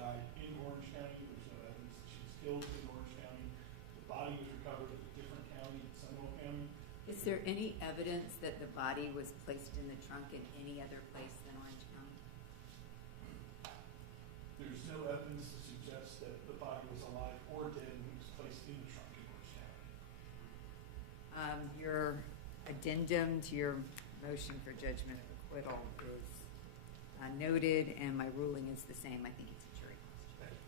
died in Orange County. There's no evidence that she was killed in Orange County. The body was recovered in a different county, in Seminole County. Is there any evidence that the body was placed in the trunk in any other place than Orange County? There's no evidence to suggest that the body was alive or dead when it was placed in the trunk in Orange County. Your addendum to your motion for judgment of acquittal is noted, and my ruling is the same. I think it's a jury question.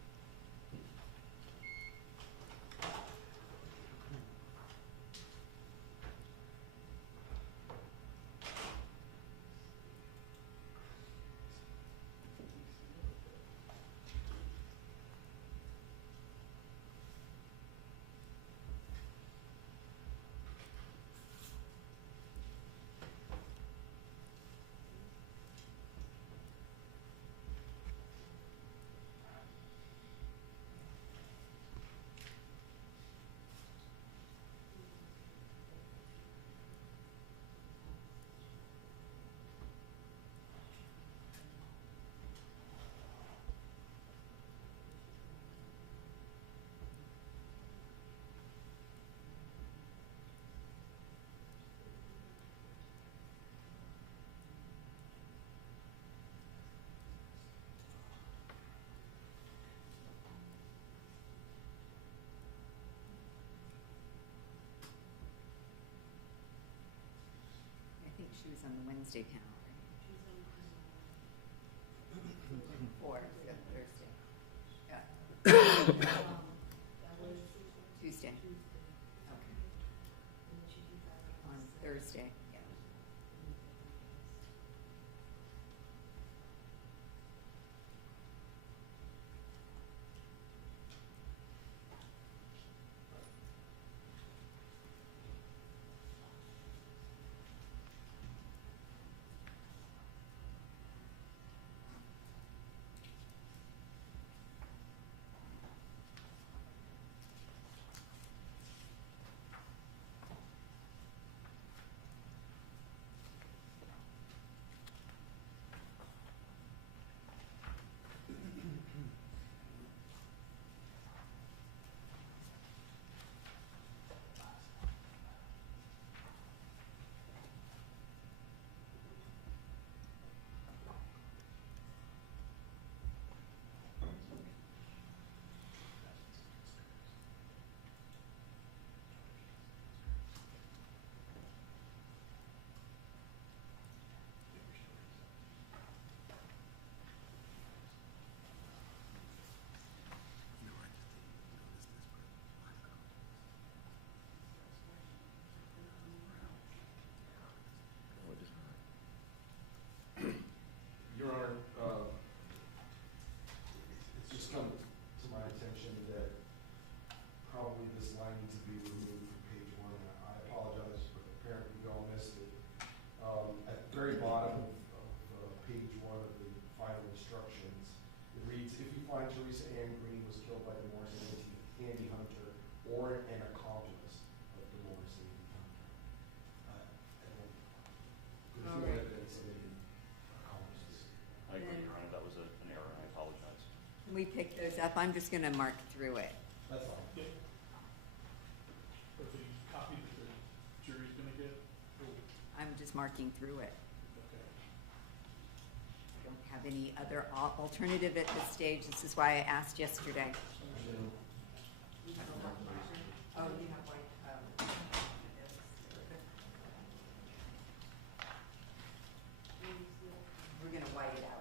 I think she was on the Wednesday panel, right? Or Thursday. Yeah. Tuesday. Okay. On Thursday. Yeah. Your Honor, it's just come to my attention that probably this line needs to be removed from page 1, and I apologize, but apparently we all missed it. At the very bottom of page 1 of the final instructions, it reads, if you find Theresa Green was killed by Demorris Hunter or an accomplice of Demorris Hunter. There's no evidence of any accomplices. I agree, Your Honor, that was an error, I apologize. Can we pick those up? I'm just going to mark through it. That's fine. Yeah. Or the copy that the jury's gonna get. I'm just marking through it. Okay. I don't have any other alternative at this stage. This is why I asked yesterday. Oh, you have white. We're going to white it out.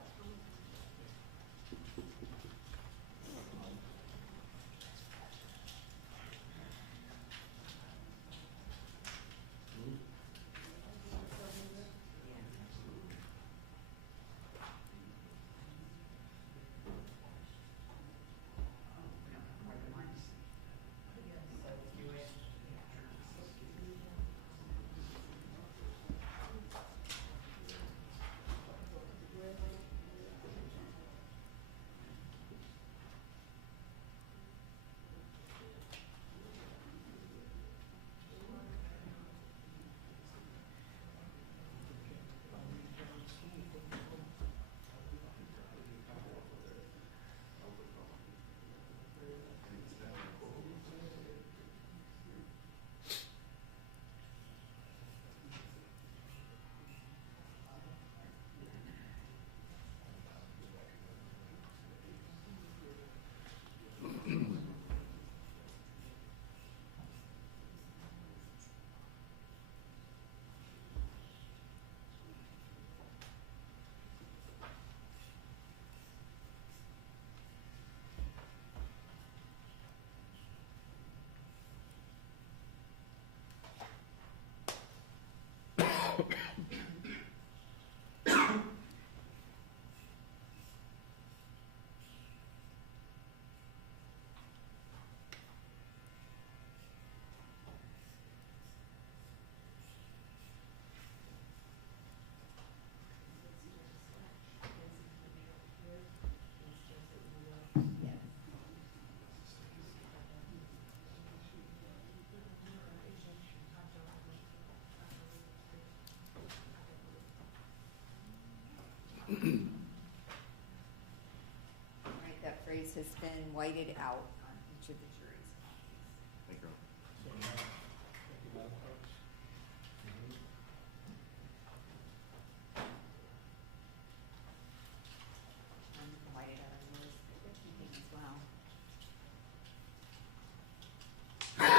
All right, that phrase has been whited out on each of the jury's copies. Thank you. Thank you, Madam Clerk. And whited out on yours, that they're keeping as well. Yeah.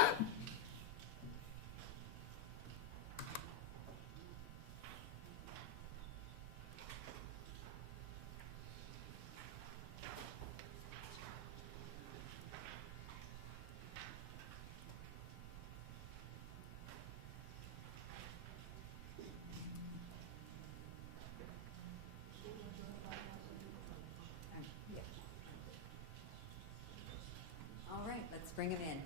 All right, let's bring him in.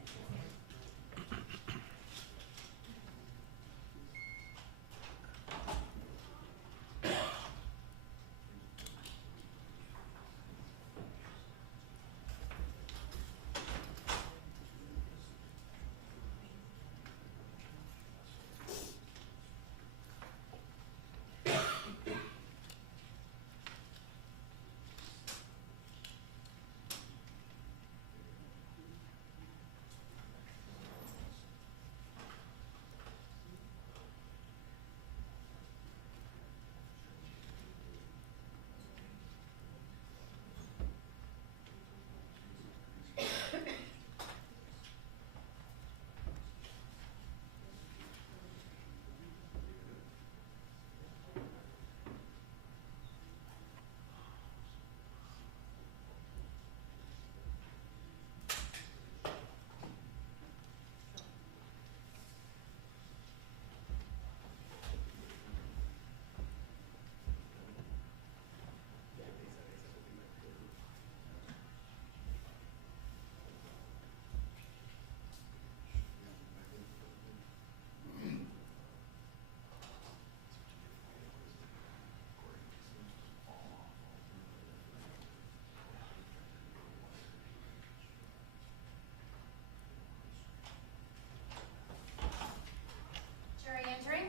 Jury entering.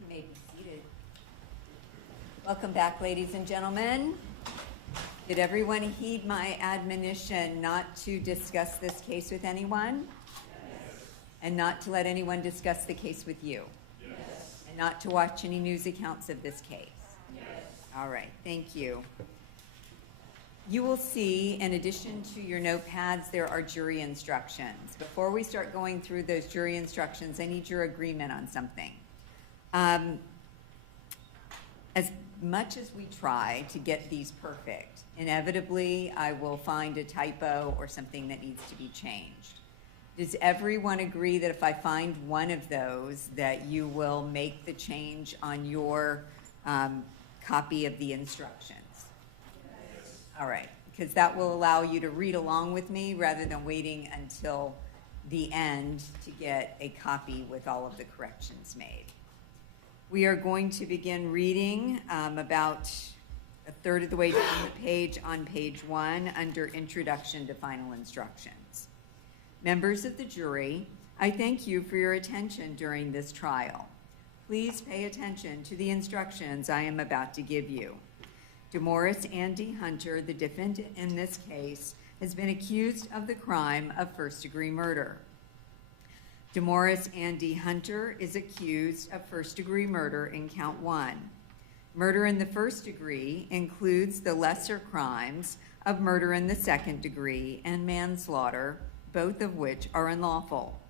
You may be seated. Welcome back, ladies and gentlemen. Did everyone heed my admonition not to discuss this case with anyone? Yes. And not to let anyone discuss the case with you? Yes. And not to watch any news accounts of this case? Yes. All right, thank you. You will see, in addition to your notepads, there are jury instructions. Before we start going through those jury instructions, I need your agreement on something. As much as we try to get these perfect, inevitably I will find a typo or something that needs to be changed. Does everyone agree that if I find one of those, that you will make the change on your copy of the instructions? Yes. All right, because that will allow you to read along with me rather than waiting until the end to get a copy with all of the corrections made. We are going to begin reading about a third of the way down the page on page 1 under Introduction to Final Instructions. Members of the jury, I thank you for your attention during this trial. Please pay attention to the instructions I am about to give you. Demorris Andy Hunter, the defendant in this case, has been accused of the crime of first-degree murder. Demorris Andy Hunter is accused of first-degree murder in count 1. Murder in the first degree includes the lesser crimes of murder in the second degree, and manslaughter, both of which are unlawful.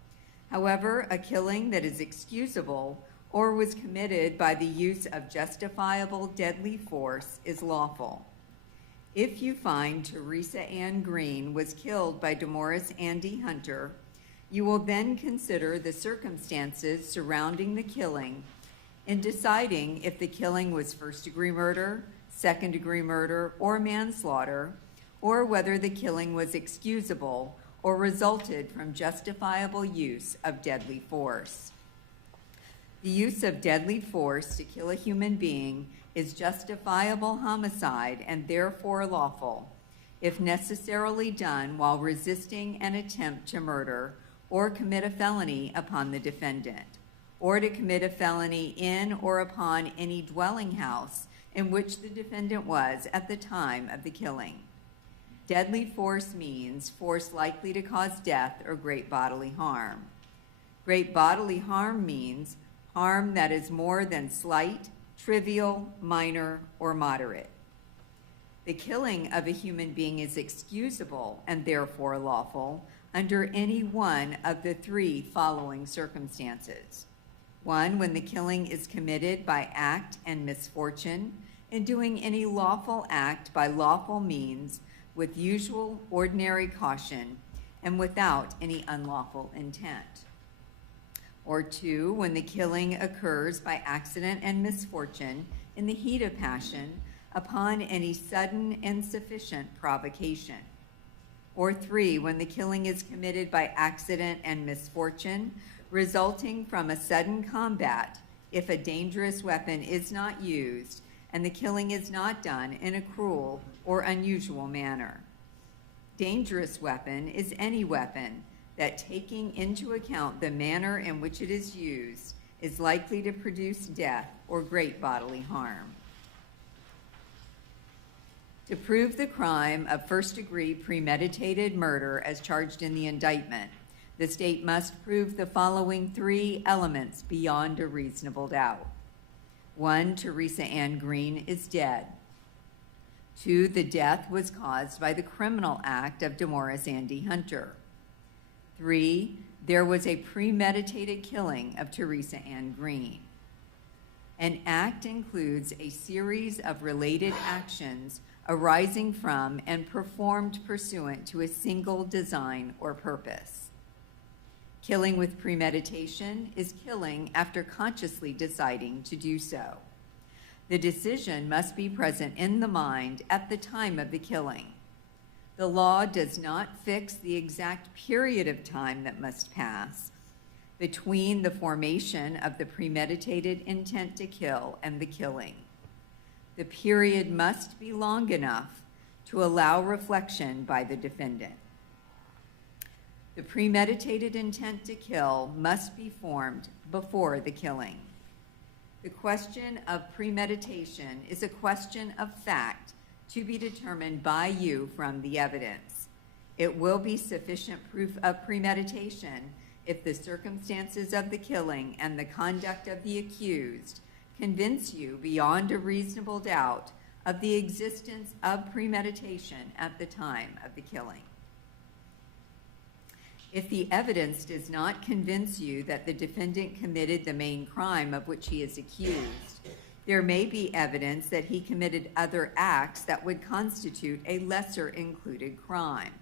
However, a killing that is excusable or was committed by the use of justifiable deadly force is lawful. If you find Theresa Green was killed by Demorris Hunter, you will then consider the circumstances surrounding the killing in deciding if the killing was first-degree murder, second-degree murder, or manslaughter, or whether the killing was excusable or resulted from justifiable use of deadly force. The use of deadly force to kill a human being is justifiable homicide and therefore lawful, if necessarily done while resisting an attempt to murder or commit a felony upon the defendant, or to commit a felony in or upon any dwelling house in which the defendant was at the time of the killing. Deadly force means force likely to cause death or great bodily harm. Great bodily harm means harm that is more than slight, trivial, minor, or moderate. The killing of a human being is excusable and therefore lawful under any one of the three following circumstances. 1, when the killing is committed by act and misfortune, in doing any lawful act by lawful means with usual ordinary caution and without any unlawful intent. Or 2, when the killing occurs by accident and misfortune in the heat of passion upon any sudden and sufficient provocation. Or 3, when the killing is committed by accident and misfortune resulting from a sudden combat if a dangerous weapon is not used and the killing is not done in a cruel or unusual manner. Dangerous weapon is any weapon that, taking into account the manner in which it is used, is likely to produce death or great bodily harm. To prove the crime of first-degree premeditated murder as charged in the indictment, the state must prove the following 3 elements beyond a reasonable doubt. 1, Theresa Green is dead. 2, the death was caused by the criminal act of Demorris Hunter. 3, there was a premeditated killing of Theresa Green. An act includes a series of related actions arising from and performed pursuant to a single design or purpose. Killing with premeditation is killing after consciously deciding to do so. The decision must be present in the mind at the time of the killing. The law does not fix the exact period of time that must pass between the formation of the premeditated intent to kill and the killing. The period must be long enough to allow reflection by the defendant. The premeditated intent to kill must be formed before the killing. The question of premeditation is a question of fact to be determined by you from the evidence. It will be sufficient proof of premeditation if the circumstances of the killing and the conduct of the accused convince you beyond a reasonable doubt of the existence of premeditation at the time of the killing. If the evidence does not convince you that the defendant committed the main crime of which he is accused, there may be evidence that he committed other acts that would constitute a lesser included crime.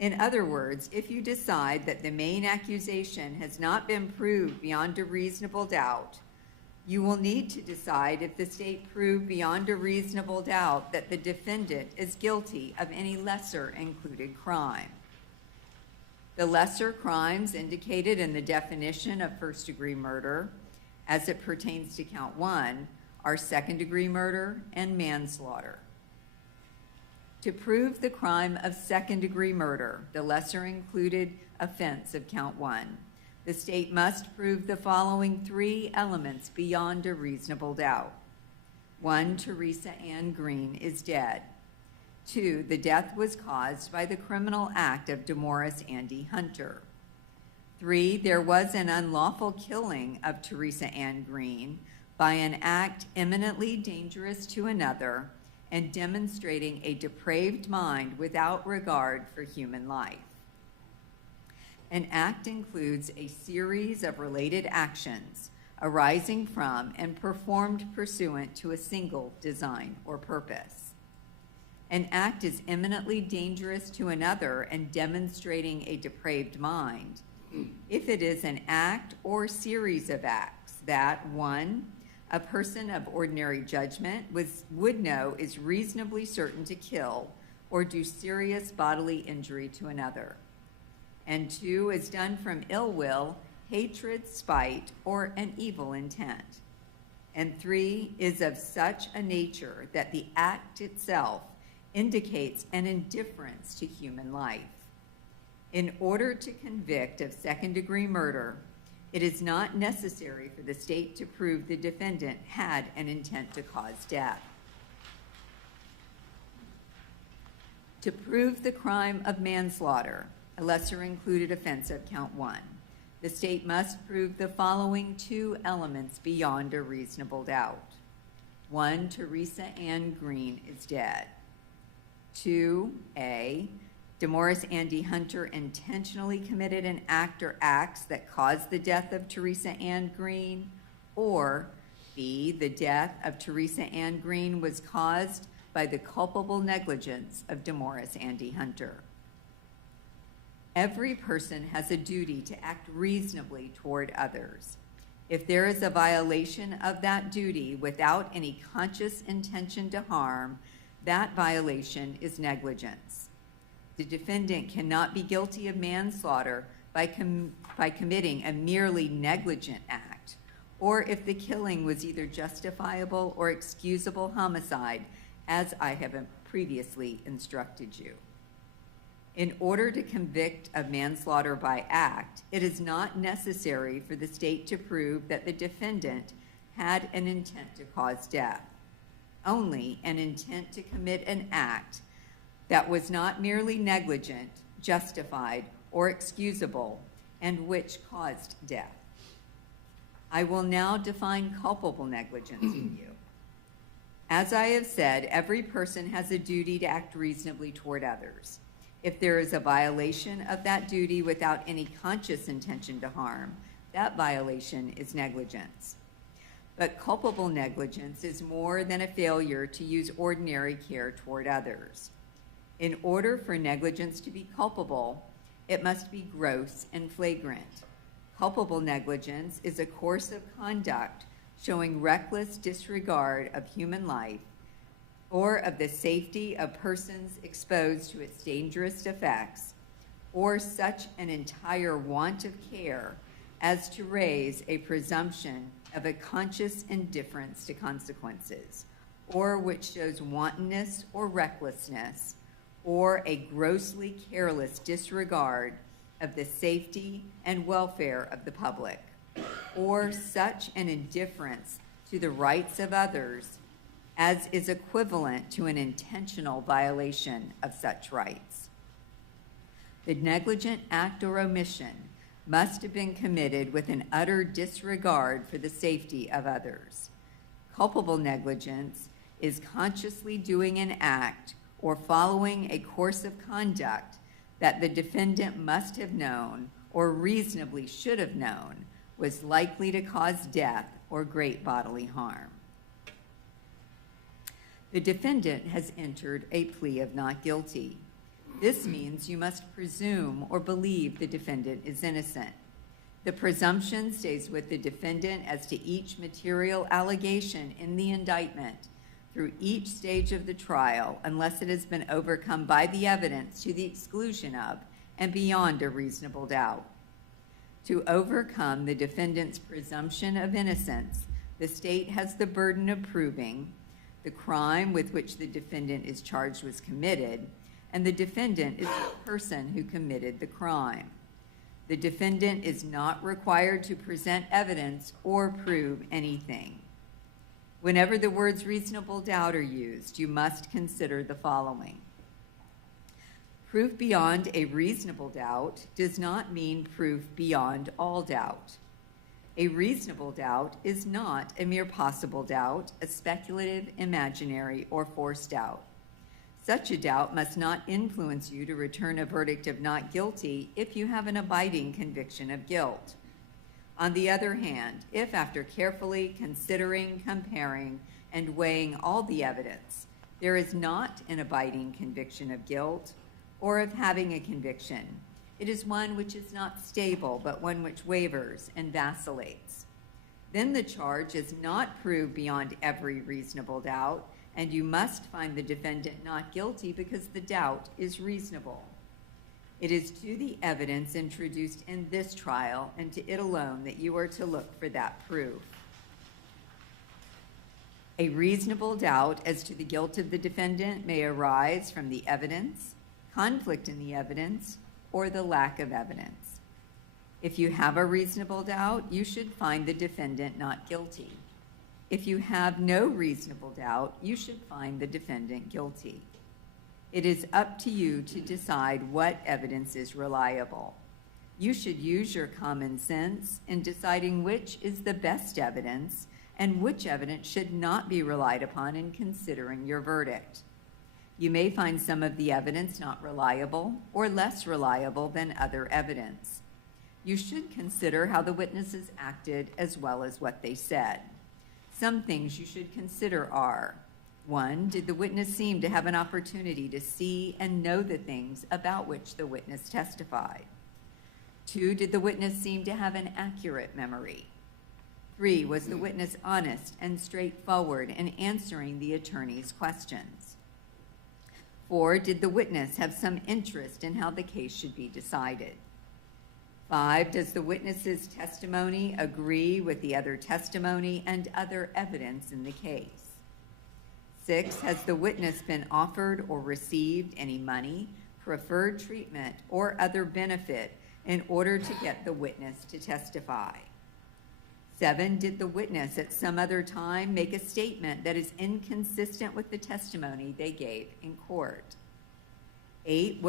In other words, if you decide that the main accusation has not been proved beyond a reasonable doubt, you will need to decide if the state proved beyond a reasonable doubt that the defendant is guilty of any lesser included crime. The lesser crimes indicated in the definition of first-degree murder, as it pertains to count 1, are second-degree murder and manslaughter. To prove the crime of second-degree murder, the lesser included offense of count 1, the state must prove the following 3 elements beyond a reasonable doubt. 1, Theresa Green is dead. 2, the death was caused by the criminal act of Demorris Hunter. 3, there was an unlawful killing of Theresa Green by an act eminently dangerous to another and demonstrating a depraved mind without regard for human life. An act includes a series of related actions arising from and performed pursuant to a single design or purpose. An act is eminently dangerous to another and demonstrating a depraved mind if it is an act or series of acts that, one, a person of ordinary judgment would know is reasonably certain to kill or do serious bodily injury to another, and two, is done from ill will, hatred, spite, or an evil intent, and three, is of such a nature that the act itself indicates an indifference to human life. In order to convict of second-degree murder, it is not necessary for the state to prove the defendant had an intent to cause death. To prove the crime of manslaughter, a lesser-included offense of count 1, the state must prove the following two elements beyond a reasonable doubt. 1, Theresa Green is dead. 2, A, Demorris Hunter intentionally committed an act or acts that caused the death of Theresa Green, or B, the death of Theresa Green was caused by the culpable negligence of Demorris Hunter. Every person has a duty to act reasonably toward others. If there is a violation of that duty without any conscious intention to harm, that violation is negligence. The defendant cannot be guilty of manslaughter by committing a merely negligent act, or if the killing was either justifiable or excusable homicide, as I have previously instructed you. In order to convict of manslaughter by act, it is not necessary for the state to prove that the defendant had an intent to cause death, only an intent to commit an act that was not merely negligent, justified, or excusable, and which caused death. I will now define culpable negligence for you. As I have said, every person has a duty to act reasonably toward others. If there is a violation of that duty without any conscious intention to harm, that violation is negligence. But culpable negligence is more than a failure to use ordinary care toward others. In order for negligence to be culpable, it must be gross and flagrant. Culpable negligence is a course of conduct showing reckless disregard of human life or of the safety of persons exposed to its dangerous effects, or such an entire want of care as to raise a presumption of a conscious indifference to consequences, or which shows wantonness or recklessness, or a grossly careless disregard of the safety and welfare of the public, or such an indifference to the rights of others as is equivalent to an intentional violation of such rights. The negligent act or omission must have been committed with an utter disregard for the safety of others. Culpable negligence is consciously doing an act or following a course of conduct that the defendant must have known or reasonably should have known was likely to cause death or great bodily harm. The defendant has entered a plea of not guilty. This means you must presume or believe the defendant is innocent. The presumption stays with the defendant as to each material allegation in the indictment through each stage of the trial unless it has been overcome by the evidence to the exclusion of and beyond a reasonable doubt. To overcome the defendant's presumption of innocence, the state has the burden of proving the crime with which the defendant is charged was committed, and the defendant is the person who committed the crime. The defendant is not required to present evidence or prove anything. Whenever the words reasonable doubt are used, you must consider the following. Proof beyond a reasonable doubt does not mean proof beyond all doubt. A reasonable doubt is not a mere possible doubt, a speculative, imaginary, or forced doubt. Such a doubt must not influence you to return a verdict of not guilty if you have an abiding conviction of guilt. On the other hand, if after carefully considering, comparing, and weighing all the evidence, there is not an abiding conviction of guilt or of having a conviction, it is one which is not stable, but one which wavers and vacillates. Then the charge is not proved beyond every reasonable doubt, and you must find the defendant not guilty because the doubt is reasonable. It is to the evidence introduced in this trial and to it alone that you are to look for that proof. A reasonable doubt as to the guilt of the defendant may arise from the evidence, conflict in the evidence, or the lack of evidence. If you have a reasonable doubt, you should find the defendant not guilty. If you have no reasonable doubt, you should find the defendant guilty. It is up to you to decide what evidence is reliable. You should use your common sense in deciding which is the best evidence and which evidence should not be relied upon in considering your verdict. You may find some of the evidence not reliable or less reliable than other evidence. You should consider how the witnesses acted as well as what they said. Some things you should consider are: 1, did the witness seem to have an opportunity to see and know the things about which the witness testified? 2, did the witness seem to have an accurate memory? 3, was the witness honest and straightforward in answering the attorney's questions? 4, did the witness have some interest in how the case should be decided? 5, does the witness's testimony agree with the other testimony and other evidence in the case? 6, has the witness been offered or received any money, preferred treatment, or other benefit in order to get the witness to testify? 7, did the witness at some other time make a statement that is inconsistent with the testimony they gave in court? 8,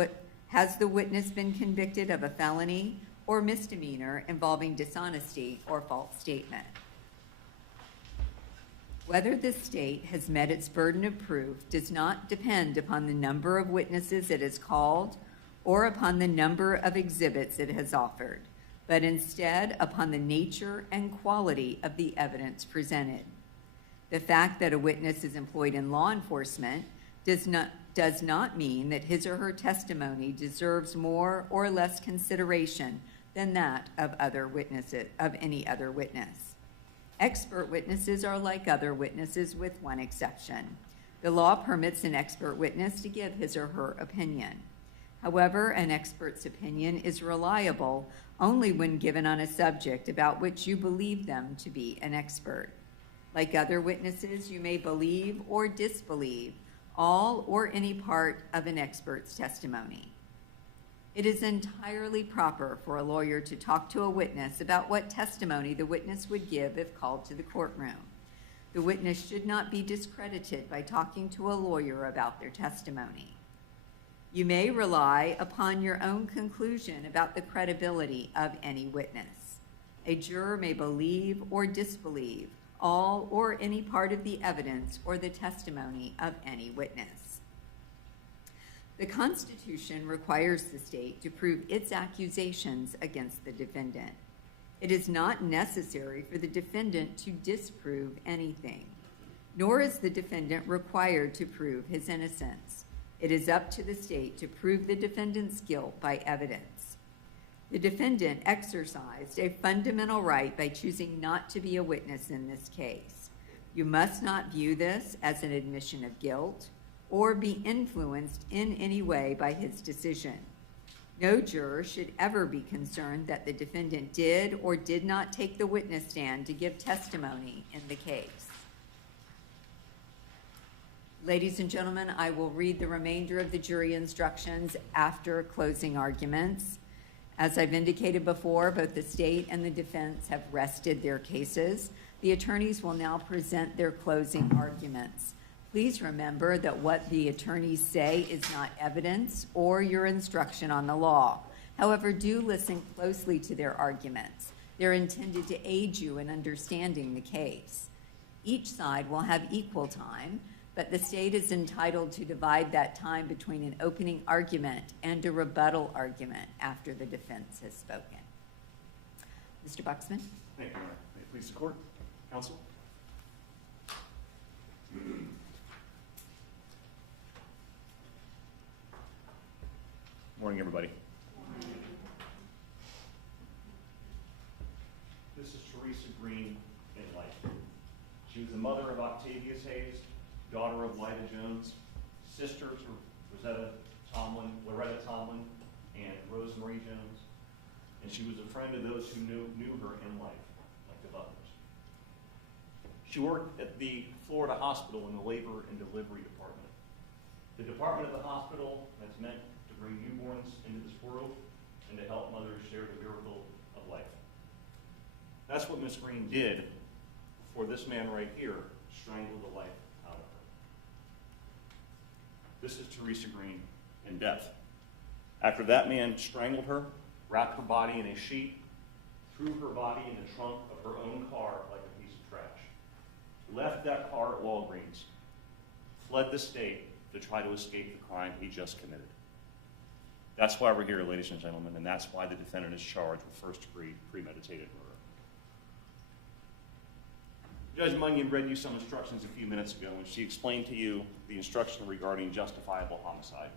has the witness been convicted of a felony or misdemeanor involving dishonesty or false statement? Whether the state has met its burden of proof does not depend upon the number of witnesses it has called or upon the number of exhibits it has offered, but instead upon the nature and quality of the evidence presented. The fact that a witness is employed in law enforcement does not mean that his or her testimony deserves more or less consideration than that of any other witness. Expert witnesses are like other witnesses with one exception. The law permits an expert witness to give his or her opinion. However, an expert's opinion is reliable only when given on a subject about which you believe them to be an expert. Like other witnesses, you may believe or disbelieve all or any part of an expert's testimony. It is entirely proper for a lawyer to talk to a witness about what testimony the witness would give if called to the courtroom. The witness should not be discredited by talking to a lawyer about their testimony. You may rely upon your own conclusion about the credibility of any witness. A juror may believe or disbelieve all or any part of the evidence or the testimony of any witness. The Constitution requires the state to prove its accusations against the defendant. It is not necessary for the defendant to disprove anything, nor is the defendant required to prove his innocence. It is up to the state to prove the defendant's guilt by evidence. The defendant exercised a fundamental right by choosing not to be a witness in this case. You must not view this as an admission of guilt or be influenced in any way by his decision. No juror should ever be concerned that the defendant did or did not take the witness stand to give testimony in the case. Ladies and gentlemen, I will read the remainder of the jury instructions after closing arguments. As I've indicated before, both the state and the defense have rested their cases. The attorneys will now present their closing arguments. Please remember that what the attorneys say is not evidence or your instruction on the law. However, do listen closely to their arguments. They're intended to aid you in understanding the case. Each side will have equal time, but the state is entitled to divide that time between an opening argument and a rebuttal argument after the defense has spoken. Mr. Buxman? Thank you, Your Honor. May it please the court, counsel? Morning, everybody. This is Theresa Green in life. She was the mother of Octavius Hayes, daughter of Lyda Jones, sister to Loretta Tomlin, and Rosemary Jones. And she was a friend of those who knew her in life, like the Butlers. She worked at the Florida hospital in the labor and delivery department. The department of the hospital that's meant to bring newborns into this world and to help mothers share the miracle of life. That's what Miss Green did before this man right here strangled the life out of her. This is Theresa Green in death. After that man strangled her, wrapped her body in a sheet, threw her body in the trunk of her own car like a piece of trash, left that car at Walgreens, fled the state to try to escape the crime he just committed. That's why we're here, ladies and gentlemen, and that's why the defendant is charged with first-degree premeditated murder. Judge Munyon read you some instructions a few minutes ago, and she explained to you the instruction regarding justifiable homicide.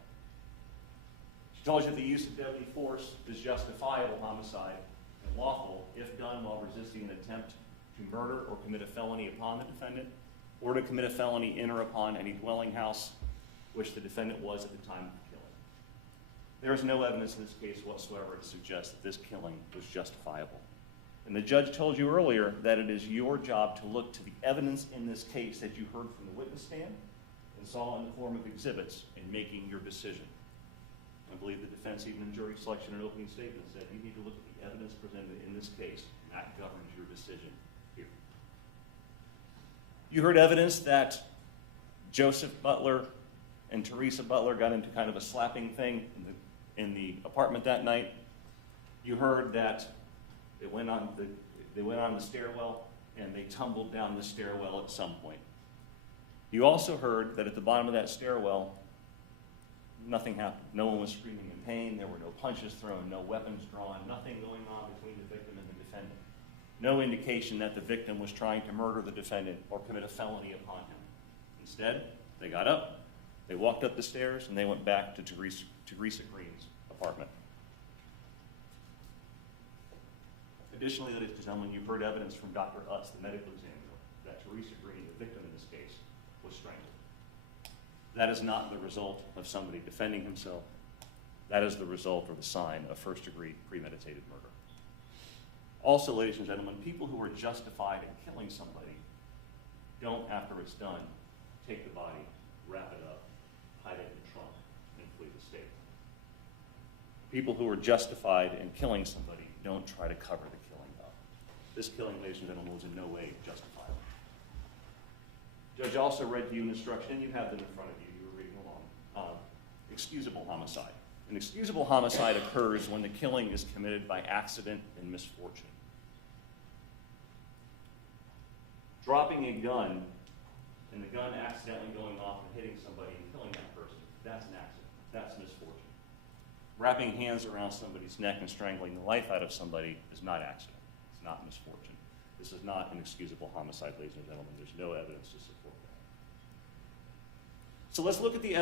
She told you that the use of deadly force is justifiable homicide and lawful if done while resisting an attempt to murder or commit a felony upon the defendant, or to commit a felony in or upon any dwelling house which the defendant was at the time of the killing. There is no evidence in this case whatsoever to suggest that this killing was justifiable. And the judge told you earlier that it is your job to look to the evidence in this case that you heard from the witness stand and saw in the form of exhibits in making your decision. I believe the defense, even in jury selection and opening statement, said you need to look at the evidence presented in this case, and that governs your decision here. You heard evidence that Joseph Butler and Theresa Butler got into kind of a slapping thing in the apartment that night. You heard that they went on the stairwell and they tumbled down the stairwell at some point. You also heard that at the bottom of that stairwell, nothing happened. No one was screaming in pain. There were no punches thrown, no weapons drawn, nothing going on between the victim and the defendant. No indication that the victim was trying to murder the defendant or commit a felony upon him. Instead, they got up, they walked up the stairs, and they went back to Theresa Green's apartment. Additionally, ladies and gentlemen, you've heard evidence from Dr. Utz, the medical examiner, that Theresa Green, the victim in this case, was strangled. That is not the result of somebody defending himself. That is the result or the sign of first-degree premeditated murder. Also, ladies and gentlemen, people who are justified in killing somebody don't, after it's done, take the body, wrap it up, hide it in the trunk, and flee the state. People who are justified in killing somebody don't try to cover the killing up. This killing, ladies and gentlemen, was in no way justifiable. Judge also read to you an instruction, and you have them in front of you. You were reading along. Excusable homicide. An excusable homicide occurs when the killing is committed by accident and misfortune. Dropping a gun and the gun accidentally going off and hitting somebody and killing that person, that's an accident. That's misfortune. Wrapping hands around somebody's neck and strangling the life out of somebody is not accident. It's not misfortune. This is not an excusable homicide, ladies and gentlemen. There's no evidence to support that. So let's look at the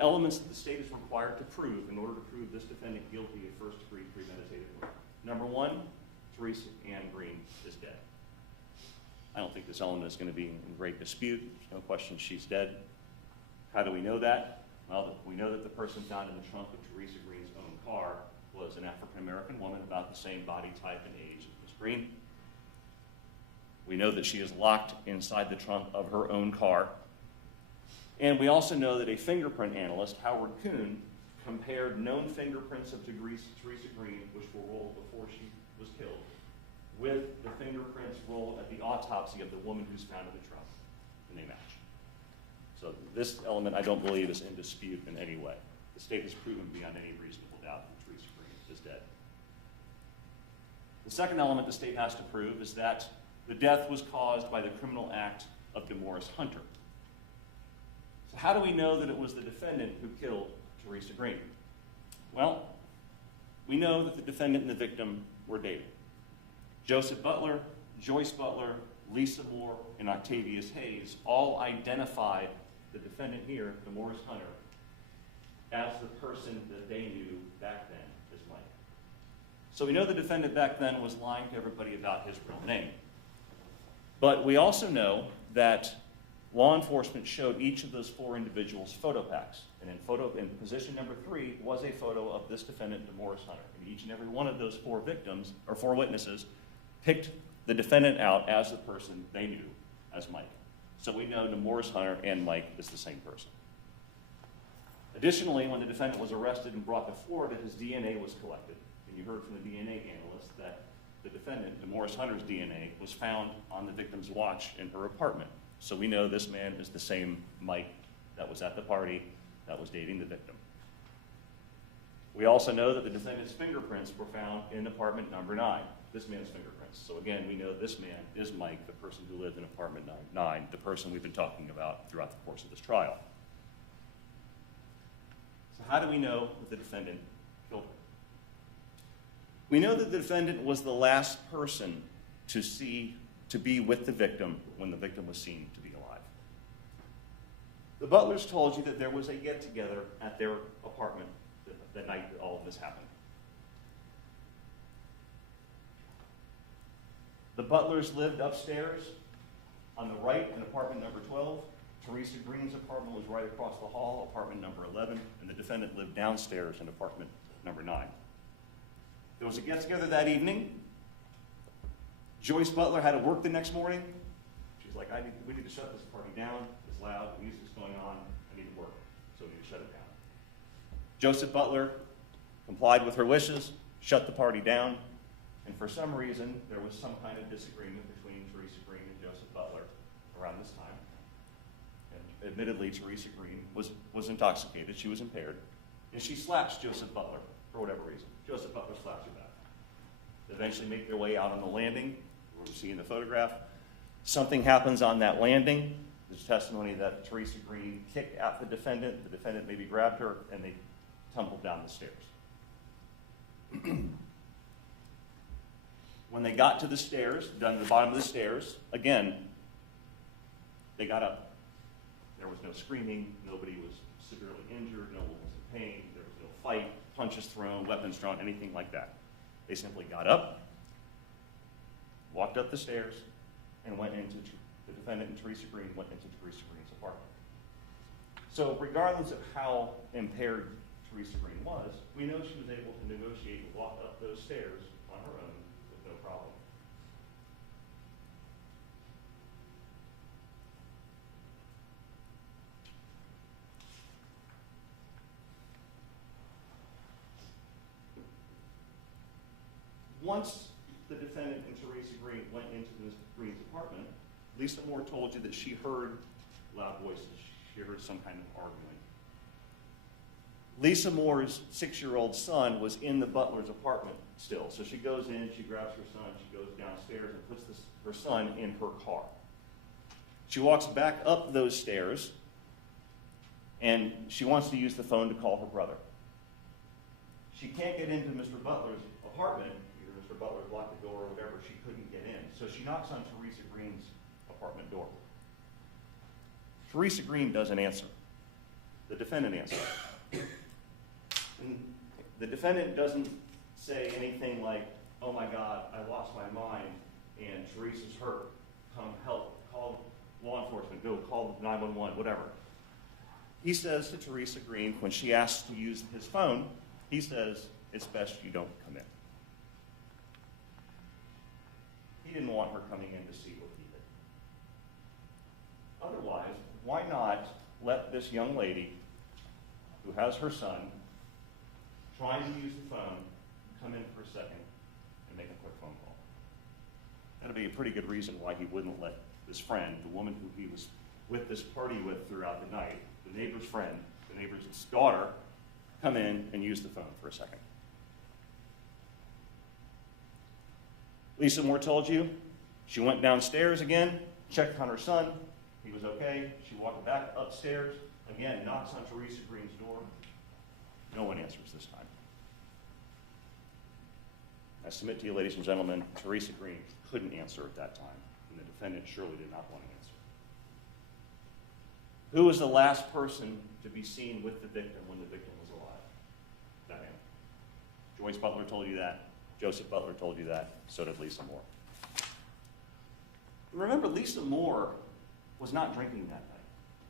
elements that the state is required to prove in order to prove this defendant guilty of first-degree premeditated murder. Number one, Theresa Ann Green is dead. I don't think this element is going to be in great dispute. There's no question she's dead. How do we know that? Well, we know that the person found in the trunk of Theresa Green's own car was an African-American woman about the same body type and age as Ms. Green. We know that she is locked inside the trunk of her own car. And we also know that a fingerprint analyst, Howard Kuhn, compared known fingerprints of Theresa Green, which were rolled before she was killed, with the fingerprints rolled at the autopsy of the woman who's found in the trunk, and they match. So this element, I don't believe, is in dispute in any way. The state has proven beyond any reasonable doubt that Theresa Green is dead. The second element the state has to prove is that the death was caused by the criminal act of Demorris Hunter. So how do we know that it was the defendant who killed Theresa Green? Well, we know that the defendant and the victim were dating. Joseph Butler, Joyce Butler, Lisa Moore, and Octavius Hayes all identified the defendant here, Demorris Hunter, as the person that they knew back then as Mike. So we know the defendant back then was lying to everybody about his real name. But we also know that law enforcement showed each of those four individuals photo packs. And in position number 3 was a photo of this defendant, Demorris Hunter. And each and every one of those four victims, or four witnesses, picked the defendant out as the person they knew as Mike. So we know Demorris Hunter and Mike is the same person. Additionally, when the defendant was arrested and brought to Florida, his DNA was collected. And you heard from the DNA analyst that the defendant, Demorris Hunter's DNA, was found on the victim's watch in her apartment. So we know this man is the same Mike that was at the party that was dating the victim. We also know that the defendant's fingerprints were found in apartment number 9, this man's fingerprints. So again, we know this man is Mike, the person who lived in apartment 9, the person we've been talking about throughout the course of this trial. So how do we know that the defendant killed her? We know that the defendant was the last person to be with the victim when the victim was seen to be alive. The Butlers told you that there was a get-together at their apartment the night that all of this happened. The Butlers lived upstairs on the right in apartment number 12. Theresa Green's apartment was right across the hall, apartment number 11, and the defendant lived downstairs in apartment number 9. There was a get-together that evening. Joyce Butler had to work the next morning. She's like, we need to shut this party down. It's loud, the music's going on, I need to work, so we need to shut it down. Joseph Butler complied with her wishes, shut the party down, and for some reason, there was some kind of disagreement between Theresa Green and Joseph Butler around this time. And admittedly, Theresa Green was intoxicated, she was impaired, and she slaps Joseph Butler for whatever reason. Joseph Butler slaps her back. They eventually make their way out on the landing, where we see in the photograph. Something happens on that landing. There's testimony that Theresa Green kicked at the defendant maybe grabbed her, and they tumbled down the stairs. When they got to the stairs, down to the bottom of the stairs, again, they got up. There was no screaming, nobody was severely injured, no one was in pain, there was no fight, punches thrown, weapons drawn, anything like that. They simply got up, walked up the stairs, and went into the defendant and Theresa Green went into Theresa Green's apartment. So regardless of how impaired Theresa Green was, we know she was able to negotiate and walk up those stairs on her own with no problem. Once the defendant and Theresa Green went into Ms. Green's apartment, Lisa Moore told you that she heard loud voices. She heard some kind of arguing. Lisa Moore's 6-year-old son was in the butler's apartment still. So she goes in, she grabs her son, she goes downstairs and puts her son in her car. She walks back up those stairs and she wants to use the phone to call her brother. She can't get into Mr. Butler's apartment. Either Mr. Butler locked the door or whatever, she couldn't get in. So she knocks on Theresa Green's apartment door. Theresa Green doesn't answer. The defendant answers. And the defendant doesn't say anything like, oh my God, I lost my mind and Theresa's hurt. Come help, call law enforcement, go call 911, whatever. He says to Theresa Green, when she asks to use his phone, he says, it's best you don't come in. He didn't want her coming in to see what he did. Otherwise, why not let this young lady who has her son trying to use the phone come in for a second and make a quick phone call? That'd be a pretty good reason why he wouldn't let this friend, the woman who he was with this party with throughout the night, the neighbor's friend, the neighbor's daughter, come in and use the phone for a second. Lisa Moore told you she went downstairs again, checked on her son. He was okay. She walked back upstairs, again, knocks on Theresa Green's door. No one answers this time. I submit to you, ladies and gentlemen, Theresa Green couldn't answer at that time, and the defendant surely did not want to answer. Who was the last person to be seen with the victim when the victim was alive? Diane. Joyce Butler told you that. Joseph Butler told you that. So did Lisa Moore. Remember, Lisa Moore was not drinking that night.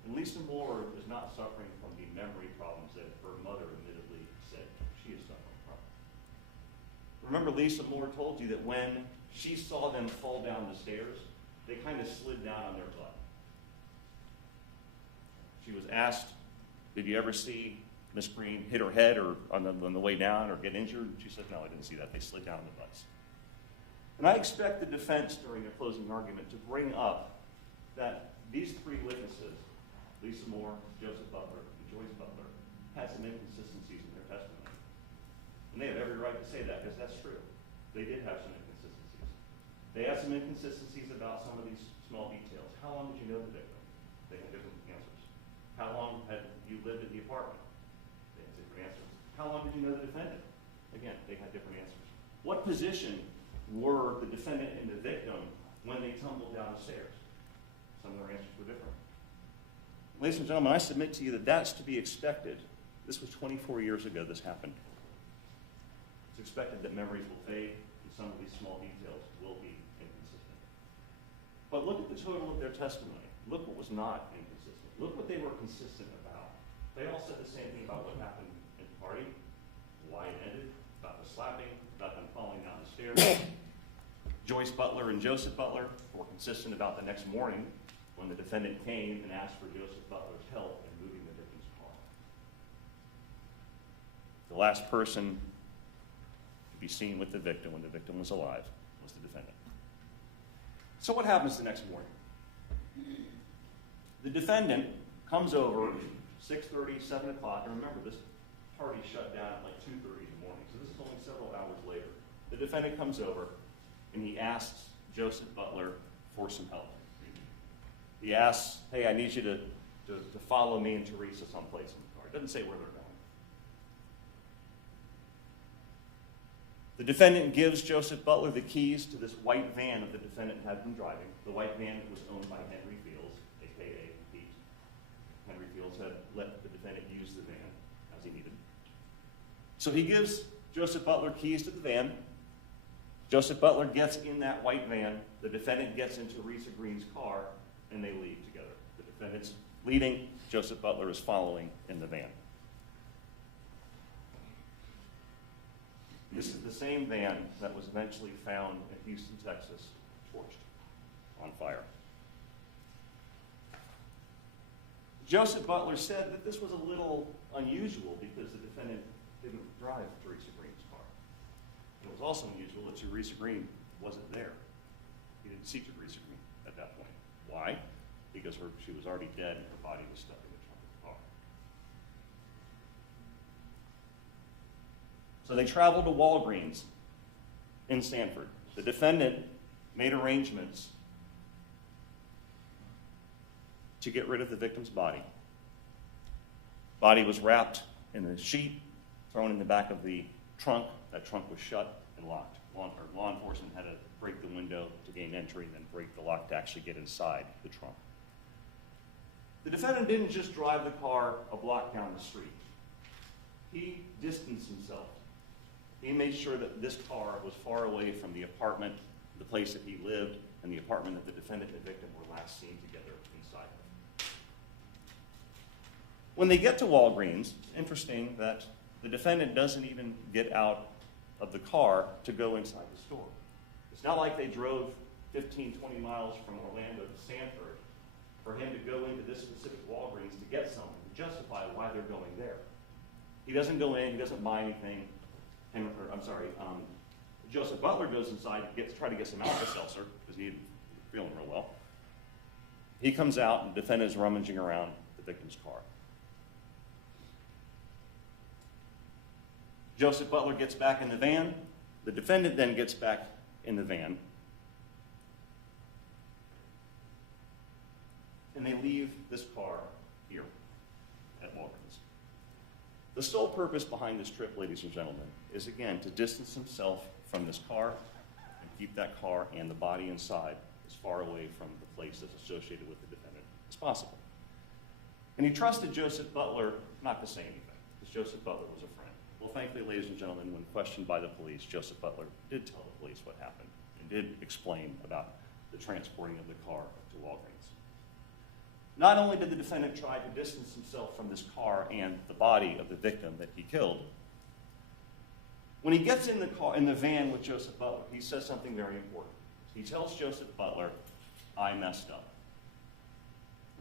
And Lisa Moore is not suffering from the memory problems that her mother admittedly said she is suffering from. Remember, Lisa Moore told you that when she saw them fall down the stairs, they kind of slid down on their butt. She was asked, did you ever see Miss Green hit her head or on the way down or get injured? She said, no, I didn't see that. They slid down on the butts. And I expect the defense during their closing argument to bring up that these three witnesses, Lisa Moore, Joseph Butler, and Joyce Butler, had some inconsistencies in their testimony. And they have every right to say that because that's true. They did have some inconsistencies. They had some inconsistencies about some of these small details. How long did you know the victim? They had different answers. How long had you lived in the apartment? They had different answers. How long did you know the defendant? Again, they had different answers. What position were the defendant and the victim when they tumbled down the stairs? Some of their answers were different. Ladies and gentlemen, I submit to you that that's to be expected. This was 24 years ago this happened. It's expected that memories will fade and some of these small details will be inconsistent. But look at the total of their testimony. Look what was not inconsistent. Look what they were consistent about. They all said the same thing about what happened at the party, why it ended, about the slapping, about them falling down the stairs. Joyce Butler and Joseph Butler were consistent about the next morning when the defendant came and asked for Joseph Butler's help in moving the victim's car. The last person to be seen with the victim when the victim was alive was the defendant. So what happens the next morning? The defendant comes over 6:30, 7 o'clock, and remember, this party shut down at like 2:30 in the morning, so this is only several hours later. The defendant comes over, and he asks Joseph Butler for some help. He asks, hey, I need you to follow me and Theresa someplace in the car. It doesn't say where they're going. The defendant gives Joseph Butler the keys to this white van that the defendant had been driving. The white van was owned by Henry Fields, a.k.a. Pete. Henry Fields had let the defendant use the van as he needed. So he gives Joseph Butler keys to the van. Joseph Butler gets in that white van. The defendant gets into Theresa Green's car, and they leave together. The defendant's leading. Joseph Butler is following in the van. This is the same van that was eventually found in Houston, Texas, torched, on fire. Joseph Butler said that this was a little unusual because the defendant didn't drive Theresa Green's car. It was also unusual that Theresa Green wasn't there. He didn't see Theresa Green at that point. Why? Because she was already dead and her body was stuck in the trunk of the car. So they traveled to Walgreens in Sanford. The defendant made arrangements to get rid of the victim's body. Body was wrapped in a sheet, thrown in the back of the trunk. That trunk was shut and locked. Law enforcement had to break the window to gain entry and then break the lock to actually get inside the trunk. The defendant didn't just drive the car a block down the street. He distanced himself. He made sure that this car was far away from the apartment, the place that he lived, and the apartment that the defendant and the victim were last seen together inside of. When they get to Walgreens, it's interesting that the defendant doesn't even get out of the car to go inside the store. It's not like they drove 15, 20 miles from Orlando to Sanford for him to go into this specific Walgreens to get something, to justify why they're going there. He doesn't go in, he doesn't buy anything. Joseph Butler goes inside to try to get some Alka-Seltzer because he was feeling real well. He comes out and the defendant is rummaging around the victim's car. Joseph Butler gets back in the van. The defendant then gets back in the van, and they leave this car here at Walgreens. The sole purpose behind this trip, ladies and gentlemen, is again to distance himself from this car and keep that car and the body inside as far away from the place that's associated with the defendant as possible. And he trusted Joseph Butler not to say anything, because Joseph Butler was a friend. Well, thankfully, ladies and gentlemen, when questioned by the police, Joseph Butler did tell the police what happened and did explain about the transporting of the car to Walgreens. Not only did the defendant try to distance himself from this car and the body of the victim that he killed, when he gets in the van with Joseph Butler, he says something very important. He tells Joseph Butler, "I messed up."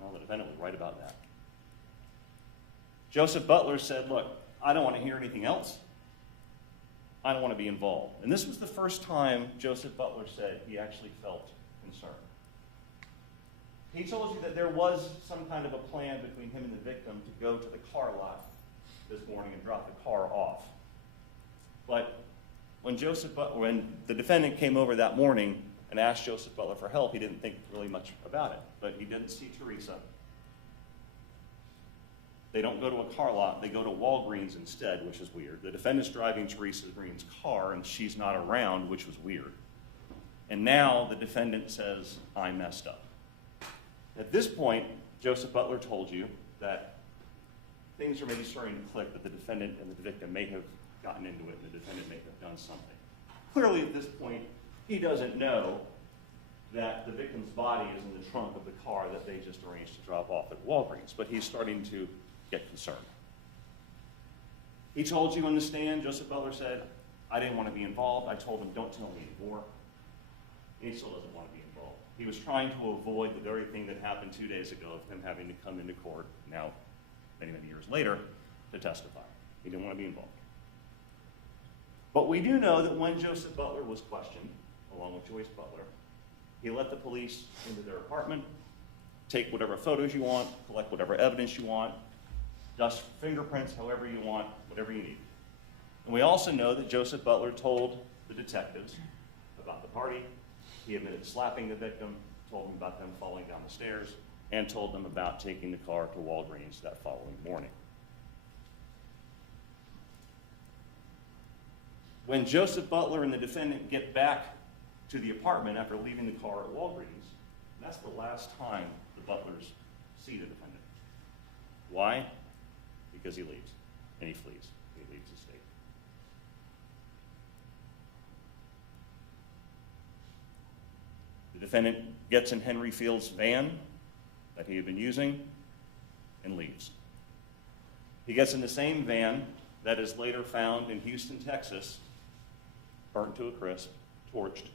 Well, the defendant was right about that. Joseph Butler said, "Look, I don't want to hear anything else. I don't want to be involved." And this was the first time Joseph Butler said he actually felt concerned. He told you that there was some kind of a plan between him and the victim to go to the car lot this morning and drop the car off. But when the defendant came over that morning and asked Joseph Butler for help, he didn't think really much about it. But he didn't see Theresa. They don't go to a car lot, they go to Walgreens instead, which is weird. The defendant's driving Theresa Green's car and she's not around, which was weird. And now the defendant says, "I messed up." At this point, Joseph Butler told you that things are maybe starting to click, that the defendant and the victim may have gotten into it and the defendant may have done something. Clearly at this point, he doesn't know that the victim's body is in the trunk of the car that they just arranged to drop off at Walgreens, but he's starting to get concerned. He told you on the stand, Joseph Butler said, "I didn't want to be involved. I told him, don't tell me anymore." And he still doesn't want to be involved. He was trying to avoid the very thing that happened 2 days ago of him having to come into court, now many, many years later, to testify. He didn't want to be involved. But we do know that when Joseph Butler was questioned, along with Joyce Butler, he let the police into their apartment, take whatever photos you want, collect whatever evidence you want, dust fingerprints however you want, whatever you need. And we also know that Joseph Butler told the detectives about the party. He admitted slapping the victim, told them about them falling down the stairs, and told them about taking the car to Walgreens that following morning. When Joseph Butler and the defendant get back to the apartment after leaving the car at Walgreens, that's the last time the Butlers see the defendant. Why? Because he leaves, and he flees. He leaves the state. The defendant gets in Henry Field's van that he had been using and leaves. He gets in the same van that is later found in Houston, Texas, burnt to a crisp, torched.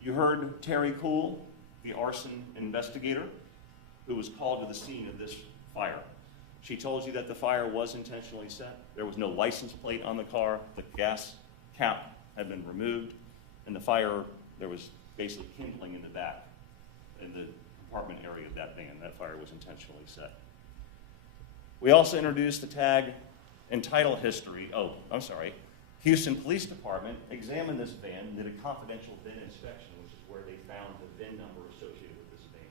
You heard Terry Cool, the arson investigator, who was called to the scene of this fire. She told you that the fire was intentionally set. There was no license plate on the car. The gas cap had been removed. And the fire, there was basically kindling in the back, in the compartment area of that van. That fire was intentionally set. We also introduced the tag and title history. Houston Police Department examined this van and did a confidential VIN inspection, which is where they found the VIN number associated with this van.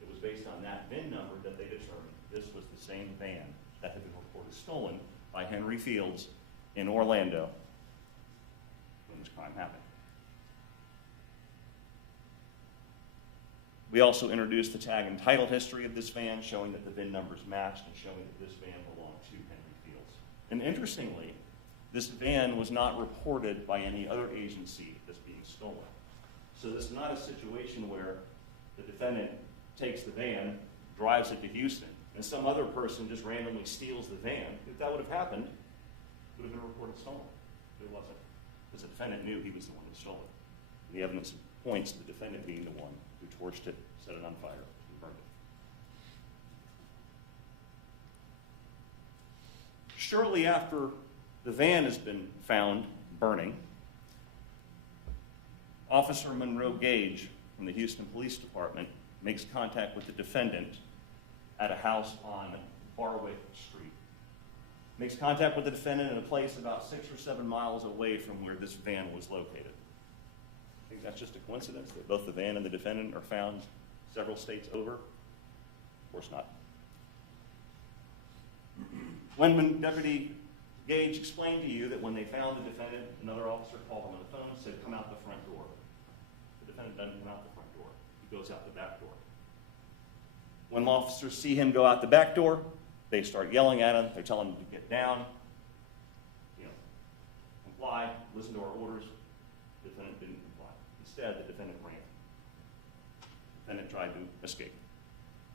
It was based on that VIN number that they determined this was the same van that had been reported stolen by Henry Fields in Orlando when this crime happened. We also introduced the tag and title history of this van, showing that the VIN numbers matched and showing that this van belonged to Henry Fields. And interestingly, this van was not reported by any other agency as being stolen. So this is not a situation where the defendant takes the van, drives it to Houston, and some other person just randomly steals the van. If that would have happened, it would have been reported stolen. But it wasn't, because the defendant knew he was the one who stole it. And the evidence points to the defendant being the one who torched it, set it on fire, and burned it. Shortly after the van has been found burning, Officer Monroe Gage from the Houston Police Department makes contact with the defendant at a house on Barwick Street. makes contact with the defendant in a place about 6 or 7 miles away from where this van was located. I think that's just a coincidence that both the van and the defendant are found several states over? Of course not. When Deputy Gage explained to you that when they found the defendant, another officer called him on the phone and said, come out the front door. The defendant doesn't come out the front door. He goes out the back door. When officers see him go out the back door, they start yelling at him. They're telling him to get down, comply, listen to our orders. The defendant didn't comply. Instead, the defendant ran. The defendant tried to escape.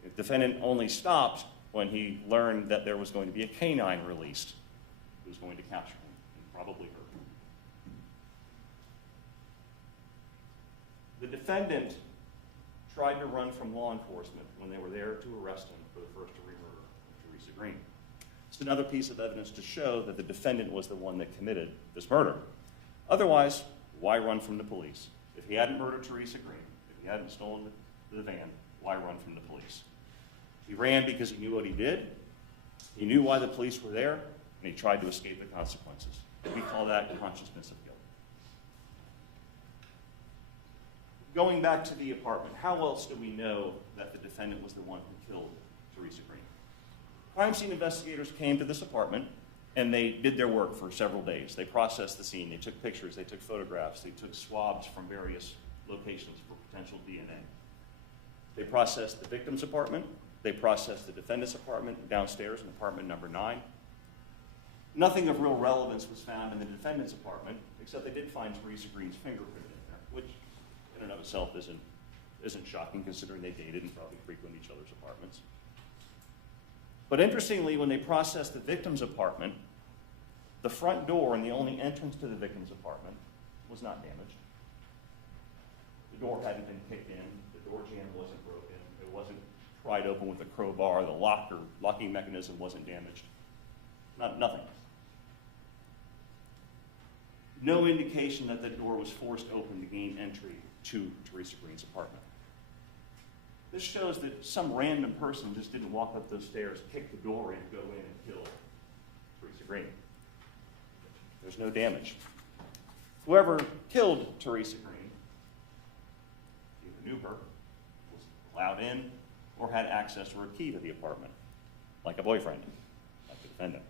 The defendant only stopped when he learned that there was going to be a canine released who was going to capture him and probably hurt him. The defendant tried to run from law enforcement when they were there to arrest him for the first-degree murder of Theresa Green. It's another piece of evidence to show that the defendant was the one that committed this murder. Otherwise, why run from the police? If he hadn't murdered Theresa Green, if he hadn't stolen the van, why run from the police? He ran because he knew what he did, he knew why the police were there, and he tried to escape the consequences. We call that consciousness of guilt. Going back to the apartment, how else do we know that the defendant was the one who killed Theresa Green? Crime scene investigators came to this apartment, and they did their work for several days. They processed the scene, they took pictures, they took photographs, they took swabs from various locations for potential DNA. They processed the victim's apartment, they processed the defendant's apartment downstairs in apartment number 9. Nothing of real relevance was found in the defendant's apartment, except they did find Theresa Green's fingerprint in there, which in and of itself isn't shocking considering they dated and probably frequented each other's apartments. But interestingly, when they processed the victim's apartment, the front door and the only entrance to the victim's apartment was not damaged. The door hadn't been kicked in, the door jamb wasn't broken, it wasn't pried open with a crowbar, the locking mechanism wasn't damaged. Nothing. No indication that the door was forced open to gain entry to Theresa Green's apartment. This shows that some random person just didn't walk up those stairs, kick the door in, go in, and kill Theresa Green. There's no damage. Whoever killed Theresa Green either knew her, was allowed in, or had access or a key to the apartment, like a boyfriend, like the defendant.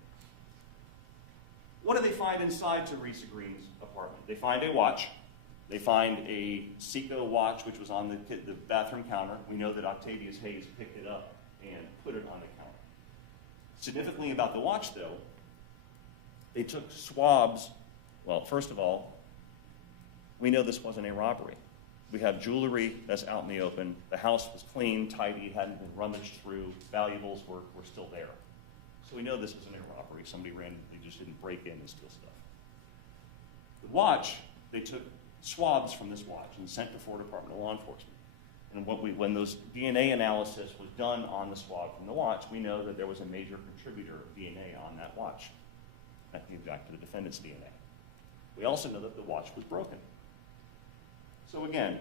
What do they find inside Theresa Green's apartment? They find a watch. They find a Seiko watch, which was on the bathroom counter. We know that Octavius Hayes picked it up and put it on the counter. Significantly about the watch, though, they took swabs. Well, first of all, we know this wasn't a robbery. We have jewelry that's out in the open. The house was clean, tidy, hadn't been rummaged through. Valuables were still there. So we know this isn't a robbery. Somebody randomly just didn't break in and steal stuff. The watch, they took swabs from this watch and sent to Florida Department of Law Enforcement. And when those DNA analysis was done on the swab from the watch, we know that there was a major contributor of DNA on that watch. That came back to the defendant's DNA. We also know that the watch was broken. So again,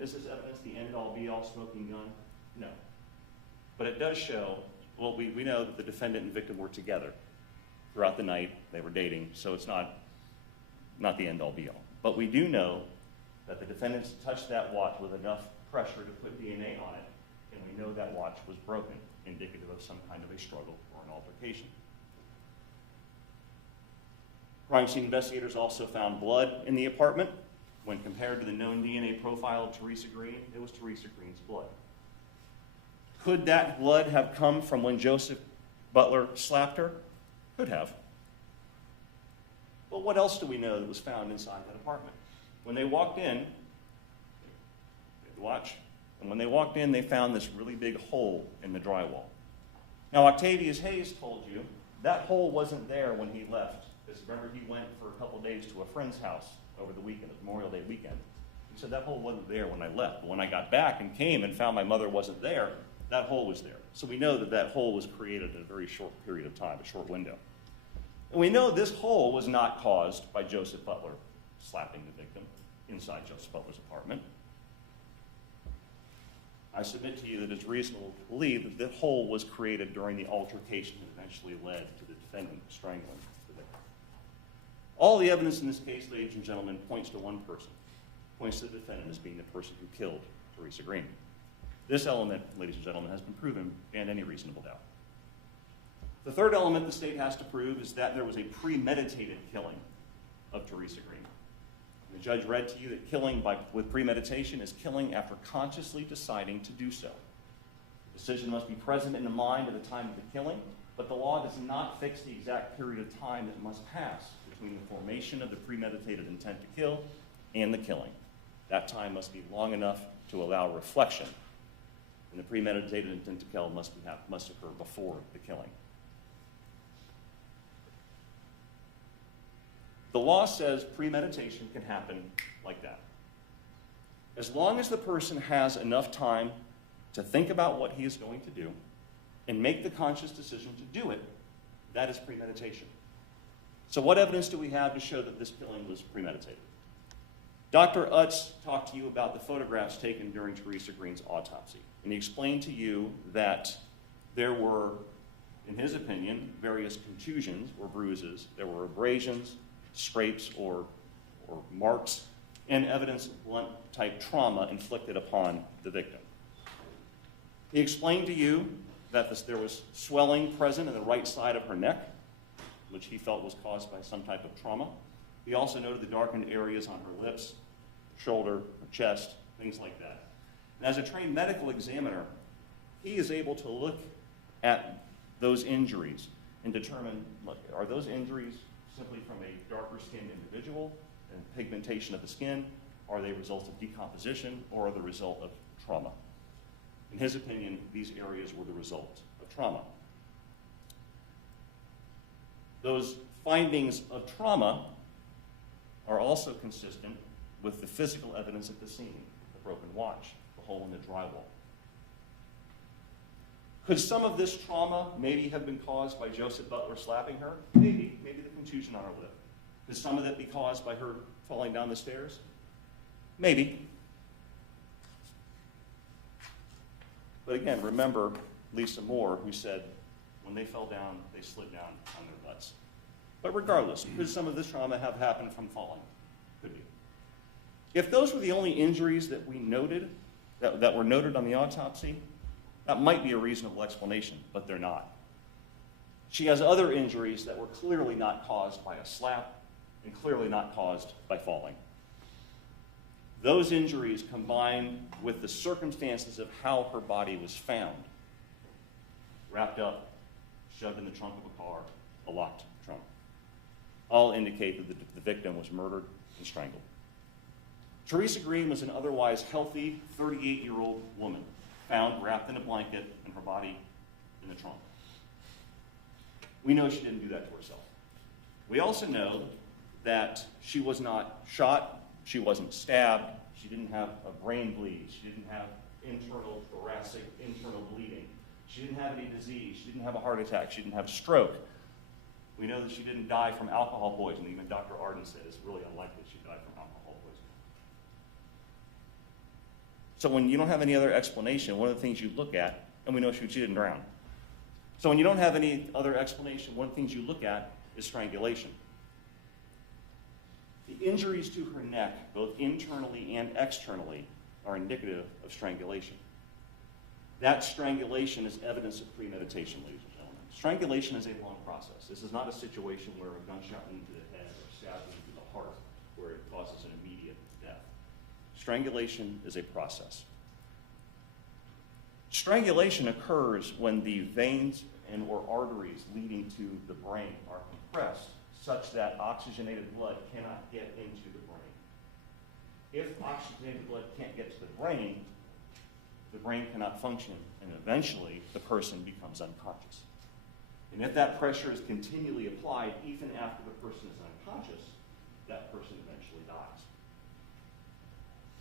is this evidence the end-all be-all smoking gun? No. But it does show, well, we know that the defendant and victim were together throughout the night. They were dating, so it's not the end-all be-all. But we do know that the defendants touched that watch with enough pressure to put DNA on it, and we know that watch was broken, indicative of some kind of a struggle or an altercation. Crime scene investigators also found blood in the apartment. When compared to the known DNA profile of Theresa Green, it was Theresa Green's blood. Could that blood have come from when Joseph Butler slapped her? Could have. But what else do we know that was found inside that apartment? When they walked in, watch, and when they walked in, they found this really big hole in the drywall. Now, Octavius Hayes told you that hole wasn't there when he left. Because remember, he went for a couple days to a friend's house over the weekend, Memorial Day weekend. He said that hole wasn't there when I left. But when I got back and came and found my mother wasn't there, that hole was there. So we know that that hole was created in a very short period of time, a short window. And we know this hole was not caused by Joseph Butler slapping the victim inside Joseph Butler's apartment. I submit to you that it's reasonable to believe that the hole was created during the altercation that eventually led to the defendant strangling the victim. All the evidence in this case, ladies and gentlemen, points to one person, points to the defendant as being the person who killed Theresa Green. This element, ladies and gentlemen, has been proven beyond any reasonable doubt. The third element the state has to prove is that there was a premeditated killing of Theresa Green. The judge read to you that killing with premeditation is killing after consciously deciding to do so. The decision must be present in the mind at the time of the killing, but the law does not fix the exact period of time that must pass between the formation of the premeditated intent to kill and the killing. That time must be long enough to allow reflection, and the premeditated intent to kill must occur before the killing. The law says premeditation can happen like that. As long as the person has enough time to think about what he is going to do and make the conscious decision to do it, that is premeditation. So what evidence do we have to show that this killing was premeditated? Dr. Utz talked to you about the photographs taken during Theresa Green's autopsy, and he explained to you that there were, in his opinion, various contusions or bruises. There were abrasions, scrapes or marks, and evidence of blunt-type trauma inflicted upon the victim. He explained to you that there was swelling present in the right side of her neck, which he felt was caused by some type of trauma. He also noted the darkened areas on her lips, shoulder, her chest, things like that. And as a trained medical examiner, he is able to look at those injuries and determine, look, are those injuries simply from a darker-skinned individual and pigmentation of the skin? Are they a result of decomposition, or are the result of trauma? In his opinion, these areas were the result of trauma. Those findings of trauma are also consistent with the physical evidence at the scene, the broken watch, the hole in the drywall. Could some of this trauma maybe have been caused by Joseph Butler slapping her? Maybe the contusion on her lip. Could some of that be caused by her falling down the stairs? Maybe. But again, remember Lisa Moore, who said when they fell down, they slid down on their butts. But regardless, could some of this trauma have happened from falling? Could be. If those were the only injuries that we noted, that were noted on the autopsy, that might be a reasonable explanation, but they're not. She has other injuries that were clearly not caused by a slap and clearly not caused by falling. Those injuries, combined with the circumstances of how her body was found, wrapped up, shoved in the trunk of a car, a locked trunk, all indicate that the victim was murdered and strangled. Theresa Green was an otherwise healthy 38-year-old woman, found wrapped in a blanket and her body in the trunk. We know she didn't do that to herself. We also know that she was not shot, she wasn't stabbed, she didn't have a brain bleed, she didn't have internal thoracic, internal bleeding, she didn't have any disease, she didn't have a heart attack, she didn't have a stroke. We know that she didn't die from alcohol poisoning. Even Dr. Arden said it's really unlikely she died from alcohol poisoning. So when you don't have any other explanation, one of the things you look at, and we know she didn't drown. So when you don't have any other explanation, one of the things you look at is strangulation. The injuries to her neck, both internally and externally, are indicative of strangulation. That strangulation is evidence of premeditation, ladies and gentlemen. Strangulation is a long process. This is not a situation where a gunshot into the head or stabbing into the heart where it causes an immediate death. Strangulation is a process. Strangulation occurs when the veins and or arteries leading to the brain are compressed such that oxygenated blood cannot get into the brain. If oxygenated blood can't get to the brain cannot function, and eventually the person becomes unconscious. And if that pressure is continually applied, even after the person is unconscious, that person eventually dies.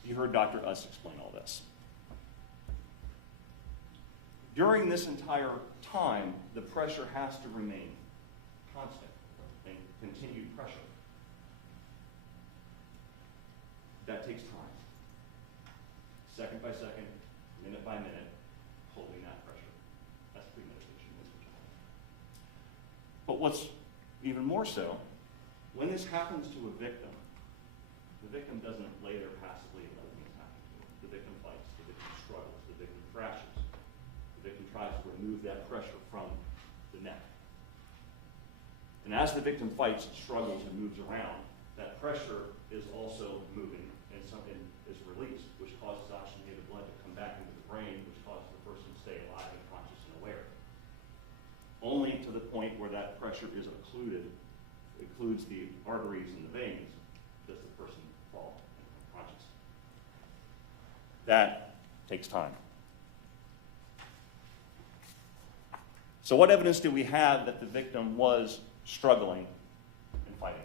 You heard Dr. Utz explain all this. During this entire time, the pressure has to remain constant, and continued pressure. That takes time. Second by second, minute by minute, holding that pressure. That's premeditation. But But what's even more so, when this happens to a victim, the victim doesn't lay there passively and let things happen to him. The victim fights, the victim struggles, the victim crashes. The victim tries to remove that pressure from the neck. And as the victim fights and struggles and moves around, that pressure is also moving and something is released, which causes oxygenated blood to come back into the brain, which causes the person to stay alive and conscious and aware. Only to the point where that pressure is includes the arteries and the veins, does the person fall and become conscious. That takes time. So what evidence do we have that the victim was struggling and fighting?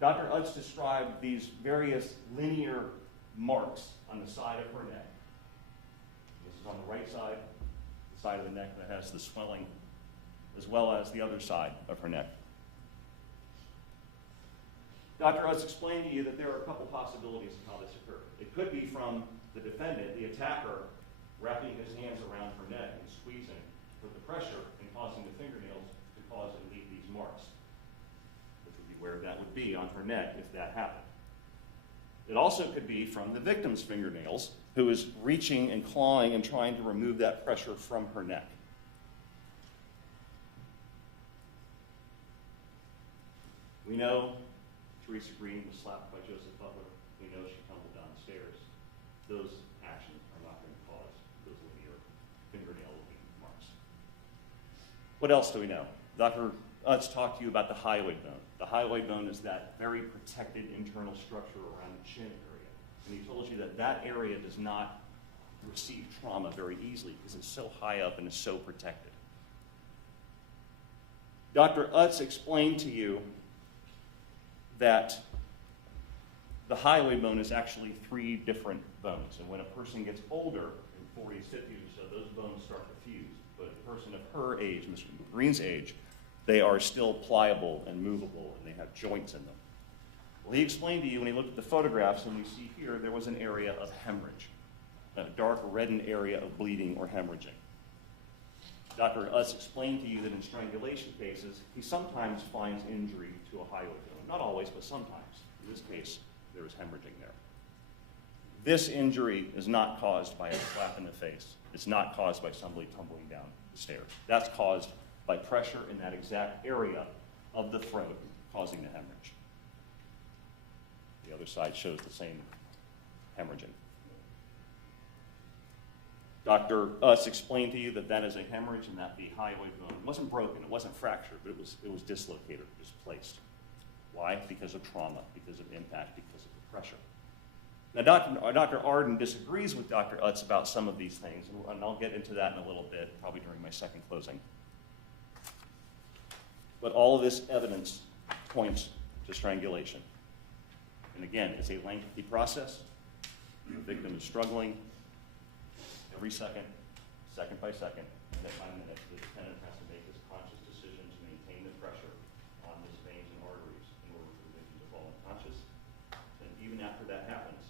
Dr. Utz described these various linear marks on the side of her neck. This is on the right side, the side of the neck that has the swelling, as well as the other side of her neck. Dr. Utz explained to you that there are a couple possibilities of how this occurred. It could be from the defendant, the attacker, wrapping his hands around her neck and squeezing with the pressure and causing the fingernails to cause and leave these marks, which would be where that would be on her neck if that happened. It also could be from the victim's fingernails, who is reaching and clawing and trying to remove that pressure from her neck. We know Theresa Green was slapped by Joseph Butler. We know she tumbled downstairs. Those actions are not going to cause those linear fingernail-looking marks. What else do we know? Dr. Utz talked to you about the hyoid bone. The hyoid bone is that very protected internal structure around the chin area. And he told you that that area does not receive trauma very easily because it's so high up and is so protected. Dr. Utz explained to you that the hyoid bone is actually 3 different bones. And when a person gets older, in 40s, 50s or so, those bones start to fuse. But a person of her age, Mr. Green's age, they are still pliable and movable, and they have joints in them. Well, he explained to you when he looked at the photographs, and we see here, there was an area of hemorrhage, a dark reddened area of bleeding or hemorrhaging. Dr. Utz explained to you that in strangulation cases, he sometimes finds injury to a hyoid bone. Not always, but sometimes. In this case, there was hemorrhaging there. This injury is not caused by a slap in the face. It's not caused by somebody tumbling down the stairs. That's caused by pressure in that exact area of the throat causing the hemorrhage. The other side shows the same hemorrhaging. Dr. Utz explained to you that that is a hemorrhage and that the hyoid bone, it wasn't broken, it wasn't fractured, but it was dislocated, displaced. Why? Because of trauma, because of impact, because of the pressure. Now, Dr. Arden disagrees with Dr. Utz about some of these things, and I'll get into that in a little bit, probably during my second closing. But all of this evidence points to strangulation. And again, it's a lengthy process. The victim is struggling. Every second, second by second, minute by minute, the defendant has to make this conscious decision to maintain the pressure on his veins and arteries in order for the victim to fall unconscious. And even after that happens,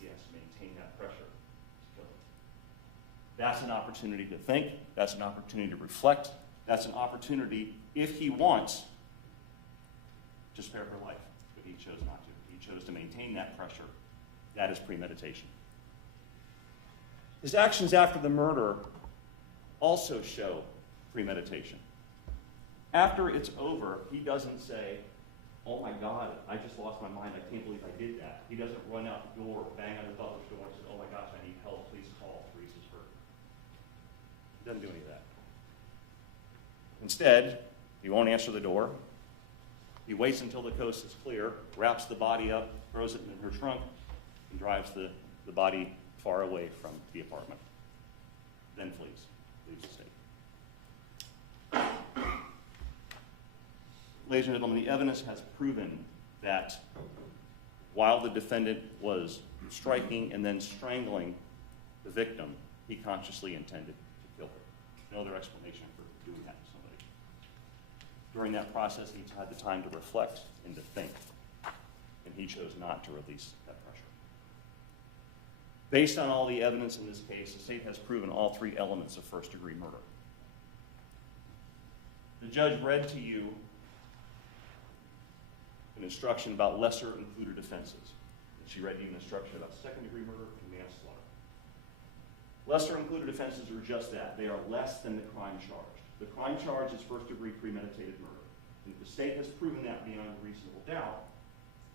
he has to maintain that pressure to kill him. That's an opportunity to think. That's an opportunity to reflect. That's an opportunity, if he wants, to spare her life. But he chose not to. He chose to maintain that pressure. That is premeditation. His actions after the murder also show premeditation. After it's over, he doesn't say, "Oh my God, I just lost my mind. I can't believe I did that." He doesn't run out the door, bang on the butler's door, and say, "Oh my gosh, I need help. Please call. Theresa's hurt." He doesn't do any of that. Instead, he won't answer the door. He waits until the coast is clear, wraps the body up, throws it in her trunk, and drives the body far away from the apartment. Then flees, leaves the state. Ladies and gentlemen, the evidence has proven that while the defendant was striking and then strangling the victim, he consciously intended to kill her. No other explanation for doing that to somebody. During that process, he had the time to reflect and to think, and he chose not to release that pressure. Based on all the evidence in this case, the state has proven all 3 elements of first-degree murder. The judge read to you an instruction about lesser included offenses. She read you an instruction about second-degree murder and manslaughter. Lesser included offenses are just that. They are less than the crime charged. The crime charge is first-degree premeditated murder. And if the state has proven that beyond a reasonable doubt,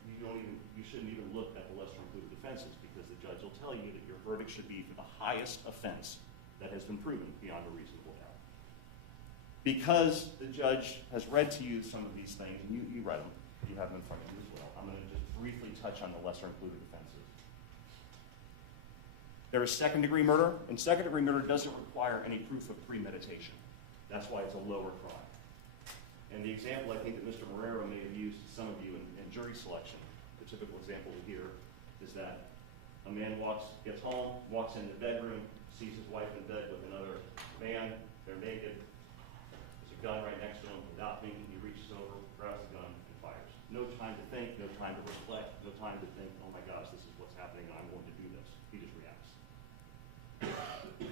you shouldn't even look at the lesser included offenses, because the judge will tell you that your verdict should be for the highest offense that has been proven beyond a reasonable doubt. Because the judge has read to you some of these things, and you read them, you have them in front of you as well, I'm going to just briefly touch on the lesser included offenses. There is second-degree murder, and second-degree murder doesn't require any proof of premeditation. That's why it's a lower crime. And the example I think that Mr. Marrero may have used to some of you in jury selection, the typical example we hear is that a man gets home, walks into the bedroom, sees his wife in bed with another man, they're naked, there's a gun right next to him, without thinking he reaches over, grabs the gun, and fires. No time to think, no time to reflect, no time to think, oh my gosh, this is what's happening, and I'm going to do this. He just reacts.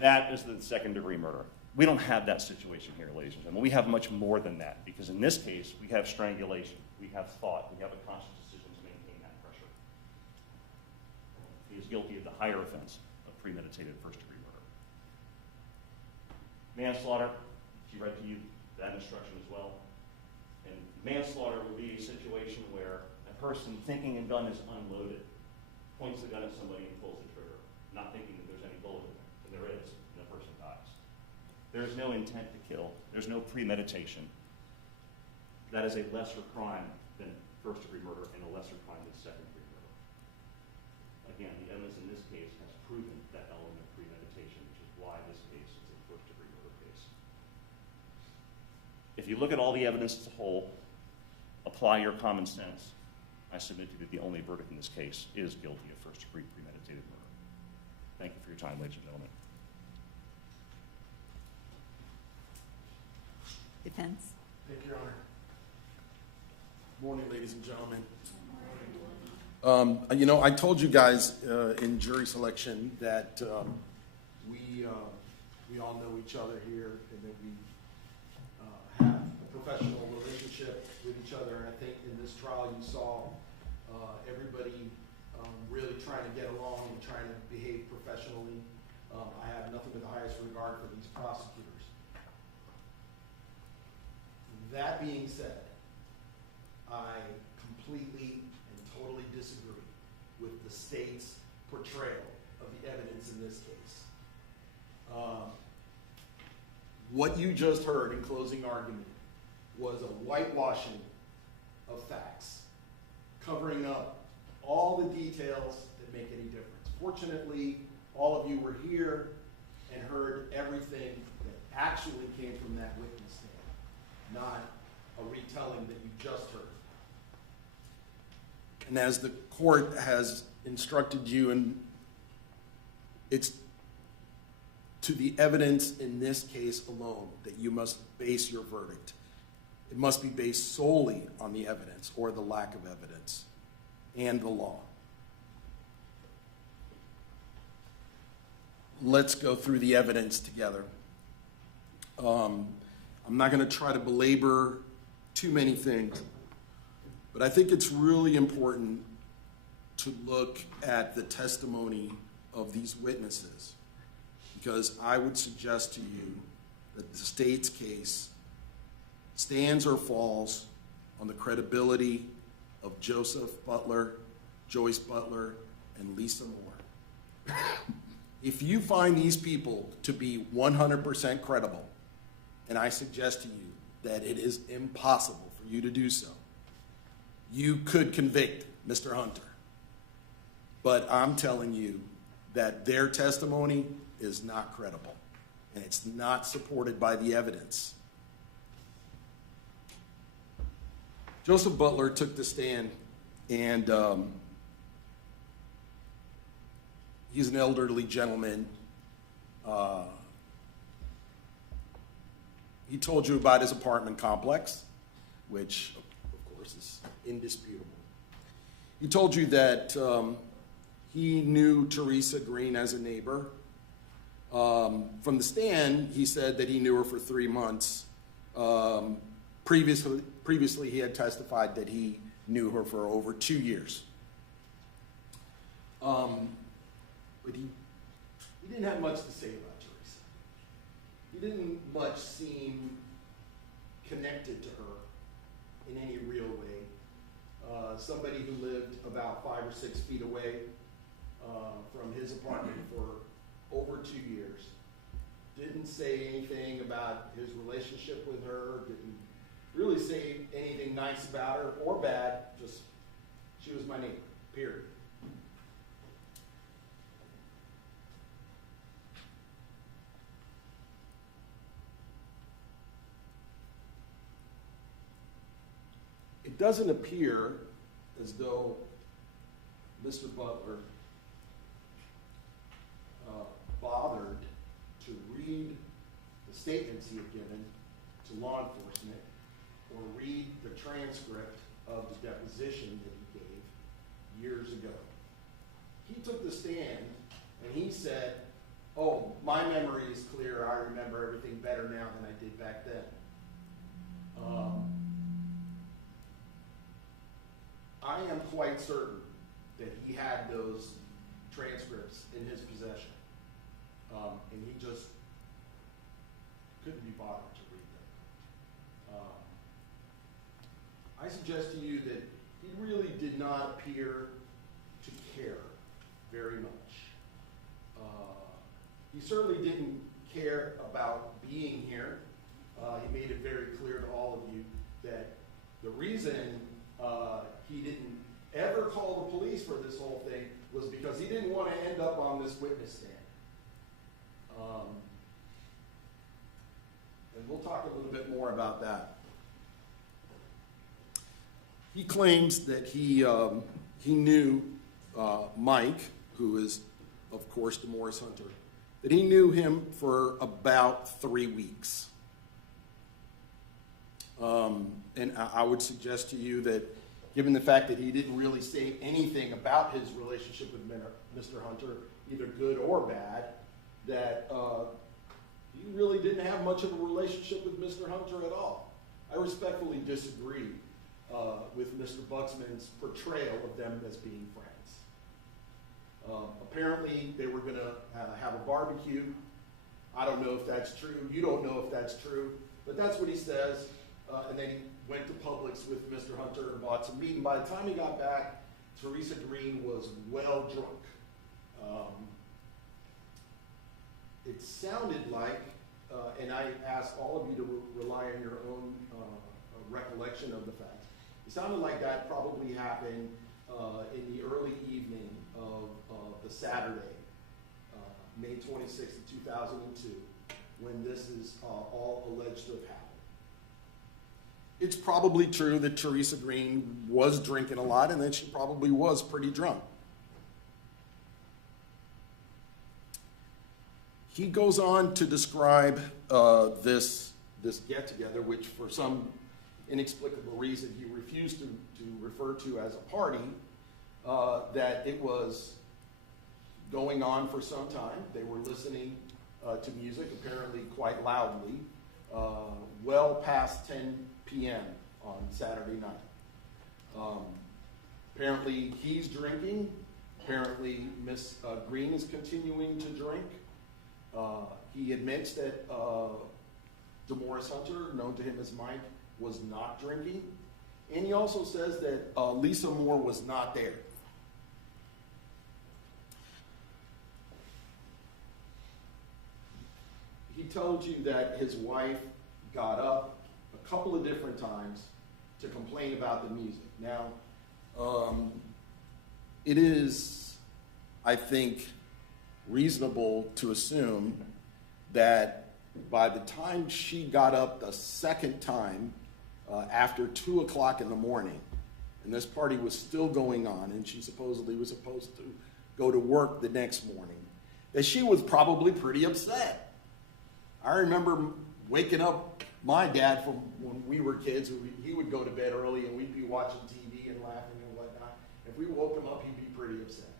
That is the second-degree murder. We don't have that situation here, ladies and gentlemen. We have much more than that, because in this case, we have strangulation, we have thought, we have a conscious decision to maintain that pressure. He is guilty of the higher offense of premeditated first-degree murder. Manslaughter, she read to you that instruction as well. And manslaughter would be a situation where a person thinking a gun is unloaded points the gun at somebody and pulls the trigger, not thinking that there's any bullet in there, and there is, and the person dies. There is no intent to kill. There's no premeditation. That is a lesser crime than first-degree murder and a lesser crime than second-degree murder. Again, the evidence in this case has proven that element of premeditation, which is why this case is a first-degree murder case. If you look at all the evidence as a whole, apply your common sense, I submit to you that the only verdict in this case is guilty of first-degree premeditated murder. Thank you for your time, ladies and gentlemen. Defense? Thank you, Your Honor. Morning, ladies and gentlemen. I told you guys in jury selection that we all know each other here, and that we have a professional relationship with each other. And I think in this trial you saw everybody really trying to get along and trying to behave professionally. I have nothing but the highest regard for these prosecutors. That being said, I completely and totally disagree with the state's portrayal of the evidence in this case. What you just heard in closing argument was a whitewashing of facts, covering up all the details that make any difference. Fortunately, all of you were here and heard everything that actually came from that witness stand, not a retelling that you just heard. And as the court has instructed you, and it's to the evidence in this case alone that you must base your verdict. It must be based solely on the evidence or the lack of evidence and the law. Let's go through the evidence together. I'm not going to try to belabor too many things, but I think it's really important to look at the testimony of these witnesses, because I would suggest to you that the state's case stands or falls on the credibility of Joseph Butler, Joyce Butler, and Lisa Moore. If you find these people to be 100% credible, and I suggest to you that it is impossible for you to do so, you could convict Mr. Hunter. But I'm telling you that their testimony is not credible, and it's not supported by the evidence. Joseph Butler took the stand, and he's an elderly gentleman. He told you about his apartment complex, which, of course, is indisputable. He told you that he knew Theresa Green as a neighbor. From the stand, he said that he knew her for 3 months. Previously, he had testified that he knew her for over 2 years. But he didn't have much to say about Theresa. He didn't much seem connected to her in any real way. Somebody who lived about 5 or 6 feet away from his apartment for over 2 years. Didn't say anything about his relationship with her, didn't really say anything nice about her or bad, just she was my neighbor, period. It doesn't appear as though Mr. Butler bothered to read the statements he had given to law enforcement or read the transcript of the deposition that he gave years ago. He took the stand and he said, "Oh, my memory is clear. I remember everything better now than I did back then." I am quite certain that he had those transcripts in his possession. And he just couldn't be bothered to read them. I suggest to you that he really did not appear to care very much. He certainly didn't care about being here. He made it very clear to all of you that the reason he didn't ever call the police for this whole thing was because he didn't want to end up on this witness stand. And we'll talk a little bit more about that. He claims that he knew Mike, who is, of course, Demorris Hunter, that he knew him for about 3 weeks. And I would suggest to you that given the fact that he didn't really say anything about his relationship with Mr. Hunter, either good or bad, that he really didn't have much of a relationship with Mr. Hunter at all. I respectfully disagree with Mr. Buxman's portrayal of them as being friends. Apparently, they were going to have a barbecue. I don't know if that's true. You don't know if that's true. But that's what he says. And then he went to Publix with Mr. Hunter and bought some meat. And by the time he got back, Theresa Green was well drunk. It sounded like, and I ask all of you to rely on your own recollection of the facts, it sounded like that probably happened in the early evening of the Saturday, May 26th of 2002, when this is all alleged to have happened. It's probably true that Theresa Green was drinking a lot and that she probably was pretty drunk. He goes on to describe this get-together, which for some inexplicable reason he refused to refer to as a party, that it was going on for some time. They were listening to music, apparently quite loudly, well past 10 p.m. on Saturday night. Apparently he's drinking. Apparently Miss Green is continuing to drink. He admits that Demorris Hunter, known to him as Mike, was not drinking. And he also says that Lisa Moore was not there. He told you that his wife got up a couple of different times to complain about the music. Now, it is, I think, reasonable to assume that by the time she got up the second time, after 2 o'clock in the morning, and this party was still going on, and she supposedly was supposed to go to work the next morning, that she was probably pretty upset. I remember waking up my dad from when we were kids. He would go to bed early, and we'd be watching TV and laughing and whatnot. If we woke him up, he'd be pretty upset,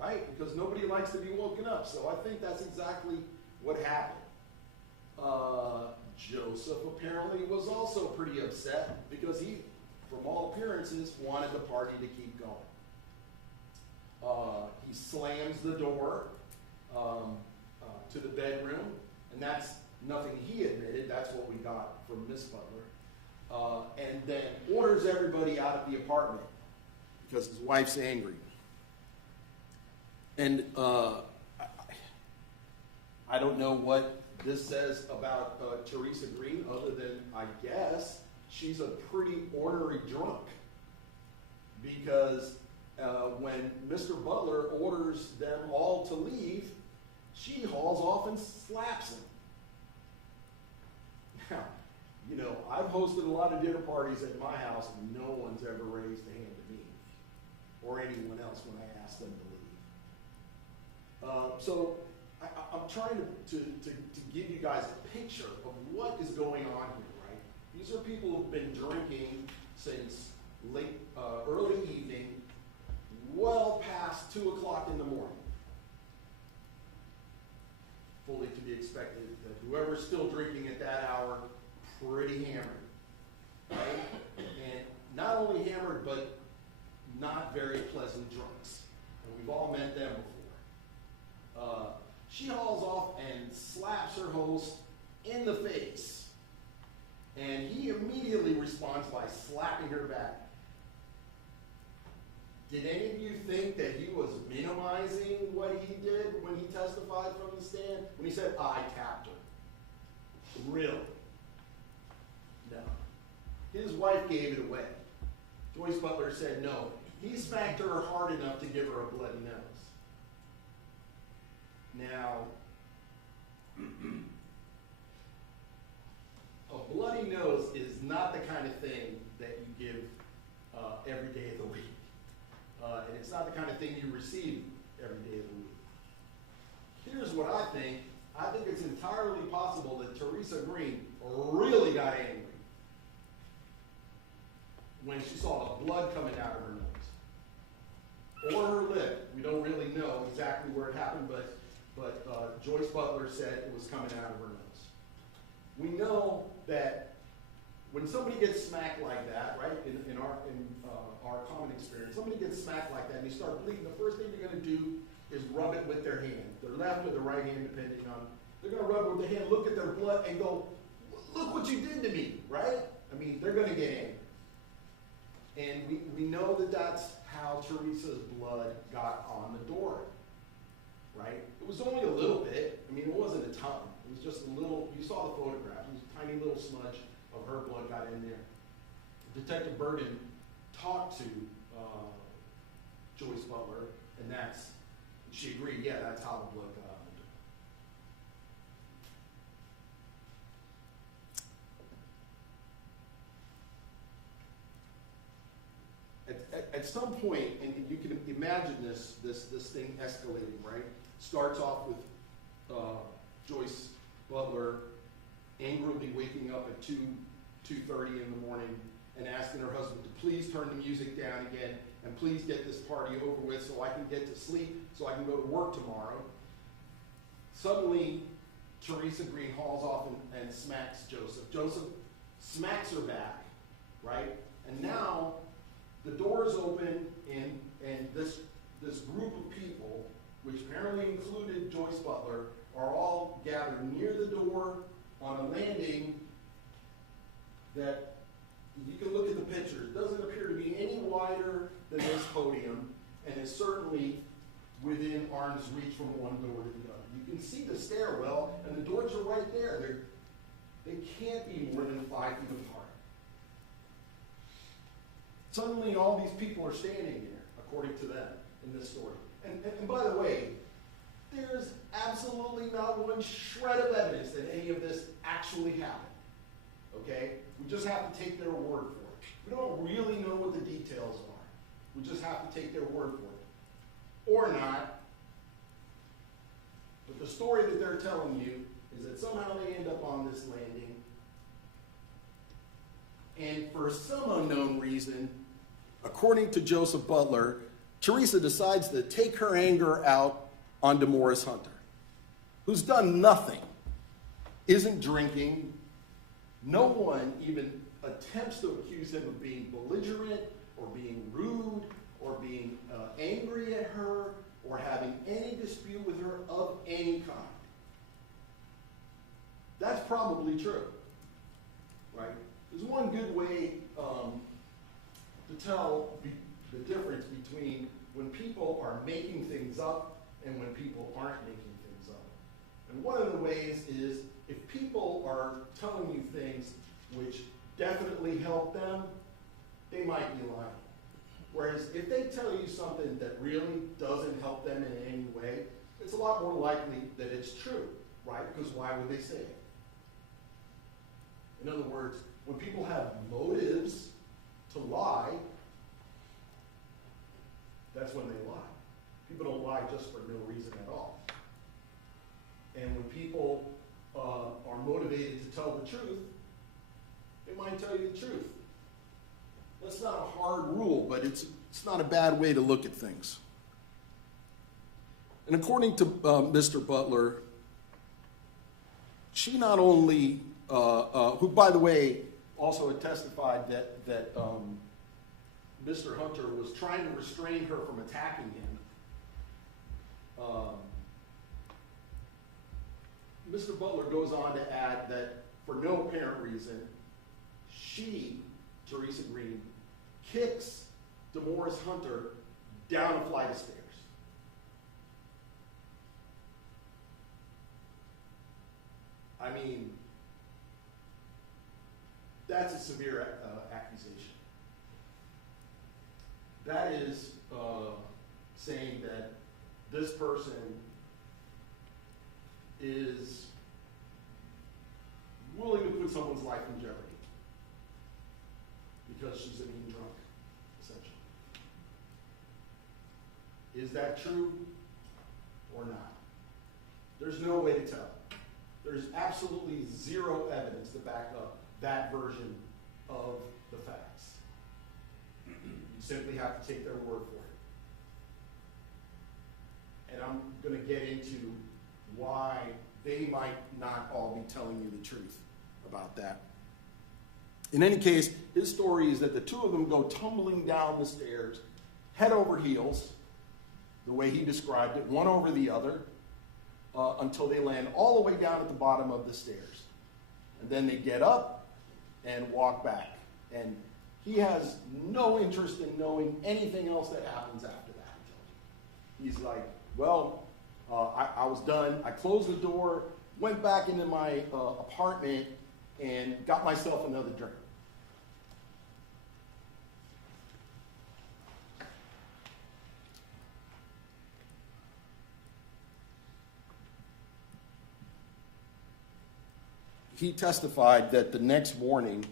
right? Because nobody likes to be woken up. So I think that's exactly what happened. Joseph apparently was also pretty upset because he, from all appearances, wanted the party to keep going. He slams the door to the bedroom, and that's nothing he admitted. That's what we got from Miss Butler. And then orders everybody out of the apartment because his wife's angry. And I don't know what this says about Theresa Green, other than I guess she's a pretty ornery drunk. Because when Mr. Butler orders them all to leave, she hauls off and slaps him. Now, you know, I've hosted a lot of dinner parties at my house, and no one's ever raised a hand to me or anyone else when I ask them to leave. So I'm trying to give you guys a picture of what is going on here, right? These are people who've been drinking since early evening, well past 2 o'clock in the morning. Fully to be expected that whoever's still drinking at that hour, pretty hammered, right? And not only hammered, but not very pleasant drunks. And we've all met them before. She hauls off and slaps her host in the face. And he immediately responds by slapping her back. Did any of you think that he was minimizing what he did when he testified from the stand? When he said, I tapped her. Really? No. His wife gave it away. Joyce Butler said no. He smacked her hard enough to give her a bloody nose. Now, a bloody nose is not the kind of thing that you give every day of the week. And it's not the kind of thing you receive every day of the week. Here's what I think. I think it's entirely possible that Theresa Green really got angry when she saw the blood coming out of her nose. Or her lip. We don't really know exactly where it happened, but Joyce Butler said it was coming out of her nose. We know that when somebody gets smacked like that, right, in our common experience, somebody gets smacked like that and you start bleeding, the first thing they're going to do is rub it with their hand, their left or their right hand, depending on. They're going to rub it with their hand, look at their blood, and go, look what you did to me, right? I mean, they're going to get angry. And we know that that's how Theresa's blood got on the door, right? It was only a little bit. I mean, it wasn't a ton. It was just a little, you saw the photograph, it was a tiny little smudge of her blood got in there. Detective Burden talked to Joyce Butler, and she agreed, yeah, that's how the blood got on the door. At some point, and you can imagine this thing escalating, right? Starts off with Joyce Butler angrily waking up at 2:30 in the morning and asking her husband to please turn the music down again and please get this party over with so I can get to sleep, so I can go to work tomorrow. Suddenly, Theresa Green hauls off and smacks Joseph. Joseph smacks her back, right? And now the door is open, and this group of people, which apparently included Joyce Butler, are all gathered near the door on a landing that you can look at the picture. It doesn't appear to be any wider than this podium, and is certainly within arm's reach from one door to the other. You can see the stairwell, and the doors are right there. They can't be more than 5 feet apart. Suddenly, all these people are standing there, according to them, in this story. And by the way, there's absolutely not one shred of evidence that any of this actually happened. Okay? We just have to take their word for it. We don't really know what the details are. We just have to take their word for it. Or not. But the story that they're telling you is that somehow they end up on this landing. And for some unknown reason, according to Joseph Butler, Theresa decides to take her anger out on Demorris Hunter, who's done nothing, isn't drinking, No one even attempts to accuse him of being belligerent or being rude or being angry at her or having any dispute with her of any kind. That's probably true, right? There's one good way to tell the difference between when people are making things up and when people aren't making things up. And one of the ways is if people are telling you things which definitely help them, they might be lying. Whereas if they tell you something that really doesn't help them in any way, it's a lot more likely that it's true, right? Because why would they say it? In other words, when people have motives to lie, that's when they lie. People don't lie just for no reason at all. And when people are motivated to tell the truth, they might tell you the truth. That's not a hard rule, but it's not a bad way to look at things. And according to Mr. Butler, she not only, who by the way also had testified that Mr. Hunter was trying to restrain her from attacking him. Mr. Butler goes on to add that for no apparent reason, she, Theresa Green, kicks Demorris Hunter down a flight of stairs. I mean, that's a severe accusation. That is saying that this person is willing to put someone's life in jeopardy because she's a mean drunk, essentially. Is that true or not? There's no way to tell. There's absolutely zero evidence to back up that version of the facts. You simply have to take their word for it. And I'm going to get into why they might not all be telling you the truth about that. In any case, his story is that the two of them go tumbling down the stairs, head over heels, the way he described it, one over the other, until they land all the way down at the bottom of the stairs. And then they get up and walk back. And he has no interest in knowing anything else that happens after that. He's like, well, I was done. I closed the door, went back into my apartment, and got myself another drink. He testified that the next morning,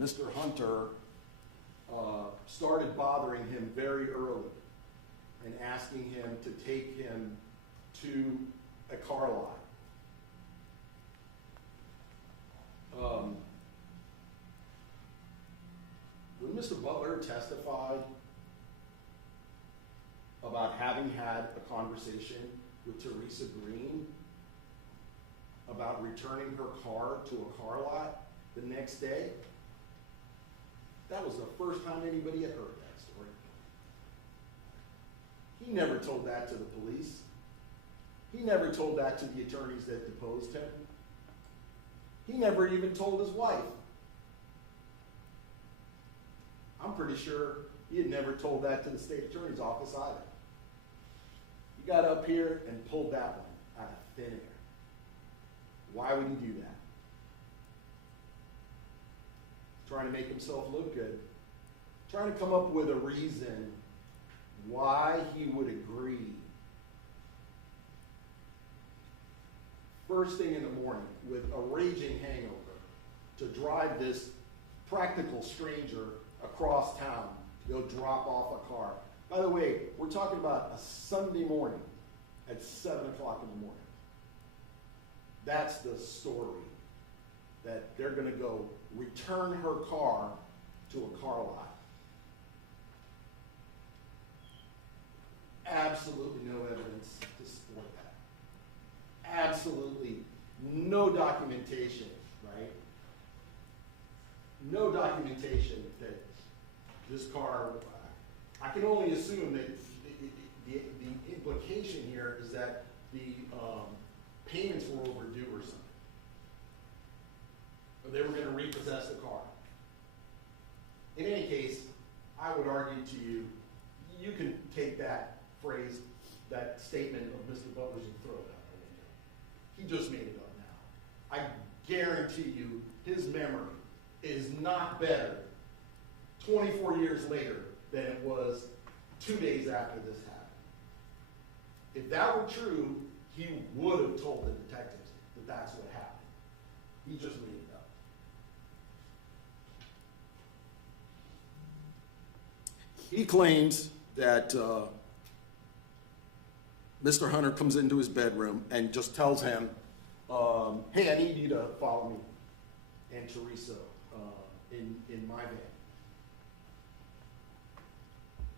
Mr. Hunter started bothering him very early and asking him to take him to a car lot. When Mr. Butler testified about having had a conversation with Theresa Green about returning her car to a car lot the next day, that was the first time anybody had heard that story. He never told that to the police. He never told that to the attorneys that deposed him. He never even told his wife. I'm pretty sure he had never told that to the state attorney's office either. He got up here and pulled that one out of thin air. Why would he do that? Trying to make himself look good. Trying to come up with a reason why he would agree. First thing in the morning, with a raging hangover, to drive this practical stranger across town to go drop off a car. By the way, we're talking about a Sunday morning at 7 o'clock in the morning. That's the story, that they're going to go return her car to a car lot. Absolutely no evidence to support that. Absolutely no documentation, right? right? No documentation that this car, I can only assume that the implication here is that the payments were overdue or something. Or they were going to repossess the car. In any case, I would argue to you, you can take that phrase, that statement of Mr. Butler's and throw it out the window. He just made it up now. I guarantee you his memory is not better 24 years later than it was 2 days after this happened. If that were true, he would have told the detectives that that's what happened. He just made it up. He claims that Mr. Hunter comes into his bedroom and just tells him, hey, I need you to follow me and Theresa in my van.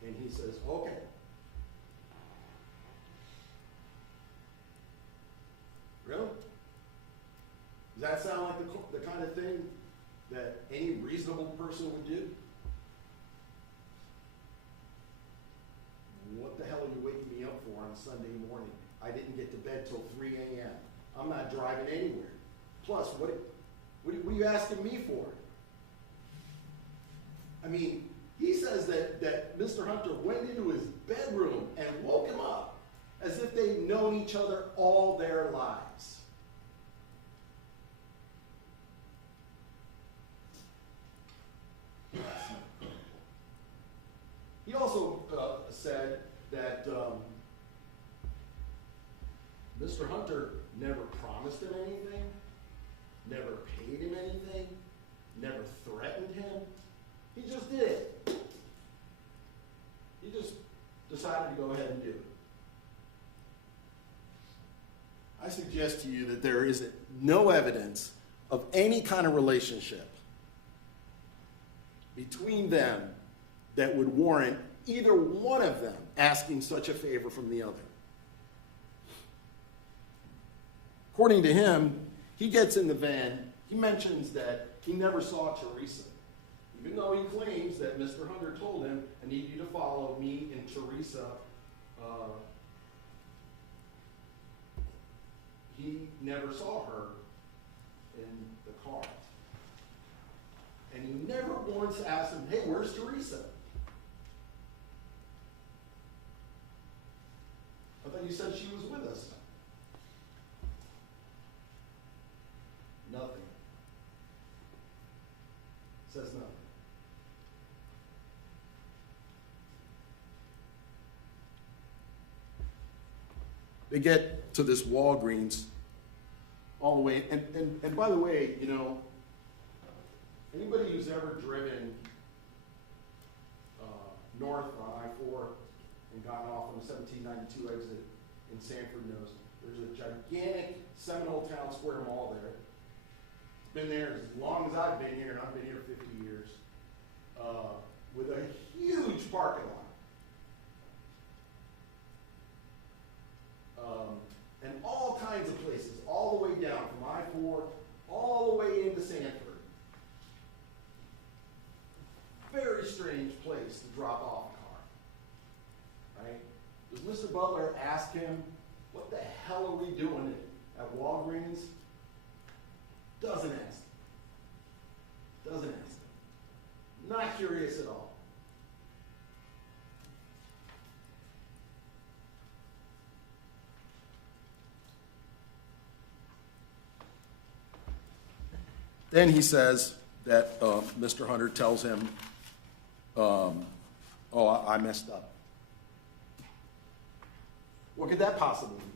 And he says, okay. Really? Does that sound like the kind of thing that any reasonable person would do? What the hell are you waking me up for on a Sunday morning? I didn't get to bed till 3 a.m. I'm not driving anywhere. Plus, what are you asking me for? I mean, he says that Mr. Hunter went into his bedroom and woke him up as if they'd known each other all their lives. He also said that Mr. Hunter never promised him anything, never paid him anything, never threatened him. He just did it. He just decided to go ahead and do it. I suggest to you that there is no evidence of any kind of relationship between them that would warrant either one of them asking such a favor from the other. According to him, he gets in the van, he mentions that he never saw Theresa, even though he claims that Mr. Hunter told him, I need you to follow me and Theresa. He never saw her in the car. And he never once asked him, hey, where's Theresa? I thought you said she was with us. Nothing. Says nothing. They get to this Walgreens all the way, and by the way, you know, anybody who's ever driven north on I-4 and gotten off on the 1792 exit in Sanford knows there's a gigantic Seminole Town Square Mall there. It's been there as long as I've been here, and I've been here 50 years, with a huge parking lot. And all kinds of places, all the way down from I-4, all the way into Sanford. Very strange place to drop off a car, right? Does Mr. Butler ask him, what the hell are we doing at Walgreens? Doesn't ask him. Doesn't ask him. Not curious at all. Then he says that Mr. Hunter tells him, oh, I messed up. What could that possibly mean?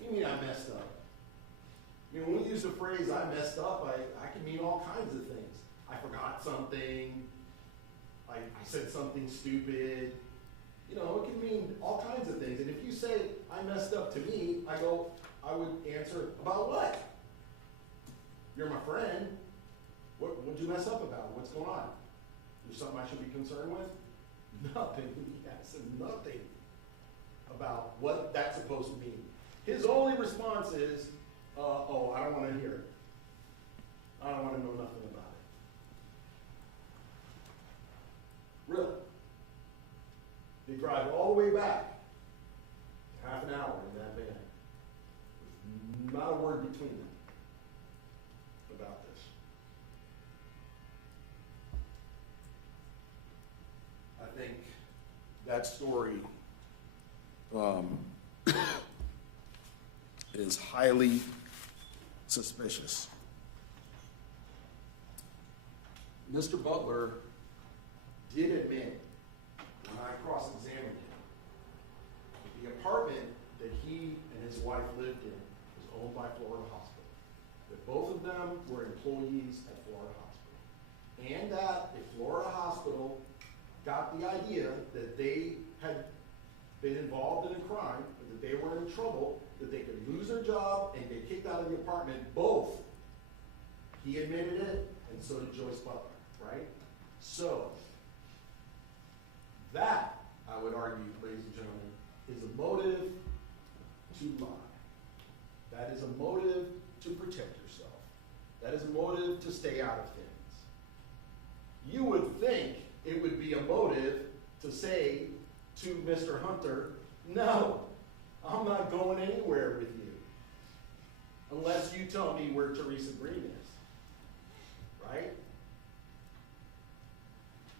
What do you mean I messed up? I mean, when we use the phrase, I messed up, I can mean all kinds of things. I forgot something. I said something stupid. You know, it can mean all kinds of things. And if you say, I messed up to me, I would answer, about what? You're my friend. What'd you mess up about? What's going on? There's something I should be concerned with? Nothing. Yes, nothing about what that's supposed to mean. His only response is, oh, I don't want to hear it. I don't want to know nothing about it. Really. They drive all the way back, half an hour in that van. With not a word between them about this. I think that story is highly suspicious. Mr. Butler did admit, when I cross-examined him, that the apartment that he and his wife lived in was owned by Florida Hospital. That both of them were employees at Florida Hospital. And that if Florida Hospital got the idea that they had been involved in a crime, or that they were in trouble, that they could lose their job and get kicked out of the apartment, both. He admitted it, and so did Joyce Butler, right? So, that, I would argue, ladies and gentlemen, is a motive to lie. That is a motive to protect yourself. That is a motive to stay out of things. You would think it would be a motive to say to Mr. Hunter, no, I'm not going anywhere with you unless you tell me where Theresa Green is, right?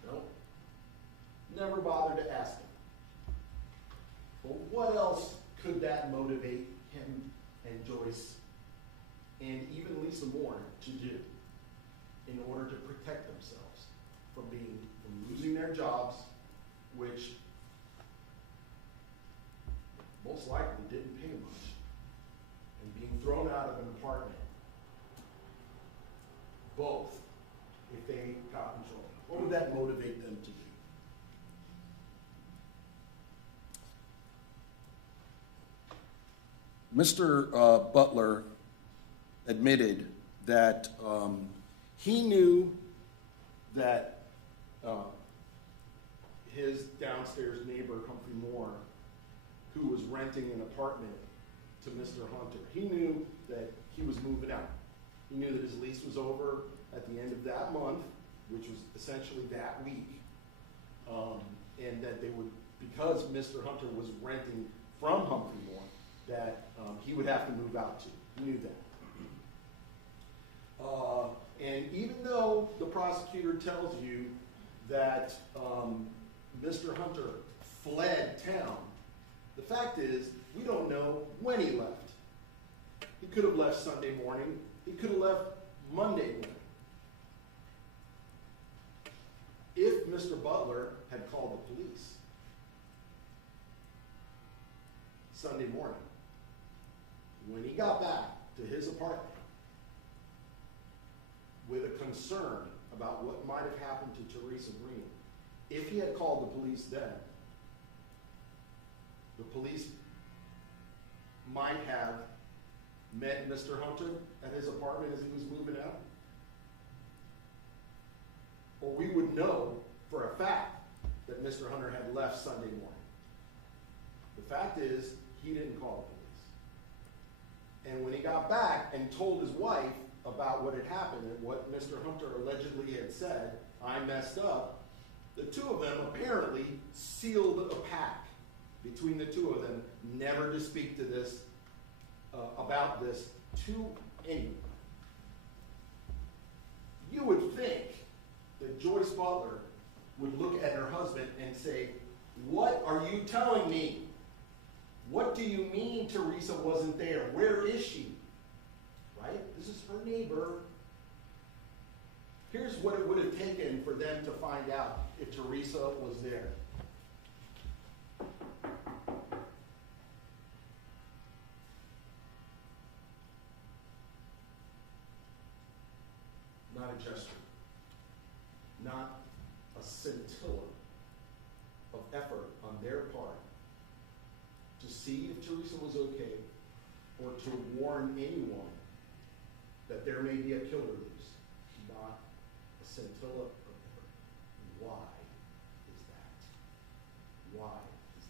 No, never bothered to ask him. But what else could that motivate him and Joyce and even Lisa Moore to do in order to protect themselves from losing their jobs, which most likely didn't pay much, and being thrown out of an apartment, both, if they got in trouble? What would that motivate them to do? Mr. Butler admitted that he knew that his downstairs neighbor, Humphrey Moore, who was renting an apartment to Mr. Hunter, he knew that he was moving out. He knew that his lease was over at the end of that month, which was essentially that week, and that they would, because Mr. Hunter was renting from Humphrey Moore, that he would have to move out too. He knew that. And even though the prosecutor tells you that Mr. Hunter fled town, the fact is, we don't know when he left. He could have left Sunday morning. He could have left Monday morning. If Mr. Butler had called the police Sunday morning, when he got back to his apartment with a concern about what might have happened to Theresa Green, if he had called the police then, the police might have met Mr. Hunter at his apartment as he was moving out. Or we would know for a fact that Mr. Hunter had left Sunday morning. The fact is, he didn't call the police. And when he got back and told his wife about what had happened and what Mr. Hunter allegedly had said, I messed up, the two of them apparently sealed a pact between the two of them, never to speak to this, about this to anyone. You would think that Joyce Butler would look at her husband and say, what are you telling me? What do you mean Theresa wasn't there? Where is she? Right? This is her neighbor. Here's what it would have taken for them to find out if Theresa was there. Not a gesture. Not a scintilla of effort on their part to see if Theresa was okay or to warn anyone that there may be a killer loose. Not a scintilla of effort. Why is that? Why is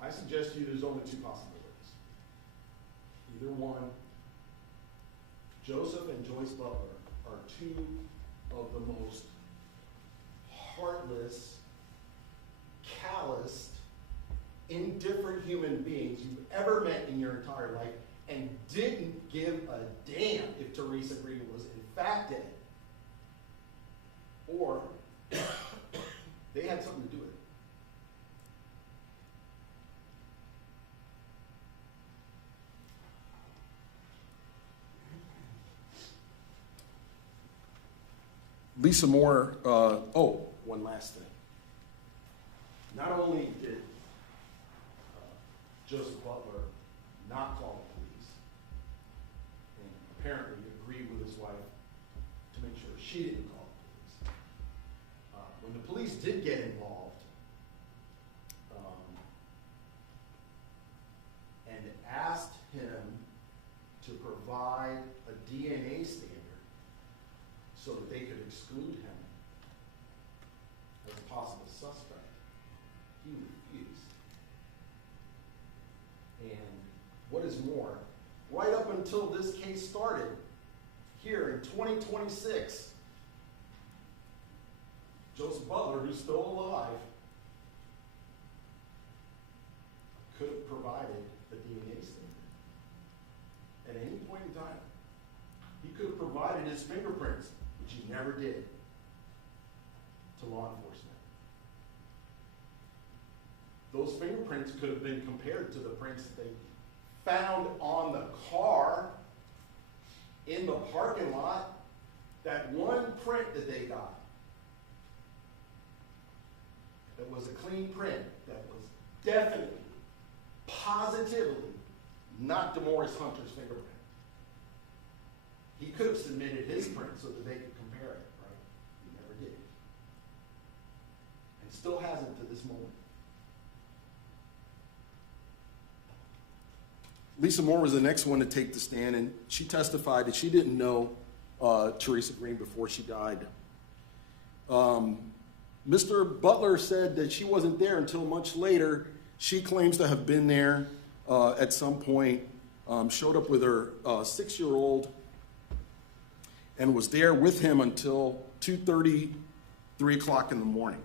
that? I suggest to you there's only two possibilities. Either one, Joseph and Joyce Butler are two of the most heartless, calloused, indifferent human beings you've ever met in your entire life, and didn't give a damn if Theresa Green was in fact dead, or they had something to do with it. Lisa Moore, one last thing. Not only did Joseph Butler not call the police, and apparently agreed with his wife to make sure she didn't call the police. When the police did get involved, and asked him to provide a DNA standard so that they could exclude him as a possible suspect, he refused. And what is more, right up until this case started, here in 2026, Joseph Butler, who's still alive, could have provided a DNA standard at any point in time. He could have provided his fingerprints, which he never did, to law enforcement. Those fingerprints could have been compared to the prints that they found on the car in the parking lot. That one print that they got, that was a clean print, that was definitely, positively not Demorris Hunter's fingerprint. He could have submitted his print so that they could compare it, right? He never did. And still hasn't to this moment. Lisa Moore was the next one to take the stand, and she testified that she didn't know Theresa Green before she died. Mr. Butler said that she wasn't there until much later. She claims to have been there at some point, showed up with her 6-year-old, and was there with him until 2:30, 3 o'clock in the morning.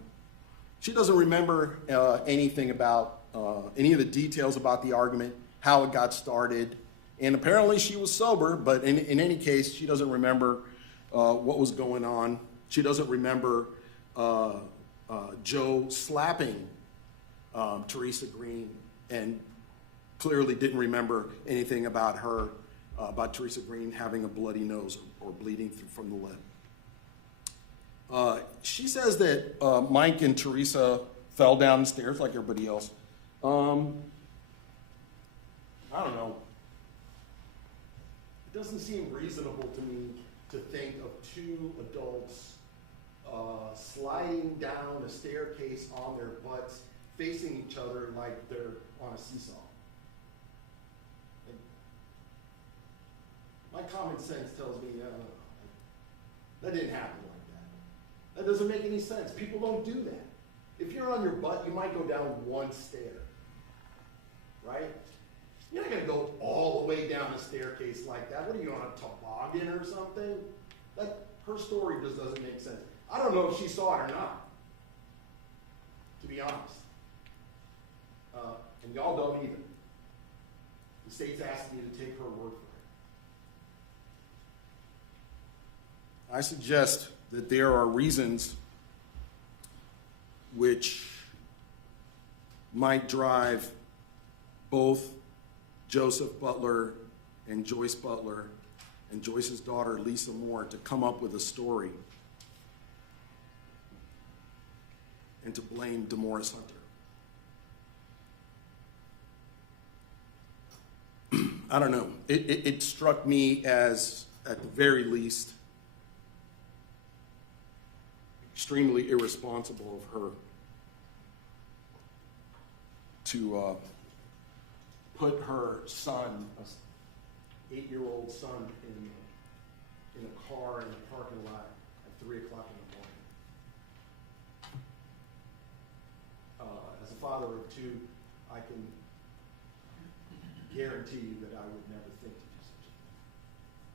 She doesn't remember anything about any of the details about the argument, how it got started, and apparently she was sober, but in any case, she doesn't remember what was going on. She doesn't remember Joe slapping Theresa Green, and clearly didn't remember anything about her, about Theresa Green having a bloody nose or bleeding from the lip. She says that Mike and Theresa fell down the stairs like everybody else. I don't know. It doesn't seem reasonable to me to think of two adults sliding down a staircase on their butts, facing each other like they're on a seesaw. And my common sense tells me that didn't happen like that. That doesn't make any sense. People don't do that. If you're on your butt, you might go down one stair, right? You're not going to go all the way down a staircase like that. What are you, on a toboggan or something? Her story just doesn't make sense. I don't know if she saw it or not, to be honest. And y'all don't either. The state's asking you to take her word for it. I suggest that there are reasons which might drive both Joseph Butler and Joyce Butler and Joyce's daughter Lisa Moore to come up with a story and to blame Demorris Hunter. I don't know. It struck me as, at the very least, extremely irresponsible of her to put her son, an 8-year-old son, in a car in the parking lot at 3 o'clock in the morning. As a father of two, I can guarantee you that I would never think to do such a thing.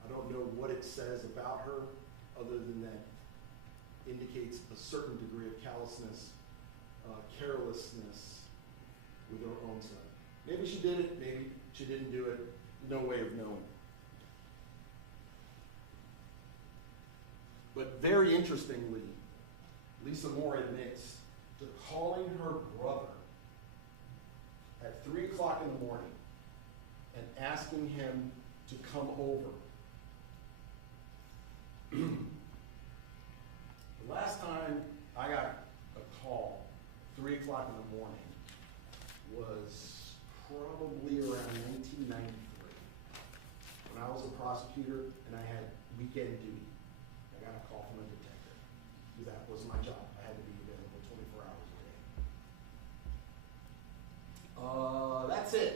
I I don't know what it says about her, other than that indicates a certain degree of callousness, carelessness with her own son. Maybe she did it, maybe she didn't do it. No way of knowing. But very interestingly, Lisa Moore admits to calling her brother at 3 o'clock in the morning and asking him to come over. The last time I got a call, 3 o'clock in the morning, was probably around 1993. When I was a prosecutor and I had weekend duty. I got a call from a detective. Because that was my job. I had to be available 24 hours a day. That's it.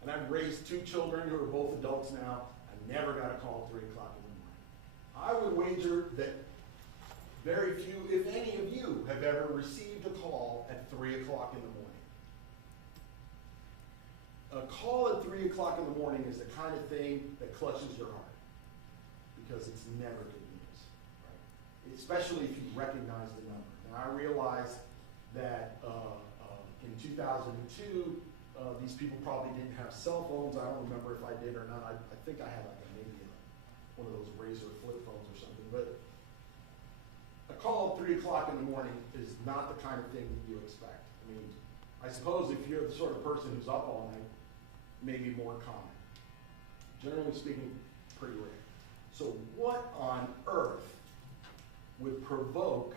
And I've raised 2 children who are both adults now. I never got a call at 3 o'clock in the morning. I would wager that very few, if any of you, have ever received a call at 3 o'clock in the morning. A call at 3 o'clock in the morning is the kind of thing that clutches your heart, because it's never good news, right? Especially if you recognize the number. Now, I realize that in 2002, these people probably didn't have cell phones. I don't remember if I did or not. I think I had one of those Razor flip phones or something. But a call at 3 o'clock in the morning is not the kind of thing that you expect. I mean, I suppose if you're the sort of person who's up all night, maybe more common. Generally speaking, pretty rare. So what on earth would provoke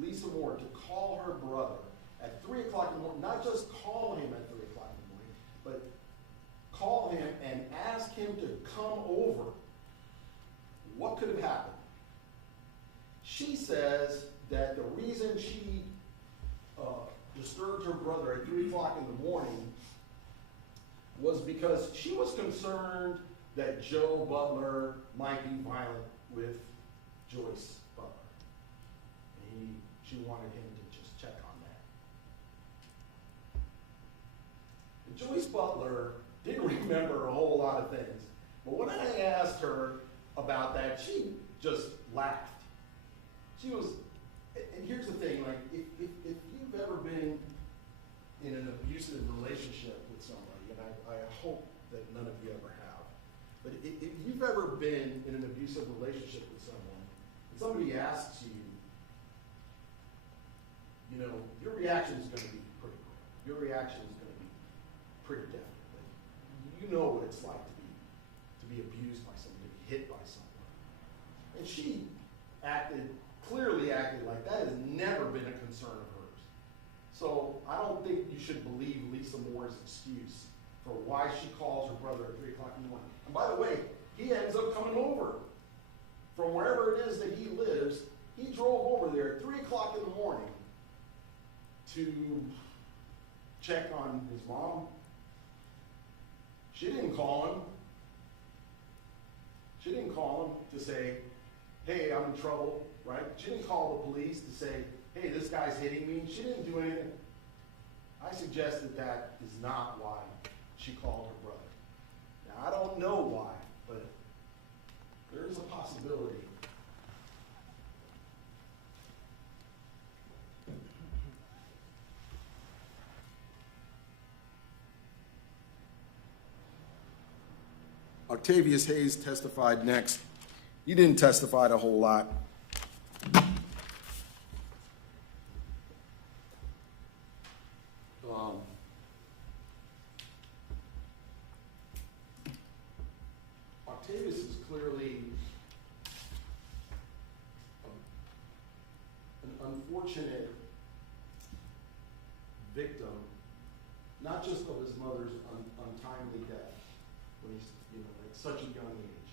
Lisa Moore to call her brother at 3 o'clock in the morning, not just call him at 3 o'clock in the morning, but call him and ask him to come over? What could have happened? She says that the reason she disturbed her brother at 3 o'clock in the morning was because she was concerned that Joe Butler might be violent with Joyce Butler. And she wanted him to just check on that. And Joyce Butler didn't remember a whole lot of things. But when I asked her about that, she just laughed. She was, and here's the thing, like, if you've ever been in an abusive relationship with somebody, and I hope that none of you ever have, but if you've ever been in an abusive relationship with someone, and somebody asks you, you know, your reaction is going to be pretty quick. Your reaction is going to be pretty definite. Like, you know what it's like to be abused by someone, to be hit by someone. And she clearly acted like that has never been a concern of hers. So I don't think you should believe Lisa Moore's excuse for why she calls her brother at 3 o'clock in the morning. And by the way, he ends up coming over from wherever it is that he lives. He drove over there at 3 o'clock in the morning to check on his mom. She didn't call him. She didn't call him to say, hey, I'm in trouble, right? She didn't call the police to say, hey, this guy's hitting me. She didn't do anything. I suggest that is not why she called her brother. Now, I don't know why, but there is a possibility. Octavius Hayes testified next. He didn't testify a whole lot. Octavius is clearly an unfortunate victim, not just of his mother's untimely death when he's, at such a young age.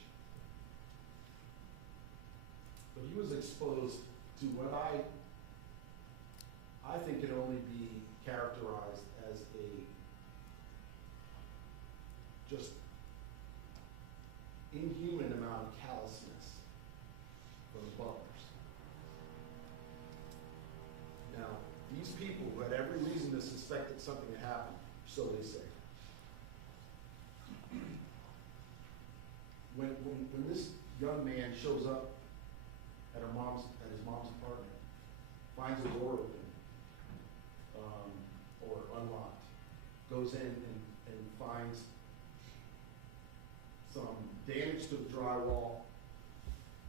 But he was exposed to what I think can only be characterized as a just inhuman amount of callousness from the Butlers. Now, these people who had every reason to suspect that something had happened, so they say. young man shows up at his mom's apartment, finds a door open, or unlocked, goes in and finds some damage to the drywall,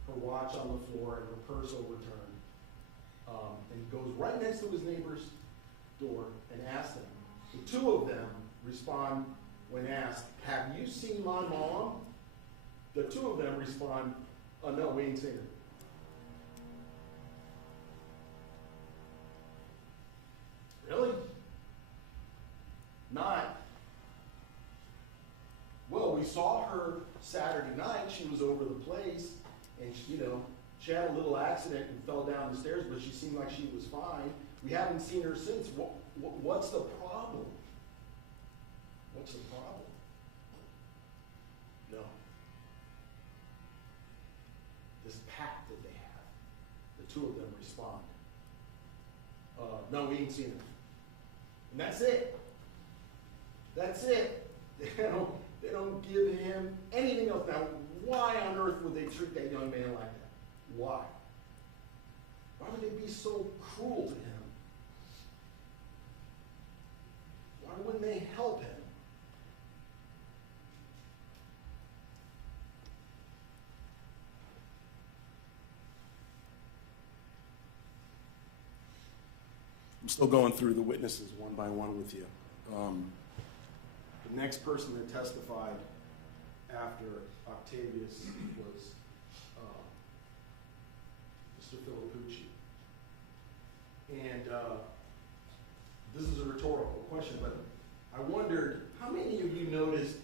her watch on the floor, and her purse overturned, and goes right next to his neighbor's door and asks them. The two of them respond when asked, "Have you seen my mom?" The two of them respond, "No, we ain't seen her." Really? Not. Well, we saw her Saturday night. She was over the place, and she had a little accident and fell down the stairs, but she seemed like she was fine. We haven't seen her since. What's the problem? What's the problem? No. This pact that they have, the two of them respond. No, we ain't seen her. And that's it. That's it. They don't give him anything else. Now, why on earth would they treat that young man like that? Why? Why would they be so cruel to him? Why wouldn't they help him? I'm still going through the witnesses one by one with you. The next person that testified after Octavius was Mr. Filippucci. And this is a rhetorical question, but I wondered, how many of you noticed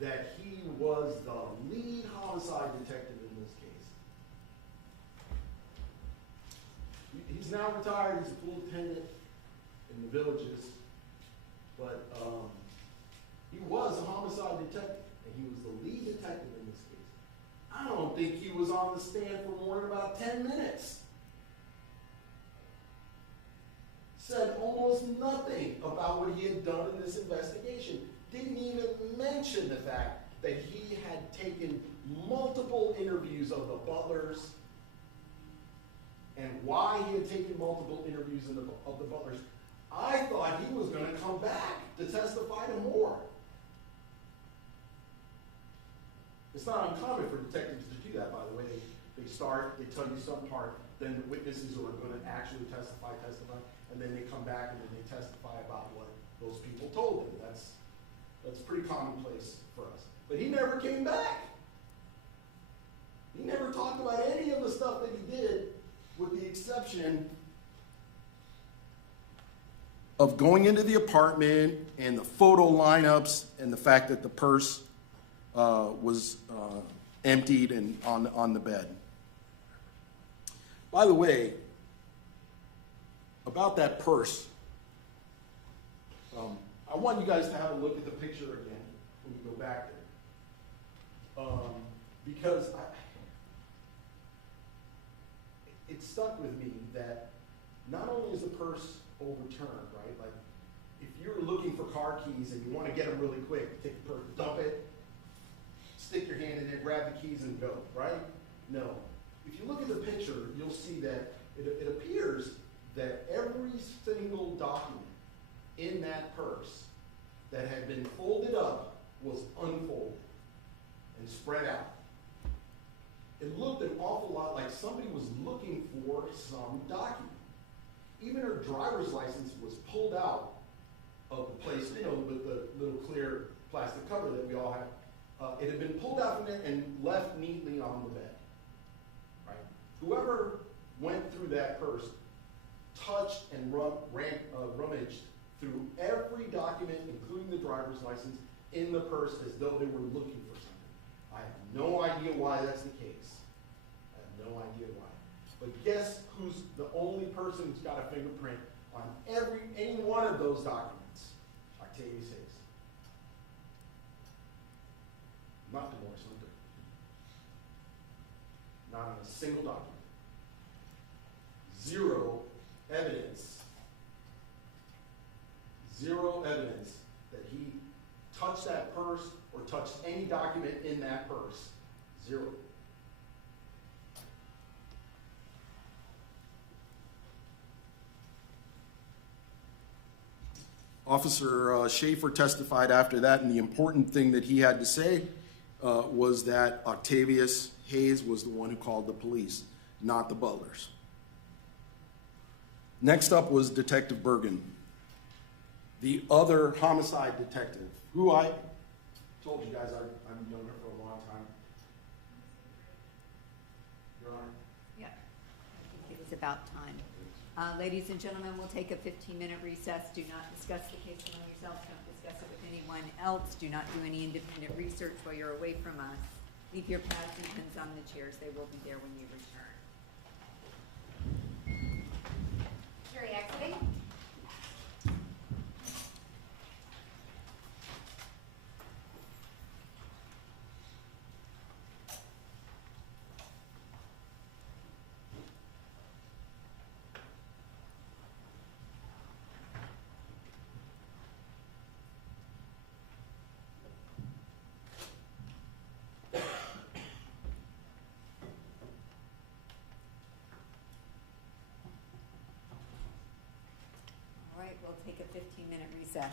that he was the lead homicide detective in this case? He's now retired, he's a pool attendant in the Villages, but he was a homicide detective, and he was the lead detective in this case. I don't think he was on the stand for more than about 10 minutes. Said almost nothing about what he had done in this investigation. Didn't even mention the fact that he had taken multiple interviews of the butlers, and why he had taken multiple interviews of the butlers. I thought he was going to come back to testify to more. It's not uncommon for detectives to do that, by the way. They start, they tell you some part, then the witnesses who are going to actually testify, and then they come back and then they testify about what those people told them. That's pretty commonplace for us. But he never came back. He never talked about any of the stuff that he did, with the exception of going into the apartment and the photo lineups and the fact that the purse was emptied and on the bed. By the way, about that purse, I want you guys to have a look at the picture again when we go back there. Because it stuck with me that not only is the purse overturned, right? Like, if you're looking for car keys and you want to get them really quick, take the purse, dump it, stick your hand in it, grab the keys and go, right? No. If you look at the picture, you'll see that it appears that every single document in that purse that had been folded up was unfolded and spread out. It looked an awful lot like somebody was looking for some document. Even her driver's license was pulled out of the place, with the little clear plastic cover that we all have. It had been pulled out from there and left neatly on the bed. Right? Whoever went through that purse touched and rummaged through every document, including the driver's license, in the purse as though they were looking for something. I have no idea why that's the case. I have no idea why. But guess who's the only person who's got a fingerprint on any one of those documents? Octavius Hayes. Not Demorris Hunter. Not on a single document. Zero evidence. Zero evidence that he touched that purse or touched any document in that purse. Zero. Officer Schaefer testified after that, and the important thing that he had to say was that Octavius Hayes was the one who called the police, not the Butlers. Next up was Detective Bergen, the other homicide detective, who I told you guys I've known her for a long time. Your Honor? Yeah, I think it was about time. Ladies and gentlemen, we'll take a 15-minute recess. Do not discuss the case among yourselves. Don't discuss it with anyone else. Do not do any independent research while you're away from us. Leave your pads and pens on the chairs. They will be there when you return. Jury exiting. All right, we'll take a 15-minute recess.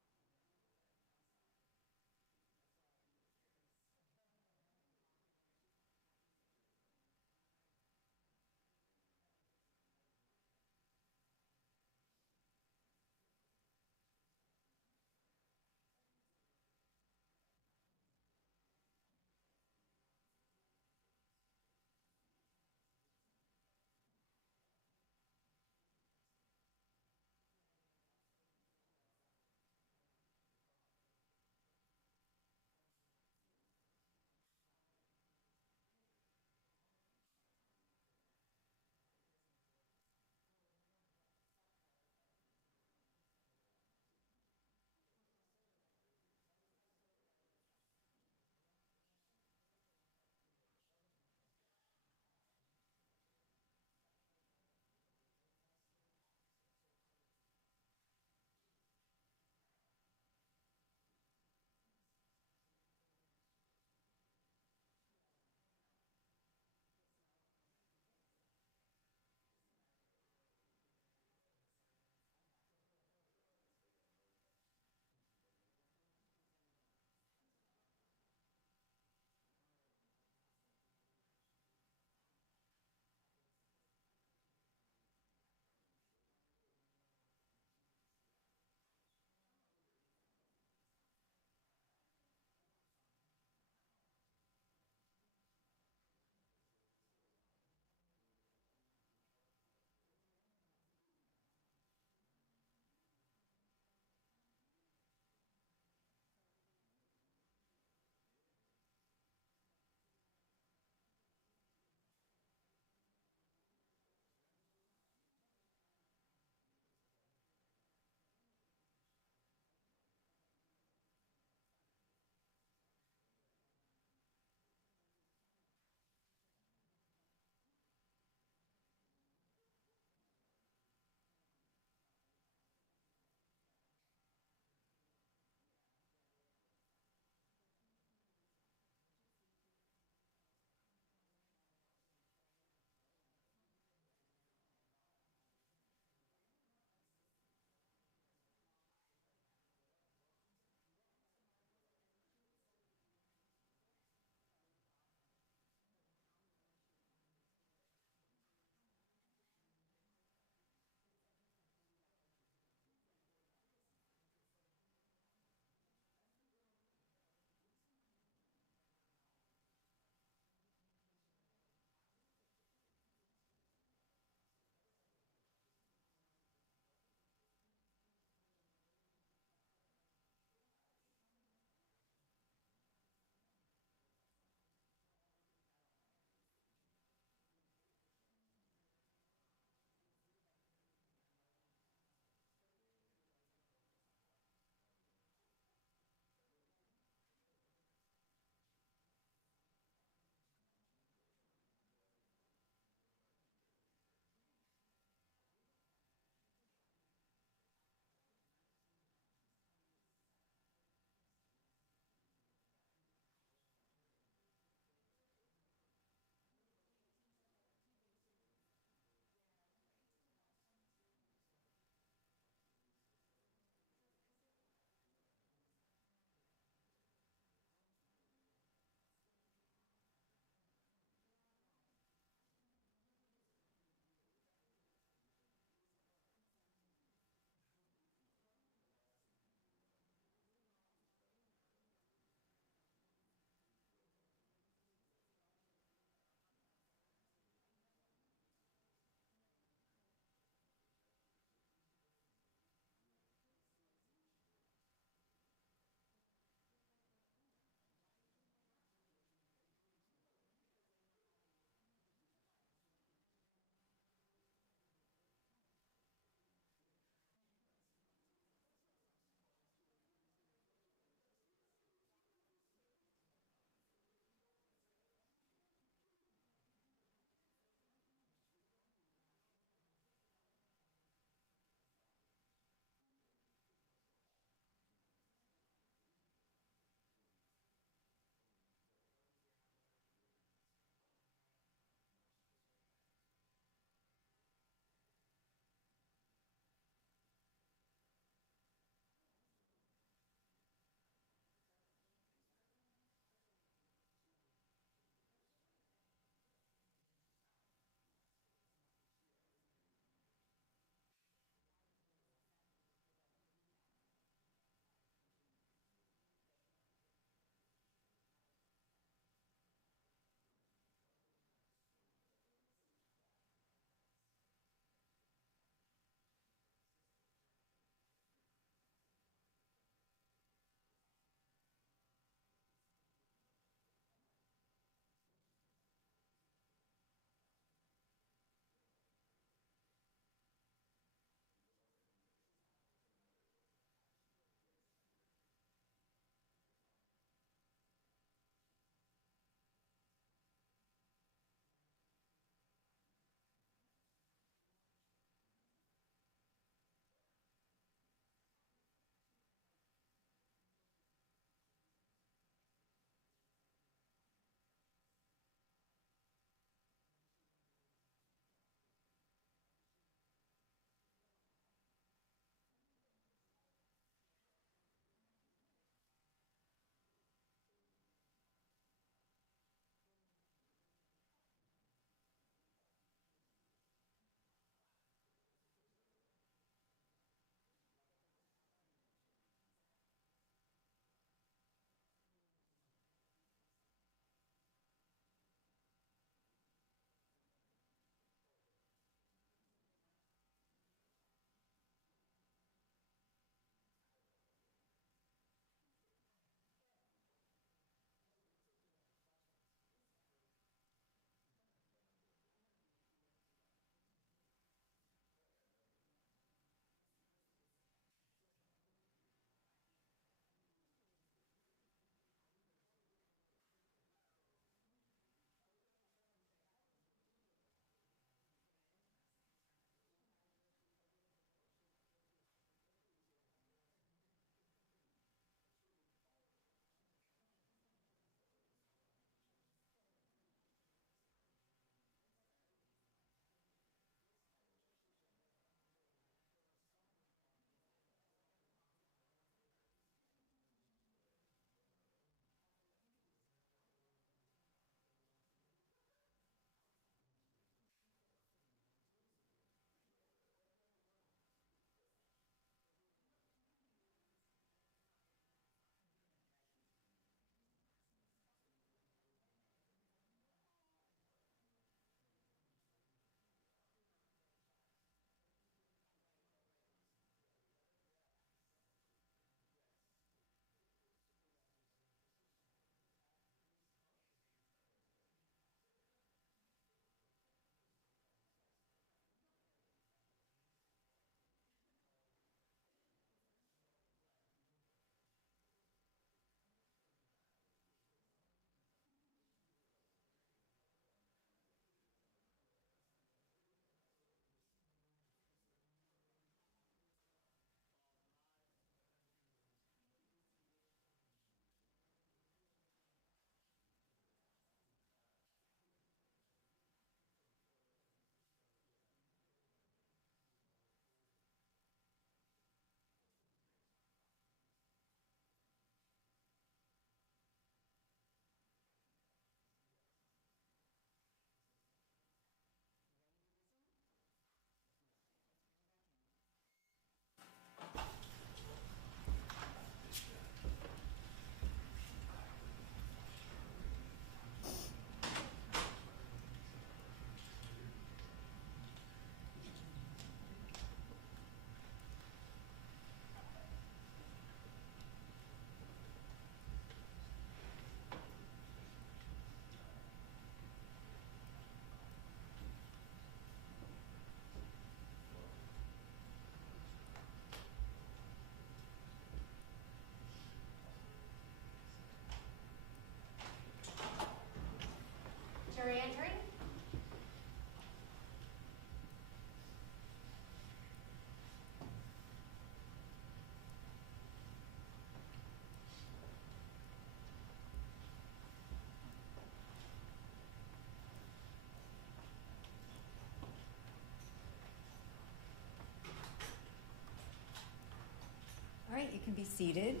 you can be seated.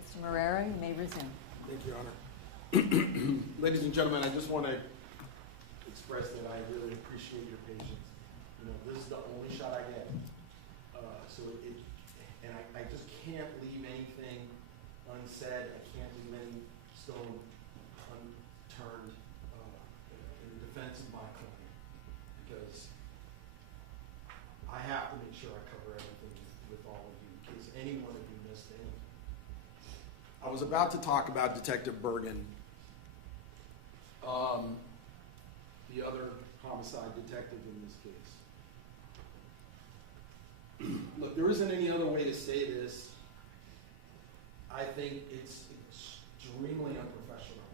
Mr. Morera, you may resume. Thank you, Your Honor. Ladies and gentlemen, I just want to express that I really appreciate your patience. You know, this is the only shot I get. I just can't leave anything unsaid. I can't leave any stone unturned in defense of my client, because I have to make sure I cover everything with all of you in case any one of you missed anything. I was about to talk about Detective Bergen, the other homicide detective in this case. Look, there isn't any other way to say this. I think it's extremely unprofessional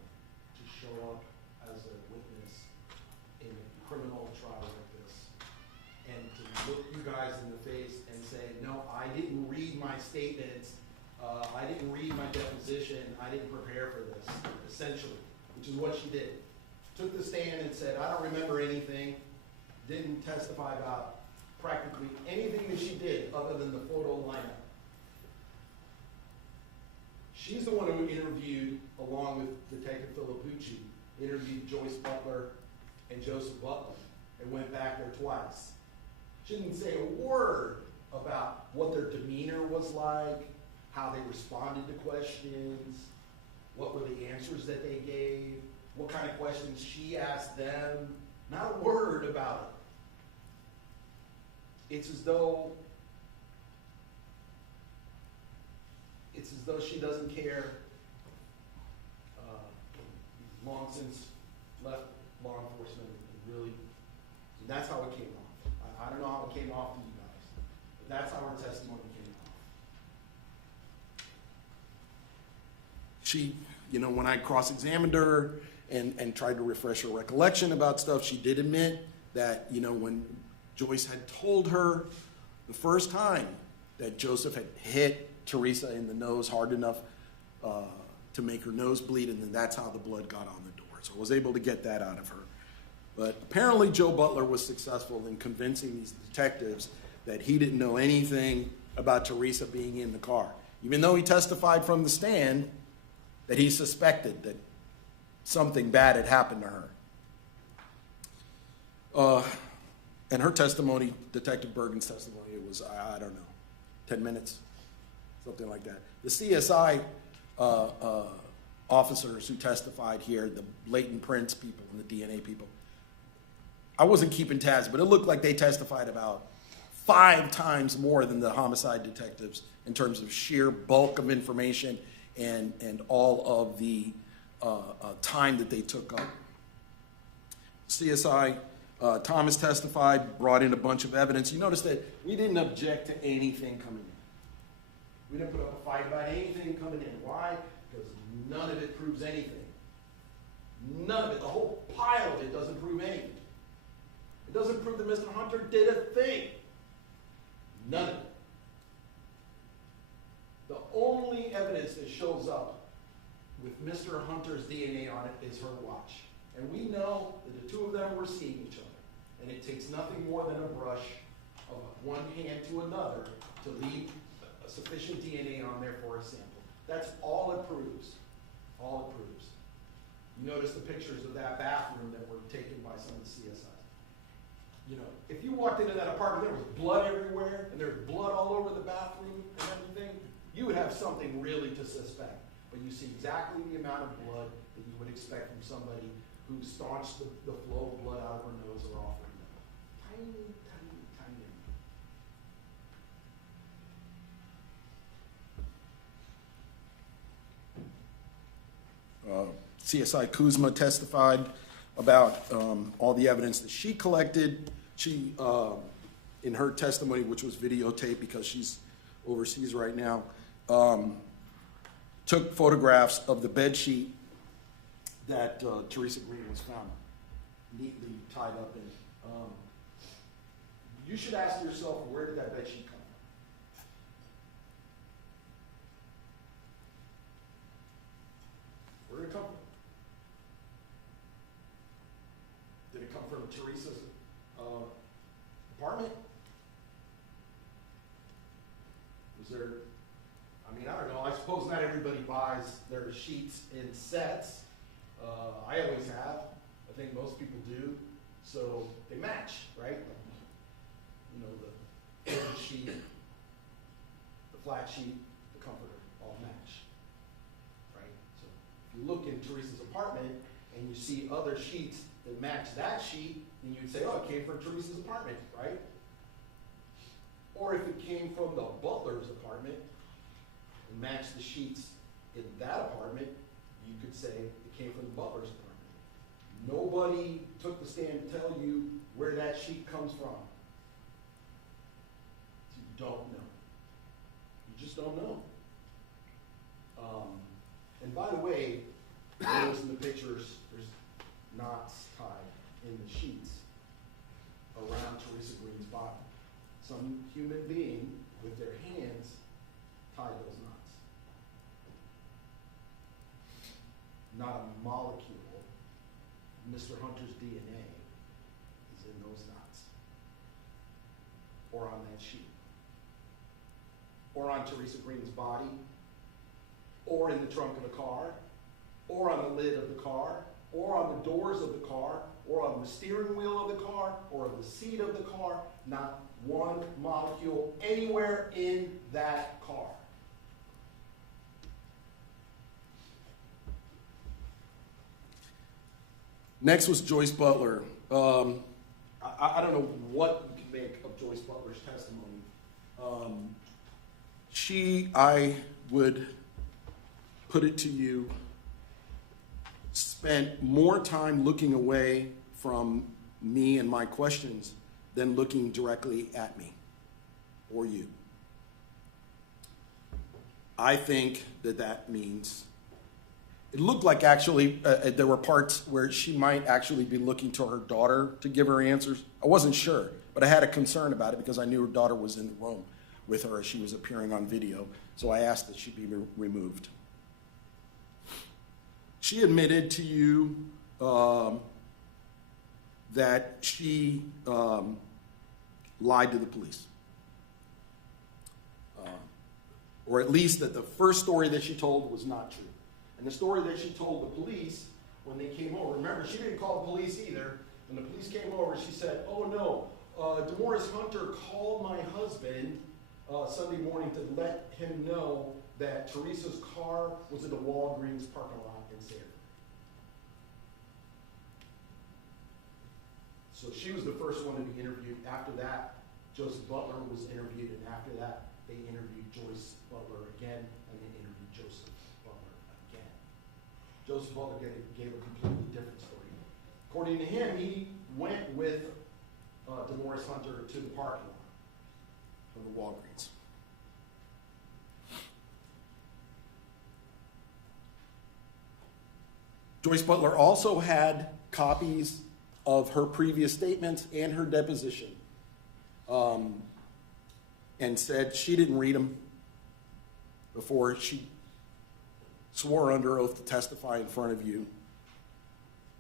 to show up as a witness in a criminal trial like this and to look you guys in the face and say, no, I didn't read my statements, I didn't read my deposition, I didn't prepare for this, essentially, which is what she did. Took the stand and said, I don't remember anything, didn't testify about practically anything that she did other than the photo lineup. She's the one who interviewed, along with Detective Filippucci, interviewed Joyce Butler and Joseph Butler and went back there twice. She didn't say a word about what their demeanor was like, how they responded to questions, what were the answers that they gave, what kind of questions she asked them. Not a word about it. It's as though she doesn't care. Long since left law enforcement, really. And that's how it came off. I don't know how it came off to you guys, but that's how her testimony came off. She, when I cross-examined her and tried to refresh her recollection about stuff, she did admit that, when Joyce had told her the first time that Joseph had hit Theresa in the nose hard enough to make her nose bleed, and then that's how the blood got on the door. So I was able to get that out of her. But apparently Joe Butler was successful in convincing these detectives that he didn't know anything about Theresa being in the car, even though he testified from the stand that he suspected that something bad had happened to her. And her testimony, Detective Bergen's testimony, it was, I don't know, 10 minutes, something like that. The CSI officers who testified here, the blatant prints people and the DNA people, I wasn't keeping tabs, but it looked like they testified about 5 times more than the homicide detectives in terms of sheer bulk of information and all of the time that they took up. CSI Thomas testified, brought in a bunch of evidence. You notice that we didn't object to anything coming in. We didn't put up a fight about anything coming in. Why? Because none of it proves anything. None of it. The whole pile of it doesn't prove anything. It doesn't prove that Mr. Hunter did a thing. None of it. The only evidence that shows up with Mr. Hunter's DNA on it is her watch. And we know that the two of them were seeing each other. And it takes nothing more than a brush of one hand to another to leave a sufficient DNA on there for a sample. That's all it proves. All it proves. You notice the pictures of that bathroom that were taken by some of the CSIs. If you walked into that apartment, there was blood everywhere, and there was blood all over the bathroom and everything, you would have something really to suspect. But you see exactly the amount of blood that you would expect from somebody who staunched the flow of blood out of her nose or off her nose. Tiny, tiny, tiny. CSI Kuzma testified about all the evidence that she collected. She, in her testimony, which was videotaped because she's overseas right now, took photographs of the bed sheet that Theresa Green was found neatly tied up in. You should ask yourself, where did that bed sheet come from? Where did it come from? Did it come from Theresa's apartment? Was there, I mean, I don't know, I suppose not everybody buys their sheets in sets. I always have, I think most people do, so they match, right? You know, the fitted sheet, the flat sheet, the comforter, all match, right? So if you look in Teresa's apartment and you see other sheets that match that sheet, then you'd say, oh, it came from Teresa's apartment, right? Or if it came from the butler's apartment and matched the sheets in that apartment, you could say it came from the butler's apartment. Nobody took the stand to tell you where that sheet comes from. So you don't know. You just don't know. And by the way, notice in the pictures, there's knots tied in the sheets around Theresa Green's body. Some human being with their hands tied those knots. Not a molecule. Mr. Hunter's DNA is in those knots, or on that sheet, or on Theresa Green's body, or in the trunk of the car, or on the lid of the car, or on the doors of the car, or on the steering wheel of the car, or on the seat of the car. Not one molecule anywhere in that car. Next was Joyce Butler. I don't know what you can make of Joyce Butler's testimony. I would put it to you, spent more time looking away from me and my questions than looking directly at me or you. I think that means it looked like actually there were parts where she might actually be looking to her daughter to give her answers. I wasn't sure, but I had a concern about it because I knew her daughter was in the room with her as she was appearing on video. So I asked that she be removed. She admitted to you that she lied to the police. Or at least that the first story that she told was not true. And the story that she told the police when they came over, remember, she didn't call the police either. When the police came over, she said, oh no, Demorris Hunter called my husband Sunday morning to let him know that Teresa's car was in the Walgreens parking lot in Sanford. So she was the first one to be interviewed. After that, Joseph Butler was interviewed, and after that, they interviewed Joyce Butler again, and they interviewed Joseph Butler again. Joseph Butler gave a completely different story. According to him, he went with Demorris Hunter to the parking lot of the Walgreens. Joyce Butler also had copies of her previous statements and her deposition, and said she didn't read them before she swore under oath to testify in front of you.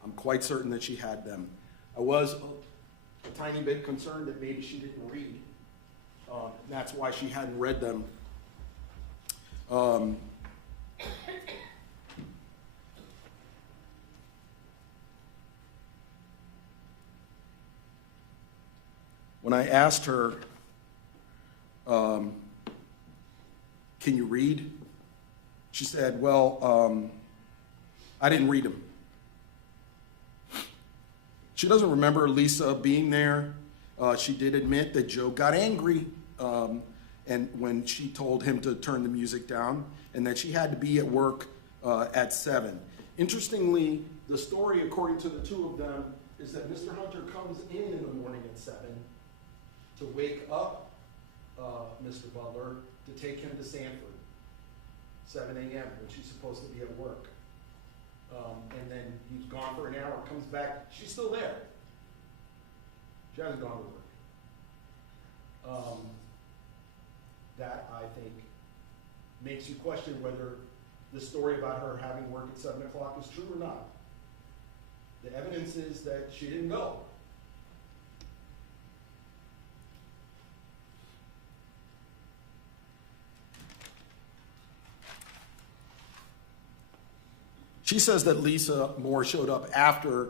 I'm quite certain that she had them. I was a tiny bit concerned that maybe she didn't read, and that's why she hadn't read them. When I asked her, can you read? She said, well, I didn't read them. She doesn't remember Lisa being there. She did admit that Joe got angry and when she told him to turn the music down, and that she had to be at work at 7. Interestingly, the story, according to the two of them, is that Mr. Hunter comes in the morning at 7 to wake up Mr. Butler to take him to Sanford, 7 a.m. when she's supposed to be at work. And then he's gone for an hour, comes back, she's still there. She hasn't gone to work. That, I think, makes you question whether the story about her having work at 7 o'clock is true or not. The evidence is that she didn't go. She says that Lisa Moore showed up after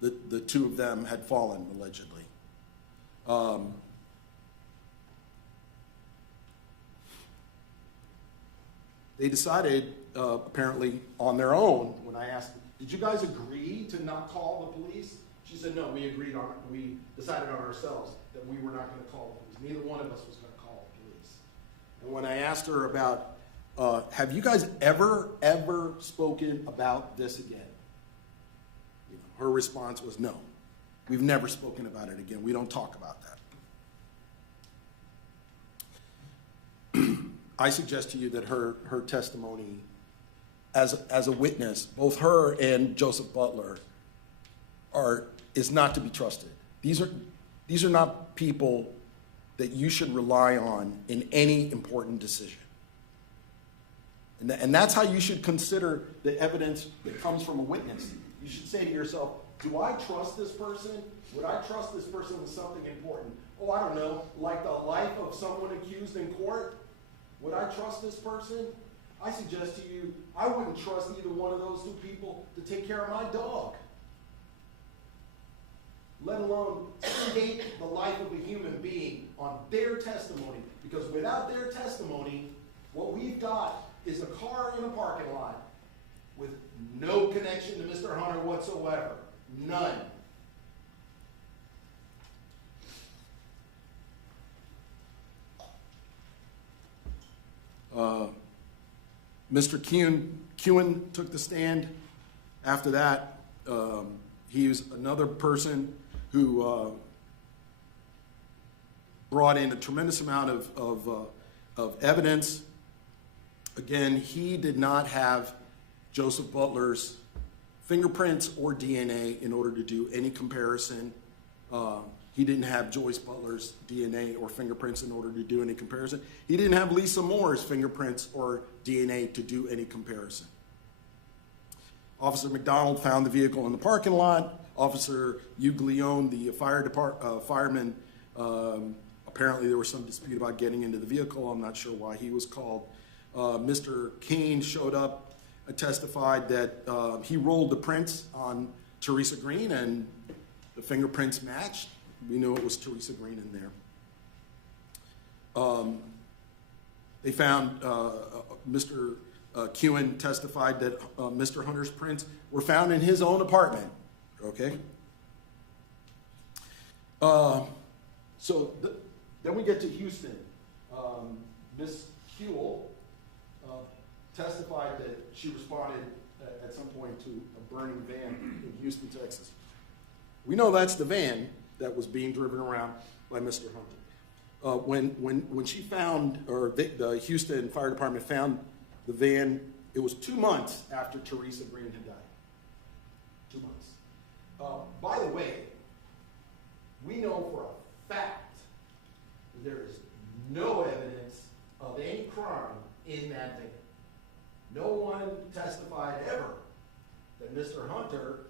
the two of them had fallen, allegedly. They decided, apparently on their own, when I asked, did you guys agree to not call the police? She said, no, we decided on ourselves that we were not going to call the police. Neither one of us was going to call the police. And when I asked her about, have you guys ever spoken about this again? You know, her response was, no, we've never spoken about it again. We don't talk about that. I suggest to you that her testimony as a witness, both her and Joseph Butler, is not to be trusted. These are not people that you should rely on in any important decision. And that's how you should consider the evidence that comes from a witness. You should say to yourself, do I trust this person? Would I trust this person with something important? Oh, I don't know, like the life of someone accused in court? Would I trust this person? I suggest to you, I wouldn't trust either one of those two people to take care of my dog, let alone state the life of a human being on their testimony. Because without their testimony, what we've got is a car in a parking lot with no connection to Mr. Hunter whatsoever. None. Mr. Kewen took the stand. After that, he was another person who brought in a tremendous amount of evidence. Again, he did not have Joseph Butler's fingerprints or DNA in order to do any comparison. He didn't have Joyce Butler's DNA or fingerprints in order to do any comparison. He didn't have Lisa Moore's fingerprints or DNA to do any comparison. Officer McDonald found the vehicle in the parking lot. Officer Uglione, the fireman, apparently there was some dispute about getting into the vehicle. I'm not sure why he was called. Mr. Kane showed up and testified that he rolled the prints on Theresa Green and the fingerprints matched. We knew it was Theresa Green in there. They found Mr. Kewen testified that Mr. Hunter's prints were found in his own apartment. Okay. Then we get to Houston. Miss Huell testified that she responded at some point to a burning van in Houston, Texas. We know that's the van that was being driven around by Mr. Hunter. When she found, or the Houston Fire Department found the van, it was 2 months after Theresa Green had died. 2 months. By the way, we know for a fact that there is no evidence of any crime in that van. No one testified ever that Mr. Hunter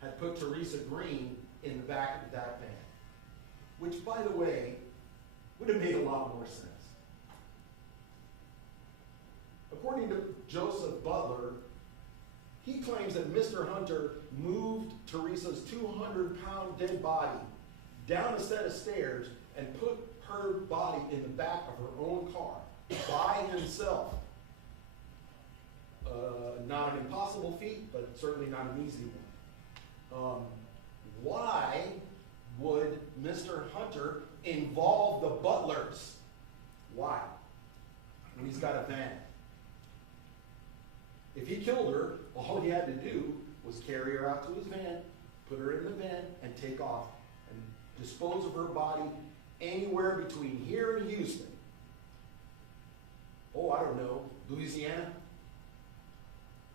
had put Theresa Green in the back of that van, which, by the way, would have made a lot more sense. According to Joseph Butler, he claims that Mr. Hunter moved Theresa's 200-pound dead body down a set of stairs and put her body in the back of her own car by himself. Not an impossible feat, but certainly not an easy one. Why would Mr. Hunter involve the Butlers? Why? When he's got a van. If he killed her, all he had to do was carry her out to his van, put her in the van, and take off and dispose of her body anywhere between here and Houston. Oh, I don't know, Louisiana?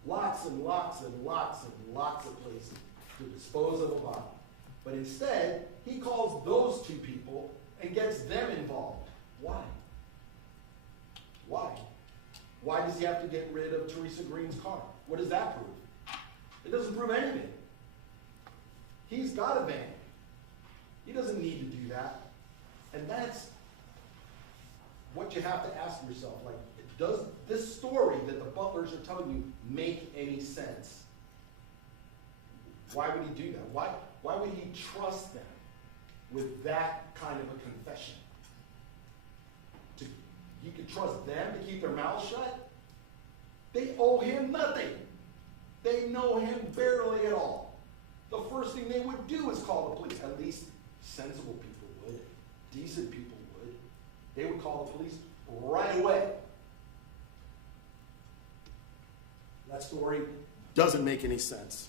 Lots and lots and lots and lots of places to dispose of a body. But instead, he calls those two people and gets them involved. Why? Why? Why does he have to get rid of Theresa Green's car? What does that prove? It doesn't prove anything. He's got a van. He doesn't need to do that. And that's what you have to ask yourself. Like, does this story that the Butlers are telling you make any sense? Why would he do that? Why would he trust them with that kind of a confession? He could trust them to keep their mouths shut? They owe him nothing. They know him barely at all. The first thing they would do is call the police. At least sensible people would. Decent people would. They would call the police right away. That story doesn't make any sense.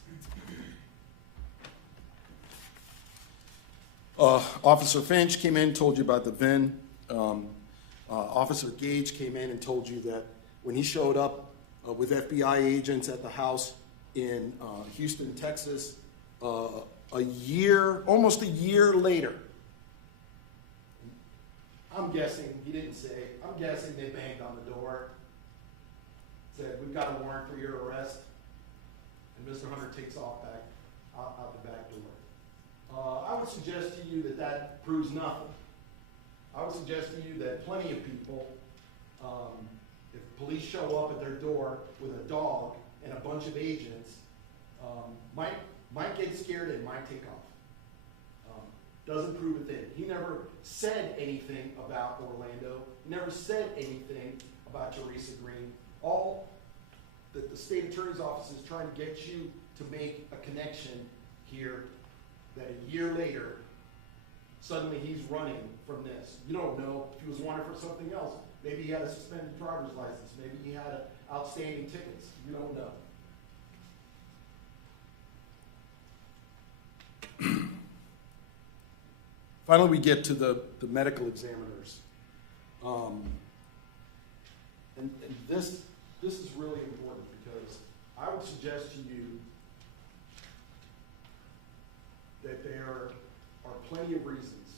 Officer Finch came in, told you about the VIN. Officer Gage came in and told you that when he showed up with FBI agents at the house in Houston, Texas, almost a year later, I'm guessing, he didn't say, I'm guessing they banged on the door, said, we've got a warrant for your arrest, and Mr. Hunter takes off back out the back door. I would suggest to you that that proves nothing. I would suggest to you that plenty of people, if police show up at their door with a dog and a bunch of agents, might get scared and might take off. Doesn't prove a thing. He never said anything about Orlando. He never said anything about Theresa Green. All that the state attorney's office is trying to get you to make a connection here, that a year later, suddenly he's running from this. You don't know if he was wanted for something else. Maybe he had a suspended driver's license. Maybe he had outstanding tickets. You don't know. Finally, we get to the medical examiners. And this is really important because I would suggest to you that there are plenty of reasons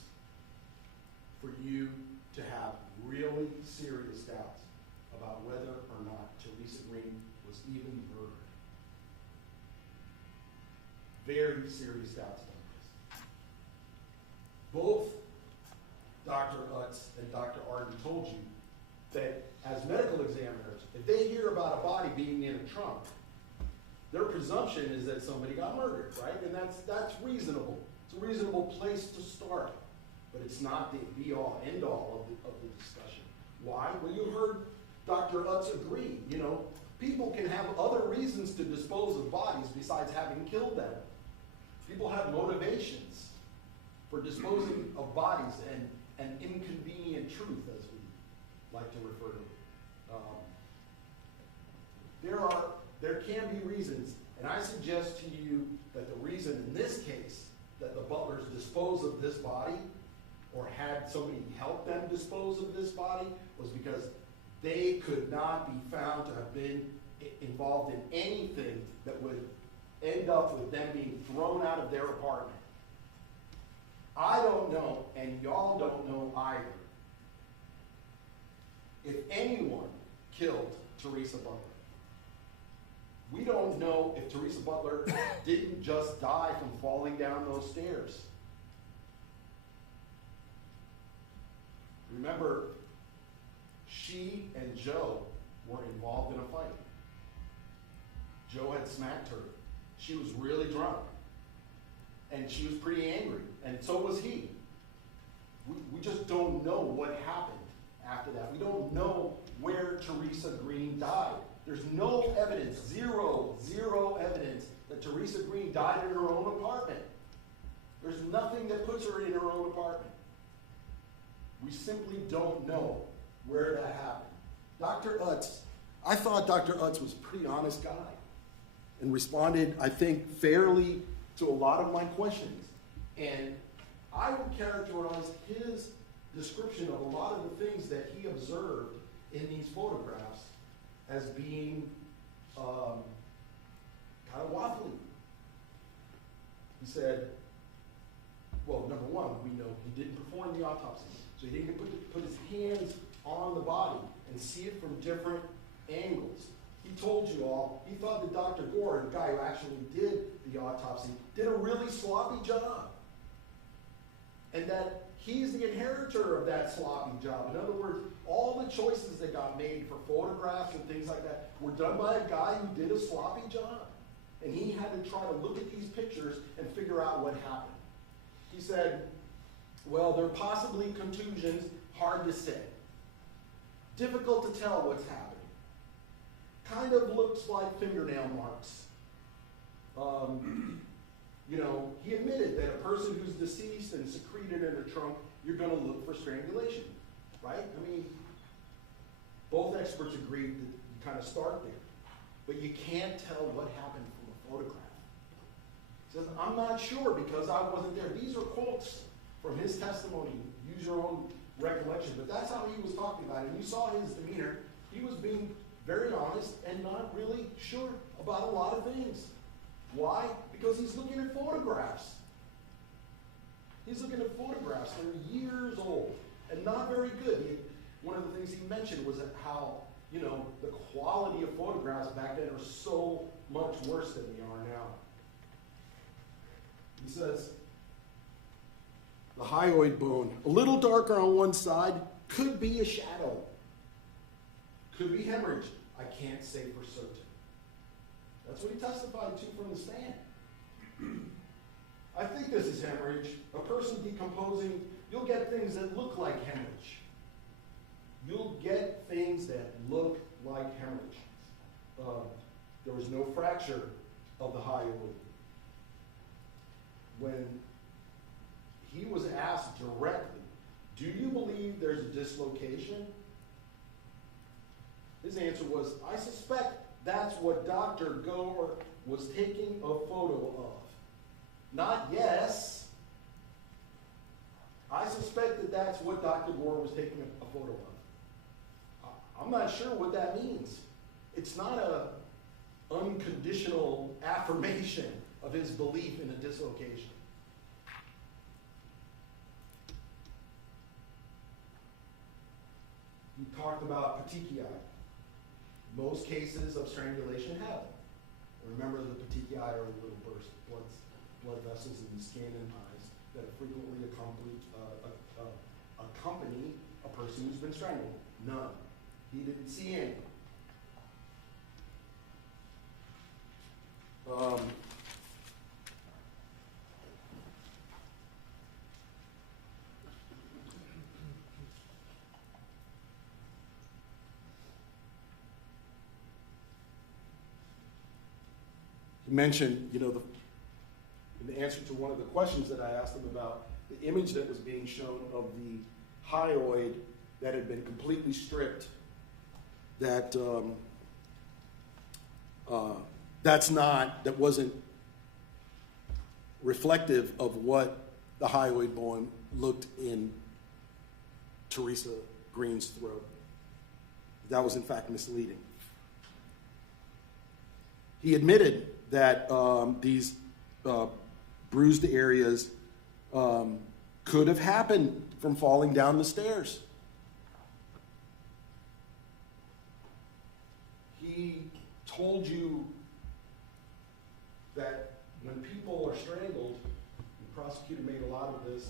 for you to have really serious doubts about whether or not Theresa Green was even murdered. Very serious doubts about this. Both Dr. Utz and Dr. Arden told you that as medical examiners, if they hear about a body being in a trunk, their presumption is that somebody got murdered, right? And that's reasonable. It's a reasonable place to start. But it's not the be-all, end-all of the discussion. Why? Well, you heard Dr. Utz agree. You know, people can have other reasons to dispose of bodies besides having killed them. People have motivations for disposing of bodies and inconvenient truth, as we like to refer to it. There can be reasons, and I suggest to you that the reason in this case that the Butlers disposed of this body or had somebody help them dispose of this body was because they could not be found to have been involved in anything that would end up with them being thrown out of their apartment. I don't know, and y'all don't know either, if anyone killed Theresa Butler. We don't know if Theresa Butler didn't just die from falling down those stairs. Remember, she and Joe were involved in a fight. Joe had smacked her. She was really drunk. And she was pretty angry. And so was he. We just don't know what happened after that. We don't know where Theresa Green died. There's no evidence, zero evidence that Theresa Green died in her own apartment. There's nothing that puts her in her own apartment. We simply don't know where that happened. Dr. Utz, I thought Dr. Utz was a pretty honest guy and responded, I think, fairly to a lot of my questions. And I would characterize his description of a lot of the things that he observed in these photographs as being kind of waffly. He said, well, number one, we know he didn't perform the autopsy. So he didn't put his hands on the body and see it from different angles. He told you all, he thought that Dr. Gore, the guy who actually did the autopsy, did a really sloppy job. And that he's the inheritor of that sloppy job. In other words, all the choices that got made for photographs and things like that were done by a guy who did a sloppy job. and he had to try to look at these pictures and figure out what happened. He said, well, there are possibly contusions, hard to say. Difficult to tell what's happening. Kind of looks like fingernail marks. You know, he admitted that a person who's deceased and secreted in a trunk, you're going to look for strangulation, right? I mean, both experts agreed that you kind of start there, but you can't tell what happened from a photograph. He says, I'm not sure because I wasn't there. These are quotes from his testimony. Use your own recollection, but that's how he was talking about it. And you saw his demeanor. He was being very honest and not really sure about a lot of things. Why? Because he's looking at photographs. He's looking at photographs that are years old and not very good. One of the things he mentioned was how, you know, the quality of photographs back then are so much worse than they are now. He says, the hyoid bone, a little darker on one side, could be a shadow. Could be hemorrhage. I can't say for certain. That's what he testified to from the stand. I think this is hemorrhage. A person decomposing, you'll get things that look like hemorrhage. You'll get things that look like hemorrhage. There was no fracture of the hyoid. When he was asked directly, do you believe there's a dislocation? His answer was, I suspect that's what Dr. Gore was taking a photo of. Not yes. I suspect that that's what Dr. Gore was taking a photo of. I'm not sure what that means. It's not an unconditional affirmation of his belief in a dislocation. He talked about petechiae. Most cases of strangulation have them. Remember, the petechiae are little bursts, blood vessels in the skin and eyes that frequently accompany a person who's been strangled. None. He didn't see any. He mentioned, you know, in answer to one of the questions that I asked him about the image that was being shown of the hyoid that had been completely stripped, that wasn't reflective of what the hyoid bone looked in Theresa Green's throat. That was in fact misleading. He admitted that these bruised areas could have happened from falling down the stairs. He told you that when people are strangled, the prosecutor made a lot of this,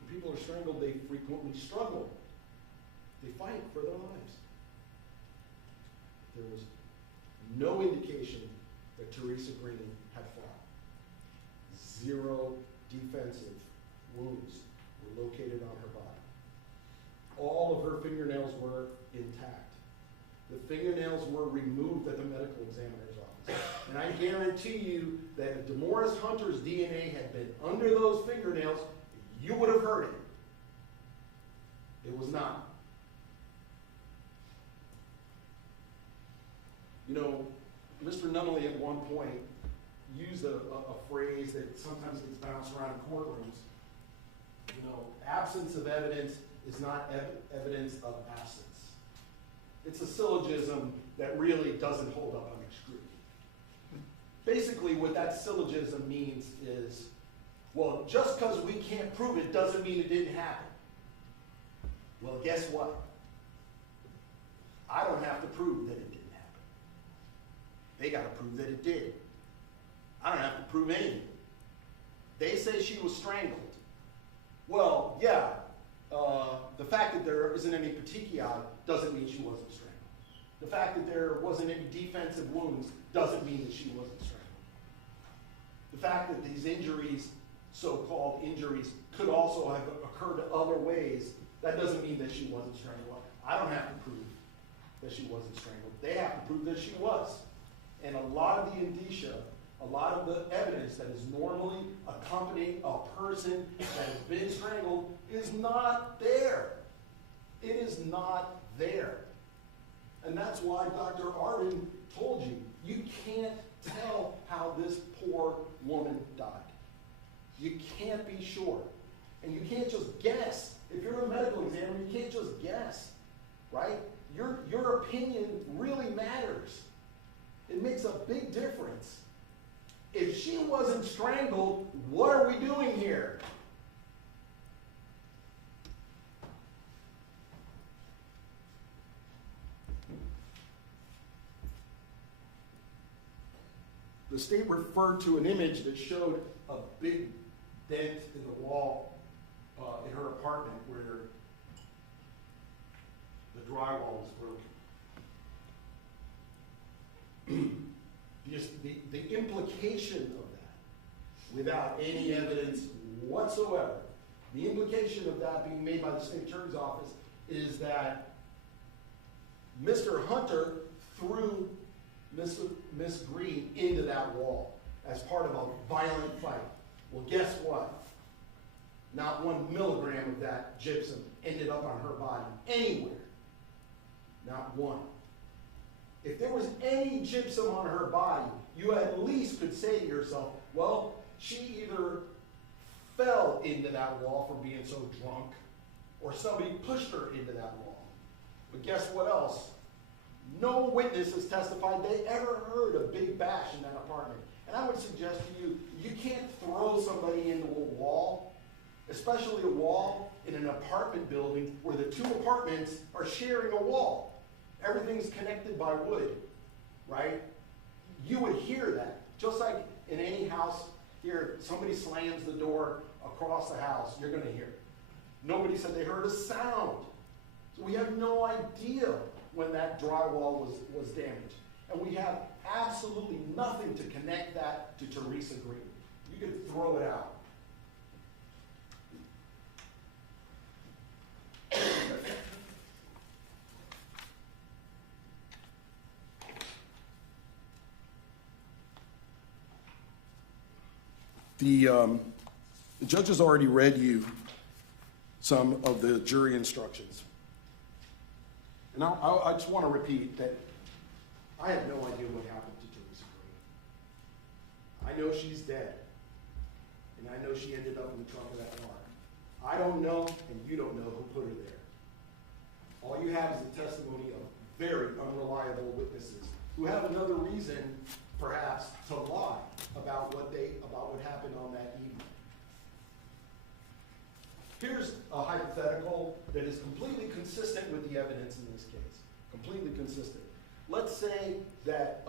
when people are strangled, they frequently struggle. They fight for their lives. There was no indication that Theresa Green had fought. 0 defensive wounds were located on her body. All of her fingernails were intact. The fingernails were removed at the medical examiner's office. And I guarantee you that if Demorris Hunter's DNA had been under those fingernails, you would have heard it. It was not. You know, Mr. Nunnally at one point used a phrase that sometimes gets bounced around in courtrooms. You know, absence of evidence is not evidence of absence. It's a syllogism that really doesn't hold up under scrutiny. Basically, what that syllogism means is, well, just because we can't prove it doesn't mean it didn't happen. Well, guess what? I don't have to prove that it didn't happen. They got to prove that it did. I don't have to prove anything. They say she was strangled. Well, yeah, the fact that there isn't any petechiae doesn't mean she wasn't strangled. The fact that there wasn't any defensive wounds doesn't mean that she wasn't strangled. The fact that these injuries, so-called injuries, could also have occurred other ways, that doesn't mean that she wasn't strangled. I don't have to prove that she wasn't strangled. They have to prove that she was. And a lot of the indicia, a lot of the evidence that is normally accompanying a person that has been strangled is not there. It is not there. And that's why Dr. Arden told you, you can't tell how this poor woman died. You can't be sure. And you can't just guess. If you're a medical examiner, you can't just guess, right? Your opinion really matters. It makes a big difference. If she wasn't strangled, what are we doing here? The state referred to an image that showed a big dent in the wall in her apartment where the drywall was broken. The implication of that, without any evidence whatsoever, the implication of that being made by the state attorney's office is that Mr. Hunter threw Miss Green into that wall as part of a violent fight. Well, guess what? Not 1 milligram of that gypsum ended up on her body anywhere. Not one. If there was any gypsum on her body, you at least could say to yourself, well, she either fell into that wall from being so drunk, or somebody pushed her into that wall. But guess what else? No witness has testified they ever heard a big bash in that apartment. And I would suggest to you, you can't throw somebody into a wall, especially a wall in an apartment building where the two apartments are sharing a wall. Everything's connected by wood, right? You would hear that. Just like in any house here, somebody slams the door across the house, you're going to hear it. Nobody said they heard a sound. So we have no idea when that drywall was damaged. And we have absolutely nothing to connect that to Theresa Green. You could throw it out. The judge has already read you some of the jury instructions. And I just want to repeat that I have no idea what happened to Theresa Green. I know she's dead. And I know she ended up in the trunk of that car. I don't know, and you don't know who put her there. All you have is the testimony of very unreliable witnesses who have another reason, perhaps, to lie about what happened on that evening. Here's a hypothetical that is completely consistent with the evidence in this case. Completely consistent. Let's say that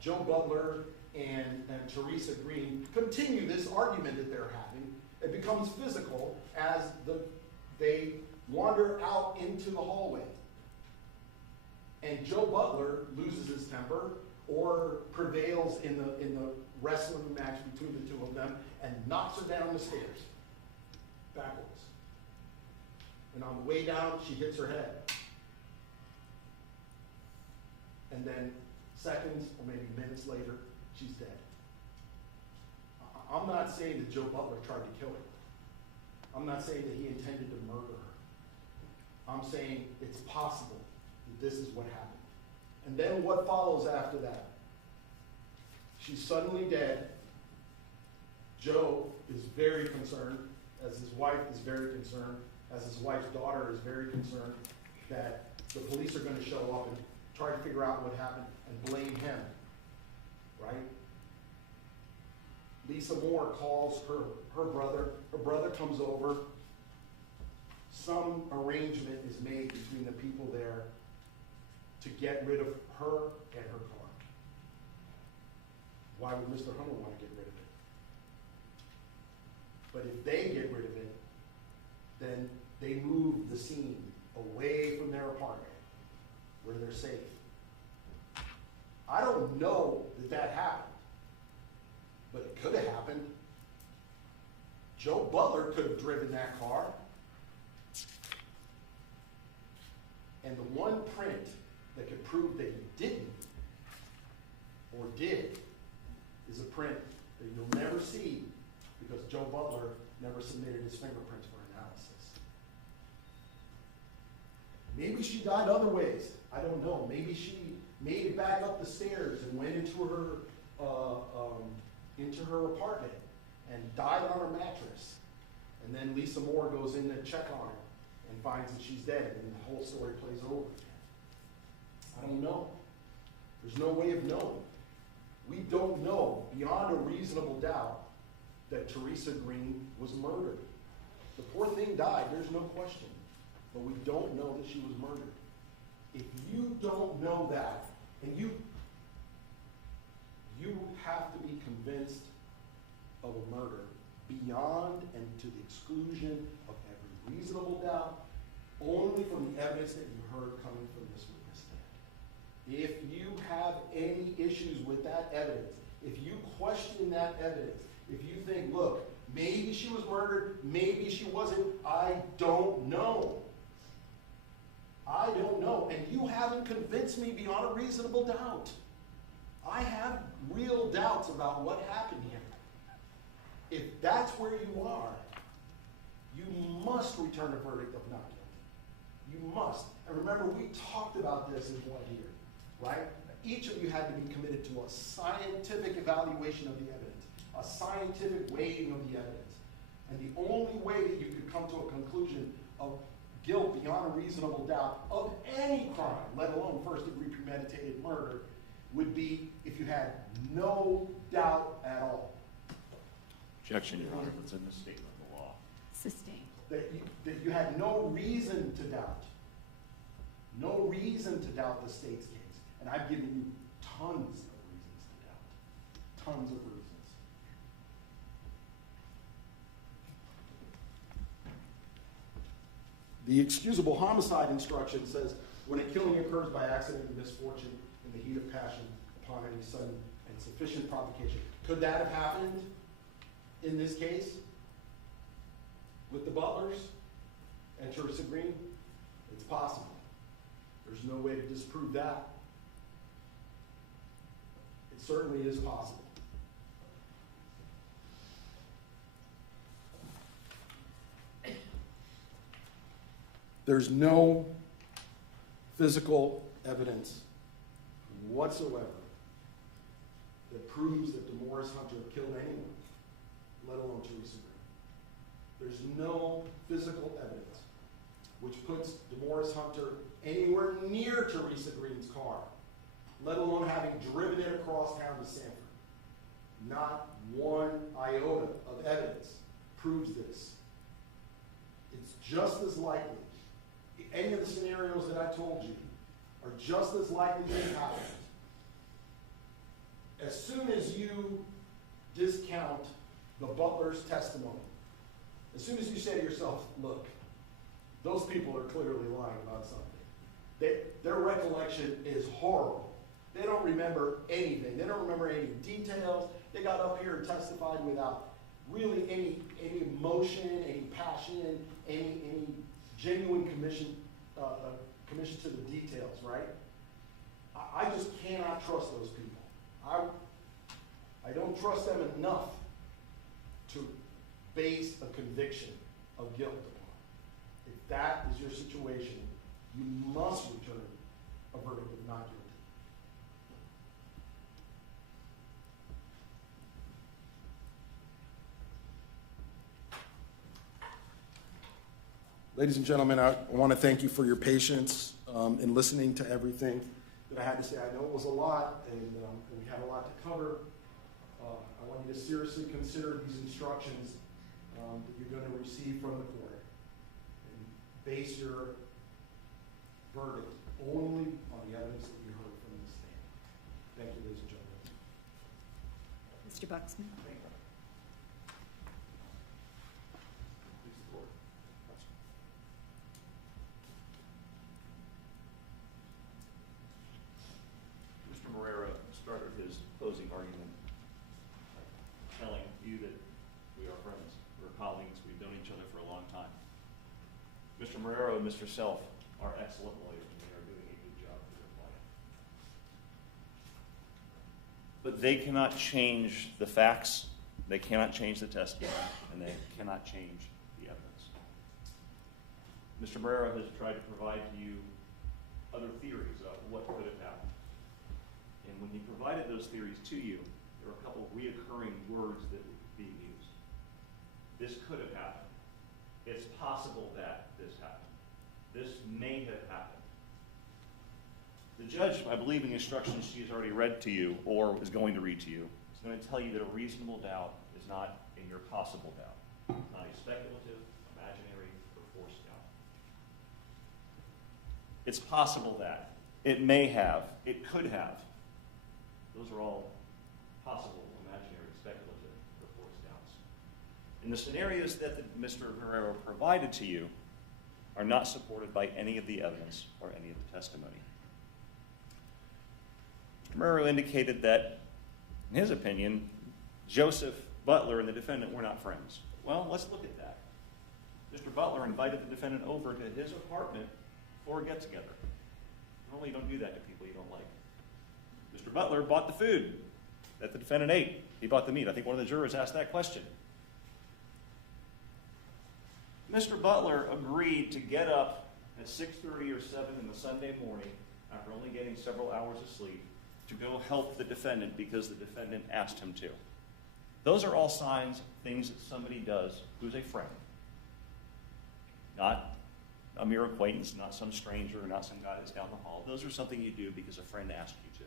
Joe Butler and Theresa Green continue this argument that they're having. It becomes physical as they wander out into the hallway. And Joe Butler loses his temper or prevails in the wrestling match between the two of them and knocks her down the stairs backwards. And on the way down, she hits her head. And then seconds or maybe minutes later, she's dead. I'm not saying that Joe Butler tried to kill her. I'm not saying that he intended to murder her. I'm saying it's possible that this is what happened. And then what follows after that? She's suddenly dead. Joe is very concerned, as his wife is very concerned, as his wife's daughter is very concerned that the police are going to show up and try to figure out what happened and blame him, right? Lisa Moore calls her brother. Her brother comes over. Some arrangement is made between the people there to get rid of her and her car. Why would Mr. Hunter want to get rid of it? But if they get rid of it, then they move the scene away from their apartment where they're safe. I don't know that happened. but it could have happened. Joe Butler could have driven that car. And the one print that could prove that he didn't or did is a print that you'll never see because Joe Butler never submitted his fingerprints for analysis. Maybe she died other ways. I don't know. Maybe she made it back up the stairs and went into her apartment and died on her mattress. And then Lisa Moore goes in to check on her and finds that she's dead, and the whole story plays over again. I don't know. There's no way of knowing. We don't know beyond a reasonable doubt that Theresa Green was murdered. The poor thing died, there's no question. But we don't know that she was murdered. If you don't know that, and you have to be convinced of a murder beyond and to the exclusion of every reasonable doubt, only from the evidence that you heard coming from this witness stand. If you have any issues with that evidence, if you question that evidence, if you think, look, maybe she was murdered, maybe she wasn't, I don't know. I don't know. And you haven't convinced me beyond a reasonable doubt. I have real doubts about what happened here. If that's where you are, you must return a verdict of not guilty. You must. And remember, we talked about this in one here, right? Each of you had to be committed to a scientific evaluation of the evidence, a scientific weighing of the evidence. And the only way that you could come to a conclusion of guilt beyond a reasonable doubt of any crime, let alone first-degree premeditated murder, would be if you had no doubt at all. Objection, Your Honor. It's a misstatement of the law. Sustained. That you had no reason to doubt. No reason to doubt the state's case. And I've given you tons of reasons to doubt. Tons of reasons. The excusable homicide instruction says, when a killing occurs by accident and misfortune in the heat of passion upon any sudden and sufficient provocation. Could that have happened in this case with the Butlers and Theresa Green? It's possible. There's no way to disprove that. It certainly is possible. There's no physical evidence whatsoever that proves that Demorris Hunter killed anyone, let alone Theresa Green. There's no physical evidence which puts Demorris Hunter anywhere near Theresa Green's car, let alone having driven it across town to Sanford. Not one iota of evidence proves this. It's just as likely. Any of the scenarios that I told you are just as likely to happen. As soon as you discount the Butler's testimony, as soon as you say to yourself, look, those people are clearly lying about something. Their recollection is horrible. They don't remember anything. They don't remember any details. They got up here and testified without really any emotion, any passion, any genuine commission to the details, right? I just cannot trust those people. I don't trust them enough to base a conviction of guilt upon. If that is your situation, you must return a verdict of not guilty. Ladies and gentlemen, I want to thank you for your patience in listening to everything that I had to say. I know it was a lot, and we had a lot to cover. I want you to seriously consider these instructions that you're going to receive from the court, and base your verdict only on the evidence that you heard from the stand. Thank you, ladies and gentlemen. Mr. Bucksman. Mr. Moreira started his closing argument Mr. Self are excellent lawyers, and they are doing a good job for their client. But they cannot change the facts, they cannot change the testimony, and they cannot change the evidence. Mr. Barrera has tried to provide to you other theories of what could have happened. And when he provided those theories to you, there were a couple of reoccurring words that were being used. This could have happened. It's possible that this happened. This may have happened. The judge, I believe in the instructions she has already read to you, or is going to read to you, is going to tell you that a reasonable doubt is not in your possible doubt. Not a speculative, imaginary, or forced doubt. It's possible that. It may have. It could have. Those are all possible, imaginary, speculative, or forced doubts. And the scenarios that Mr. Guerrero provided to you are not supported by any of the evidence or any of the testimony. Mr. Guerrero indicated that, in his opinion, Joseph Butler and the defendant were not friends. Well, let's look at that. Mr. Butler invited the defendant over to his apartment for a get-together. Normally, you don't do that to people you don't like. Mr. Butler bought the food that the defendant ate. He bought the meat. I think one of the jurors asked that question. Mr. Butler agreed to get up at 6:30 or 7 in the Sunday morning, after only getting several hours of sleep, to go help the defendant because the defendant asked him to. Those are all signs, things that somebody does who's a friend. Not a mere acquaintance, not some stranger, not some guy that's down the hall. Those are something you do because a friend asked you to.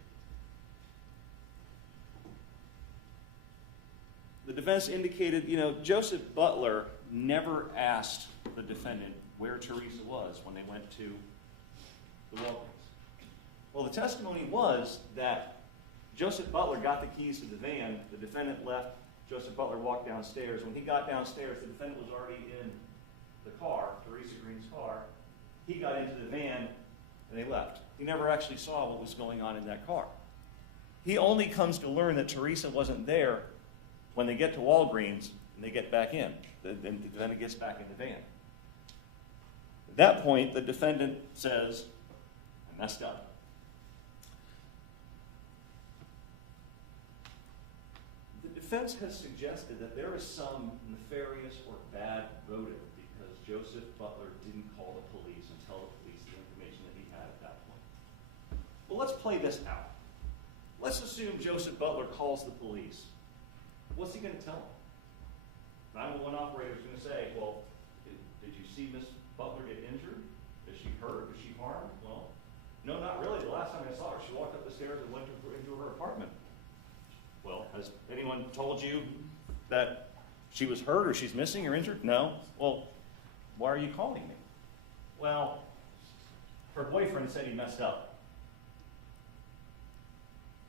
The defense indicated, Joseph Butler never asked the defendant where Theresa was when they went to the Walgreens. Well, the testimony was that Joseph Butler got the keys to the van, the defendant left, Joseph Butler walked downstairs. When he got downstairs, the defendant was already in the car, Theresa Green's car. He got into the van and they left. He never actually saw what was going on in that car. He only comes to learn that Theresa wasn't there when they get to Walgreens and they get back in. Then the defendant gets back in the van. At that point, the defendant says, I messed up. The defense has suggested that there is some nefarious or bad motive because Joseph Butler didn't call the police and tell the police the information that he had at that point. Well, let's play this out. Let's assume Joseph Butler calls the police. What's he going to tell them? 911 operator is going to say, well, did you see Miss Butler get injured? Is she hurt? Is she harmed? Well, no, not really. The last time I saw her, she walked up the stairs and went into her apartment. Well, has anyone told you that she was hurt or she's missing or injured? No. Well, why are you calling me? Well, her boyfriend said he messed up.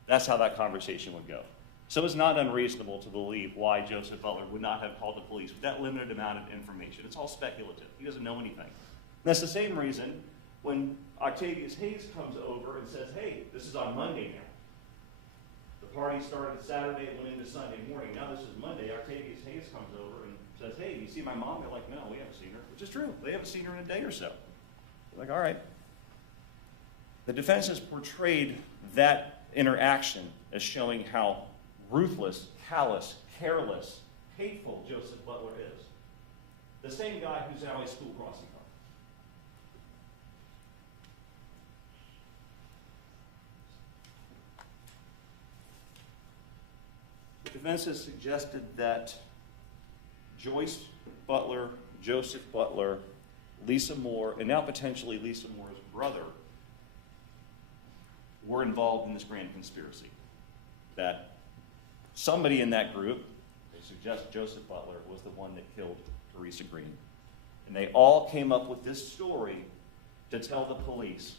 That's how that conversation would go. So it's not unreasonable to believe why Joseph Butler would not have called the police with that limited amount of information. It's all speculative. He doesn't know anything. And that's the same reason when Octavius Hayes comes over and says, hey, this is on Monday now. The party started Saturday and went into Sunday morning. Now this is Monday. Octavius Hayes comes over and says, hey, do you see my mom? They're like, no, we haven't seen her, which is true. They haven't seen her in a day or so. They're like, all right. The defense has portrayed that interaction as showing how ruthless, callous, careless, hateful Joseph Butler is. The same guy who's now a school crossing guard. The defense has suggested that Joyce Butler, Joseph Butler, Lisa Moore, and now potentially Lisa Moore's brother were involved in this grand conspiracy. That somebody in that group, they suggest Joseph Butler, was the one that killed Theresa Green. And they all came up with this story to tell the police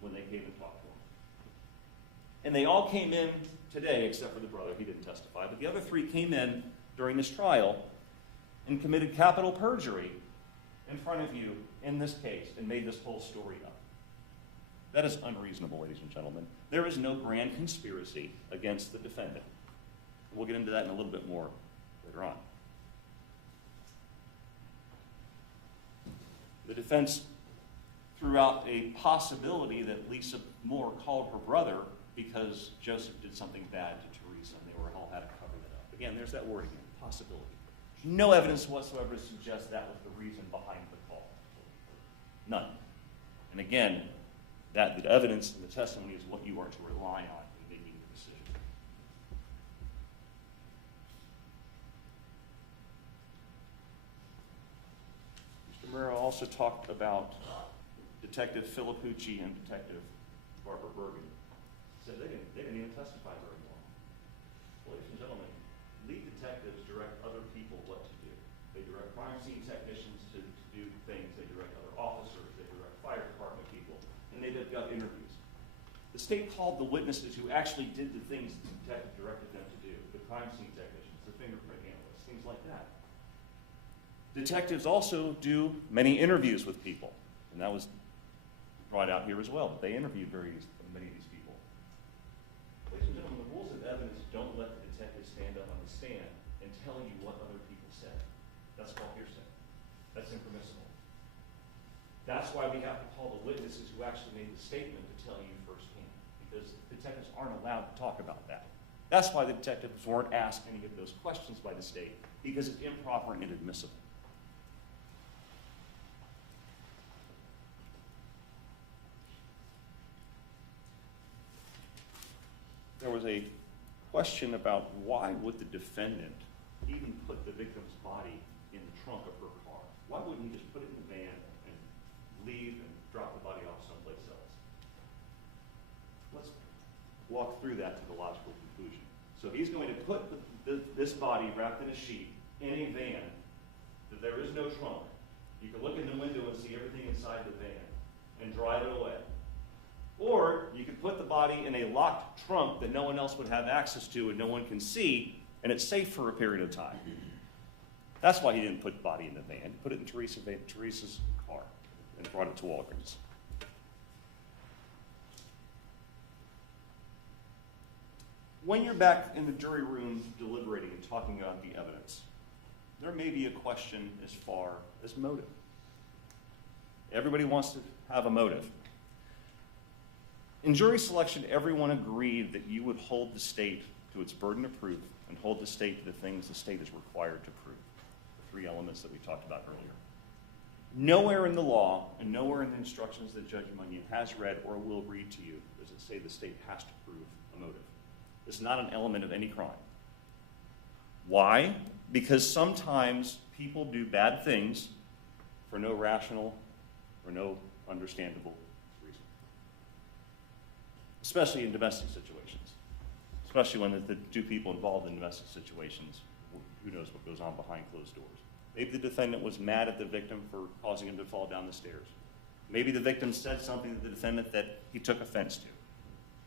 when they came and talked to them. And they all came in today, except for the brother, he didn't testify, but the other three came in during this trial and committed capital perjury in front of you in this case and made this whole story up. That is unreasonable, ladies and gentlemen. There is no grand conspiracy against the defendant. We'll get into that in a little bit more later on. The defense threw out a possibility that Lisa Moore called her brother because Joseph did something bad to Theresa, and they were all had to cover that up. Again, there's that word again, possibility. No evidence whatsoever to suggest that was the reason behind the call. None. And again, that the evidence and the testimony is what you are to rely on in making the decision. Mr. Murrow also talked about Detective Filippucci and Detective Barbara Bergen. Said they didn't even testify very long. Ladies and gentlemen, lead detectives direct other people what to do. They direct crime scene technicians to do things. They direct other officers. They direct fire department people. And they've got interviews. The state called the witnesses who actually did the things the detective directed them to do. The crime scene technicians, the fingerprint analysts, things like that. Detectives also do many interviews with people. And that was brought out here as well. They interviewed many of these people. Ladies and gentlemen, the rules of evidence don't let the detective stand up on the stand and tell you what other people said. That's called hearsay. That's impermissible. That's why we have to call the witnesses who actually made the statement to tell you firsthand, because detectives aren't allowed to talk about that. That's why the detectives weren't asked any of those questions by the state, because it's improper and inadmissible. There was a question about why would the defendant even put the victim's body in the trunk of her car? Why wouldn't he just put it in the van and leave and drop the body off someplace else? Let's walk through that to the logical conclusion. So he's going to put this body wrapped in a sheet in a van, that there is no trunk. You can look in the window and see everything inside the van and drive it away. Or you could put the body in a locked trunk that no one else would have access to and no one can see, and it's safe for a period of time. That's why he didn't put the body in the van. He put it in Theresa's car and brought it to Walgreens. When you're back in the jury room deliberating and talking about the evidence, there may be a question as far as motive. Everybody wants to have a motive. In jury selection, everyone agreed that you would hold the state to its burden of proof and hold the state to the things the state is required to prove, the three elements that we talked about earlier. Nowhere in the law and nowhere in the instructions that Judge Munyon has read or will read to you does it say the state has to prove a motive. It's not an element of any crime. Why? Because sometimes people do bad things for no rational or no understandable reason. Especially in domestic situations. Especially when the two people involved in domestic situations, who knows what goes on behind closed doors. Maybe the defendant was mad at the victim for causing him to fall down the stairs. Maybe the victim said something to the defendant that he took offense to.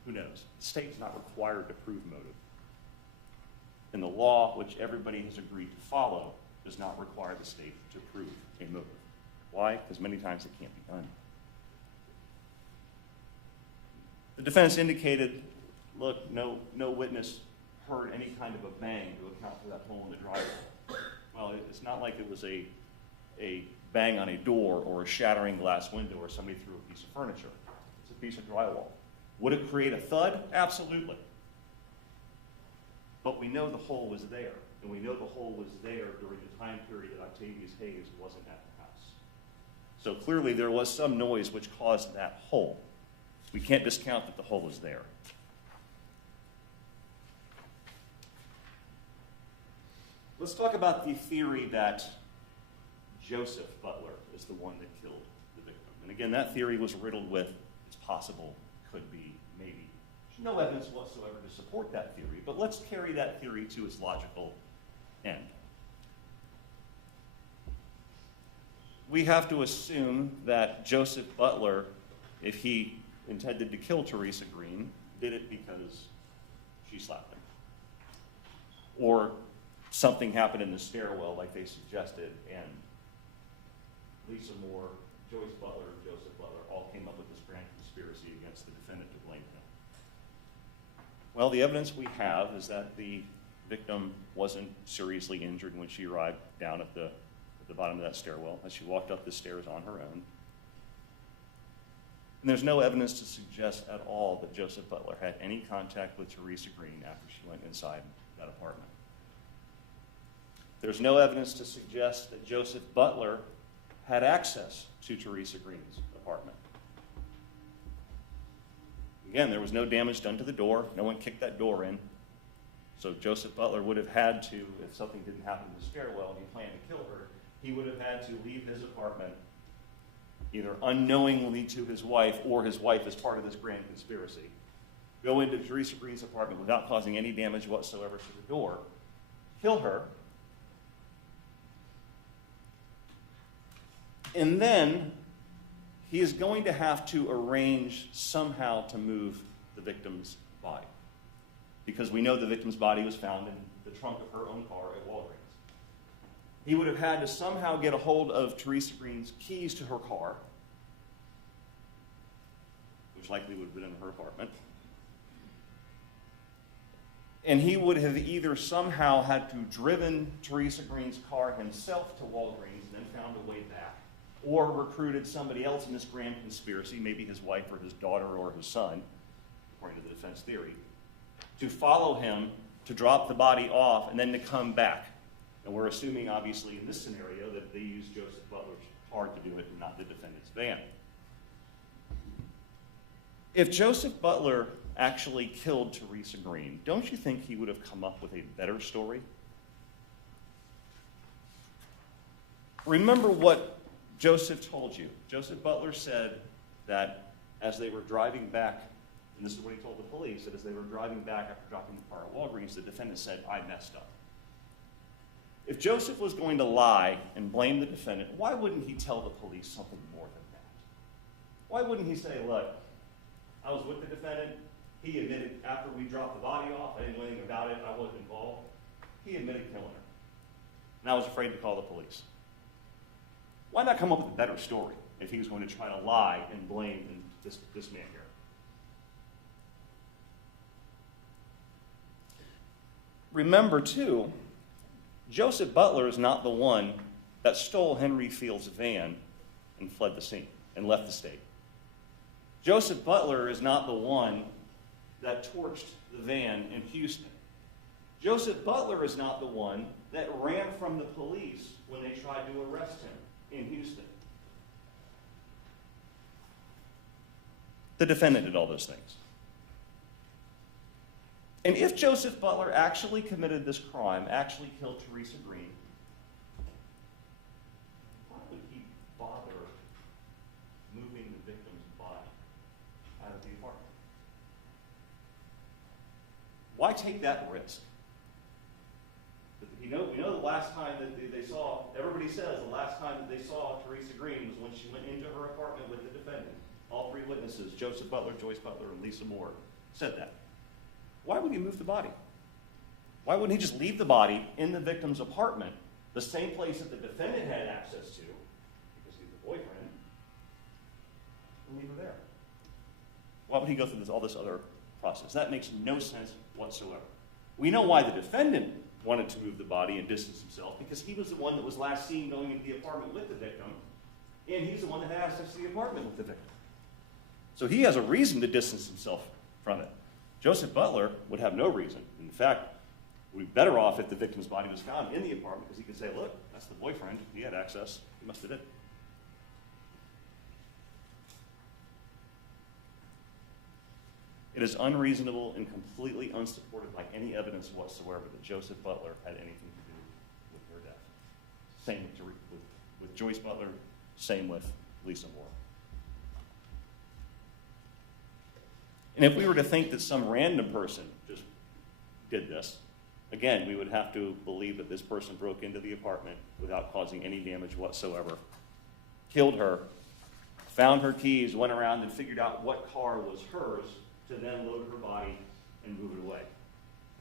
Who knows? The state's not required to prove motive. And the law, which everybody has agreed to follow, does not require the state to prove a motive. Why? Because many times it can't be done. The defense indicated, look, no witness heard any kind of a bang to account for that hole in the driveway. Well, it's not like it was a bang on a door or a shattering glass window or somebody threw a piece of furniture. It's a piece of drywall. Would it create a thud? Absolutely. But we know the hole was there, and we know the hole was there during the time period that Octavius Hayes wasn't at the house. So clearly there was some noise which caused that hole. We can't discount that the hole is there. Let's talk about the theory that Joseph Butler is the one that killed the victim. And again, that theory was riddled with, it's possible, could be, maybe. There's no evidence whatsoever to support that theory, but let's carry that theory to its logical end. We have to assume that Joseph Butler, if he intended to kill Theresa Green, did it because she slapped him. Or something happened in the stairwell like they suggested, and Lisa Moore, Joyce Butler, Joseph Butler all came up with this grand conspiracy against the defendant to blame him. Well, the evidence we have is that the victim wasn't seriously injured when she arrived down at the bottom of that stairwell. As she walked up the stairs on her own, And there's no evidence to suggest at all that Joseph Butler had any contact with Theresa Green after she went inside that apartment. There's no evidence to suggest that Joseph Butler had access to Theresa Green's apartment. Again, there was no damage done to the door. No one kicked that door in. So Joseph Butler would have had to, if something didn't happen in the stairwell and he planned to kill her, he would have had to leave his apartment either unknowingly to his wife or his wife as part of this grand conspiracy, go into Theresa Green's apartment without causing any damage whatsoever to the door, kill her, and then he is going to have to arrange somehow to move the victim's body. Because we know the victim's body was found in the trunk of her own car at Walgreens. He would have had to somehow get a hold of Theresa Green's keys to her car, which likely would have been in her apartment. And he would have either somehow had to driven Theresa Green's car himself to Walgreens and then found a way back, or recruited somebody else in this grand conspiracy, maybe his wife or his daughter or his son, according to the defense theory, to follow him, to drop the body off, and then to come back. And we're assuming, obviously, in this scenario, that they used Joseph Butler's car to do it and not the defendant's van. If Joseph Butler actually killed Theresa Green, don't you think he would have come up with a better story? Remember what Joseph told you. Joseph Butler said that as they were driving back, and this is what he told the police, that as they were driving back after dropping the car at Walgreens, the defendant said, "I messed up." If Joseph was going to lie and blame the defendant, why wouldn't he tell the police something more than that? Why wouldn't he say, "Look, I was with the defendant. He admitted after we dropped the body off, I didn't know anything about it, I wasn't involved. He admitted killing her. And I was afraid to call the police." Why not come up with a better story if he was going to try to lie and blame this man here? Remember, too, Joseph Butler is not the one that stole Henry Field's van and fled the scene and left the state. Joseph Butler is not the one that torched the van in Houston. Joseph Butler is not the one that ran from the police when they tried to arrest him in Houston. The defendant did all those things. And if Joseph Butler actually committed this crime, actually killed Theresa Green, why would he bother moving the victim's body out of the apartment? Why take that risk? We know the last time that they saw, everybody says the last time that they saw Theresa Green was when she went into her apartment with the defendant. All three witnesses, Joseph Butler, Joyce Butler, and Lisa Moore, said that. Why would he move the body? Why wouldn't he just leave the body in the victim's apartment, the same place that the defendant had access to, because he's the boyfriend, and leave her there? Why would he go through all this other process? That makes no sense whatsoever. We know why the defendant wanted to move the body and distance himself, because he was the one that was last seen going into the apartment with the victim, and he's the one that had access to the apartment with the victim. So he has a reason to distance himself from it. Joseph Butler would have no reason. In fact, would be better off if the victim's body was found in the apartment, because he could say, "Look, that's the boyfriend. He had access. He must have did it." It is unreasonable and completely unsupported by any evidence whatsoever that Joseph Butler had anything to do with her death. Same with Joyce Butler, same with Lisa Moore. And if we were to think that some random person just did this, again, we would have to believe that this person broke into the apartment without causing any damage whatsoever, killed her, found her keys, went around and figured out what car was hers to then load her body and move it away.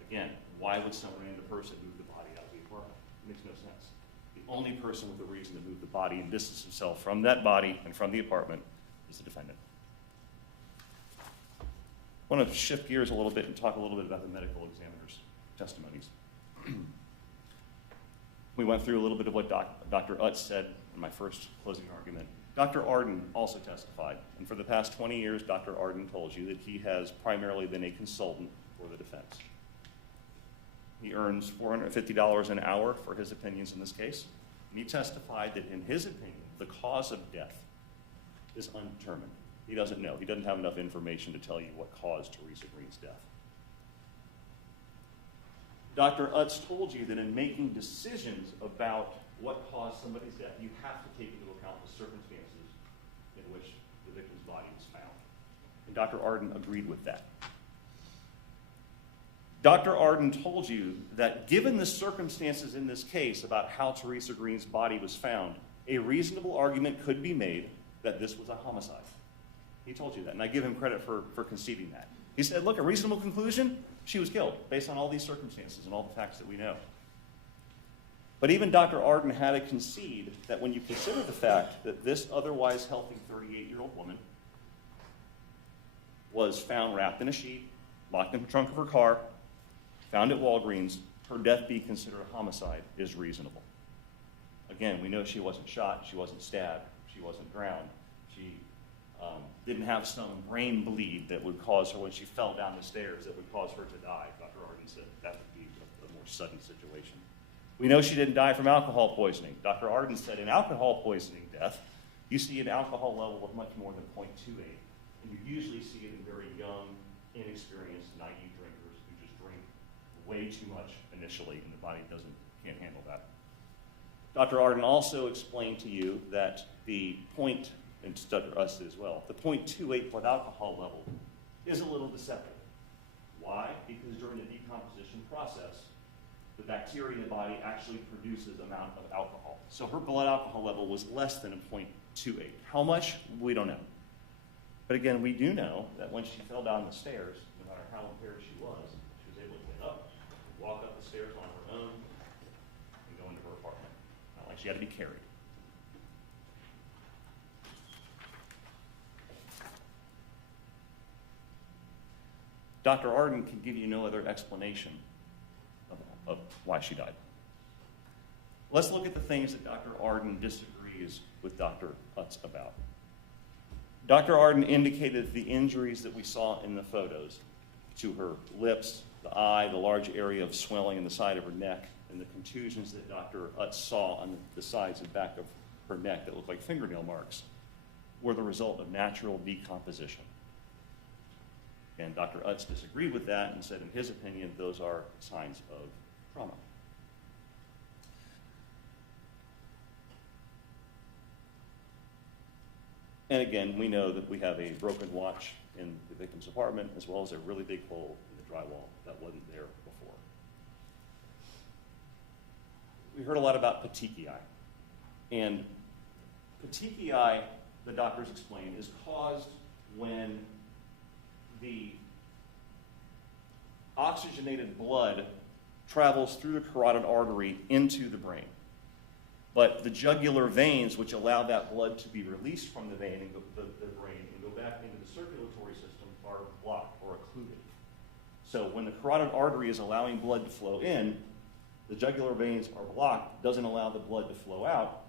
Again, why would some random person move the body out of the apartment? It makes no sense. The only person with a reason to move the body and distance himself from that body and from the apartment is the defendant. I want to shift gears a little bit and talk a little bit about the medical examiner's testimonies. We went through a little bit of what Dr. Utz said in my first closing argument. Dr. Arden also testified, and for the past 20 years, Dr. Arden told you that he has primarily been a consultant for the defense. He earns $450 an hour for his opinions in this case, and he testified that in his opinion, the cause of death is undetermined. He doesn't know. He doesn't have enough information to tell you what caused Theresa Green's death. Dr. Utz told you that in making decisions about what caused somebody's death, you have to take into account the circumstances in which the victim's body was found. And Dr. Arden agreed with that. Dr. Arden told you that given the circumstances in this case about how Theresa Green's body was found, a reasonable argument could be made that this was a homicide. He told you that, and I give him credit for conceding that. He said, look, a reasonable conclusion, she was killed based on all these circumstances and all the facts that we know. But even Dr. Arden had to concede that when you consider the fact that this otherwise healthy 38-year-old woman was found wrapped in a sheet, locked in the trunk of her car, found at Walgreens, her death be considered a homicide is reasonable. Again, we know she wasn't shot, she wasn't stabbed, she wasn't drowned. She didn't have some brain bleed that would cause her, when she fell down the stairs, that would cause her to die. Dr. Arden said that would be a more sudden situation. We know she didn't die from alcohol poisoning. Dr. Arden said in alcohol poisoning death, you see an alcohol level of much more than 0.28, and you usually see it in very young, inexperienced, naive drinkers who just drink way too much initially, and the body can't handle that. Dr. Arden also explained to you that the point, and Dr. Us as well, the 0.28 blood alcohol level is a little deceptive. Why? Because during the decomposition process, the bacteria in the body actually produces amount of alcohol. So her blood alcohol level was less than a 0.28. How much? We don't know. But again, we do know that when she fell down the stairs, no matter how impaired she was able to get up, walk up the stairs on her own, and go into her apartment. Not like she had to be carried. Dr. Arden can give you no other explanation of why she died. Let's look at the things that Dr. Arden disagrees with Dr. Utz about. Dr. Arden indicated the injuries that we saw in the photos to her lips, the eye, the large area of swelling in the side of her neck, and the contusions that Dr. Utz saw on the sides and back of her neck that looked like fingernail marks were the result of natural decomposition. And Dr. Utz disagreed with that and said, in his opinion, those are signs of trauma. And again, we know that we have a broken watch in the victim's apartment, as well as a really big hole in the drywall that wasn't there before. We heard a lot about petechiae. And petechiae, the doctors explained, is caused when the oxygenated blood travels through the carotid artery into the brain. But the jugular veins, which allow that blood to be released from the vein and the brain and go back into the circulatory system, are blocked or occluded. So when the carotid artery is allowing blood to flow in, the jugular veins are blocked, doesn't allow the blood to flow out.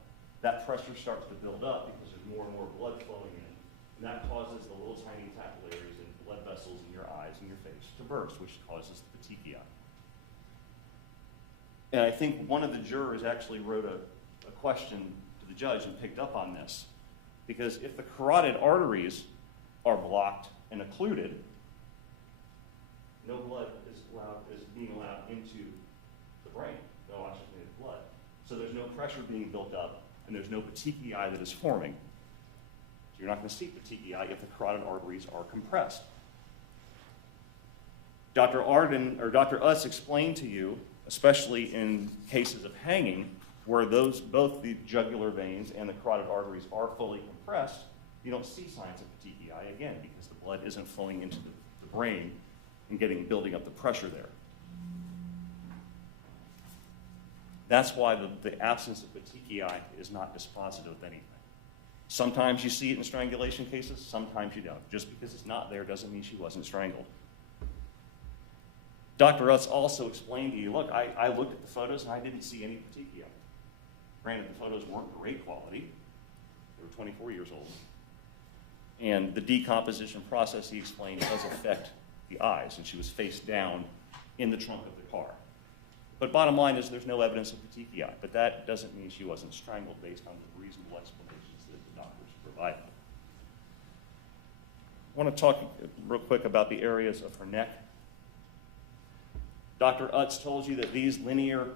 That pressure starts to build up because there's more and more blood flowing in. And that causes the little tiny capillaries and blood vessels in your eyes and your face to burst, which causes the petechiae. And I think one of the jurors actually wrote a question to the judge and picked up on this. Because if the carotid arteries are blocked and occluded, no blood is being allowed into the brain, no oxygenated blood. So there's no pressure being built up, and there's no petechiae that is forming. So you're not going to see petechiae if the carotid arteries are compressed. Dr. Arden, or Dr. Utz explained to you, especially in cases of hanging, where both the jugular veins and the carotid arteries are fully compressed, you don't see signs of petechiae again because the blood isn't flowing into the brain and building up the pressure there. That's why the absence of petechiae is not dispositive of anything. Sometimes you see it in strangulation cases, sometimes you don't. Just because it's not there doesn't mean she wasn't strangled. Dr. Utz also explained to you, look, I looked at the photos and I didn't see any petechiae. Granted, the photos weren't great quality, They were 24 years old. And the decomposition process, he explained, does affect the eyes, and she was face down in the trunk of the car. But bottom line is there's no evidence of petechiae, but that doesn't mean she wasn't strangled based on the reasonable explanations that the doctors provided. I want to talk real quick about the areas of her neck. Dr. Utz told you that these linear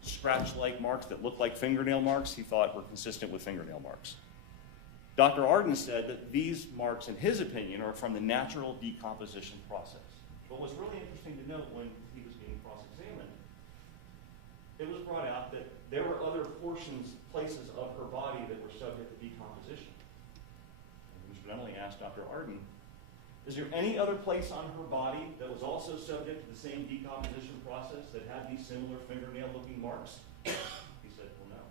scratch-like marks that look like fingernail marks, he thought were consistent with fingernail marks. Dr. Arden said that these marks, in his opinion, are from the natural decomposition process. What was really interesting to note when he was being cross-examined, it was brought out that there were other places of her body that were subject to decomposition. And Mr. Nunley asked Dr. Arden, is there any other place on her body that was also subject to the same decomposition process that had these similar fingernail-looking marks? He said, well, no.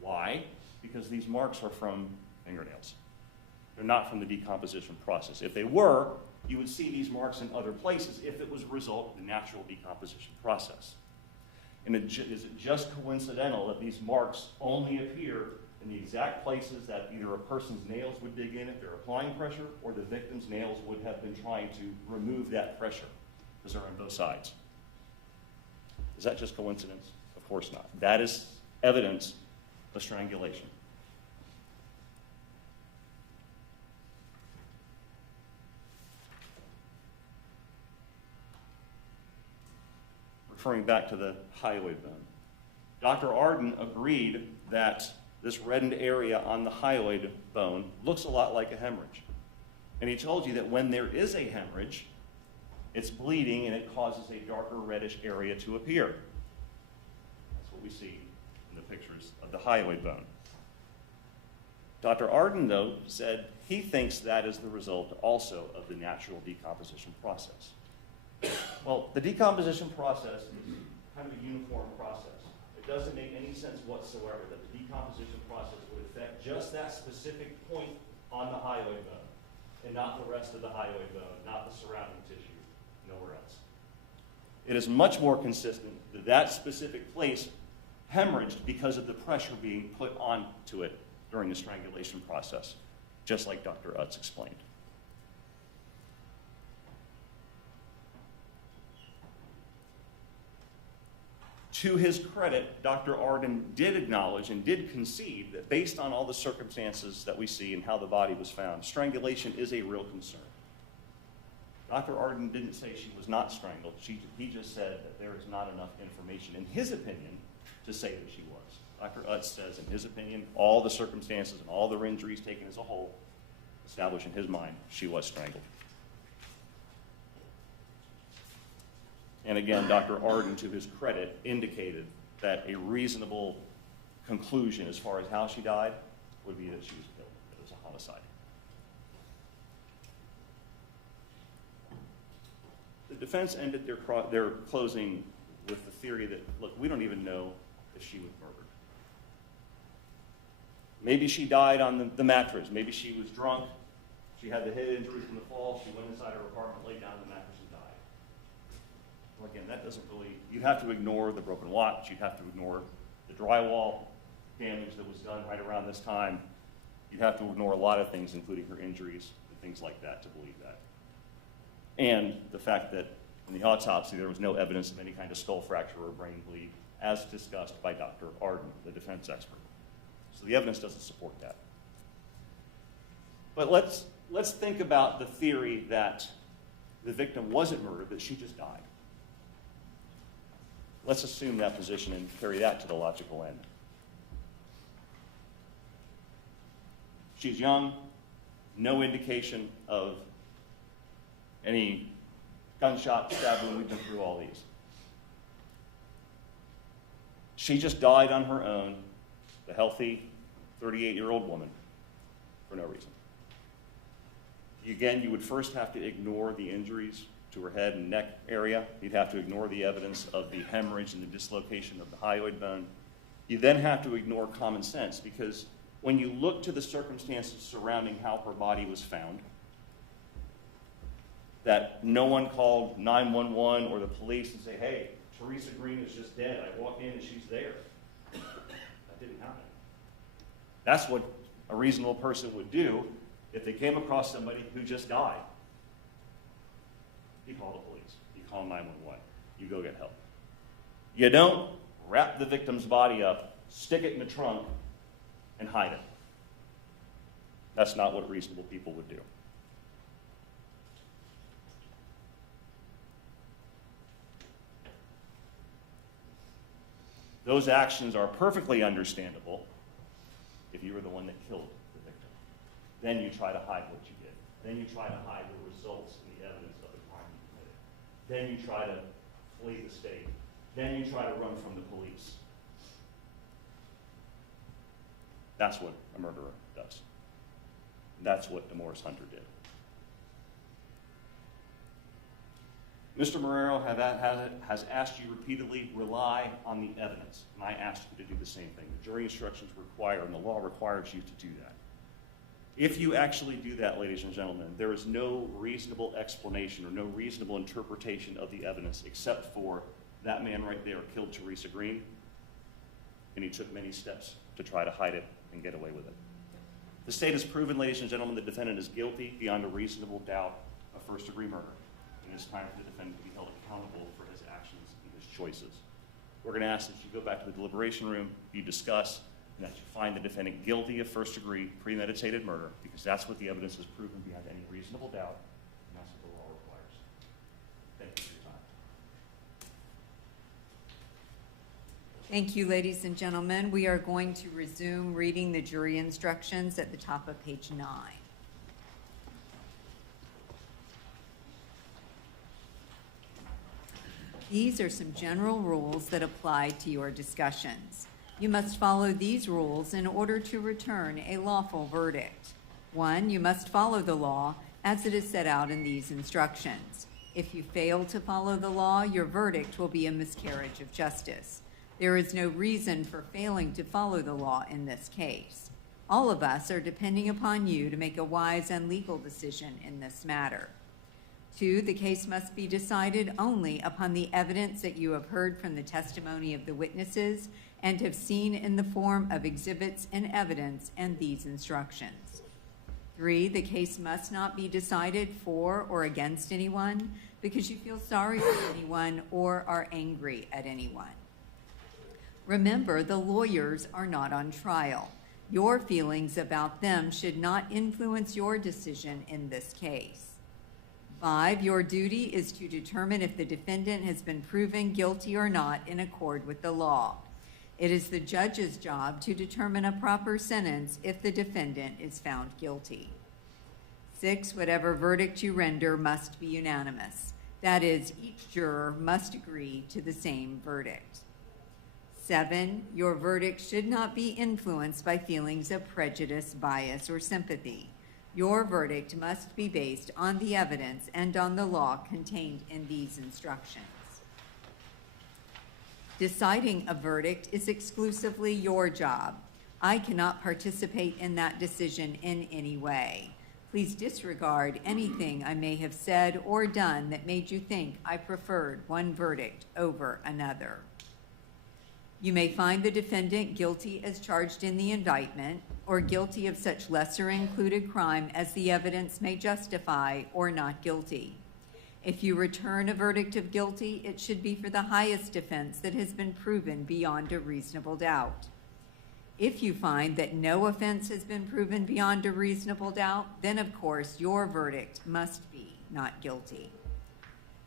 Why? Because these marks are from fingernails. They're not from the decomposition process. If they were, you would see these marks in other places if it was a result of the natural decomposition process. And is it just coincidental that these marks only appear in the exact places that either a person's nails would dig in if they're applying pressure, or the victim's nails would have been trying to remove that pressure, because they're on both sides? Is that just coincidence? Of course not. That is evidence of strangulation. Referring back to the hyoid bone, Dr. Arden agreed that this reddened area on the hyoid bone looks a lot like a hemorrhage. And he told you that when there is a hemorrhage, it's bleeding and it causes a darker reddish area to appear. That's what we see in the pictures of the hyoid bone. Dr. Arden, though, said he thinks that is the result also of the natural decomposition process. Well, the decomposition process is kind of a uniform process. It doesn't make any sense whatsoever that the decomposition process would affect just that specific point on the hyoid bone and not the rest of the hyoid bone, not the surrounding tissue, nowhere else. It is much more consistent that that specific place hemorrhaged because of the pressure being put onto it during the strangulation process, just like Dr. Utz explained. To his credit, Dr. Arden did acknowledge and did concede that based on all the circumstances that we see and how the body was found, strangulation is a real concern. Dr. Arden didn't say she was not strangled. He just said that there is not enough information, in his opinion, to say that she was. Dr. Utz says, in his opinion, all the circumstances and all the injuries taken as a whole establish in his mind she was strangled. And again, Dr. Arden, to his credit, indicated that a reasonable conclusion as far as how she died would be that she was killed. It was a homicide. The defense ended their closing with the theory that, look, we don't even know if she was murdered. Maybe she died on the mattress. Maybe she was drunk. She had the head injury from the fall. She went inside her apartment, laid down on the mattress, and died. Well, again, that doesn't really, you'd have to ignore the broken watch. You'd have to ignore the drywall damage that was done right around this time. You'd have to ignore a lot of things, including her injuries and things like that, to believe that. And the fact that in the autopsy there was no evidence of any kind of skull fracture or brain bleed, as discussed by Dr. Arden, the defense expert. So the evidence doesn't support that. But let's think about the theory that the victim wasn't murdered, that she just died. Let's assume that position and carry that to the logical end. She's young, no indication of any gunshot, stab wound. We've been through all these. She just died on her own, the healthy 38-year-old woman, for no reason. Again, you would first have to ignore the injuries to her head and neck area. You'd have to ignore the evidence of the hemorrhage and the dislocation of the hyoid bone. You then have to ignore common sense, because when you look to the circumstances surrounding how her body was found, that no one called 911 or the police and say, hey, Theresa Green is just dead. I walked in and she's there. That didn't happen. That's what a reasonable person would do if they came across somebody who just died. You call the police. You call 911. You go get help. You don't wrap the victim's body up, stick it in the trunk, and hide it. That's not what reasonable people would do. Those actions are perfectly understandable if you were the one that killed the victim. Then you try to hide what you did. Then you try to hide the results and the evidence of the crime you committed. Then you try to flee the state. Then you try to run from the police. That's what a murderer does. That's what Demorris Hunter did. Mr. Marrero has asked you repeatedly, rely on the evidence. And I asked you to do the same thing. The jury instructions require, and the law requires you to do that. If you actually do that, ladies and gentlemen, there is no reasonable explanation or no reasonable interpretation of the evidence except for that man right there killed Theresa Green, and he took many steps to try to hide it and get away with it. The state has proven, ladies and gentlemen, the defendant is guilty beyond a reasonable doubt of first-degree murder. And it's time for the defendant to be held accountable for his actions and his choices. We're going to ask that you go back to the deliberation room, you discuss, and that you find the defendant guilty of first-degree premeditated murder, because that's what the evidence has proven beyond any reasonable doubt, and that's what the law requires. Thank you for your time. Thank you, ladies and gentlemen. We are going to resume reading the jury instructions at the top of page 9. These are some general rules that apply to your discussions. You must follow these rules in order to return a lawful verdict. 1, you must follow the law as it is set out in these instructions. If you fail to follow the law, your verdict will be a miscarriage of justice. There is no reason for failing to follow the law in this case. All of us are depending upon you to make a wise and legal decision in this matter. 2, the case must be decided only upon the evidence that you have heard from the testimony of the witnesses and have seen in the form of exhibits and evidence and these instructions. 3, the case must not be decided for or against anyone because you feel sorry for anyone or are angry at anyone. Remember, the lawyers are not on trial. Your feelings about them should not influence your decision in this case. 5, your duty is to determine if the defendant has been proven guilty or not in accord with the law. It is the judge's job to determine a proper sentence if the defendant is found guilty. 6, whatever verdict you render must be unanimous. That is, each juror must agree to the same verdict. 7, your verdict should not be influenced by feelings of prejudice, bias, or sympathy. Your verdict must be based on the evidence and on the law contained in these instructions. Deciding a verdict is exclusively your job. I cannot participate in that decision in any way. Please disregard anything I may have said or done that made you think I preferred one verdict over another. You may find the defendant guilty as charged in the indictment or guilty of such lesser included crime as the evidence may justify or not guilty. If you return a verdict of guilty, it should be for the highest offense that has been proven beyond a reasonable doubt. If you find that no offense has been proven beyond a reasonable doubt, then of course your verdict must be not guilty.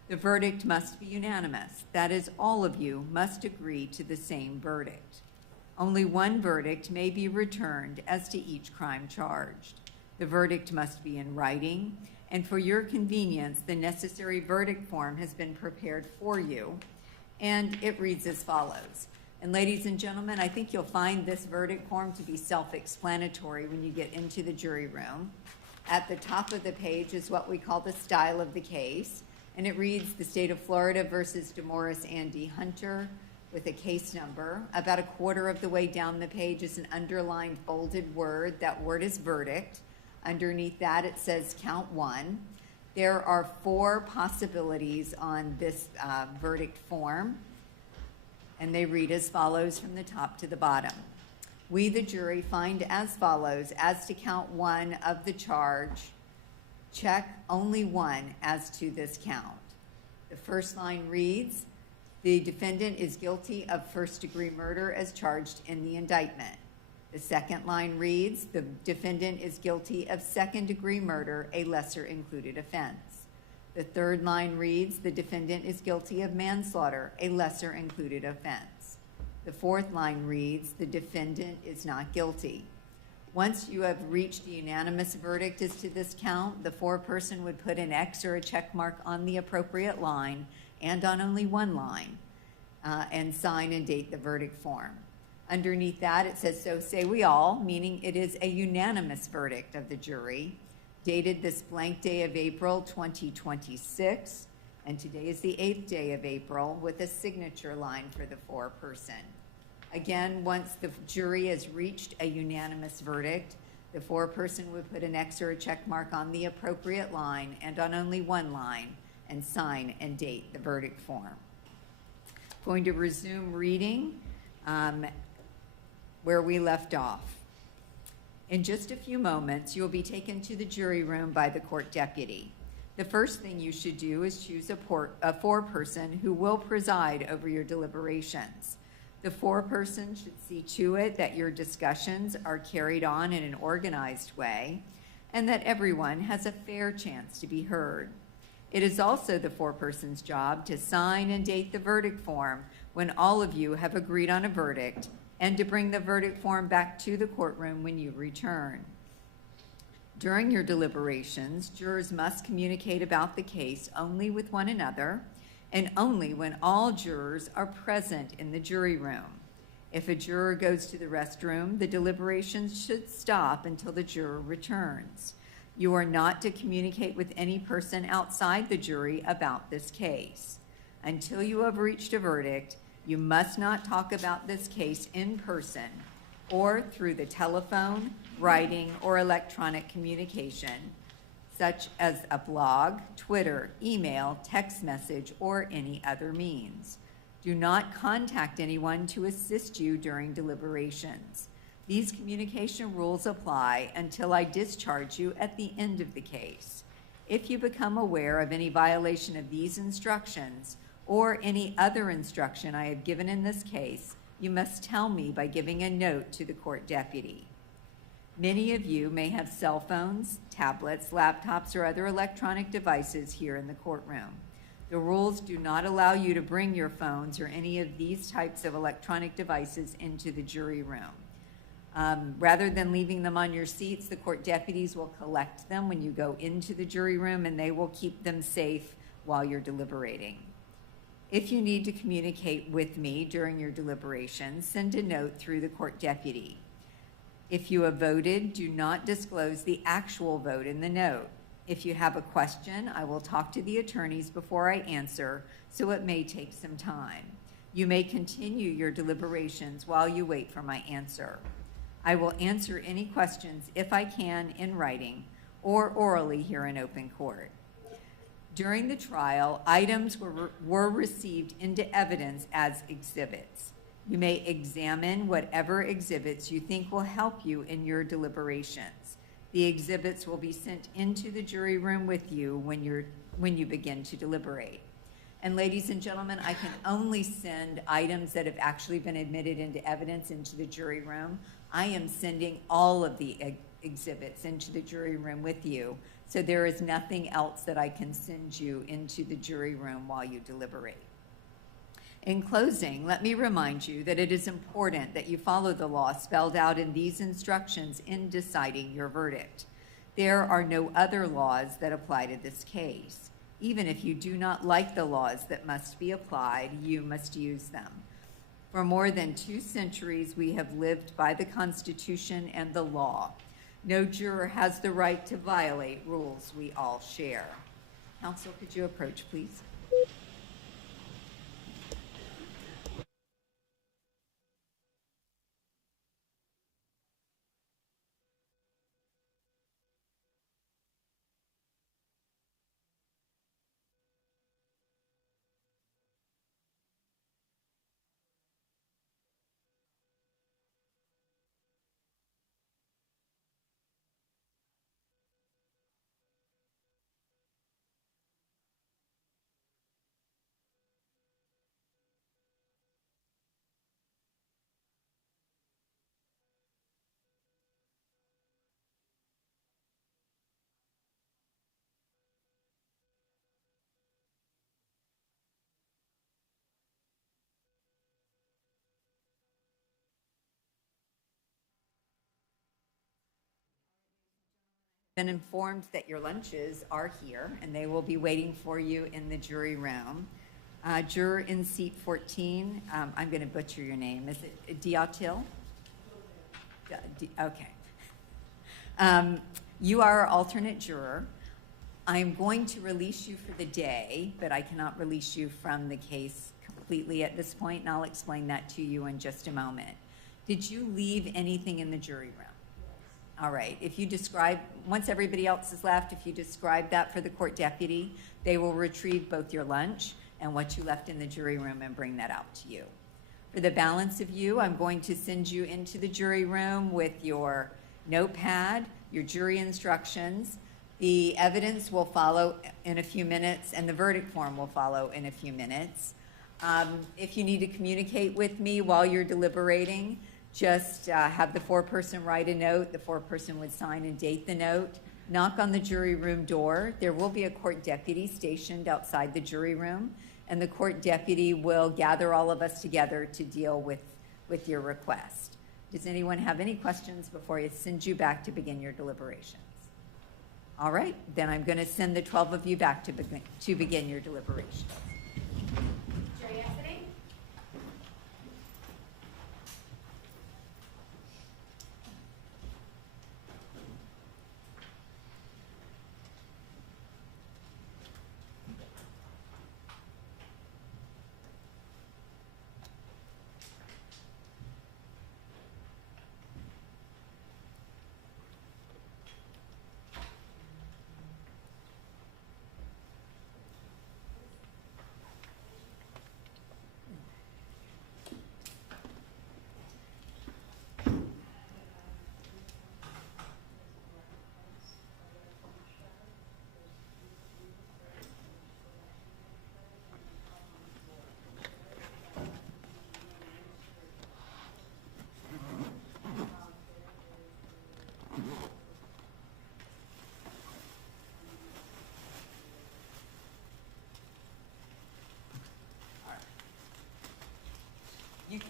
The verdict must be unanimous. That is, all of you must agree to the same verdict. Only one verdict may be returned as to each crime charged. The verdict must be in writing, and for your convenience, the necessary verdict form has been prepared for you, and it reads as follows. And ladies and gentlemen, I think you'll find this verdict form to be self-explanatory when you get into the jury room. At the top of the page is what we call the style of the case, and it reads the State of Florida versus Demorris Hunter with a case number. About a quarter of the way down the page is an underlined bolded word. That word is verdict. Underneath that it says count 1. There are 4 possibilities on this verdict form, and they read as follows from the top to the bottom. We, the jury, find as follows: as to count 1 of the charge, check only 1 as to this count. The first line reads, the defendant is guilty of first-degree murder as charged in the indictment. The second line reads, the defendant is guilty of second-degree murder, a lesser included offense. The third line reads, the defendant is guilty of manslaughter, a lesser included offense. The fourth line reads, the defendant is not guilty. Once you have reached a unanimous verdict as to this count, the foreperson would put an X or a check mark on the appropriate line and on only one line, and sign and date the verdict form. Underneath that, it says, so say we all, meaning it is a unanimous verdict of the jury, dated this blank day of April 2026, and today is the 8th day of April, with a signature line for the foreperson. Again, once the jury has reached a unanimous verdict, the foreperson would put an X or a check mark on the appropriate line and on only one line, and sign and date the verdict form. Going to resume reading where we left off. In just a few moments, you will be taken to the jury room by the court deputy. The first thing you should do is choose a foreperson who will preside over your deliberations. The foreperson should see to it that your discussions are carried on in an organized way and that everyone has a fair chance to be heard. It is also the foreperson's job to sign and date the verdict form when all of you have agreed on a verdict, and to bring the verdict form back to the courtroom when you return. During your deliberations, jurors must communicate about the case only with one another and only when all jurors are present in the jury room. If a juror goes to the restroom, the deliberations should stop until the juror returns. You are not to communicate with any person outside the jury about this case. Until you have reached a verdict, you must not talk about this case in person or through the telephone, writing, or electronic communication, such as a blog, Twitter, email, text message, or any other means. Do not contact anyone to assist you during deliberations. These communication rules apply until I discharge you at the end of the case. If you become aware of any violation of these instructions or any other instruction I have given in this case, you must tell me by giving a note to the court deputy. Many of you may have cell phones, tablets, laptops, or other electronic devices here in the courtroom. The rules do not allow you to bring your phones or any of these types of electronic devices into the jury room. Rather than leaving them on your seats, the court deputies will collect them when you go into the jury room, and they will keep them safe while you're deliberating. If you need to communicate with me during your deliberations, send a note through the court deputy. If you have voted, do not disclose the actual vote in the note. If you have a question, I will talk to the attorneys before I answer, so it may take some time. You may continue your deliberations while you wait for my answer. I will answer any questions, if I can, in writing or orally here in open court. During the trial, items were received into evidence as exhibits. You may examine whatever exhibits you think will help you in your deliberations. The exhibits will be sent into the jury room with you when you begin to deliberate. And ladies and gentlemen, I can only send items that have actually been admitted into evidence into the jury room. I am sending all of the exhibits into the jury room with you, so there is nothing else that I can send you into the jury room while you deliberate. In closing, let me remind you that it is important that you follow the law spelled out in these instructions in deciding your verdict. There are no other laws that apply to this case. Even if you do not like the laws that must be applied, you must use them. For more than 2 centuries, we have lived by the Constitution and the law. No juror has the right to violate rules we all share. Counsel, could you approach, please? Been informed that your lunches are here, and they will be waiting for you in the jury room. Juror in seat 14, I'm going to butcher your name. Is it Diatil? Okay. You are our alternate juror. I'm going to release you for the day, but I cannot release you from the case completely at this point, and I'll explain that to you in just a moment. Did you leave anything in the jury room? All right, if you describe, once everybody else has left, if you describe that for the court deputy, they will retrieve both your lunch and what you left in the jury room and bring that out to you. For the balance of you, I'm going to send you into the jury room with your notepad, your jury instructions. The evidence will follow in a few minutes, and the verdict form will follow in a few minutes. If you need to communicate with me while you're deliberating, just have the foreperson write a note. The foreperson would sign and date the note. Knock on the jury room door. There will be a court deputy stationed outside the jury room, and the court deputy will gather all of us together to deal with your request. Does anyone have any questions before I send you back to begin your deliberations? All right, then I'm going to send the 12 of you back to begin your deliberations. Jury exiting.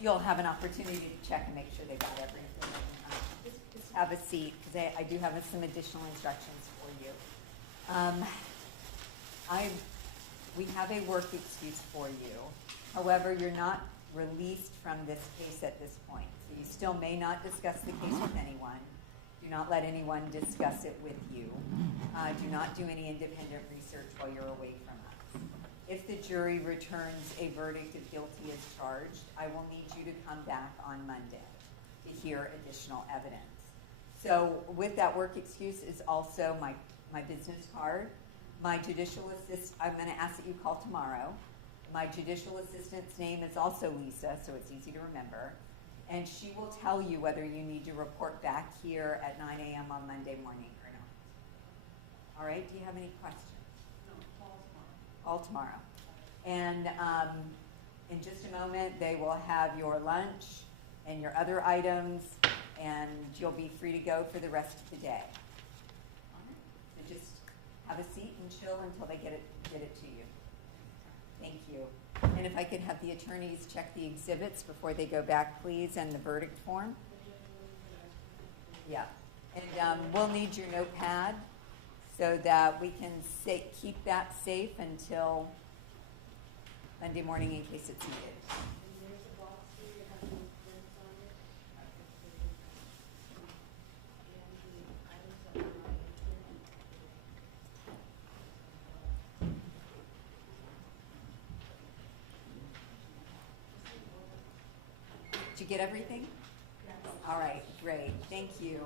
You'll have an opportunity to check and make sure they got everything. Just have a seat, because I do have some additional instructions for you. We have a work excuse for you. However, you're not released from this case at this point. So you still may not discuss the case with anyone. Do not let anyone discuss it with you. Do not do any independent research while you're away from us. If the jury returns a verdict of guilty as charged, I will need you to come back on Monday to hear additional evidence. So with that work excuse is also my business card. My judicial assist, I'm going to ask that you call tomorrow. My judicial assistant's name is also Lisa, so it's easy to remember. And she will tell you whether you need to report back here at 9 a.m. on Monday morning or not. All right, do you have any questions? All tomorrow. And in just a moment, they will have your lunch and your other items, and you'll be free to go for the rest of the day. All right. So just have a seat and chill until they get it to you. Thank you. And if I could have the attorneys check the exhibits before they go back, please, and the verdict form. Yeah. And we'll need your notepad, so that we can keep that safe until Monday morning in case it's needed. Did you get everything? Yes. All right, great. Thank you.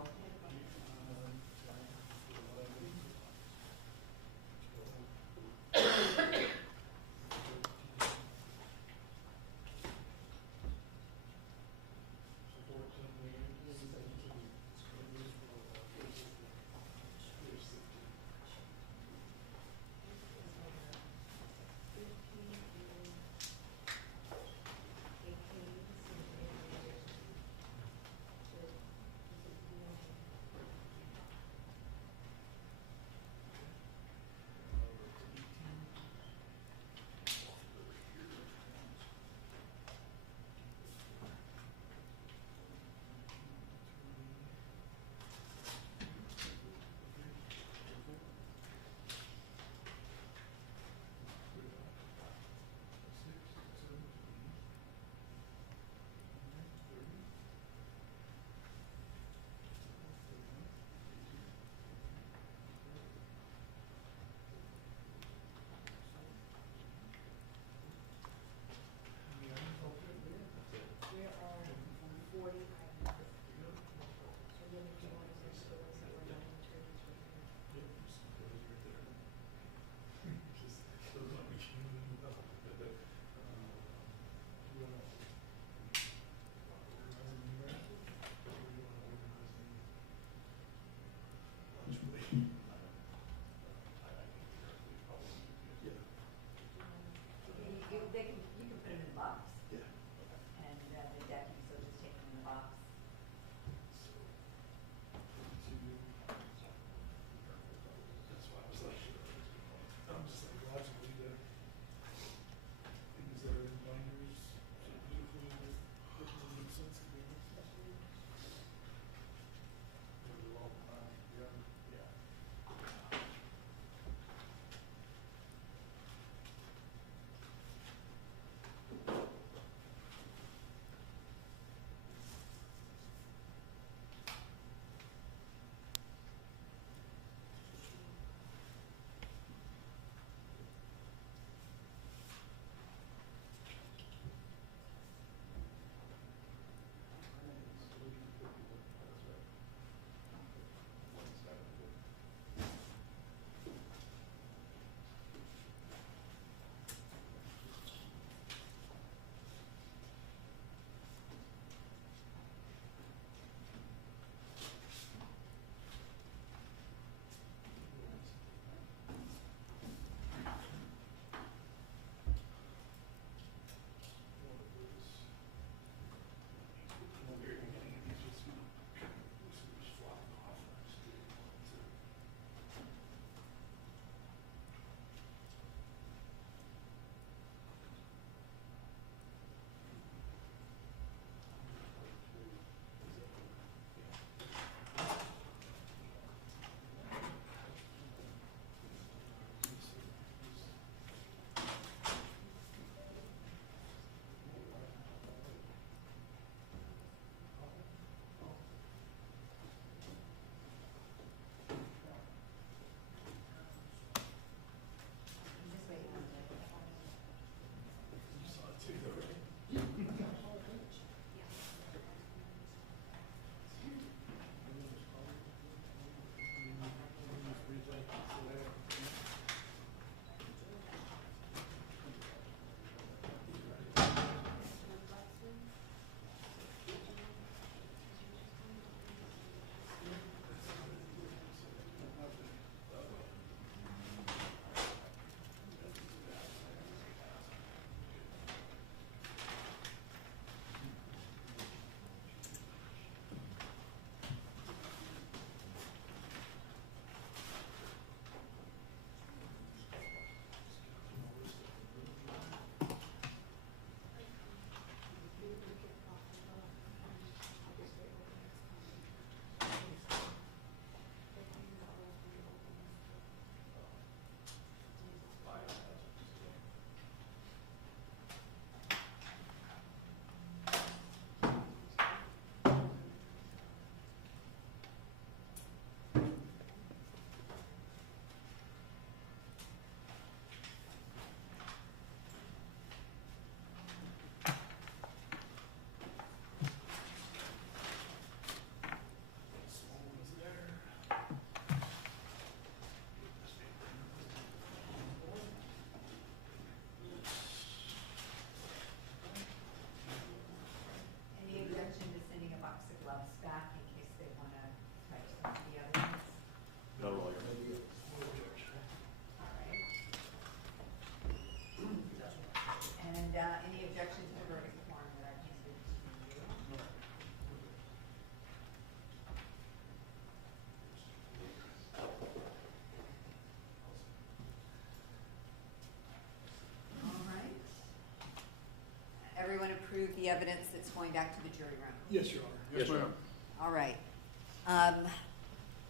approve the evidence that's going back to the jury room? Yes, Your Honor. Yes, ma'am. All right.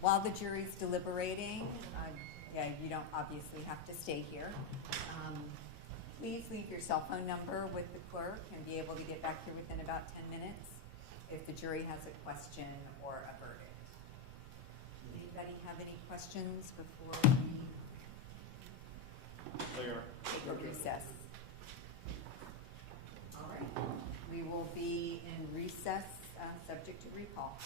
While the jury's deliberating, yeah, you don't obviously have to stay here. Please leave your cell phone number with the clerk and be able to get back here within about 10 minutes if the jury has a question or a verdict. Does anybody have any questions before we Mayor. take a recess? All right. We will be in recess, subject to recall.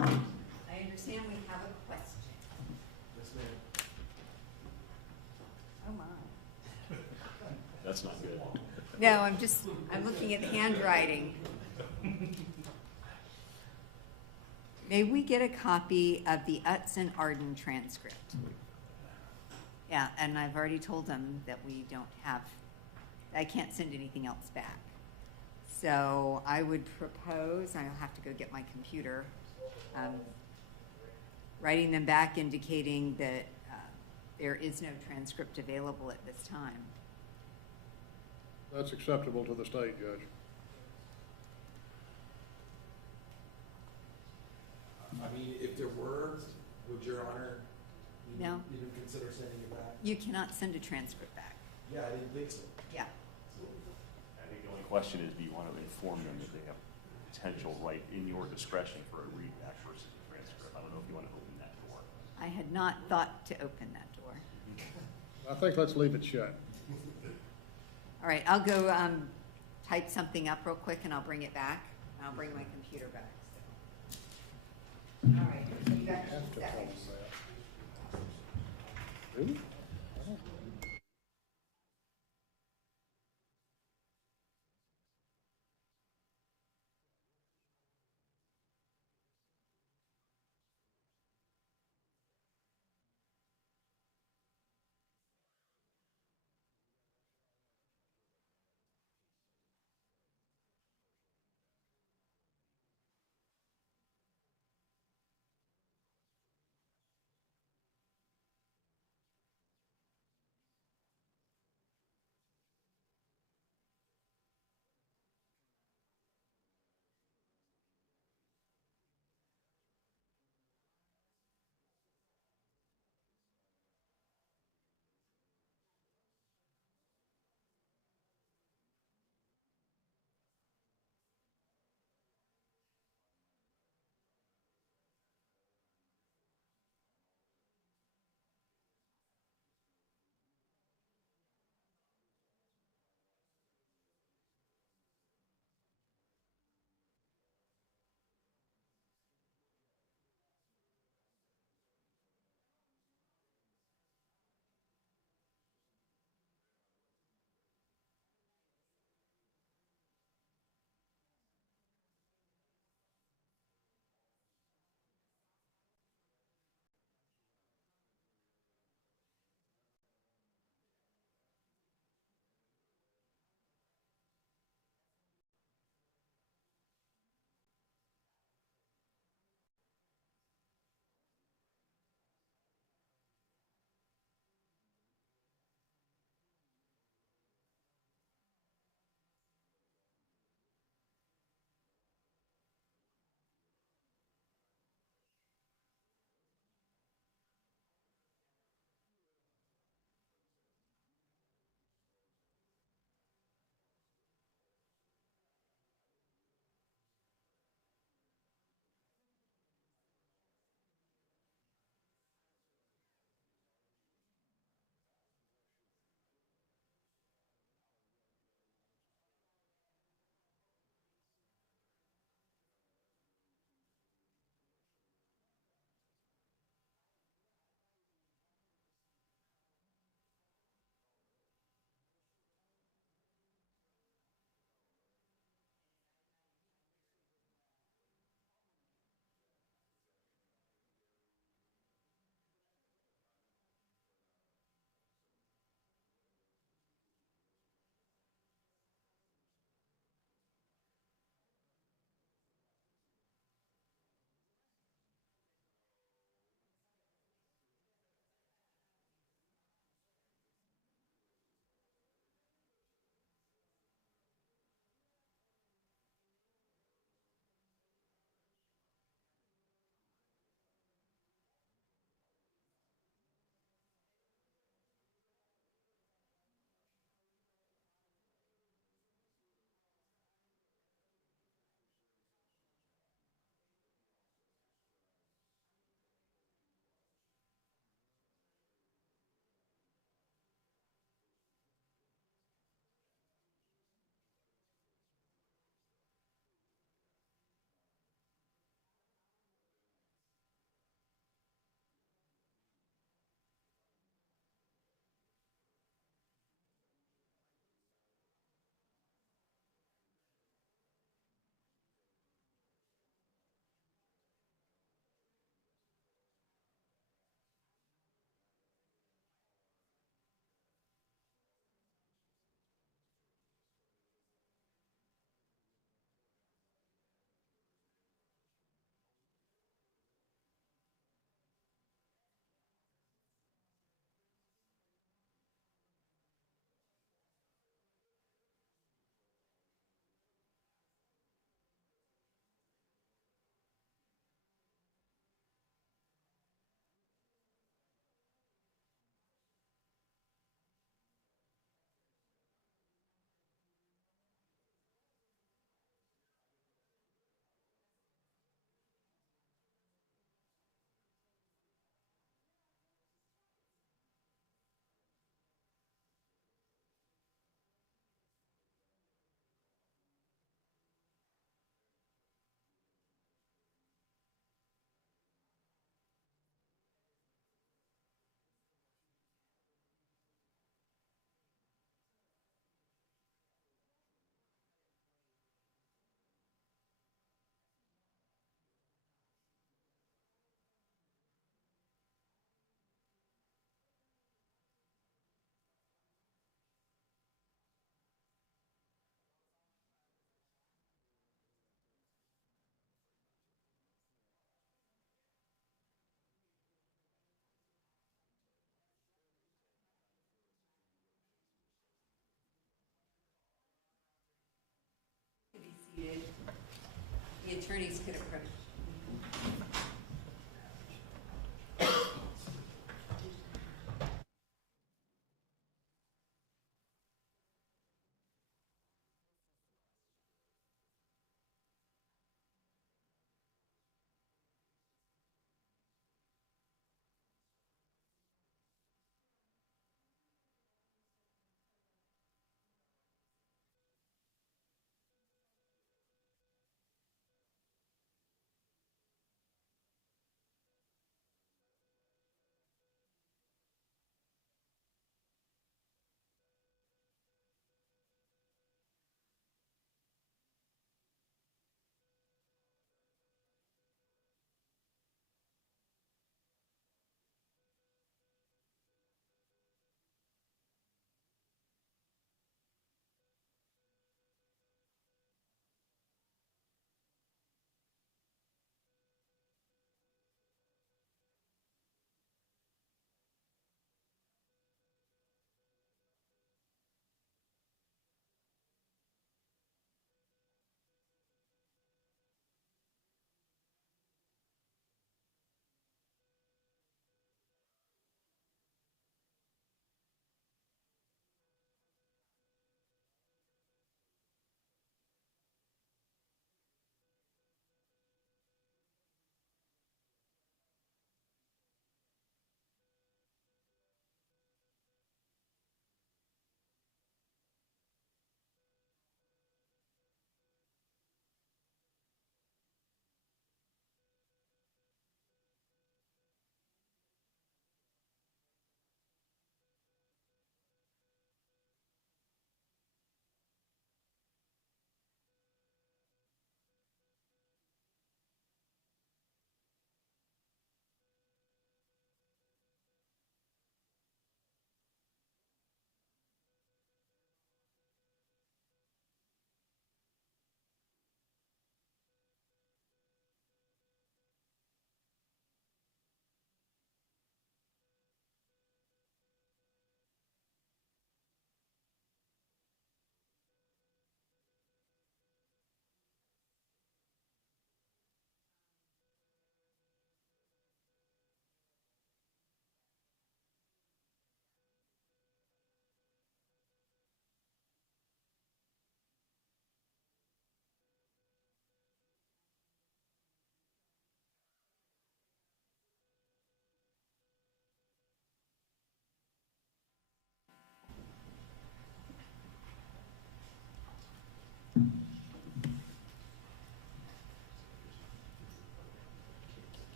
I understand we have a question. Yes, ma'am. Oh, my. That's not good. No, I'm looking at handwriting. May we get a copy of the Utz and Arden transcript? Yeah, and I've already told them that we don't have, I can't send anything else back. So I would propose, I'll have to go get my computer, writing them back indicating that there is no transcript available at this time. That's acceptable to the state, Judge. I mean, if there were, would Your Honor No. even consider sending it back? You cannot send a transcript back. Yeah, I didn't think so. Yeah. I think the only question is, do you want to inform them that they have potential right in your discretion for a readback versus a transcript? I don't know if you want to open that door. I had not thought to open that door. I think let's leave it shut. All right, I'll go type something up real quick and I'll bring it back. I'll bring my computer back. So. All right, you got Have to 2 close seconds. that. Do we? attorneys could approach.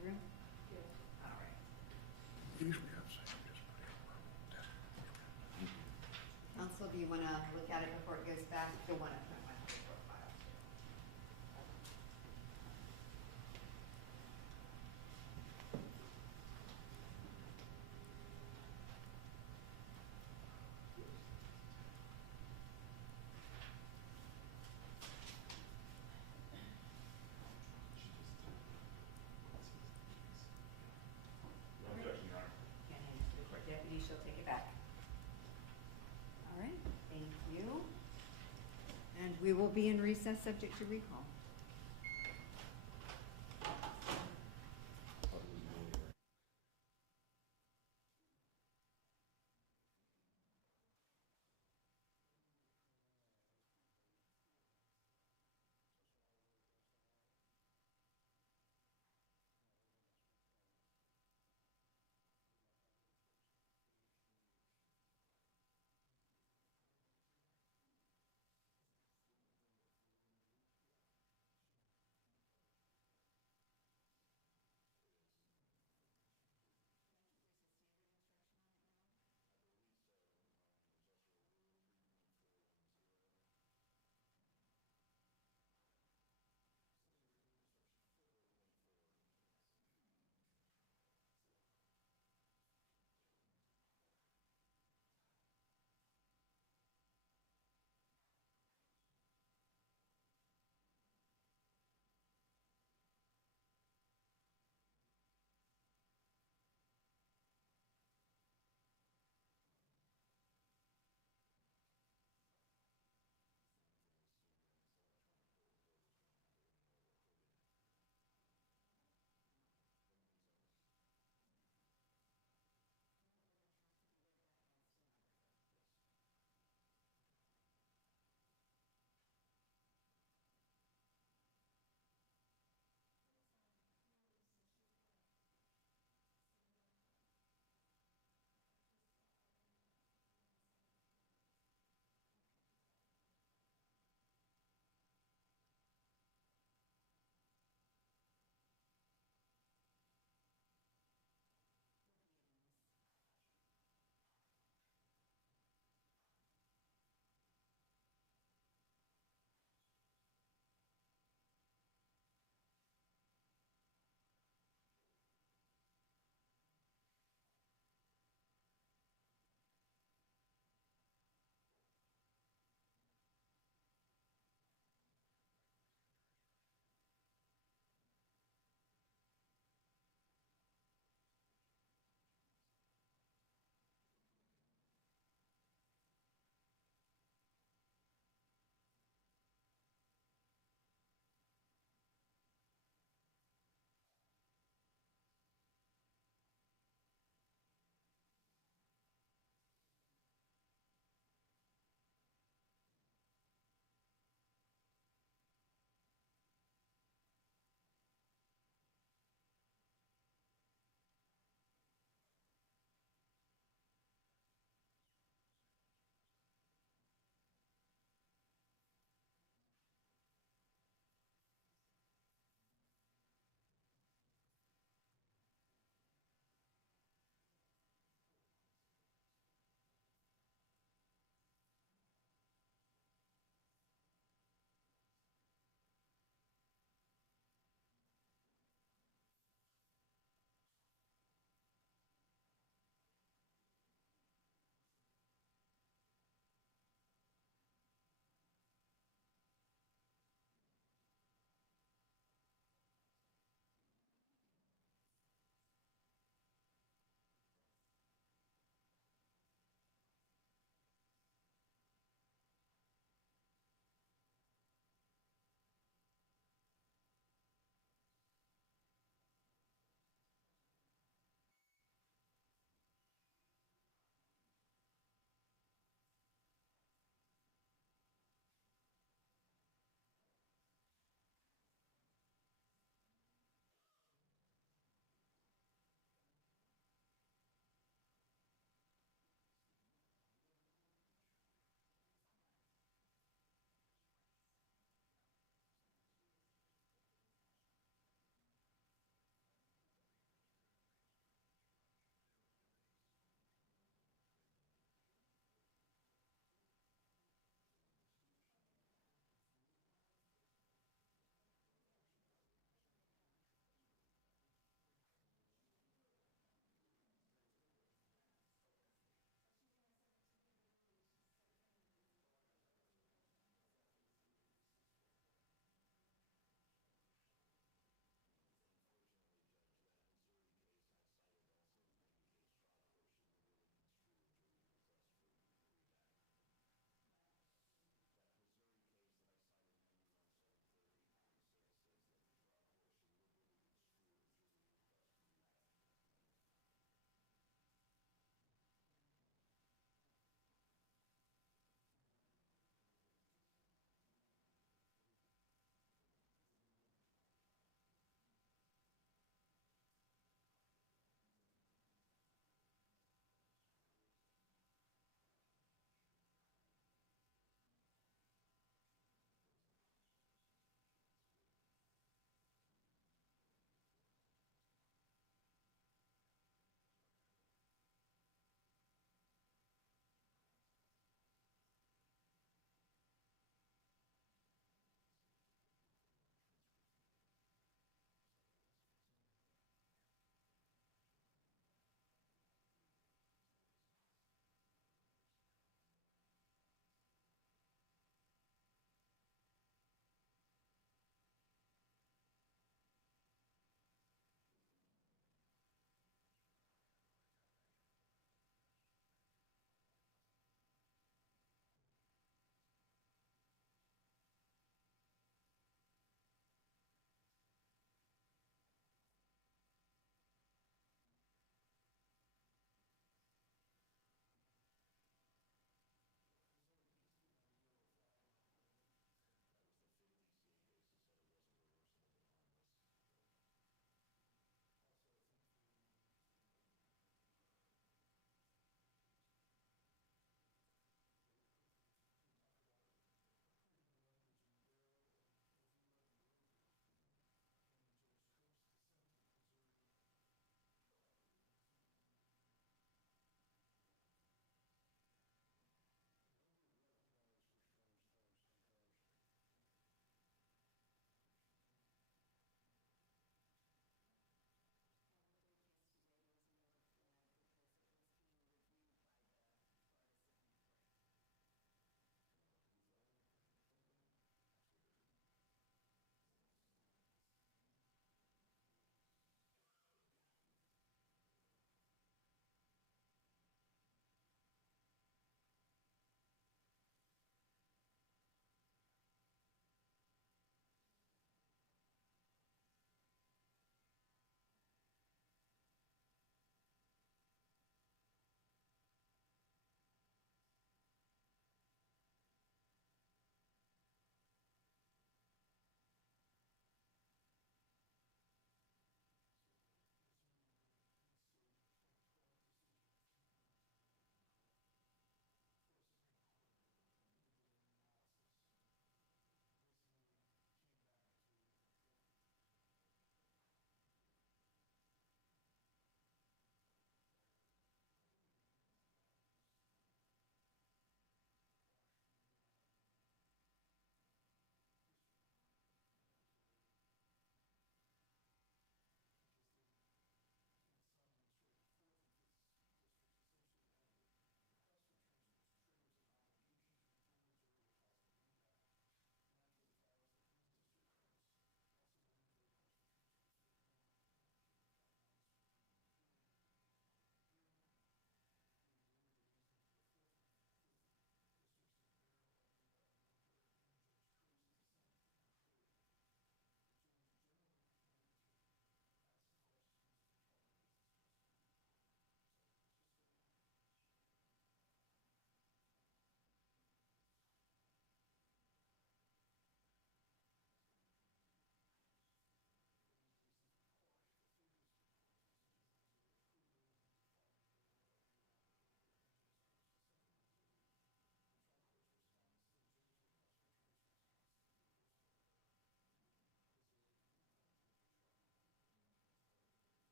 Through? All right. Counsel, do you want to look at it before it goes back? You'll want to print my profile. No objection, Your Honor. And hand it to the court deputy, she'll take it back. All right, thank you. And we will be in recess subject to recall.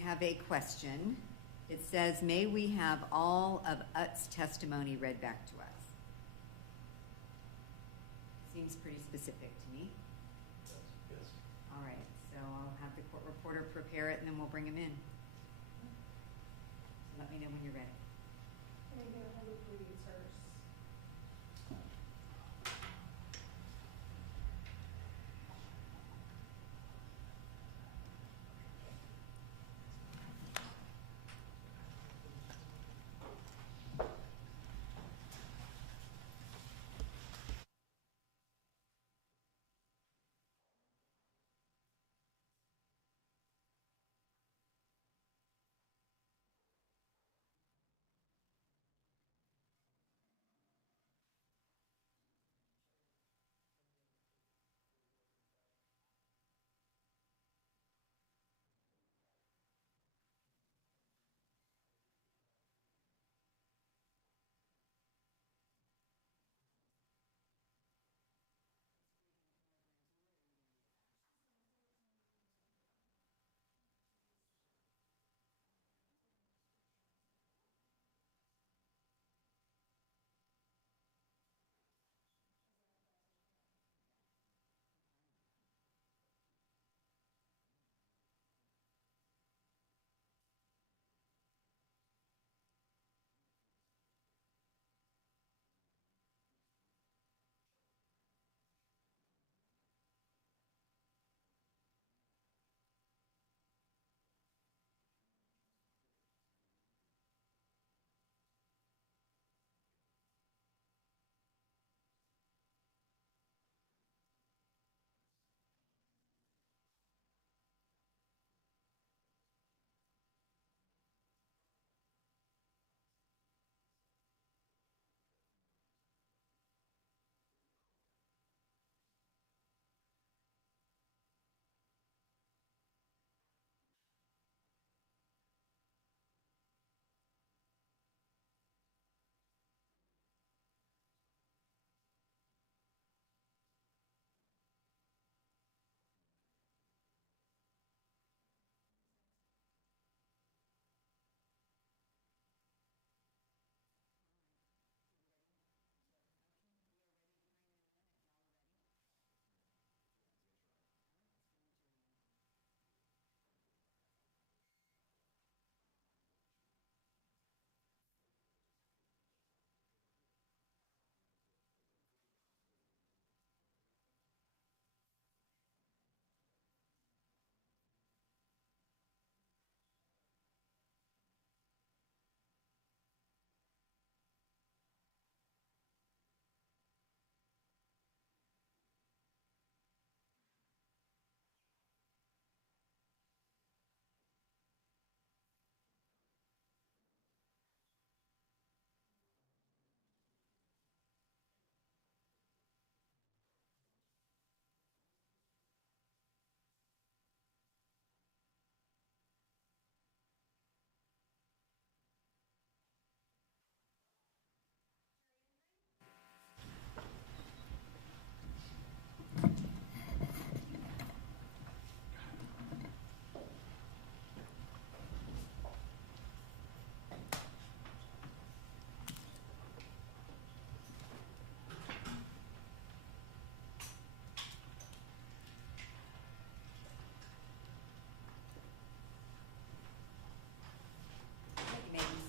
have a question. It says, may we have all of Ut's testimony read back to us? Seems pretty specific to me. Yes. All right, so I'll have the court reporter prepare it and then we'll bring him in. Let me know when you're ready. Can I go ahead with readings first?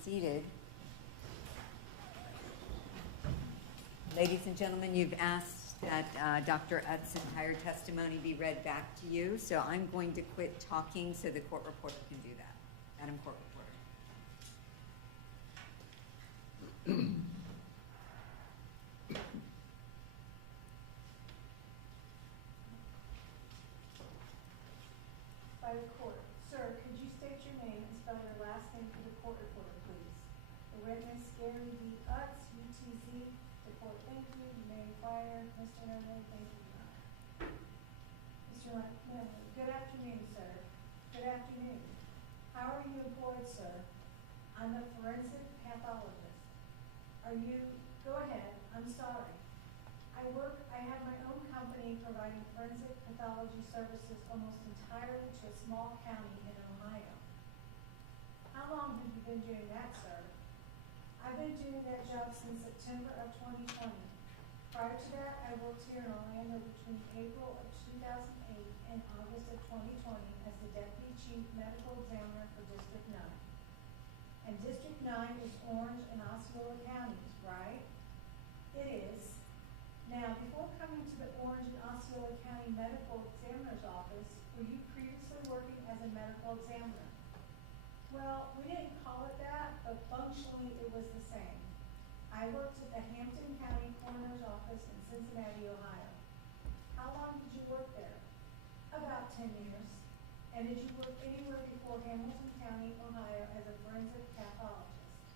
Seated. Ladies and gentlemen, you've asked that Dr. Utt's entire testimony be read back to you, so I'm going to quit talking so the court reporter can do that. Madam Court Reporter. By the court. Sir, could you state your name and spell your last name for the court reporter, please? The witness, Gary D. Utz, UTZ. The court, thank you. You may inquire. Mr. Nunley, thank you, Your Honor. Mr. Nunley, good afternoon, sir. Good afternoon. How are you employed, sir? I'm a forensic pathologist. Are you, go ahead, I'm sorry. I have my own company providing forensic pathology services almost entirely to a small county in Ohio. How long have you been doing that, sir? I've been doing that job since September of 2020. Prior to that, I worked here in Orlando between April of 2008 and August of 2020 as the Deputy Chief Medical Examiner for District 9. And District 9 is Orange and Osceola counties, right? It is. Now, before coming to the Orange and Osceola County Medical Examiner's Office, were you previously working as a medical examiner? Well, we didn't call it that, but functionally it was the same. I worked at the Hampton County Coroner's Office in Cincinnati, Ohio. How long did you work there? About 10 years. And did you work anywhere before Hamilton County, Ohio as a forensic pathologist?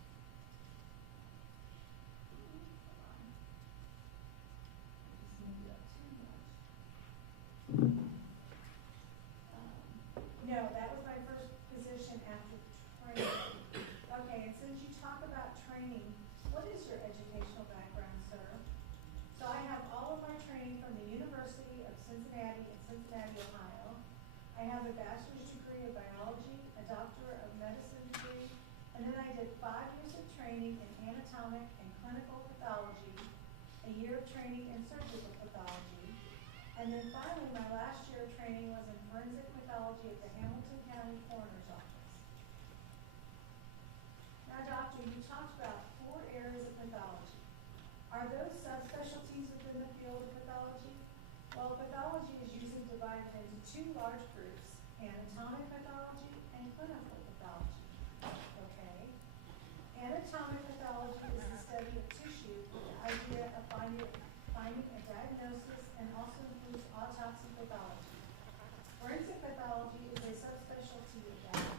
No, that was my first position after training. Okay, and since you talk about training, what is your educational background, sir? So I have all of my training from the University of Cincinnati in Cincinnati, Ohio. I have a bachelor's degree of biology, a doctorate of medicine degree, and then I did 5 years of training in anatomic and clinical pathology, a year of training in surgical pathology, and then finally my last year of training was in forensic pathology at the Hamilton County Coroner's Office. Now, doctor, you talked about 4 areas of pathology. Are those subspecialties within the field of pathology? Well, pathology is usually divided into 2 large groups, anatomic pathology and clinical pathology. Okay? Anatomic pathology is the study of tissue with the idea of finding a diagnosis and also includes autopsy pathology. Forensic pathology is a subspecialty of that,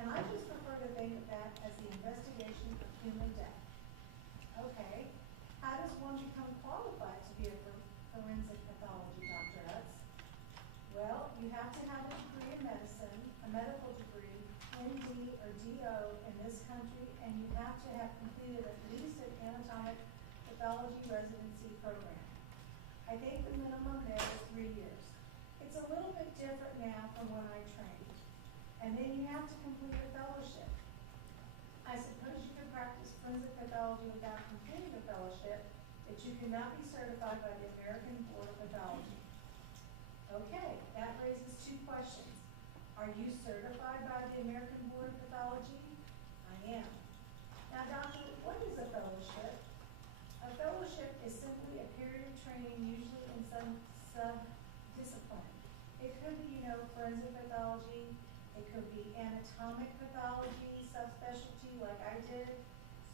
and I just prefer to think of that as the investigation of human death. Okay, how does one become qualified to be a forensic pathology, Dr. Utz? Well, you have to have a degree in medicine, a medical degree, MD or DO in this country, and you have to have completed at least an anatomic pathology residency program. I think the minimum there is 3 years. It's a little bit different now from when I trained. And then you have to complete a fellowship. I suppose you could practice forensic pathology without completing a fellowship, but you cannot be certified by the American Board of Pathology. Okay, that raises 2 questions. Are you certified by the American Board of Pathology? I am. Now, doctor, what is a fellowship? A fellowship is simply a period of training, usually in some sub-discipline. It could be, forensic pathology. It could be anatomic pathology, subspecialty like I did,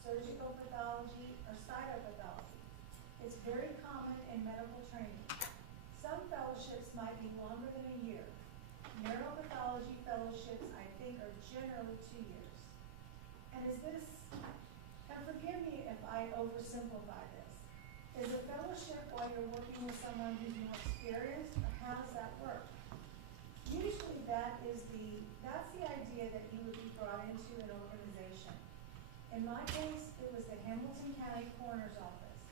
surgical pathology, or cytopathology. It's very common in medical training. Some fellowships might be longer than a year. Neuropathology fellowships, I think, are generally 2 years. And forgive me if I oversimplify this. Is a fellowship while you're working with someone who's more experienced, or how does that work? Usually that's the idea that you would be brought into an organization. In my case, it was the Hamilton County Coroner's Office.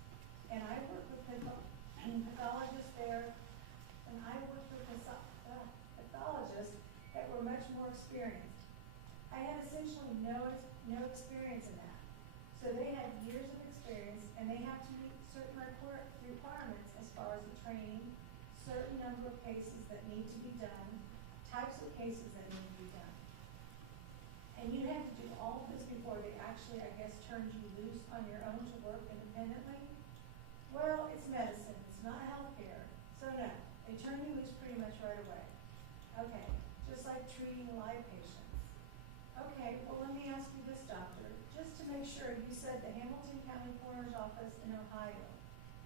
And I worked with pathologists there, and I worked with pathologists that were much more experienced. I had essentially no experience in that. So they had years of experience, and they have to meet certain requirements as far as the training, certain number of cases that need to be done, types of cases that need to be done. And you had to do all of this before they actually, I guess, turned you loose on your own to work independently. Well, it's medicine, it's not healthcare. So no, they turn you loose pretty much right away. Okay, just like treating live patients. Okay, well, let me ask you this, doctor. Just to make sure, you said the Hamilton County Coroner's Office in Ohio.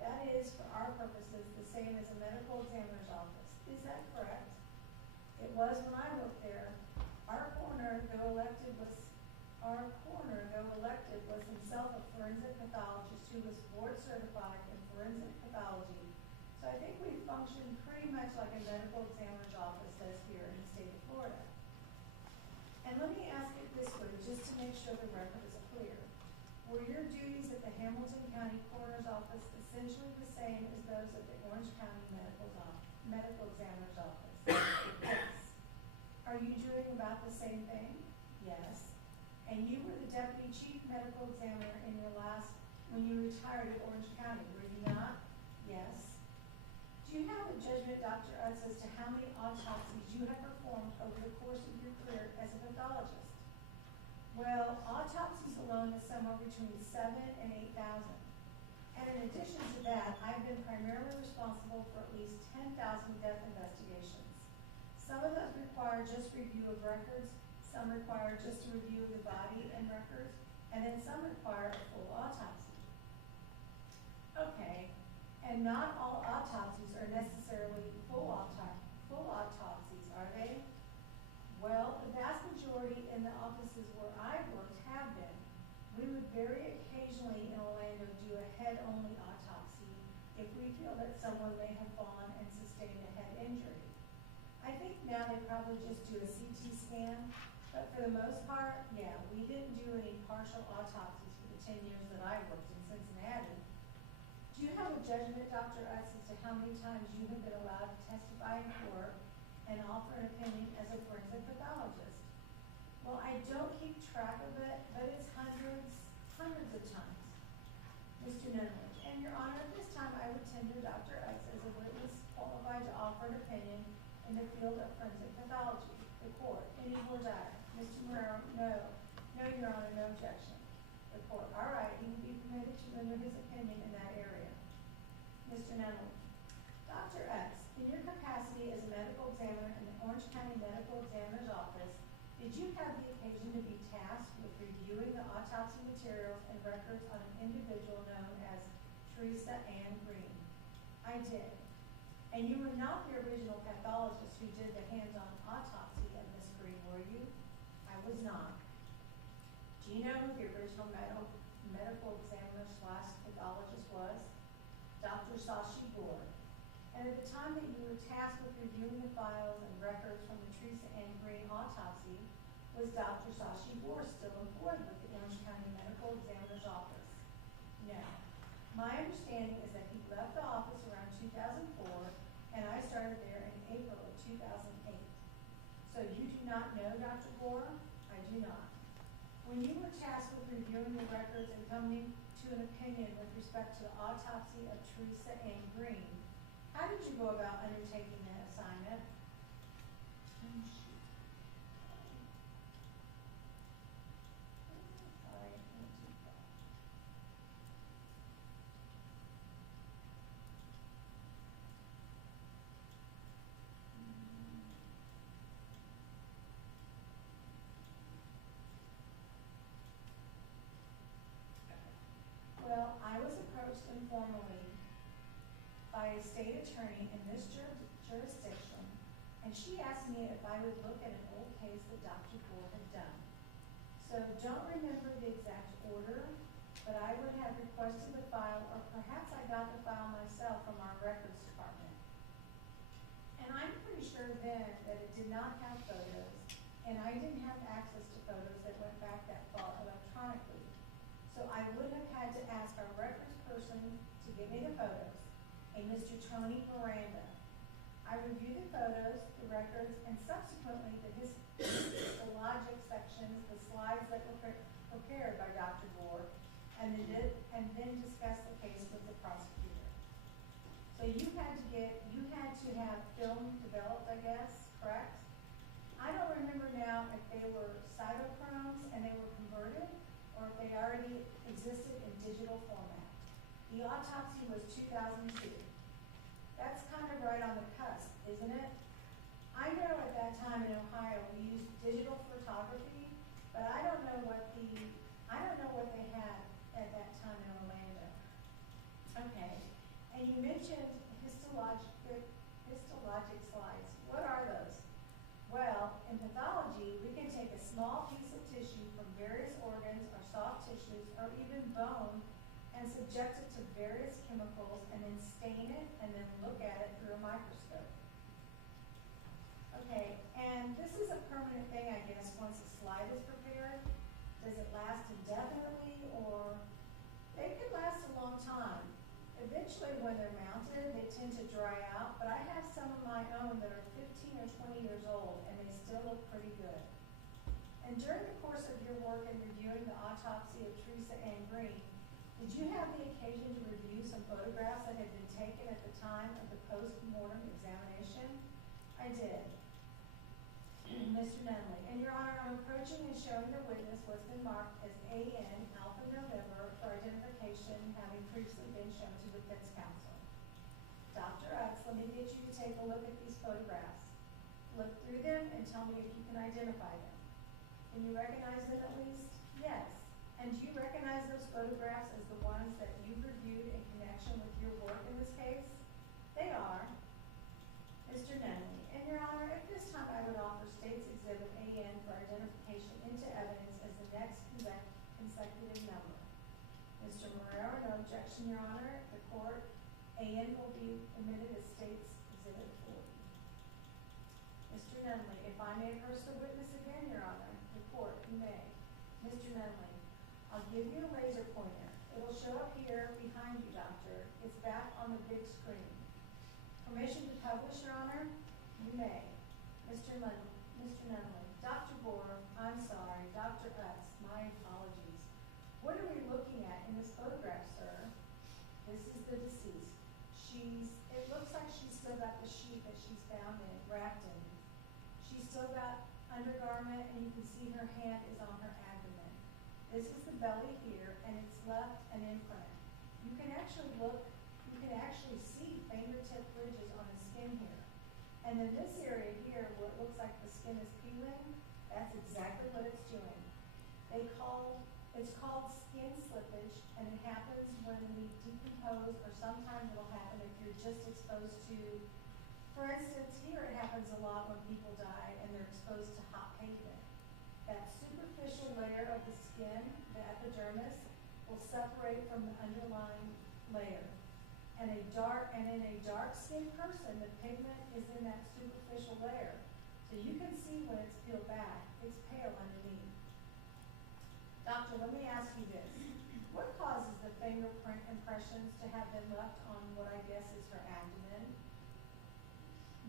That is, for our purposes, the same as a medical examiner's office. Is that correct? It was when I worked there. Our coroner, though elected, was himself a forensic pathologist who was board certified in forensic pathology. So I think we function pretty much like a medical examiner's office does here in the state of Florida. And let me ask it this way, just to make sure the record is clear. Were your duties at the Hamilton County Coroner's Office essentially the same as those at the Orange County Medical Examiner's Office? Yes. Are you doing about the same thing? Yes. And you were the deputy chief medical examiner in your when you retired at Orange County, were you not? Yes. Do you have a judgment, Dr. Utz, as to how many autopsies you have performed over the course of your career as a pathologist? Well, autopsies alone is somewhere between 7,000 and 8,000. And in addition to that, I've been primarily responsible for at least 10,000 death investigations. Some of those require just review of records, some require just a review of the body and records, and then some require a full autopsy. Okay, and not all autopsies are necessarily full autopsies, are they? Well, the vast majority in the offices where I've worked have been. We would very occasionally in Orlando do a head-only autopsy if we feel that someone may have fallen and sustained a head injury. I think now they probably just do a CT scan, but for the most part, yeah, we didn't do any partial autopsies for the 10 years that I worked in Cincinnati. Do you have a judgment, Dr. Utz, as to how many times you have been allowed to testify in court and offer an opinion as a forensic pathologist? Well, I don't keep track of it, but it's hundreds of times. Mr. Nunley, and Your Honor, at this time I would tender Dr. Utz as a witness qualified to offer an opinion in the field of forensic pathology. The court, any more dire? Mr. Morero, no. No, Your Honor, no objection. The court, all right, he will be permitted to render his opinion in that area. Mr. Nunley, Dr. Utz, in your capacity as a medical examiner in the Orange County Medical Examiner's Office, did you have the occasion to be tasked with reviewing the autopsy materials and records on an individual known as Theresa Green? I did. And you were not the original pathologist who did the hands-on autopsy of Miss Green, were you? I was not. Do you know who the original medical examiner / pathologist was? Dr. Sashi Gore. And at the time that you were tasked with reviewing the files and records from the Theresa Green autopsy, was Dr. Sashi Gore still employed with the Orange County Medical Examiner's Office? No. My understanding is that he left the office around 2004, and I started there in April of 2008. So you do not know Dr. Gore? I do not. When you were tasked with reviewing the records and coming to an opinion with respect to the autopsy of Theresa Green, how did you go about undertaking that assignment? Sorry, went too far. Well, I was approached informally by a state attorney in this jurisdiction, and she asked me if I would look at an old case that Dr. Gore had done. So don't remember the exact order, but I would have requested the file, or perhaps I got the file myself from our records department. And I'm pretty sure then that it did not have photos, and I didn't have access to photos that went back that far electronically. So I would have had to ask our records person to give me the photos, a Mr. Tony Miranda. I reviewed the photos, the records, and subsequently the histologic sections, the slides that were prepared by Dr. Gore, and then discussed the case with the prosecutor. So you had to have film developed, I guess, correct? I don't remember now if they were cytochromes and they were converted, or if they already existed in digital format. The autopsy was 2002. That's kind of right on the cusp, isn't it? I know at that time in Ohio we used digital photography, but I don't know what they had at that time in Orlando. Okay, and you mentioned histologic slides. What are those? Well, in pathology, we can take a small piece of tissue from various organs or soft tissues or even bone and subject it to various chemicals and then stain it and then look at it through a microscope. Okay, and this is a permanent thing, I guess, once a slide is prepared. Does it last indefinitely, or they could last a long time? Eventually, when they're mounted, they tend to dry out, but I have some of my own that are 15 or 20 years old, and they still look pretty good. And during the course of your work in reviewing the autopsy of Theresa Green, did you have the occasion to review some photographs that had been taken at the time of the post-mortem examination? I did. Mr. Nunley, and Your Honor, I'm approaching and showing the witness what's been marked as AN Alpha November for identification having previously been shown to defense counsel. Dr. Utz, let me get you to take a look at these photographs. Look through them and tell me if you can identify them. Can you recognize them at least? Yes. And do you recognize those photographs as the ones that you reviewed in connection with your work in this case? They are. Mr. Nunley, and Your Honor, at this time I would offer State's Exhibit AN for identification into evidence as the next consecutive number. Mr. Morero, no objection, Your Honor. The court, AN will be admitted as State's Exhibit 40. Mr. Nunley, if I may curse the witness again, Your Honor, the court, you may. Mr. Nunley, I'll give you a laser pointer. It'll show up here behind you, doctor. It's back on the big screen. Permission to publish, Your Honor? You may. Mr. Nunley. Dr. Bohr, I'm sorry. Dr. Utz, my apologies. What are we looking at in this photograph, sir? This is the deceased. It looks like she's still got the sheet that she's found in, wrapped in. She's still got undergarment, and you can see her hand is on her abdomen. This is the belly here, and it's left an imprint. You can actually see fingertip ridges on the skin here. And then this area here, where it looks like the skin is peeling, that's exactly what it's doing. It's called skin slippage, and it happens when we decompose, or sometimes it'll happen if you're just exposed to, for instance, here it happens a lot when people die and they're exposed to hot pavement. That superficial layer of the skin, the epidermis, will separate from the underlying layer. And in a dark skinned person, the pigment is in that superficial layer. So you can see when it's peeled back, it's pale underneath. Doctor, let me ask you this. What causes the fingerprint impressions to have been left on what I guess is her abdomen?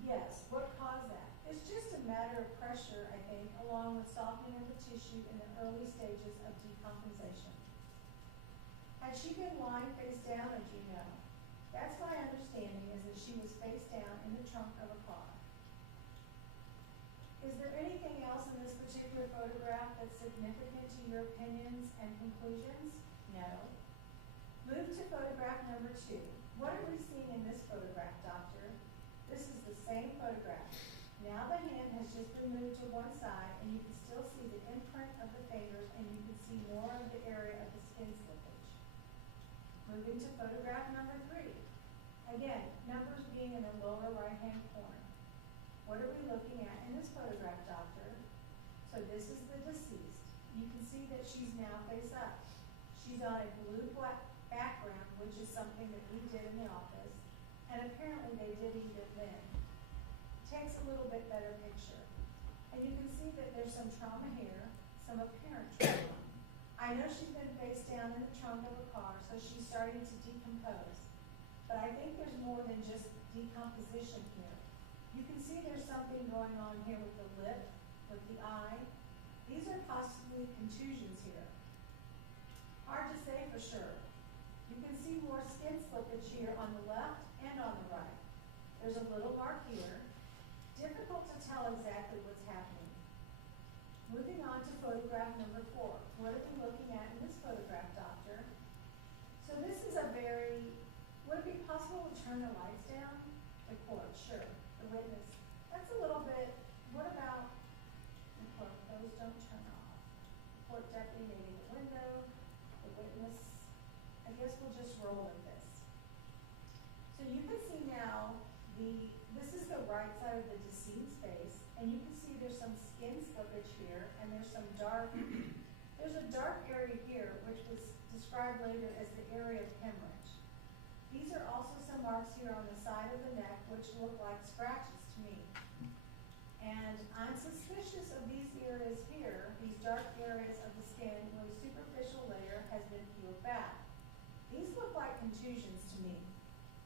Yes, what caused that? It's just a matter of pressure, I think, along with softening of the tissue in the early stages of decomposition. Had she been lying face down, as you know? That's my understanding, is that she was face down in the trunk of a car. Is there anything else in this particular photograph that's significant to your opinions and conclusions? No. Move to photograph number 2. What are we seeing in this photograph, doctor? This is the same photograph. Now the hand has just been moved to one side, and you can still see the imprint of the fingers, and you can see more of the area of the skin slippage. Moving to photograph number 3. Again, numbers being in the lower right-hand corner. What are we looking at in this photograph, doctor? So this is the deceased. You can see that she's now face up. She's on a blue-black background, which is something that we did in the office, and apparently they did even then. Takes a little bit better picture. And you can see that there's some trauma here, some apparent trauma. I know she's been face down in the trunk of a car, so she's starting to decompose. But I think there's more than just decomposition here. You can see there's something going on here with the lip, with the eye. These are possibly contusions here. Hard to say for sure. You can see more skin slippage here on the left and on the right. There's a little mark here. Difficult to tell exactly what's happening. Moving on to photograph number 4. What are we looking at in this photograph, doctor? So this is a very, would it be possible to turn the lights down? The court, sure. The witness. That's a little bit, what about the court? Those don't turn off. Court deputy, maybe the window, the witness. I guess we'll just roll with this. So you can see now this is the right side of the deceased's face, and you can see there's some skin slippage here, and there's a dark area here, which was described later as the area of hemorrhage. These are also some marks here on the side of the neck, which look like scratches to me. And I'm suspicious of these areas here, these dark areas of the skin where the superficial layer has been peeled back. These look like contusions to me.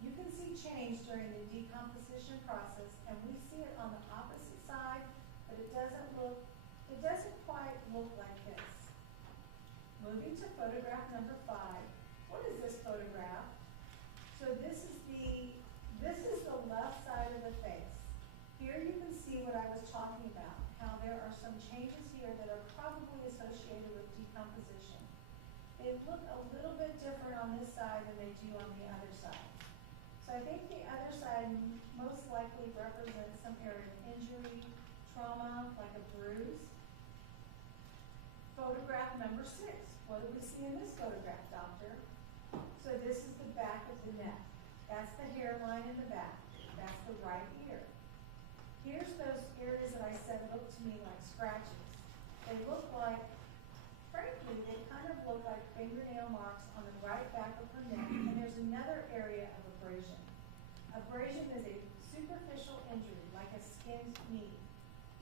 You can see change during the decomposition process, and we see it on the opposite side, but it doesn't quite look like this. Moving to photograph number 5. What is this photograph? So this is the left side of the face. Here you can see what I was talking about, how there are some changes here that are probably associated with decomposition. They look a little bit different on this side than they do on the other side. So I think the other side most likely represents some area of injury, trauma, like a bruise. Photograph number 6. What do we see in this photograph, doctor? So this is the back of the neck. That's the hairline in the back. That's the right ear. Here's those areas that I said look to me like scratches. They look like, frankly, they kind of look like fingernail marks on the right back of her neck, and there's another area of abrasion. Abrasion is a superficial injury, like a skinned knee.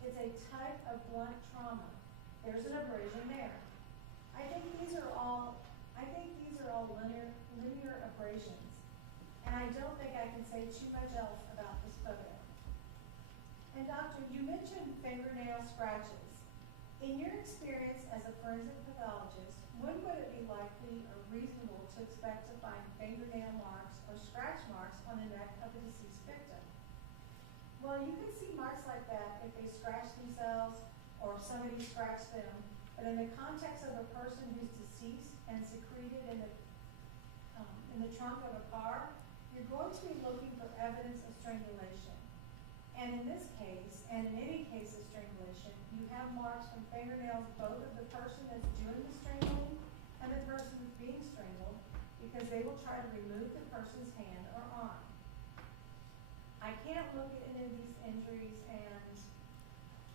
It's a type of blunt trauma. There's an abrasion there. I think these are all linear abrasions. And I don't think I can say too much else about this photo. And doctor, you mentioned fingernail scratches. In your experience as a forensic pathologist, when would it be likely or reasonable to expect to find fingernail marks or scratch marks on the neck of a deceased victim? Well, you can see marks like that if they scratch themselves or if somebody scratched them, but in the context of a person who's deceased and secreted in the trunk of a car, you're going to be looking for evidence of strangulation. And in this case, and in any case of strangulation, you have marks from fingernails both of the person that's doing the strangling and the person that's being strangled, because they will try to remove the person's hand or arm. I can't look at any of these injuries, and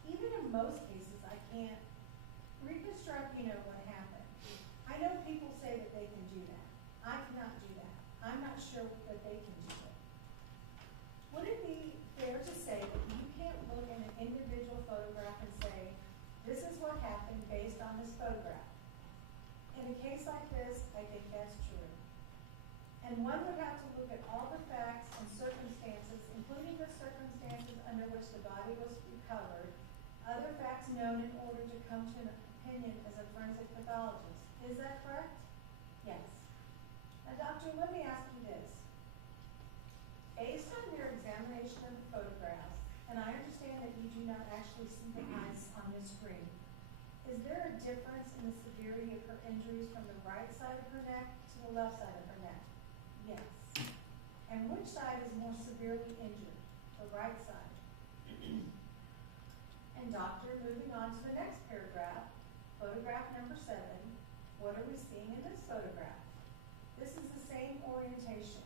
even in most cases, I can't reconstruct, what happened. I know people say that they can do that. I cannot do that. I'm not sure that they can do it. Would it be fair to say that you can't look at an individual photograph and say, this is what happened based on this photograph? In a case like this, I think that's true. And one would have to look at all the facts and circumstances, including the circumstances under which the body was recovered, other facts known in order to come to an opinion as a forensic pathologist. Is that correct? Yes. Now, doctor, let me ask you this. Based on your examination of the photographs, and I understand that you do not actually see the eyes on this screen, is there a difference in the severity of her injuries from the right side of her neck to the left side of her neck? Yes. And which side is more severely injured? The right side. And doctor, moving on to the next paragraph, photograph number 7, what are we seeing in this photograph? This is the same orientation.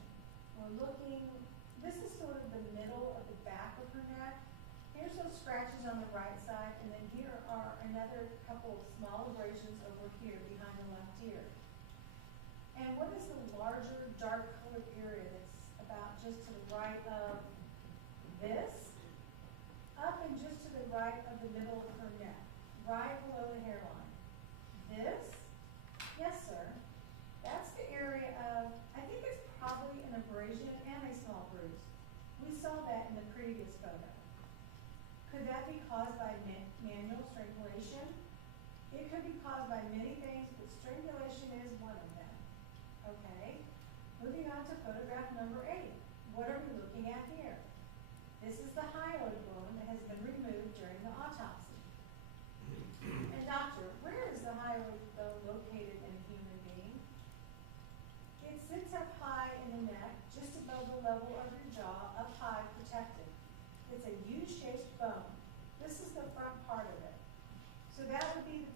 We're looking, this is sort of the middle of the back of her neck. Here's those scratches on the right side, and then here are another couple of small abrasions over here behind the left ear. And what is the larger, dark-colored area that's about just to the right of this? Up and just to the right of the middle of her neck, right below the hairline. This? Yes, sir. That's the area of, I think it's probably an abrasion and a small bruise. We saw that in the previous photo. Could that be caused by manual strangulation? It could be caused by many things, but strangulation is one of them. Okay. Moving on to photograph number 8. What are we looking at here? This is the hyoid bone that has been removed during the autopsy. And doctor, where is the hyoid bone located in a human being? It sits up high in the neck, just above the level of your jaw, up high, protected. It's a U-shaped bone. This is the front part of it. So that would be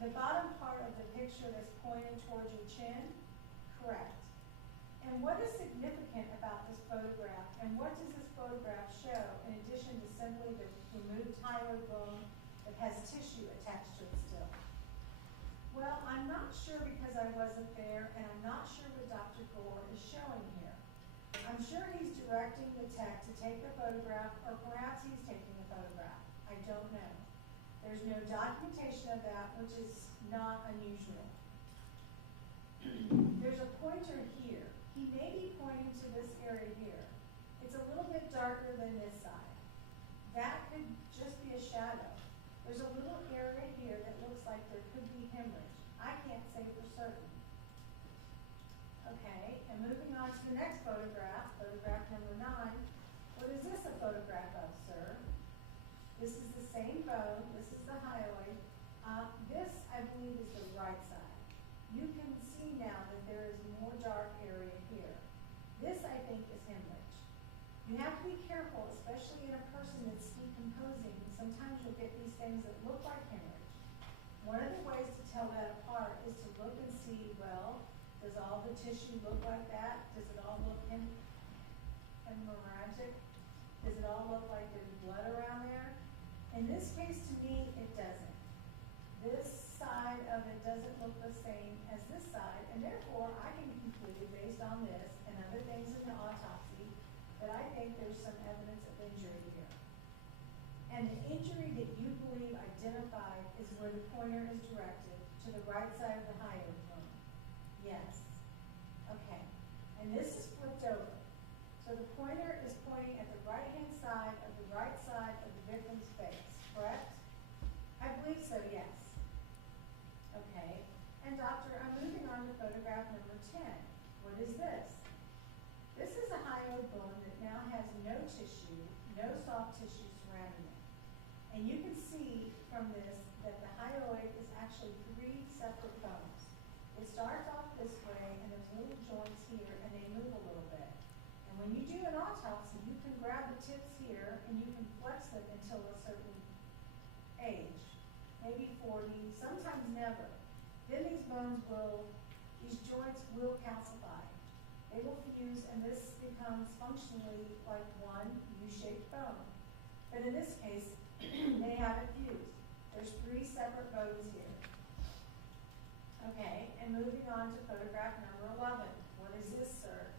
the bottom part of the picture that's pointed towards your chin? Correct. And what is significant about this photograph, and what does this photograph show, in addition to simply the removed hyoid bone that has tissue attached to it still? Well, I'm not sure because I wasn't there, and I'm not sure what Dr. Gore is showing here. I'm sure he's directing the tech to take the photograph, or perhaps he's taking the photograph. I don't know. There's no documentation of that, which is not unusual. There's a pointer here. He may be pointing to this area here. It's a little bit darker than this side. That could just be a shadow. There's a little area here that looks like there could be hemorrhage. I can't say for certain. Okay, and moving on to the next photograph, photograph number 9. What is this a photograph of, sir? This is the same bone. This is the hyoid. This, I believe, is the right side. You can see now that there is more dark area here. This, I think, is hemorrhage. You have to be careful, especially in a person that's decomposing. Sometimes you'll get these things that look like hemorrhage. One of the ways to tell that apart is to look and see, well, does all the tissue look like that? Does it all look hemorrhagic? Does it all look like there's blood around there? In this case, to me, it doesn't. This side of it doesn't look the same as this side, and therefore I can conclude, based on this and other things in the autopsy, that I think there's some evidence of injury here. And the injury that you believe identified is where the pointer is directed, to the right side of the hyoid bone. Yes. Okay. And this is flipped over. So the pointer is pointing at the right-hand side of the right side of the victim's face, correct? I believe so, yes. Okay. And doctor, I'm moving on to photograph number 10. What is this? This is a hyoid bone that now has no tissue, no soft tissue surrounding it. And you can see from this that the hyoid is actually 3 separate bones. It starts off this way, and there's little joints here, and they move a little bit. And when you do an autopsy, you can grab the tips here, and you can flex them until a certain age, maybe 40, sometimes never. Then these joints will calcify. They will fuse, and this becomes functionally like one U-shaped bone. But in this case, they haven't fused. There's 3 separate bones here. Okay, and moving on to photograph number 11. What is this, sir?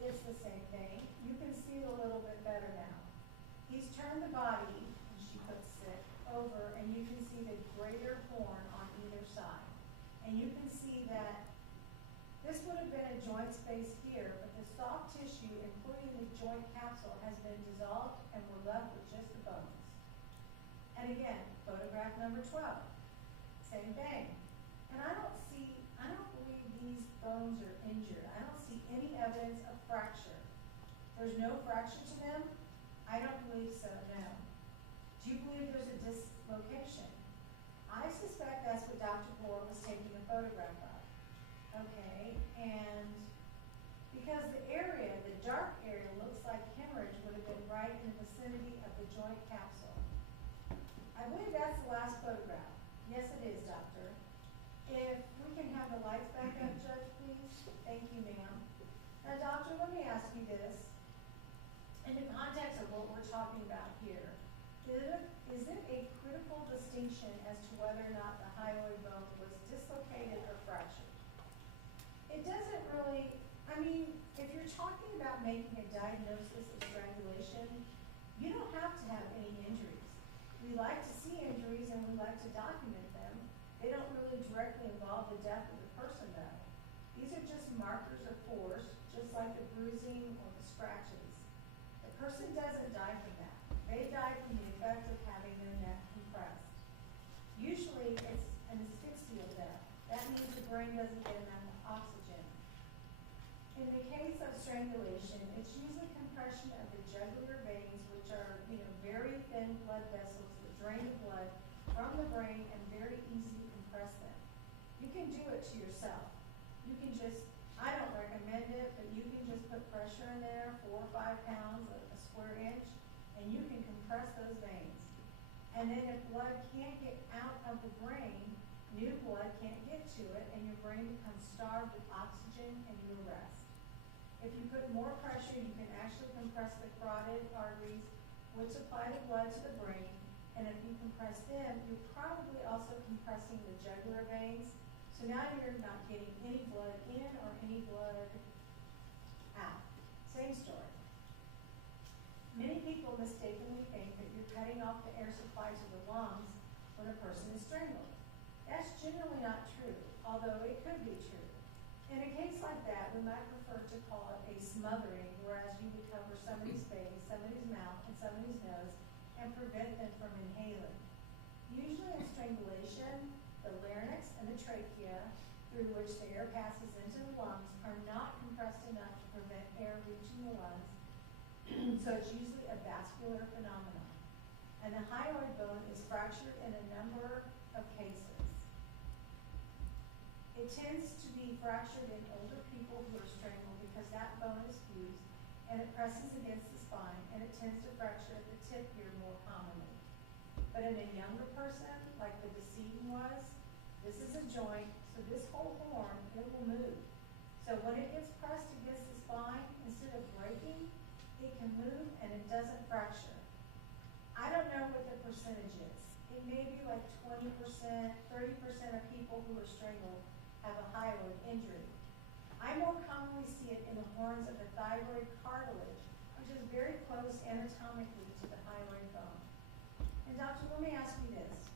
It's the same thing. You can see it a little bit better now. He's turned the body, and she puts it over, and you can see the greater horn on either side. And you can see that this would have been a joint space here, but the soft tissue, including the joint capsule, has been dissolved, and we're left with just the bones. And again, photograph number 12. Same thing. And I don't believe these bones are injured. I don't see any evidence of fracture. There's no fracture to them? I don't believe so, no. Do you believe there's a dislocation? I suspect that's what Dr. Bohr was taking a photograph of. Okay, and because the area, the dark area, looks like hemorrhage would have been right in the vicinity of the joint capsule. I believe that's the last photograph. Yes, it is, doctor. If we can have the lights back up, Judge, please. Thank you, ma'am. Now, doctor, let me ask you this. In the context of what we're talking about here, is it a critical distinction as to whether or not the hyoid bone was dislocated or fractured? It doesn't really, I mean, if you're talking about making a diagnosis of strangulation, you don't have to have any injuries. We like to see injuries and we like to document them. They don't really directly involve the death of the person, though. These are just markers of force, just like the bruising or the scratches. The person doesn't die from that. They die from the effect of having their neck compressed. Usually it's an asphyxial death. That means the brain doesn't get enough oxygen. In the case of strangulation, it's usually compression of the jugular veins, which are, very thin blood vessels that drain the blood from the brain and very easily compress them. You can do it to yourself. You can just, I don't recommend it, but you can just put pressure in there, 4 or 5 pounds, a square inch, and you can compress those veins. And then if blood can't get out of the brain, new blood can't get to it, and your brain becomes starved with oxygen and you arrest. If you put more pressure, you can actually compress the carotid arteries, which supply the blood to the brain, and if you compress them, you're probably also compressing the jugular veins, so now you're not getting any blood in or any blood out. Same story. Many people mistakenly think that you're cutting off the air supply to the lungs when a person is strangled. That's generally not true, although it could be true. In a case like that, we might prefer to call it a smothering, whereas you would cover somebody's face, somebody's mouth, and somebody's nose, and prevent them from inhaling. Usually in strangulation, the larynx and the trachea, through which the air passes into the lungs, are not compressed enough to prevent air reaching the lungs, so it's usually a vascular phenomenon. And the hyoid bone is fractured in a number of cases. It tends to be fractured in older people who are strangled because that bone is fused and it presses against the spine, and it tends to fracture at the tip here more commonly. But in a younger person, like the decedent was, this is a joint, so this whole horn, it will move. So when it gets pressed against the spine, instead of breaking, it can move and it doesn't fracture. I don't know what the percentage is. It may be like 20%, 30% of people who are strangled have a hyoid injury. I more commonly see it in the horns of the thyroid cartilage, which is very close anatomically to the hyoid bone. And doctor, let me ask you this.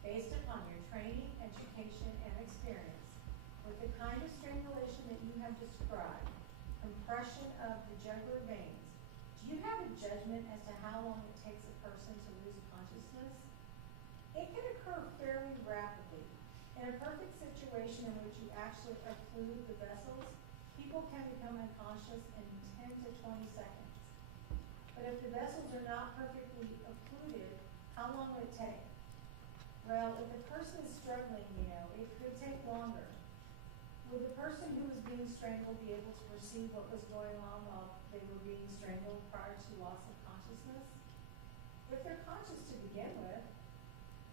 Based upon your training, education, and experience, with the kind of strangulation that you have described, compression of the jugular veins, do you have a judgment as to how long it takes a person to lose consciousness? It can occur fairly rapidly. In a perfect situation in which you actually occlude the vessels, people can become unconscious in 10 to 20 seconds. But if the vessels are not perfectly occluded, how long will it take? Well, if the person is struggling, it could take longer. Would the person who was being strangled be able to perceive what was going on while they were being strangled prior to loss of consciousness? If they're conscious to begin with,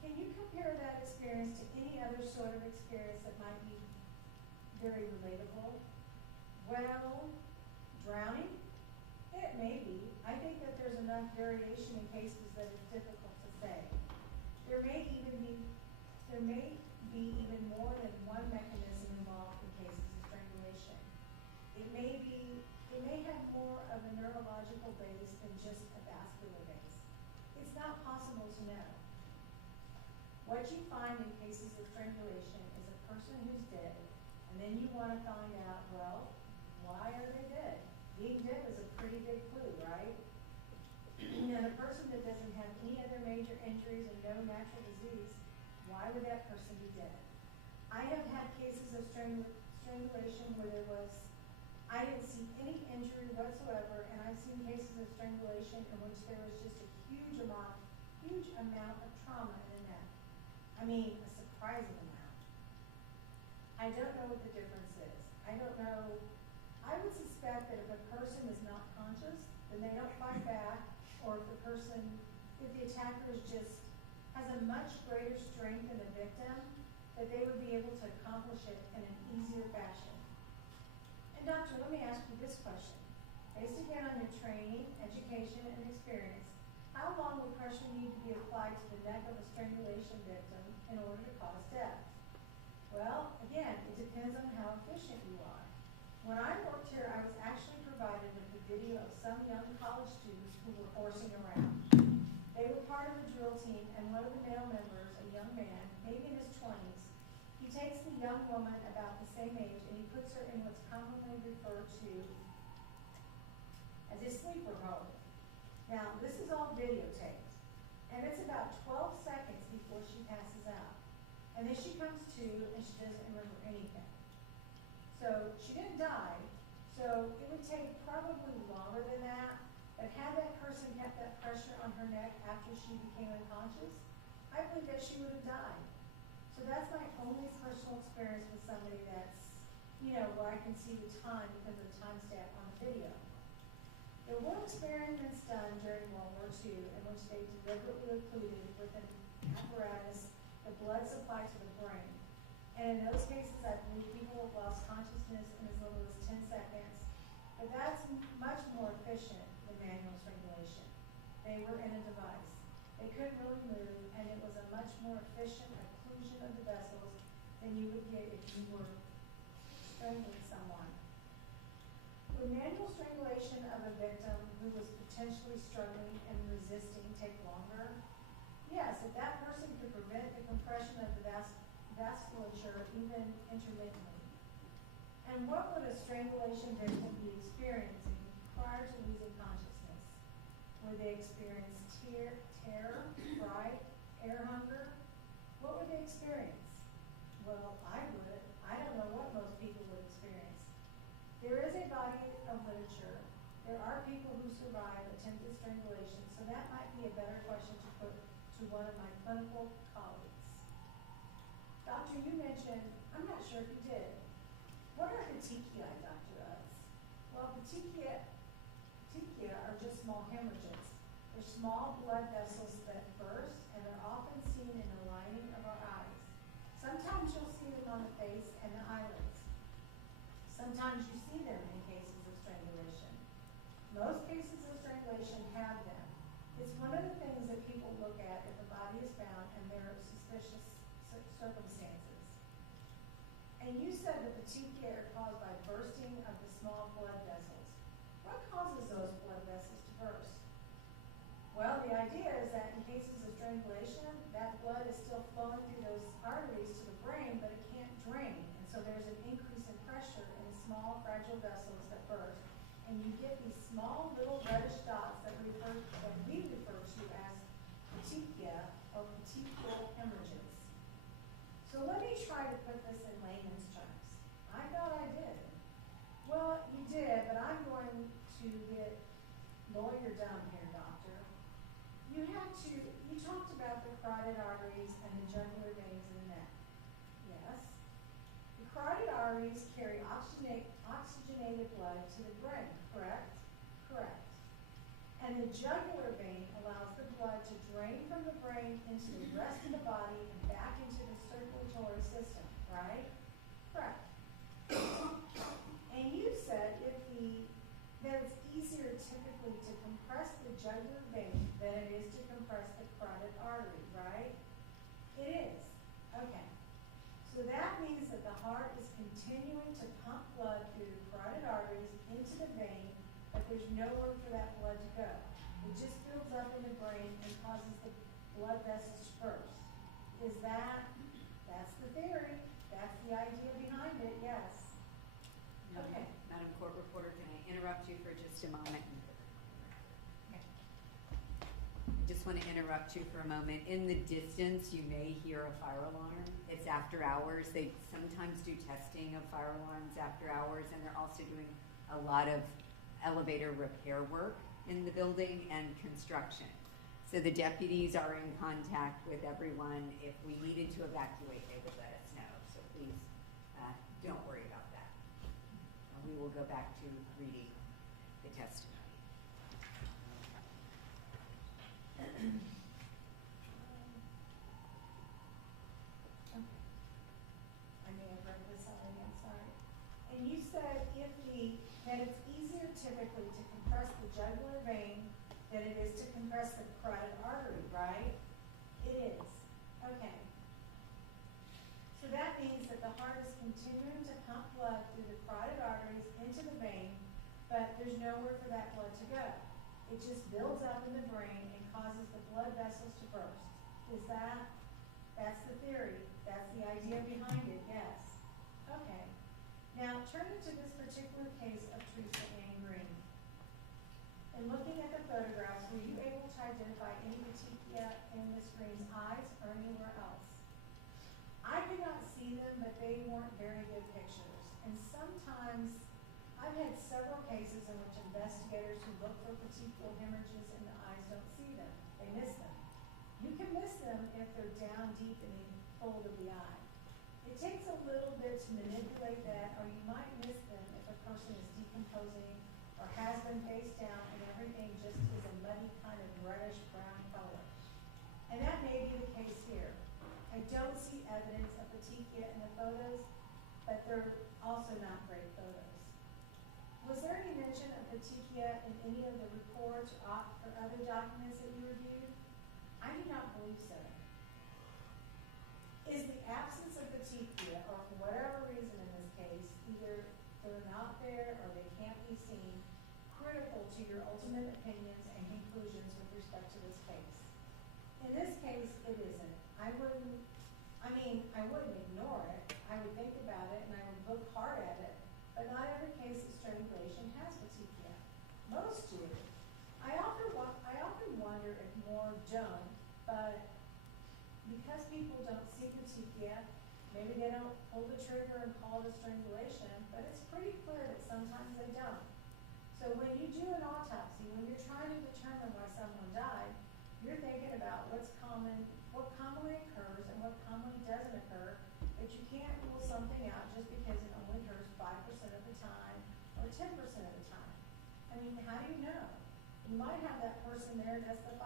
can you compare that experience to any other sort of experience that might be very relatable? Well, drowning? It may be. I think that there's enough variation in cases that it's difficult to say. There may be even more than one mechanism involved in cases of strangulation. It may have more of a neurological base than just a vascular base. It's not possible to know. What you find in cases of strangulation is a person who's dead, and then you want to find out, well, why are they dead? Being dead is a pretty big clue, right? And a person that doesn't have any other major injuries and no natural disease, why would that person be dead? I have had cases of strangulation where I didn't see any injury whatsoever, and I've seen cases of strangulation in which there was just a huge amount of trauma in the neck. I mean, a surprising amount. I don't know what the difference is. I don't know. I would suspect that if a person is not conscious, then they don't fight back, or if the attacker has a much greater strength than the victim, that they would be able to accomplish it in an easier fashion. And doctor, let me ask you this question. Based again on your training, education, and experience, how long would pressure need to be applied to the neck of a strangulation victim in order to cause death? Well, again, it depends on how efficient you are. When I worked here, I was actually provided with a video of some young college students who were horsing around. They were part of a drill team, and one of the male members, a young man, maybe in his 20s, he takes the young woman about the same age and he puts her in what's commonly referred to as a sleeper hold. Now, this is all videotaped, and it's about 12 seconds before she passes out. And then she comes to, and she doesn't remember anything. So she didn't die, so it would take probably longer than that, but had that person kept that pressure on her neck after she became unconscious, I believe that she would have died. So that's my only personal experience with somebody that's, where I can see the time because of the timestamp on the video. There were experiments done during World War II in which they deliberately occluded with an apparatus the blood supply to the brain. And in those cases, I believe people have lost consciousness in as little as 10 seconds. But that's much more efficient than manual strangulation. They were in a device. They couldn't really move, and it was a much more efficient occlusion of the vessels than you would get if you were strangling someone. Would manual strangulation of a victim who was potentially struggling and resisting take longer? Yes, if that person could prevent the compression of the vasculature even intermittently. And what would a strangulation victim be experiencing prior to losing consciousness? Would they experience terror, fright, air hunger, what would they experience? Well, I would. I don't know what most people would experience. There is a body of literature. There are people who survive attempted strangulation, so that might be a better question to put to one of my clinical colleagues. Doctor, you mentioned, I'm not sure if you did, what are petechiae, Dr. Utz? Well, petechiae are just small hemorrhages. They're small blood vessels that burst, and they're often seen in the lining of our eyes. Sometimes you'll see them on the face and the eyelids. Sometimes you see them in cases of strangulation. Most cases of strangulation have them. It's one of the things that people look at if a body is found and there are suspicious circumstances. And you said that petechiae are caused by bursting of the small blood vessels. What causes those blood vessels to burst? Well, the idea is that in cases of strangulation, that blood is still flowing through those arteries to the brain, but it can't drain. And so there's an increase in pressure in the small, fragile vessels that burst. And you get these small little reddish dots that we refer to as petechia or petechial hemorrhages. So let me try to put this in layman's terms. I thought I did. Well, you did, but I'm going to get lawyer dumb here, doctor. You talked about the carotid arteries and the jugular veins in the neck. Yes. The carotid arteries carry oxygenated blood to the brain, correct? Correct. And the jugular vein allows the blood to drain from the brain into the rest of the body and back into the circulatory system, right? Correct. And you said that it's easier typically to compress the jugular vein than it is to compress the carotid artery, right? It is. Okay. So that means that the heart is continuing to pump blood through the carotid arteries into the vein, but there's nowhere for that blood to go. It just builds up in the brain and causes the blood vessels to burst. That's the theory. That's the idea behind it, yes. Okay. Madam Court Reporter, can I interrupt you for just a moment? Okay. I just want to interrupt you for a moment. In the distance, you may hear a fire alarm. It's after hours. They sometimes do testing of fire alarms after hours, and they're also doing a lot of elevator repair work in the building and construction. So the deputies are in contact with everyone. If we needed to evacuate, they would let us know. So please don't worry about that. We will go back to reading the testimony. Okay. I may have read this already, I'm sorry. And you said that it's easier typically to compress the jugular vein than it is to compress the carotid artery, right? It is. Okay. So that means that the heart is continuing to pump blood through the carotid arteries into the vein, but there's nowhere for that blood to go. It just builds up in the brain and causes the blood vessels to burst. That's the theory. That's the idea behind it, yes. Okay. Now, turning to this particular case of Theresa Green. In looking at the photographs, were you able to identify any petechia in Ms. Green's eyes or anywhere else? I could not see them, but they weren't very good pictures. And sometimes, I've had several cases in which investigators who look for petechial hemorrhages in the eyes don't see them. They miss them. You can miss them if they're down deep in the fold of the eye. It takes a little bit to manipulate that, or you might miss them if a person is decomposing or has been face down and everything just is a muddy kind of reddish brown color. And that may be the case here. I don't see evidence of petechia in the photos, but they're also not great photos. Was there any mention of petechia in any of the reports or other documents that you reviewed? I do not believe so. Is the absence of petechia, or for whatever reason in this case, either they're not there or they can't be seen, critical to your ultimate opinions and conclusions with respect to this case? In this case, it isn't. I wouldn't ignore it. I would think about it and I would look hard at it, but not every case of strangulation has petechia. Most do. I often wonder if more don't, but people don't see the yet. Maybe they don't pull the trigger and call it a strangulation, but it's pretty clear that sometimes they don't. So when you do an autopsy, when you're trying to determine why someone died, you're thinking about what commonly occurs and what commonly doesn't occur, but you can't rule something out just because it only occurs 5% of the time or 10% of the time. I mean, how do you know? You might have that person there that's the 5%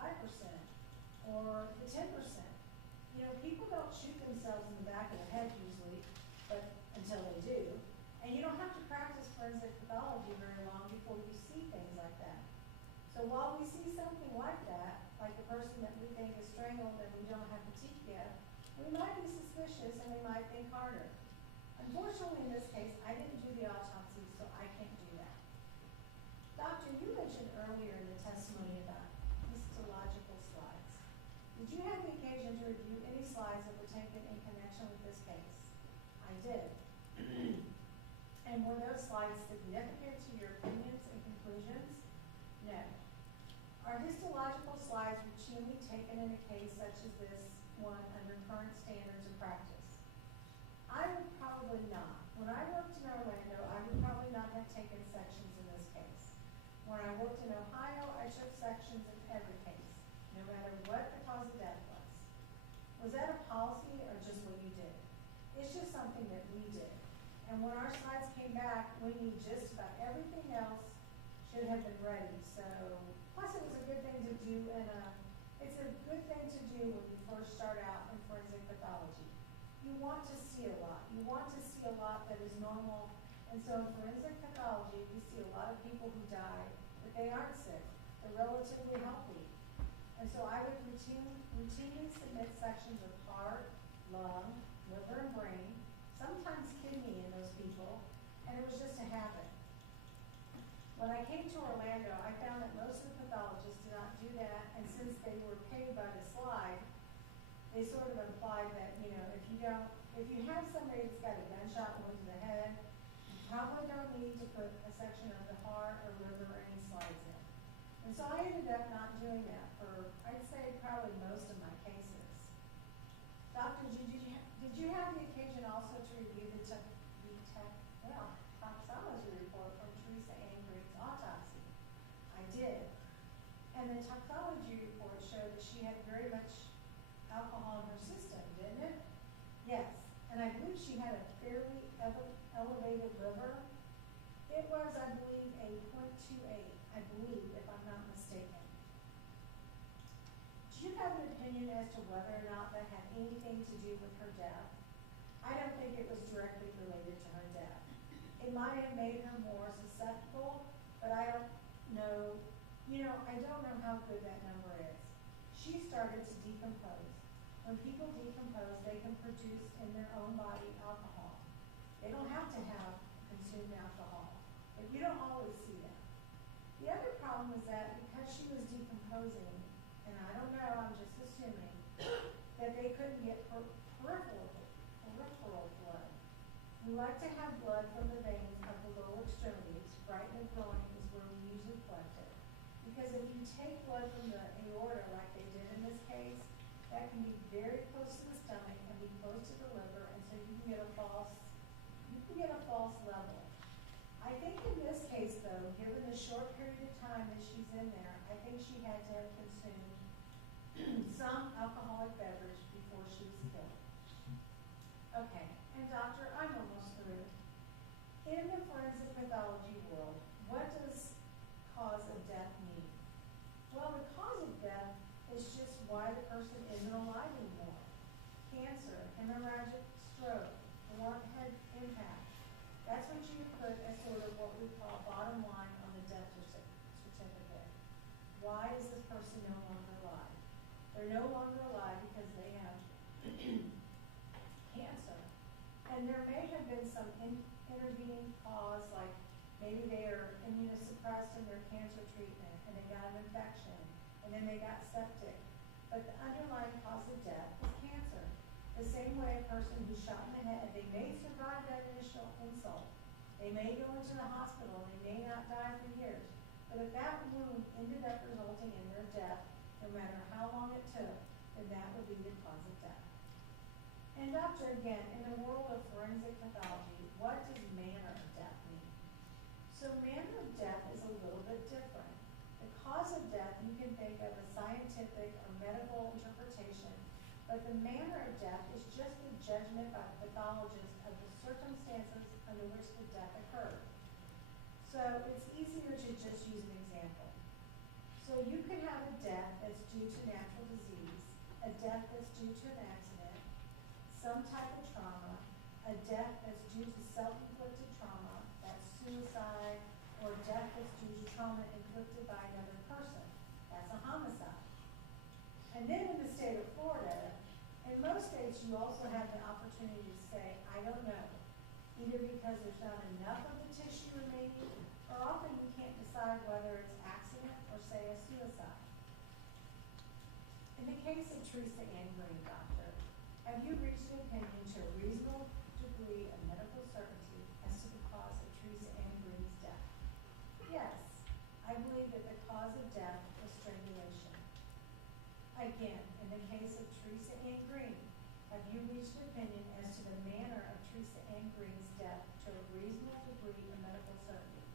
or the 10%. You know, people don't shoot themselves in the back of the head usually, but until they do. And you don't have to practice forensic pathology very long before you see things like that. So while we see something like that, like a person that we think is strangled and we don't have the teeth yet, we might be suspicious and we might think harder. Unfortunately, in this case, I didn't do the autopsy, so I can't do that. Doctor, you mentioned earlier in the testimony about histological slides. Did you have the occasion to review any slides that were taken in connection with this case? I did. And were those slides significant to your opinions and conclusions? No. Are histological slides routinely taken in a case such as this one under current standards of practice? I would probably not. When I worked in Orlando, I would probably not have taken sections in this case. When I worked in Ohio, I took sections in every case, no matter what the cause of death was. Was that a policy or just what you did? It's just something that we did. And when our slides came back, we knew just about everything else should have been ready. So, plus it was a good thing to do, and it's a good thing to do when you first start out in forensic pathology. You want to see a lot. You want to see a lot that is normal. And so in forensic pathology, we see a lot of people who die, but they aren't sick. They're relatively healthy. And so I would routinely submit sections of heart, lung, liver, and brain, sometimes kidney in those people, and it was just a habit. When I came to Orlando, I found that most of the pathologists did not do that, and since they were paid by the slide, they sort of implied that, you know, if you have somebody that's got a gunshot wound to the head, you probably don't need to put a section of the heart or liver or any slides in. And so I ended up not doing that for, I'd say, probably most of my cases. Doctor, did you have the occasion also to review the toxology report from Theresa Green's autopsy? I did. And the toxology report showed that she had very much alcohol in her system, didn't it? Yes. And I believe she had a fairly elevated liver. It was, I believe, a 0.28, I believe, if I'm not mistaken. Do you have an opinion as to whether or not that had anything to do with her death? I don't think it was directly related to her death. It might have made her more susceptible, but I don't know, I don't know how good that number is. She started to decompose. When people decompose, they can produce in their own body alcohol. They don't have to have consumed alcohol, but you don't always see that. The other problem is that because she was decomposing, and I don't know, I'm just assuming, that they couldn't get peripheral blood. We like to have blood from the veins of the lower extremities. Right in the groin is where we usually collect it. Because if you take blood from the aorta like they did in this case, that can be very close to the stomach and be close to the liver, and so you can get a false level. I think in this case, though, given the short period of time that she's in there, I think she had to have consumed some alcoholic beverage before she was killed. Okay, and doctor, I'm almost through. In the forensic pathology world, what does cause of death mean? Well, the cause of death is just why the person isn't alive anymore. Cancer, hemorrhagic stroke, blunt head impact. That's what you put as sort of what we call bottom line on the death certificate. Why is this person no longer alive? They're no longer alive because they have cancer. And there may have been some intervening cause, like maybe they are immunosuppressed in their cancer treatment and they got an infection and then they got septic. But the underlying cause of death is cancer. The same way a person who's shot in the head, they may survive that initial insult. They may go into the hospital, they may not die for years. But if that wound ended up resulting in their death, no matter how long it took, then that would be the cause of death. And doctor, again, in the world of forensic pathology, what does manner of death mean? So manner of death is a little bit different. The cause of death, you can think of a scientific or medical interpretation, but the manner of death is just the judgment by the pathologist of the circumstances under which the death occurred. So it's easier to just use an example. So you could have a death that's due to natural disease, a death that's due to an accident, some type of trauma, a death that's due to self-inflicted trauma, that's suicide, or a death that's due to trauma inflicted by another person. That's a homicide. And then in the state of Florida, in most states you also have the opportunity to say, I don't know, either because there's not enough of the tissue remaining, or often you can't decide whether it's accident or say a suicide. In the case of Theresa Green, doctor, have you reached an opinion to a reasonable degree of medical certainty as to the cause of Theresa Green's death? Yes, I believe that the cause of death was strangulation. Again, in the case of Theresa Green, have you reached an opinion as to the manner of Theresa Green's death to a reasonable degree of medical certainty?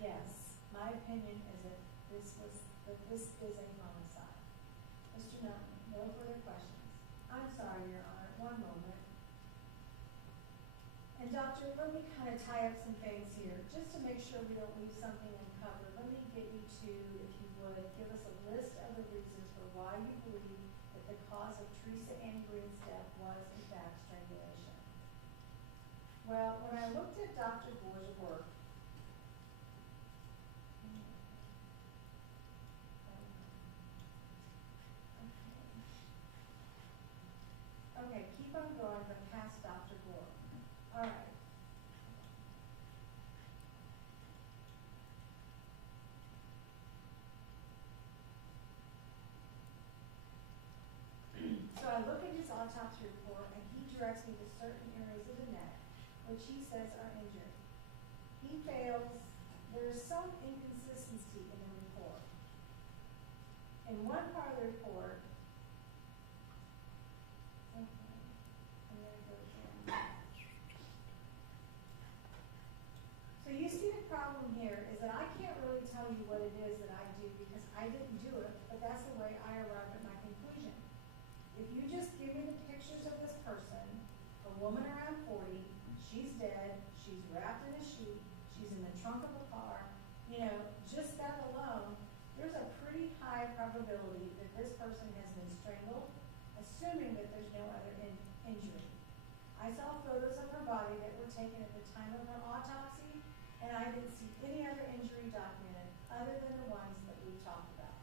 Yes, my opinion is that this is a homicide. Mr. Nutman, no further questions. I'm sorry, Your Honor, one moment. And doctor, let me kind of tie up some things here, just to make sure we don't leave something uncovered. Let me get you to, if you would, give us a list of the reasons for why you believe that the cause of Theresa Green's death was, in fact, strangulation. Well, when I looked at Dr. Gore's work, okay, keep on going, but past Dr. Gore. All right. So I look at his autopsy report, and he directs me to certain areas of the neck, which he says are injured. He fails. There is some inconsistency in the report. In one part of the report, okay, I'm going to go down. So you see the problem here is that I can't really tell you what it is that I do because I didn't do it, but that's the way I arrived at my conclusion. If you just give me the pictures of this person, a woman around 40, she's dead, she's wrapped in a sheet, she's in the trunk of a car, you know, just that alone, there's a pretty high probability that this person has been strangled, assuming that there's no other injury. I saw photos of her body that were taken at the time of her autopsy, and I didn't see any other injury documented other than the ones that we've talked about.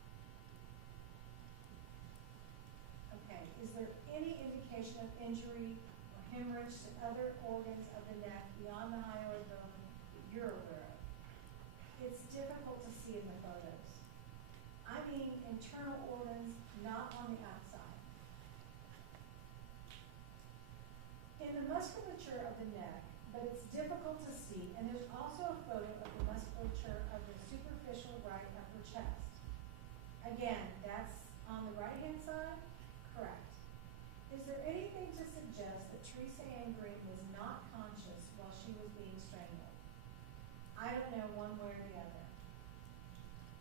Okay, is there any indication of injury or hemorrhage to other organs of the neck beyond the hyoid bone that you're aware of? It's difficult to see in the photos. I mean internal organs, not on the outside. In the musculature of the neck, but it's difficult to see, and there's also a photo of the musculature of the superficial right upper chest. Again, that's on the right-hand side? Correct. Is there anything to suggest that Theresa Green was not conscious while she was being strangled? I don't know one way or the other.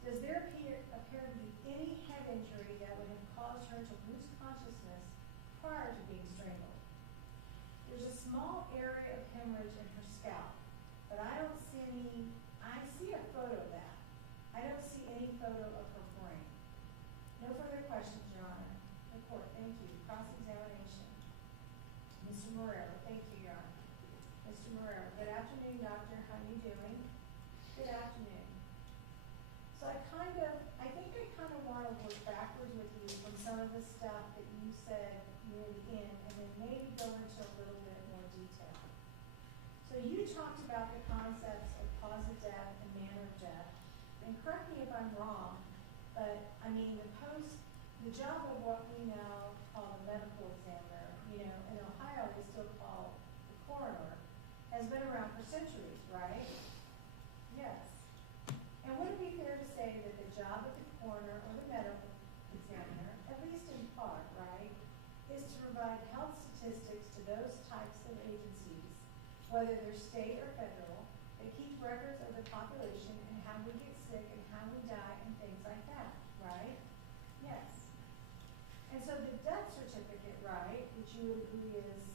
Does there appear to be any head injury that would have caused her to lose consciousness prior to being strangled? There's a small area of hemorrhage in her scalp, but I don't see any, I see a photo of that. I don't see any photo of her brain. No further questions, Your Honor. The court, thank you. Cross-examination. Mr. Morero, thank you, Your Honor. Mr. Morero, good afternoon, doctor. How are you doing? Good afternoon. So I think I kind of want to work backwards with you from some of the stuff that you said near the end, and then maybe go into a little bit more detail. So you talked about the concepts of cause of death and manner of death, and correct me if I'm wrong, but I mean the job of what we now call the medical examiner, you know, in Ohio we still call the coroner, has been around for centuries, right? Yes. And would it be fair to say that the job of the coroner or the medical examiner, at least in part, right, is to provide health statistics those types of agencies, whether they're state or federal, that keep records of the population and how we get sick and how we die and things like that, right? Yes. And so the death certificate, right, which you would agree is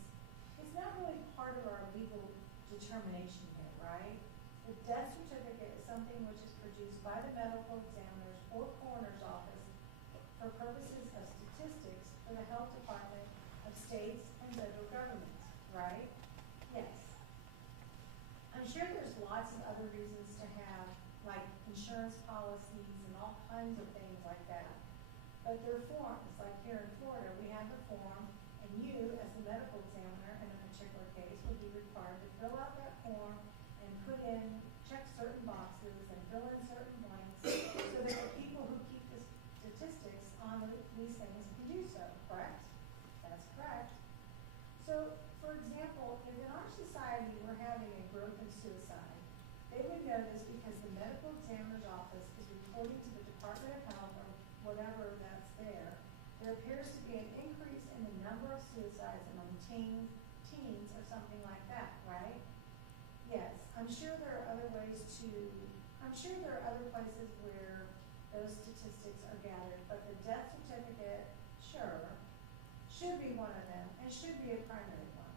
not really part of our legal determination here, right? The death certificate is something which is produced by the medical examiner's or coroner's office for purposes of statistics for the health department of states and federal governments, right? Yes. I'm sure there's lots of other reasons to have, like insurance policies and all kinds of things like that. But they're forms, like here in Florida, we have the form, and you, as the medical examiner in a particular case, would be required to fill out that form and put in, check certain boxes and fill in certain blanks so that the people who keep the statistics on these things can do so, correct? That's correct. So, for example, if in our society we're having a growth in suicide, they would know this because the medical examiner's office is reporting to the Department of Health or whatever that's there. There appears to be an increase in the number of suicides among teens or something like that, right? Yes, I'm sure there are other places where those statistics are gathered, but the death certificate, sure, should be one of them and should be a primary one.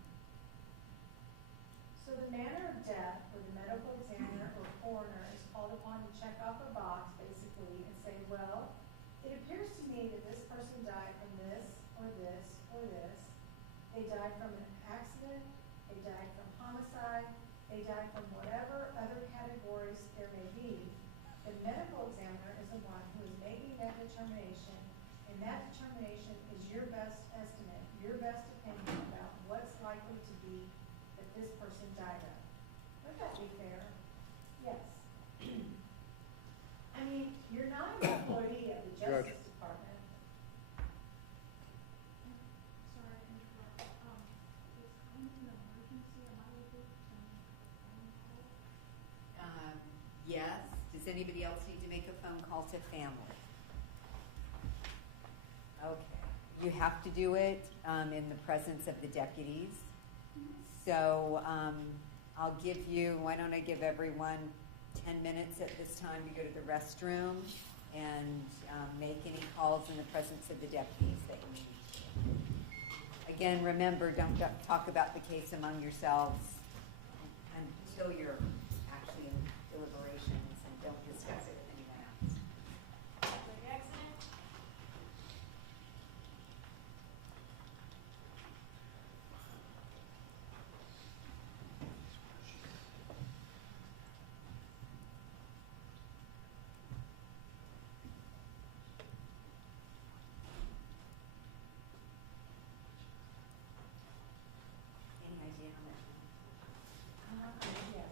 So the manner of death where the medical examiner or coroner is called upon to check off a box basically and say, well, it appears to me that this person died from this or this or this. They died from an accident, they died from homicide, they died from whatever other categories there may be. The medical examiner is the one who is making that determination, and that determination is your best estimate, your best opinion about what's likely to be that this person died of. Would that be fair? Yes. I mean, you're not an employee of the Judge. Justice Department. Sorry to interrupt. Is kind of an emergency, am I able to make a phone call? Yes. Does anybody else need to make a phone call to family? Okay. You have to do it in the presence of the deputies. So I'll give you, why don't I give everyone 10 minutes at this time to go to the restroom and make any calls in the presence of the deputies that you need. Again, remember, don't talk about the case among yourselves until you're actually in deliberations, and don't discuss it with anyone else. The accident? Any idea how much? Yes.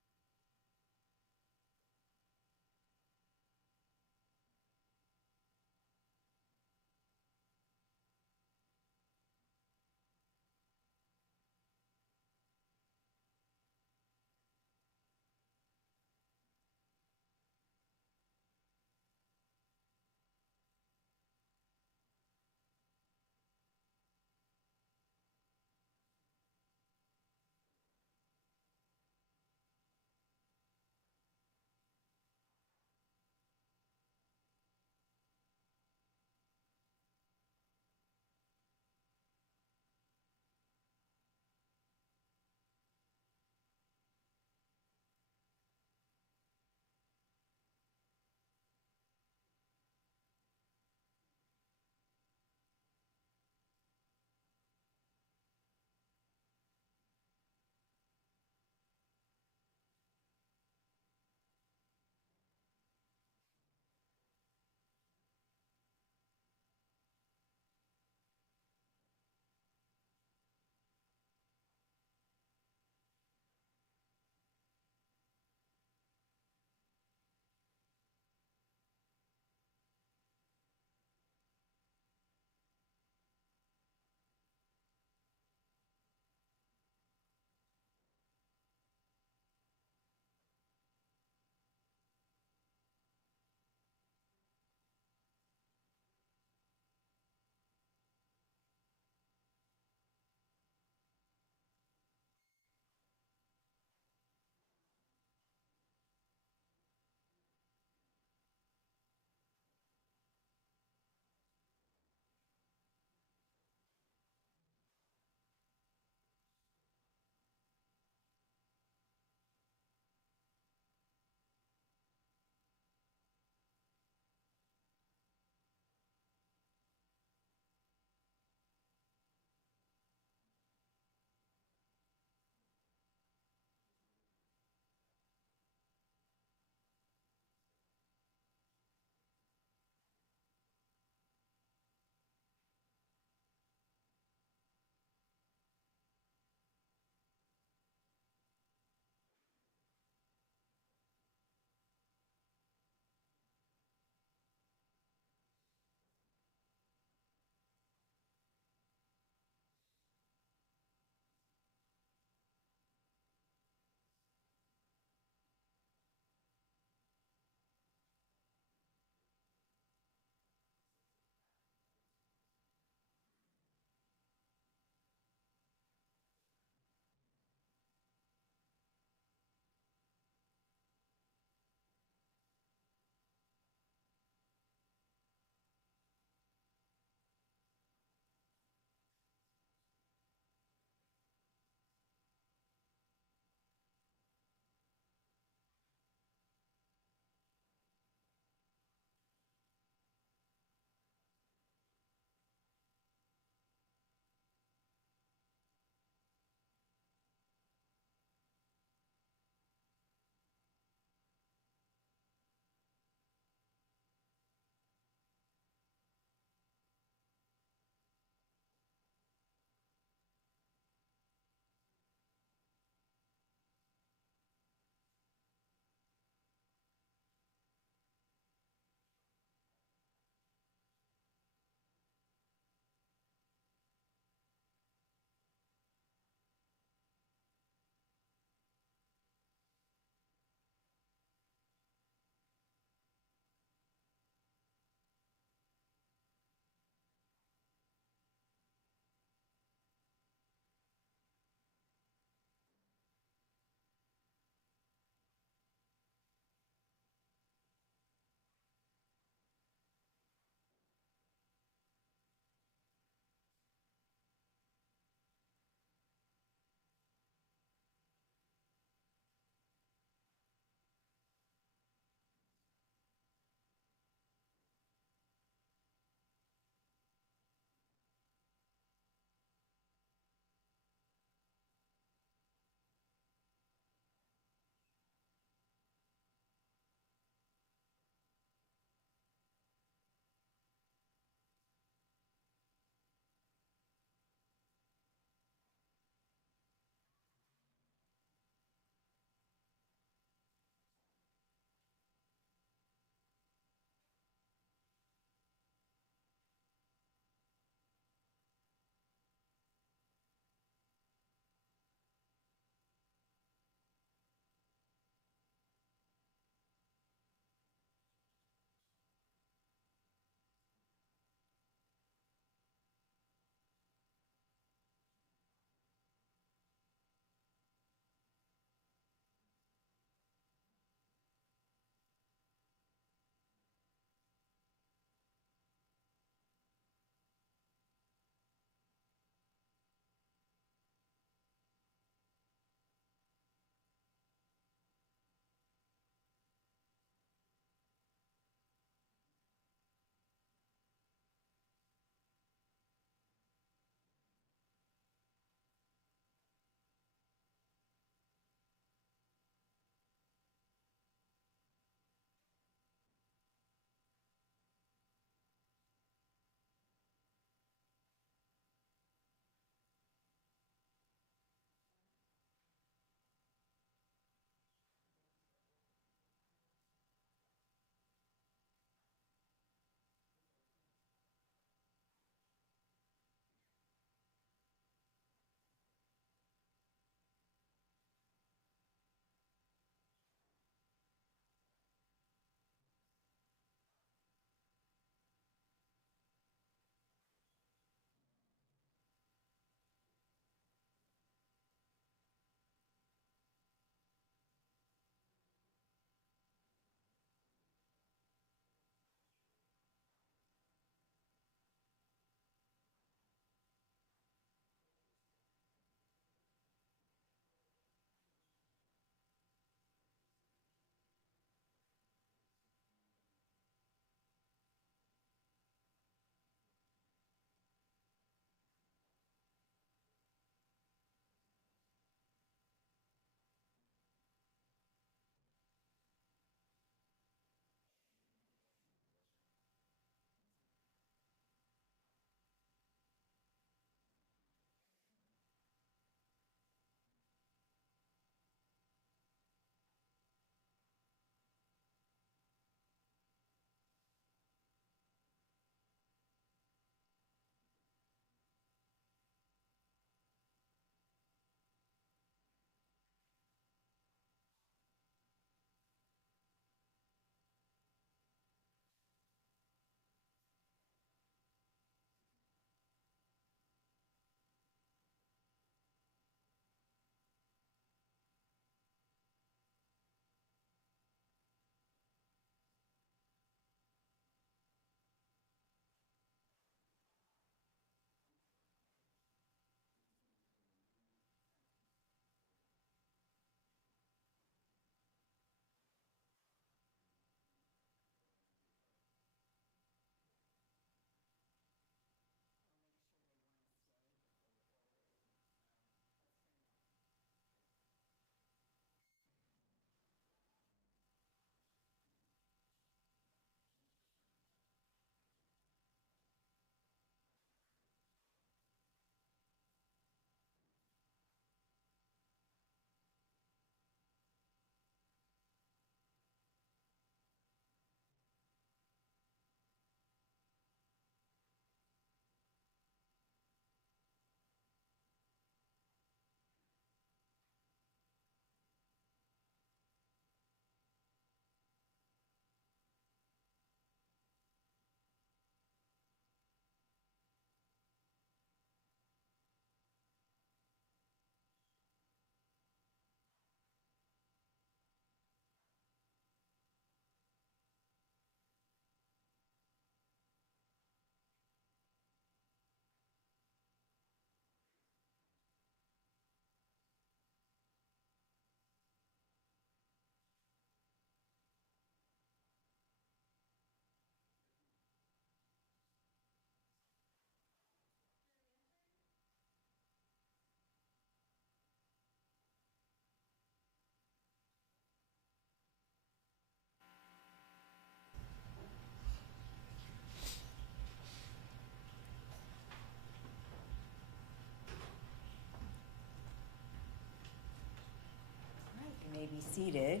seated.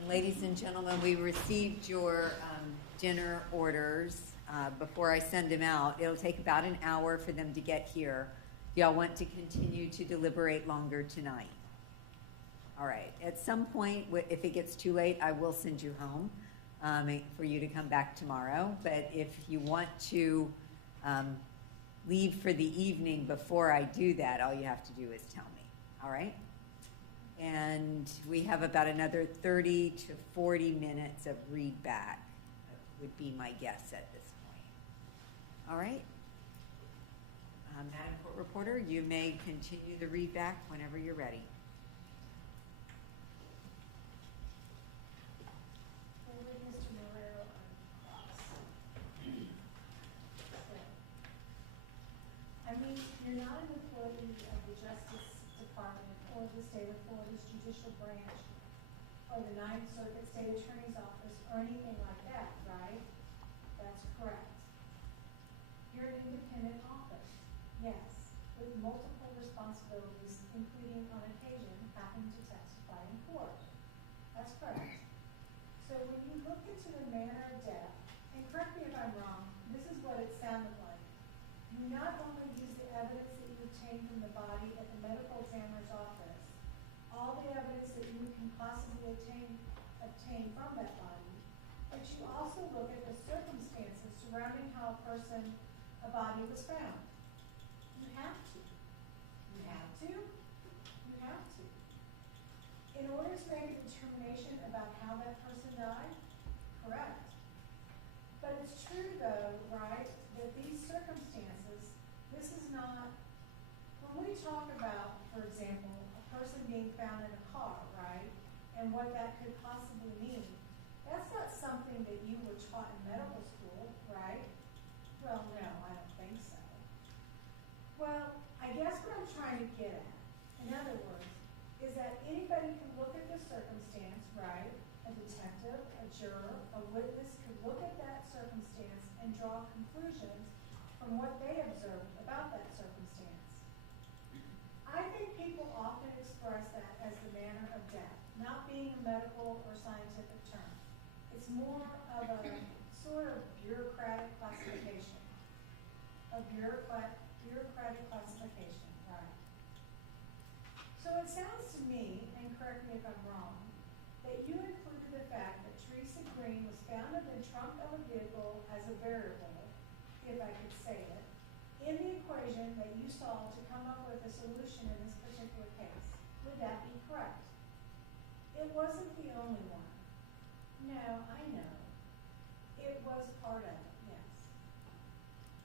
And ladies and gentlemen, we received your dinner orders before I send them out. It'll take about an hour for them to get here. Y'all want to continue to deliberate longer tonight? All right. At some point, if it gets too late, I will send you home for you to come back tomorrow. But if you want to leave for the evening before I do that, all you have to do is tell me. All right? And we have about another 30 to 40 minutes of readback, would be my guess at this point. All right? Madam Court Reporter, you may continue the readback whenever you're ready. I mean, you're not an employee of the Justice Department or the State of Florida's Judicial Branch or the Ninth Circuit State Attorney's Office or anything like that, right? That's correct. You're an independent office, yes, with multiple responsibilities, including on occasion having to testify in court. That's correct. So when you look into the manner of death, and correct me if I'm wrong, this is what it sounded like. You not only use the evidence that you obtained from the body at the medical examiner's office, all the evidence that you can possibly obtain from that body, but you also look at the circumstances surrounding how a body was found. You have to. You have to. You have to. In order to make a determination about how that person died, correct. But it's true though, right, that these circumstances, this is not, when we talk about, for example, a person being found in a car, right, and what that could possibly mean, that's not something that you were taught in medical school, right? Well, no, I don't think so. Well, I guess what I'm trying to get at, in other words, is that anybody can look at the circumstance, right? A detective, a juror, a witness could look at that circumstance and draw conclusions from what they observed about that circumstance. I think people often express that as the manner of death, not being a medical or scientific term. It's more of a sort of bureaucratic classification. A bureaucratic classification, right? So it sounds to me, and correct me if I'm wrong, that you included the fact that Theresa Green was found in the trunk of a vehicle as a variable, if I could say it, in the equation that you saw to come up with a solution in this particular case. Would that be correct? It wasn't the only one. No, I know. It was part of it, yes.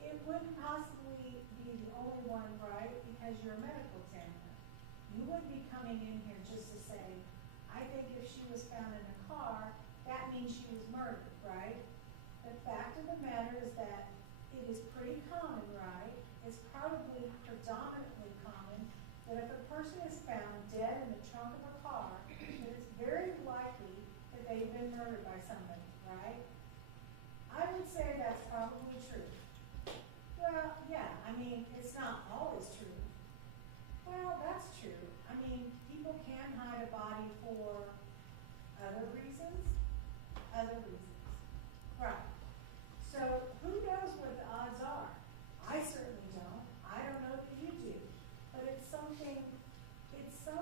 It wouldn't possibly be the only one, right, because you're a medical examiner. You wouldn't be coming in here just to say, I think if she was found in a car, that means she was murdered, right? The fact of the matter is that it is pretty common, right? It's probably predominantly common that if a person is found dead in the trunk of a car, that it's very likely that they've been murdered by somebody, right? I would say that's probably true. Well, yeah, I mean, it's not always true. Well, that's true. I mean, people can hide a body for other reasons. Right. So who knows what the odds are? I certainly don't. I don't know that you do. But it's some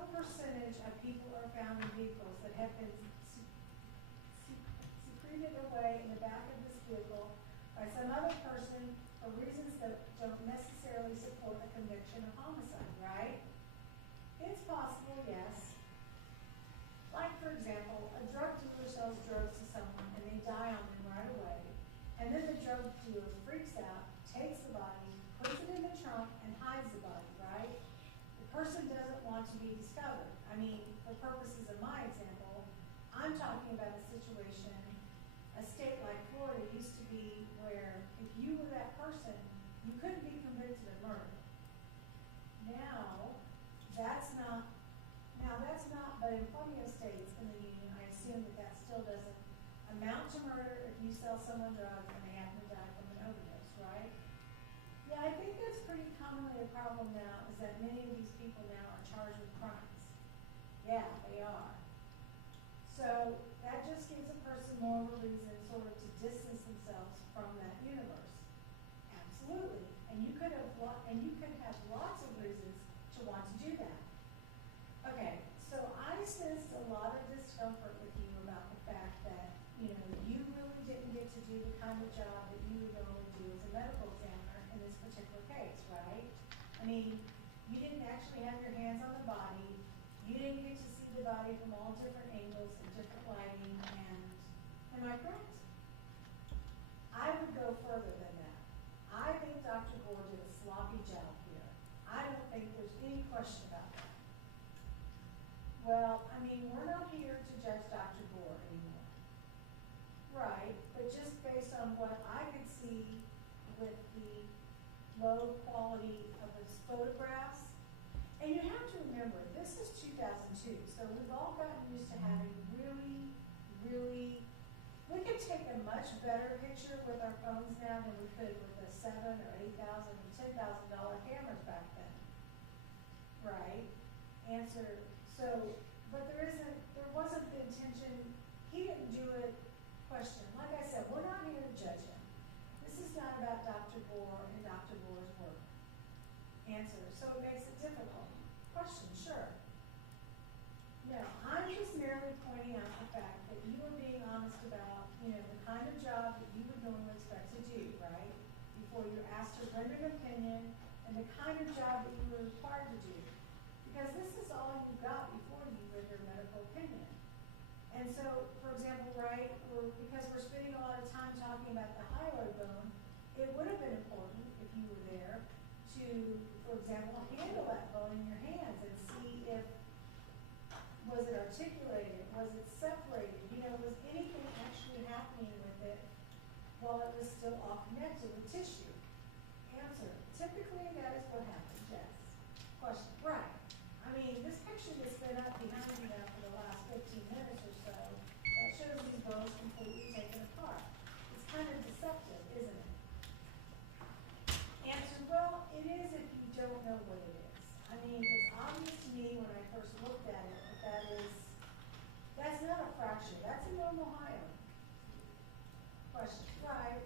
percentage of people are found in vehicles that have been secreted away in the back of this vehicle by some other person for reasons that don't necessarily support a conviction of homicide, right? It's possible, yes. Like, for example, a drug dealer sells drugs to someone and they die on them right away. And then the drug dealer freaks out, takes the body, puts it in the trunk, and hides the body, right? The person doesn't want to be discovered. I mean, for purposes of my example, I'm talking about a situation, a state like Florida used to be where if you were that person, you couldn't be convicted of murder. Now, but in plenty of states in the union, I assume that still doesn't amount to murder if you sell someone drugs and they happen to die from an overdose, right? Yeah, I think that's pretty commonly a problem now, is that many of these people now are charged with crimes. Yeah, they are. So that just gives a person more of a reason sort of to distance themselves from that universe. Absolutely. And you could have lots of reasons to want to do that. Okay, so I sensed a lot of discomfort with you about the fact that, you really didn't get to do the kind of job that you would normally do as a medical examiner in this particular case, right? I mean, you didn't actually have your hands on the body. You didn't get to see the body from all different angles and different lighting, and am I correct? I would go further than that. I think Dr. Gore did a sloppy job here. I don't think there's any question about that. Well, I mean, we're not here to judge Dr. Gore anymore. Right, but just based on what I could see with the low quality of his photographs, and you have to remember, this is 2002, so we've all gotten used to having really, we could take a much better picture with our phones now than we could with the $7,000 or $8,000 or $10,000 cameras back then. Right? Answer. So, but there wasn't the intention, he didn't do it. Question. Like I said, we're not here to judge him. This is not about Dr. Gore and Dr. Gore's work. Answer. So it makes it difficult. Question. Sure. No, I'm just merely pointing out the fact that you were being honest about, the kind of job that you would normally expect to do, right? Before you're asked to render an opinion, and the kind of job that you were required to do. Because this is all you got before you render a medical opinion. And so, for example, right, because we're spending a lot of time talking about the hyoid bone, it would have been important if you were there to, for example, handle that bone in your hands and see if, was it articulated, was it separated, was anything actually happening with it while it was still all connected with tissue? Answer. Typically, that is what happens, yes. Question. Right. I mean, this picture that's been up behind you now for the last 15 minutes or so, that shows these bones completely taken apart. It's kind of deceptive, isn't it? Answer, well, it is if you don't know what it is. I mean, it's obvious to me when I first looked at it that that's not a fracture, that's a normal hyoid. Question, right.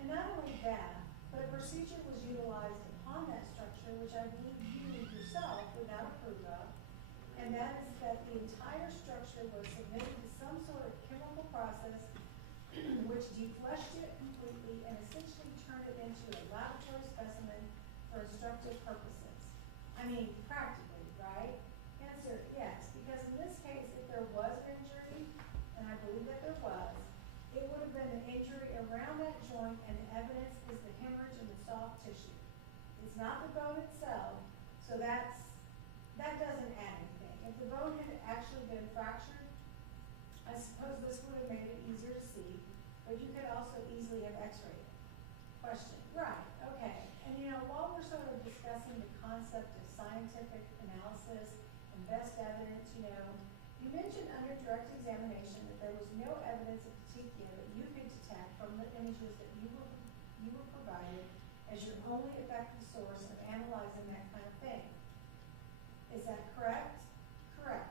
And not only that, but a procedure was utilized upon that structure, which I believe you yourself would not approve of, and that is that the entire structure was submitted to some sort of chemical process which defleshed it completely and essentially turned it into a laboratory specimen for instructive purposes. I mean, practically, right? Answer, yes, because in this case, if there was an injury, and I believe that there was, it would have been an injury around that joint, and the evidence is the hemorrhage in the soft tissue. It's not the bone itself, so that doesn't add anything. If the bone had actually been fractured, I suppose this would have made it easier to see, but you could also easily have x-rayed it. Question. Right, okay. And while we're sort of discussing the concept of scientific analysis and best evidence, you mentioned under direct examination that there was no evidence of petechia that you could detect from the images that you were provided as your only effective source of analyzing that kind of thing. Is that correct? Correct.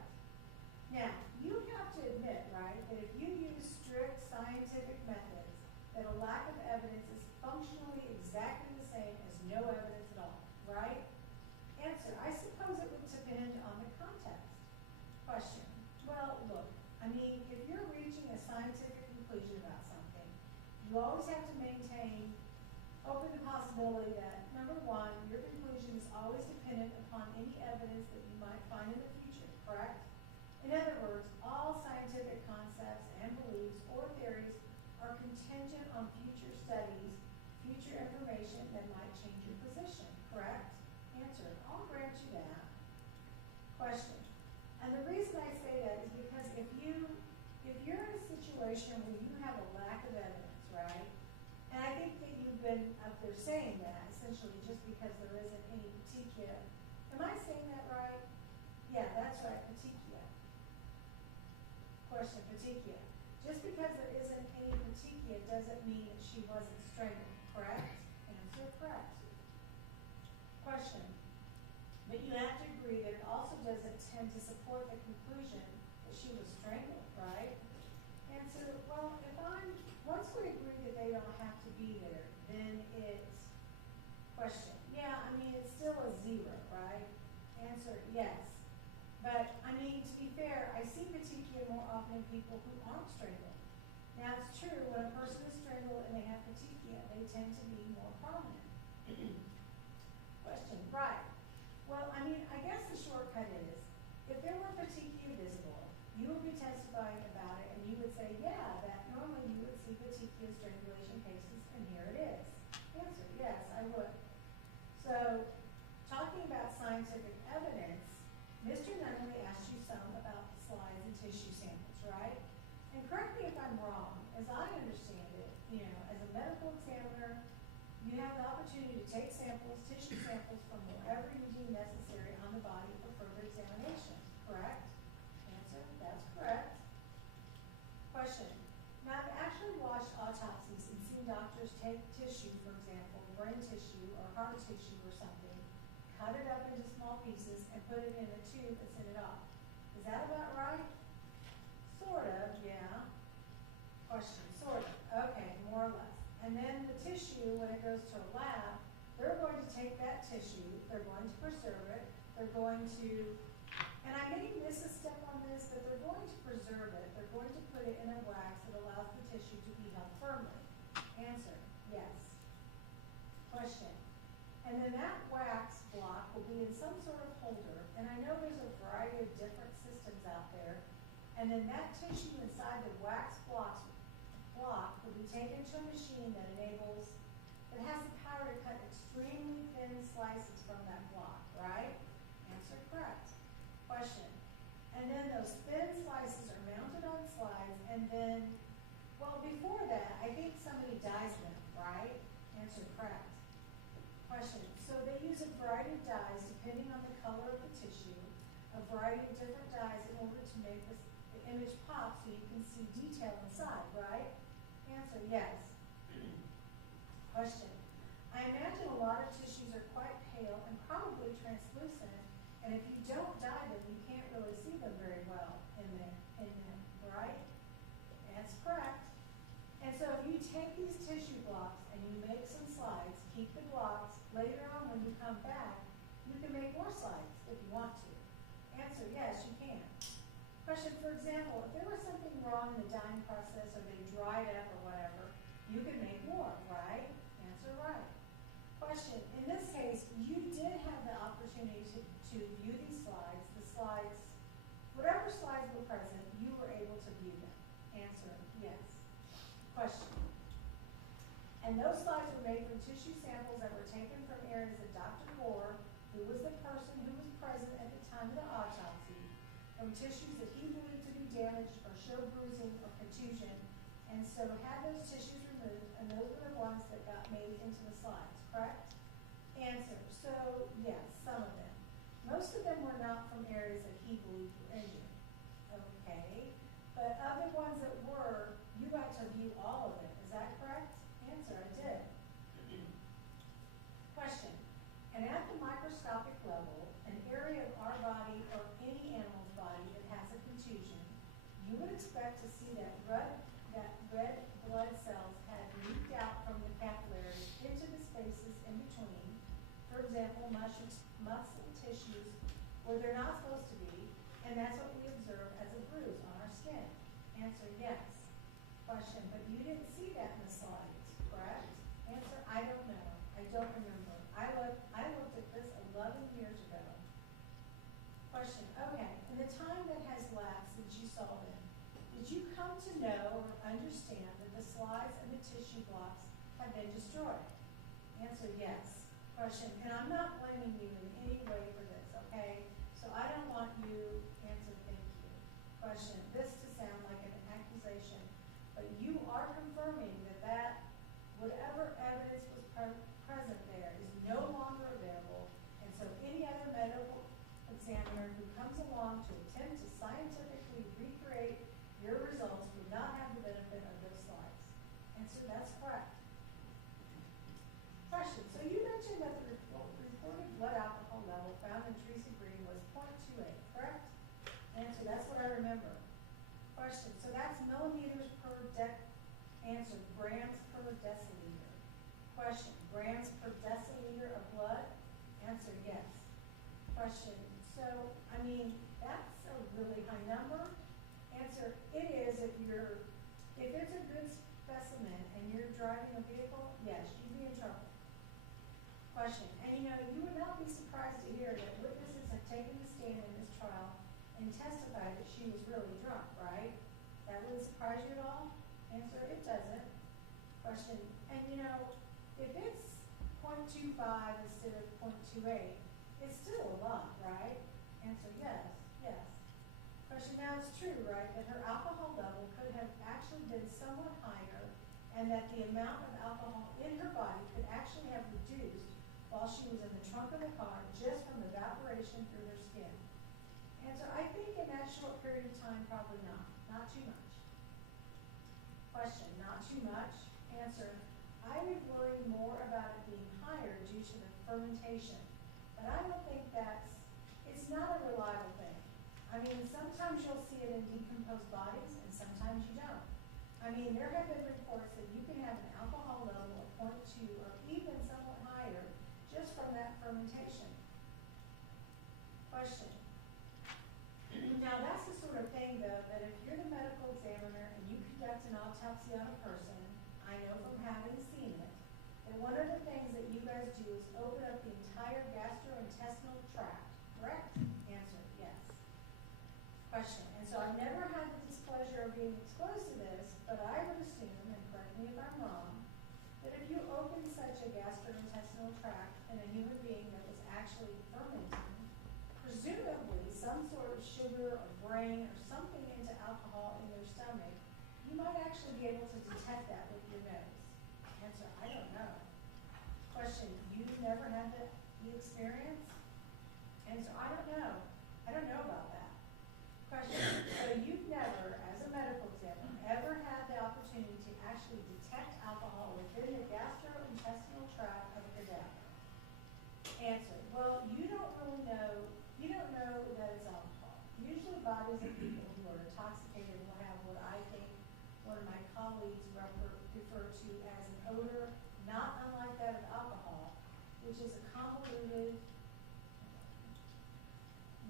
Now, you have to admit, right, that if you use strict scientific methods, that a lack of evidence is functionally exactly the same as no evidence at all, right? Answer, I suppose it would depend on the context. Question, well, look, I mean, if you're reaching a scientific conclusion about something, you always have to maintain open the possibility that, number one, your conclusion is always dependent upon any evidence that you might find in the future, correct? In other words, all scientific concepts and beliefs or theories are contingent on future studies, future information that might change your position, correct? Answer, I'll grant you that. Question, and the reason I say that is because if you're in a situation where you have a lack of evidence, right? And I think that you've been up there saying that, essentially, just because there isn't any petechia. Am I saying that right? Yeah, that's right, petechia. Question, petechia. Just because there isn't any petechia doesn't mean that she wasn't strangled, correct? Answer, correct. Question, but you have to agree that it also doesn't tend to support the conclusion she was strangled, right? Answer, well, once we agree that they don't have to be there, then it's question. Yeah, I mean, it's still a zero, right? Answer, yes. But, I mean, to be fair, I see petechia more often in people who aren't strangled. Now, it's true, when a person is strangled and they have petechia, they tend to be more prominent. Question, right. Well, I mean, I guess the shortcut is, if there were petechia visible, you would be testifying about it, and you would say, yeah, that normally you would see petechia strangulation cases, and here it is. Answer, yes, I would. So, talking about scientific evidence, Mr. Nunley asked you some about the slides and tissue samples, right? And correct me if I'm wrong, as I understand it, you know, as a medical examiner, you have the opportunity to take samples, tissue samples from wherever you deem necessary on the body for further examination, correct? Answer, that's correct. Question, now I've actually watched autopsies and seen doctors take tissue, for example, brain tissue or heart tissue or something, cut it up into small pieces and put it in a tube and send it off. Is that about right? Sort of, yeah. Question, sort of. Okay, more or less. And then the tissue, when it goes to a lab, they're going to take that tissue, they're going to preserve it, they're going to, and I may miss a step on this, but they're going to preserve it, they're going to put it in a wax that allows the tissue to be held firmly. Answer, yes. Question, and then that wax block will be in some sort of holder, and I know there's a variety of different systems out there, and then that tissue inside the wax block will be taken to a machine that has the power to cut extremely thin slices from that block, right? Answer, correct. Question, and then those thin slices are mounted on slides, and then, well, before that, I think somebody dyes them, right? Answer, correct. Question, so they use a variety of dyes depending on the color of the tissue, a variety of different dyes in order to make the image pop so you can see detail inside, right? Answer, yes. Question, I imagine a lot of tissues are quite pale and probably translucent, and if you don't dye them, you can't really see them very well in them, right? That's correct. And so if you take these tissue blocks and you make some slides, keep the blocks, later on when you come back, you can make more slides if you want to. Answer, yes, you can. Question, for example, if there was something wrong in the dyeing process or they dried up or whatever, you could make more, right? Answer, right. Question, in this case, you did have the opportunity to view these slides. The slides, whatever slides were present, you were able to view them. Answer, yes. Question, and those slides were made from tissue samples that were taken from areas of Dr. Gore, who was the person who was present at the time of the autopsy, from tissues that he believed to be damaged or show bruising or contusion, and so had those tissues removed, and those were the ones that got made into the slides, correct? Answer, so yes, some of them. Most of them were not from areas that he believed were injured. Okay, but of the ones that were, you got to view all of them, is that correct? Answer, I did. Question, and at the microscopic level, an area of our body or any animal's body that has a contusion, you would expect to see that red blood cells had leaked out from the capillaries into the spaces in between, for example, muscle tissues where they're not supposed to be, and that's what we observe as a bruise on our skin. Answer, yes. Question, but you didn't see that in the slides, correct? Answer, I don't know. I don't remember. I looked at this 11 years ago. Question, okay, in the time that has lapsed since you saw them, did you come to know or understand that the slides and the tissue blocks have been destroyed? Answer, yes. Question, and I'm not blaming you in any way for this, okay? So I don't want you, answer, thank you. Question, this to sound like an accusation, but you are confirming that whatever evidence was present there is no longer available, and so any other medical examiner who comes along to attempt to scientifically recreate your results would not have the benefit of those slides. Answer, that's correct. Question, so you mentioned that the reported blood alcohol level found in Theresa Green was 0.28, correct? Answer, that's what I remember. Answer, grams per deciliter. Question, grams per deciliter of blood? Answer, yes. Question, so, I mean, that's a really high number. Answer, it is if it's a good specimen and you're driving a vehicle, yes, you'd be in trouble. Question, and you would not be surprised to hear that witnesses have taken the stand in this trial and testified that she was really drunk, right? That wouldn't surprise you at all? Answer, it doesn't. Question, and if it's 0.25 instead of 0.28, it's still a lot, right? Answer, yes, yes. Question, now it's true, right, that her alcohol level could have actually been somewhat higher and that the amount of alcohol in her body could actually have reduced while she was in the trunk of the car just from evaporation through her skin. Answer, I think in that short period of time, probably not too much. Question, not too much? Answer, I would worry more about it being higher due to the fermentation, but I don't think it's not a reliable thing. I mean, sometimes you'll see it in decomposed bodies and sometimes you don't. I mean, there have been reports that you can have an alcohol level of 0.2 or even somewhat higher just from that fermentation. Question. Now, that's the sort of thing, though, that if you're the medical examiner and you conduct an autopsy on a person, I know from having seen it, that one of the things that you guys do is open up the entire gastrointestinal tract, correct? Answer, yes. Question, and so I've never had the displeasure of being exposed to this, but I would assume, and correct me if I'm wrong, that if you open such a gastrointestinal tract in a human being that was actually fermenting, presumably some sort of sugar or grain or something into alcohol in their stomach, you might actually be able to detect that with your nose. Answer, I don't know. Question, you've never had the experience? Answer, I don't know. I don't know about that. Question, so you've never, as a medical examiner, ever had the opportunity to actually detect alcohol within the gastrointestinal tract of a cadaver? Answer, well, you don't know that it's alcohol. Usually bodies of people who are intoxicated will have what I think one of my colleagues refer to as an odor not unlike that of alcohol, which is a convoluted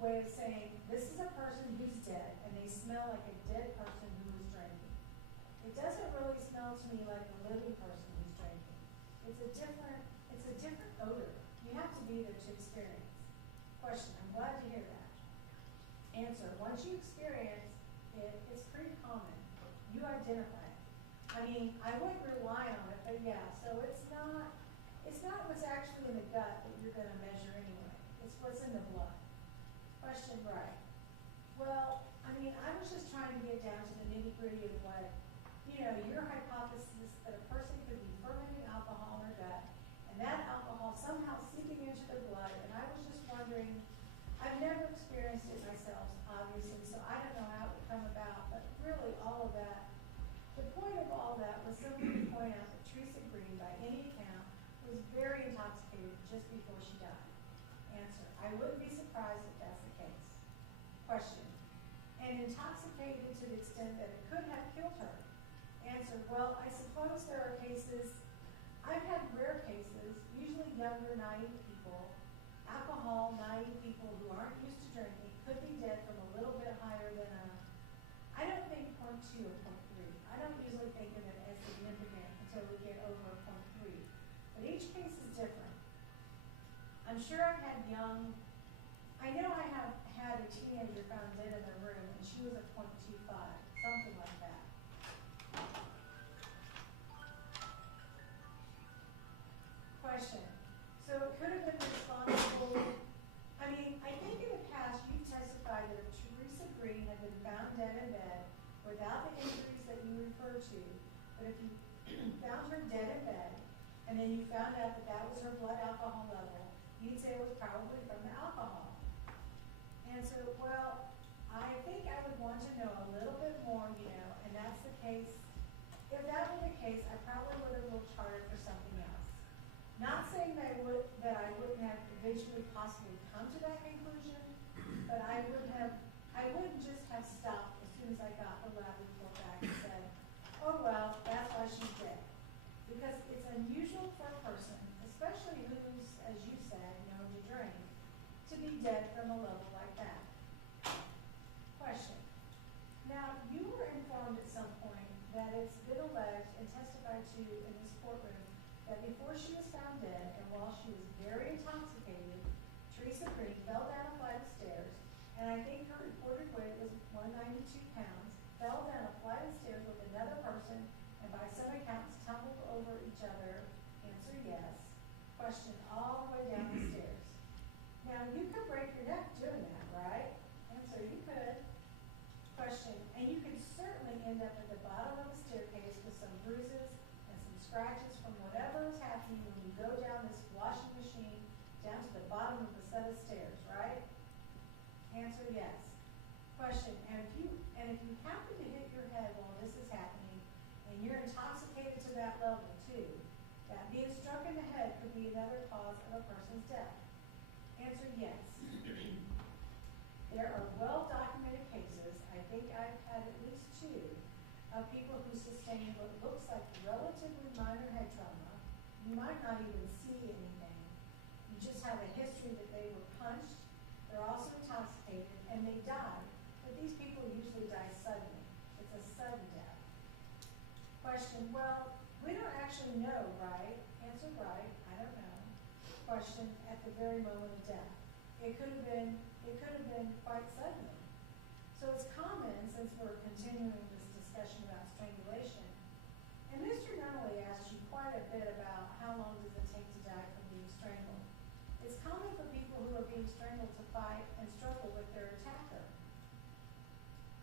way of saying this is a person who's dead and they smell like a dead person who is drinking. It doesn't really smell to me like a living person who's drinking. It's a different odor. You have to be there to experience. Question, I'm glad to hear that. Answer, once you experience it, it's pretty common. You identify it. I mean, I wouldn't rely on it, but yeah, so it's not what's actually in the gut that you're going to measure anyway. It's what's in the blood. Question, right. Well, I mean, I was just trying to get down to the nitty-gritty of what, your hypothesis that a person could be fermenting alcohol in their gut, and that alcohol somehow seeping into their blood, and I was just wondering, I've never experienced it myself, obviously, so I don't know how it would come about, but really all of that, the point of all that was simply to point out that Theresa Green, by any account, was very intoxicated just before she died. Answer, I wouldn't be surprised if that's the case. Question, and intoxicated to the extent that it could have killed her? Answer, well, I suppose there are cases, I've had rare cases, usually younger, naive people, alcohol, naive people who aren't used to drinking, could be dead from a little bit higher than I don't think 0.2 or 0.3. I don't usually think of it as significant until we get over 0.3. But each case is different. I'm sure I've had I know I have had a teenager found dead in their room and she was at 0.25, something like that. Question. So it could have been responsible. I mean, I think in the past you've testified that if Theresa Green had been found dead in bed without the injuries that you refer to, but if you found her dead in bed and then you found out that that was her blood alcohol level, you'd say it was probably from the alcohol. Answer, well, I think I would want to know a little bit more, and that's the case. If that were the case, I probably would have looked harder for something else. Not saying that I wouldn't have eventually possibly come to that conclusion, but I wouldn't just have stopped as soon as I got the lab report back and said, oh well, that's why she be dead from a level like that. Question. Now, you were informed at some point that it's been alleged and testified to in this courtroom that before she was found dead and while she was very intoxicated, Theresa Green fell down a flight of stairs, and I think her reported weight was 192 pounds, fell down a flight of stairs with another person, and by some accounts tumbled over each other. Answer yes. Question, all the way down the stairs. Now, you could break your neck doing that, right? Answer, you could. Question, and you could certainly end up at the bottom of the staircase with some bruises and some scratches from whatever is happening when you go down this washing machine down to the bottom of the set of stairs, right? Answer, yes. Question, and if you happen to hit your head while this is happening, and you're intoxicated to that level too, that being struck in the head could be another cause of a person's death. Answer, yes. There are well-documented cases, I think I've had at least 2, of people who sustained what looks like relatively minor head trauma. You might not even see anything. You just have a history that they were punched, they're also intoxicated, and they died. But these people usually die suddenly. It's a sudden death. Question, well, we don't actually know, right? Answer, right, I don't know. Question, at the very moment of death. It could have been quite suddenly. So it's common, since we're continuing this discussion about strangulation, and Mr. Nunley asked you quite a bit about how long does it take to die from being strangled. It's common for people who are being strangled to fight and struggle with their attacker.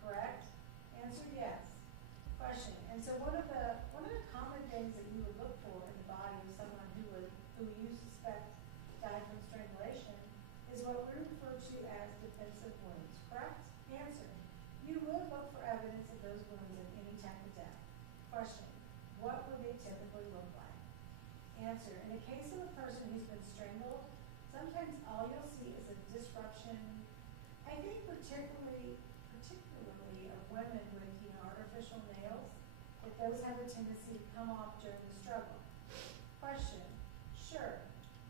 Correct? Answer, yes. Question, and so one of the common things that you would look for in the body of someone who you suspect died from strangulation is what we refer to as defensive wounds, correct? Answer, you would look for evidence of those wounds in any type of death. Question, what would they typically look like? Answer, in the case of a person who's been strangled, sometimes all you'll see is a disruption. I think particularly of women with, artificial nails, that those have a tendency to come off during the struggle. Question, sure,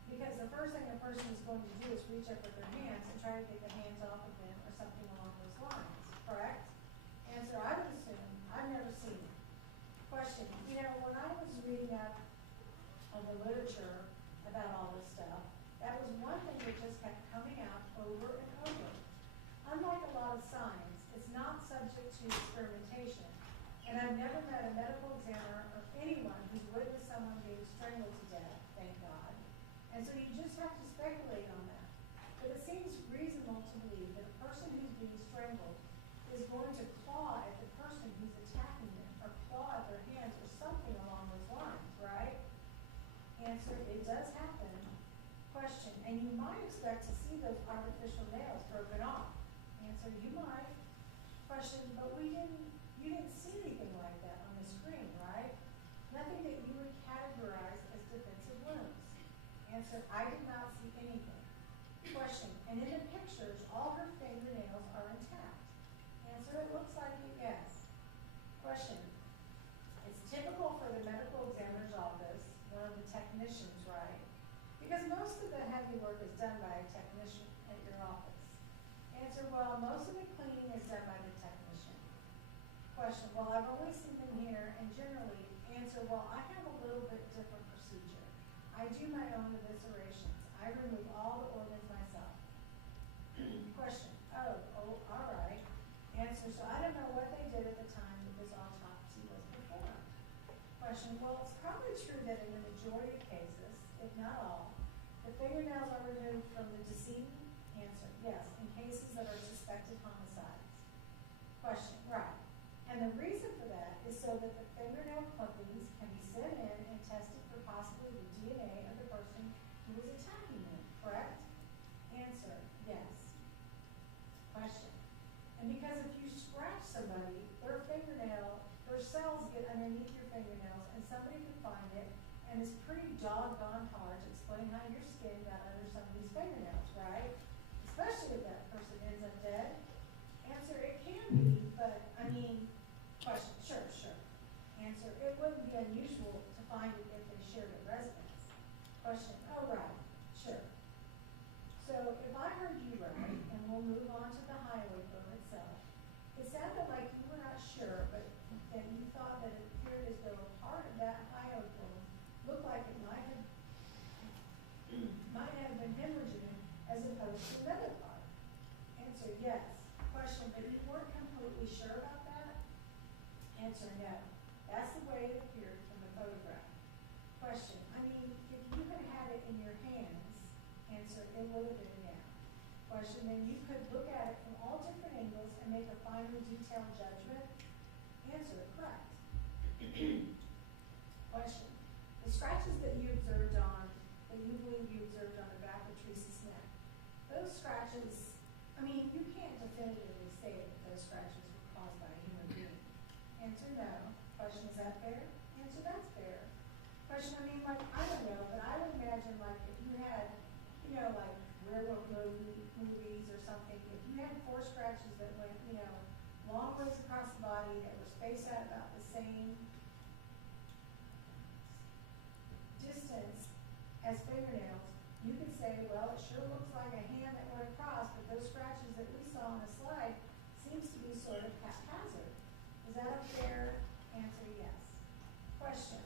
because the first thing a person is going to do is reach up with their hands and try to get the hands off of them or something along those lines, correct? Answer, I would assume, I've never seen it. Question, when I was reading up on the literature about all this stuff, that was one thing that just kept coming out over and over. Unlike a lot of science, it's not subject to experimentation, and I've never met a medical examiner or anyone who's witnessed someone being strangled to death, thank God. And so you just have to speculate on that. But it seems reasonable to believe that a person who's being strangled is going to claw at the person who's attacking them, or claw at their hands, or something along those lines, right? Answer, it does happen. Question, and you might expect to see those artificial nails broken off. Answer, you might. Question, but you didn't see anything like that on the screen, right? Nothing that you would categorize as defensive wounds. Answer, I did not see anything. Question, and in the pictures, all her fingernails are intact. Answer, it looks like it, yes. Question, it's typical for the medical examiner's office, one of the technicians, right? Because most of the heavy work is done by a technician at your office. Answer, well, most of the cleaning is done by the technician. Question, well, I've only seen them here, and generally, answer, well, I have a little bit different procedure. I do my own eviscerations. I remove all the organs myself. Question, oh, all right. Answer, so I don't know what they did at the time that this autopsy was performed. Question, well, it's probably true that in the majority of cases, if not all, the fingernails are removed from the decedent. Answer, yes, in cases that are suspected homicides. Question, right. And the reason for that is so that the fingernail clippings can be sent in and tested for possibly the DNA of the person who was attacking them, correct? Answer, yes. Question, and because if you scratch somebody, their cells get underneath your fingernails and somebody can find it, and it's pretty doggone hard to explain how your skin got under some of these fingernails, right? Especially if that person ends up dead. Answer, it can be, but question, sure. Answer, it wouldn't be unusual to find it if they shared a residence. Question, oh right, sure. So if I heard you we'll move on to the highway burn itself. It sounded like you were not sure, but that you thought that it appeared as though part of that highway burn looked like it might have been hemorrhaging as opposed to another part. Answer, yes. Question, but you weren't completely sure about that? Answer, no. That's the way it appeared from the photograph. Question, I mean, if you had had it in your hands, answer, it would have been yeah. Question, then you could look at it from all different angles and make a final detailed judgment? Answer, correct. Question, the scratches that you observed on, that you believe you observed on the back of Teresa's neck, those scratches, I mean, you can't definitively say that those scratches were caused by a human being. Answer, no. Question, is that fair? Answer, that's fair. Question, I mean, like, I don't know, but I would imagine, like, if you had, you know, like, werewolf movies or something, if you had 4 scratches that went, you know, long ways across the body that were spaced out about the same distance as fingernails, you could say, well, it sure looks like a hand that went across, but those scratches that we saw on the slide seems to be sort of haphazard. Is that a fair answer? Yes. Question.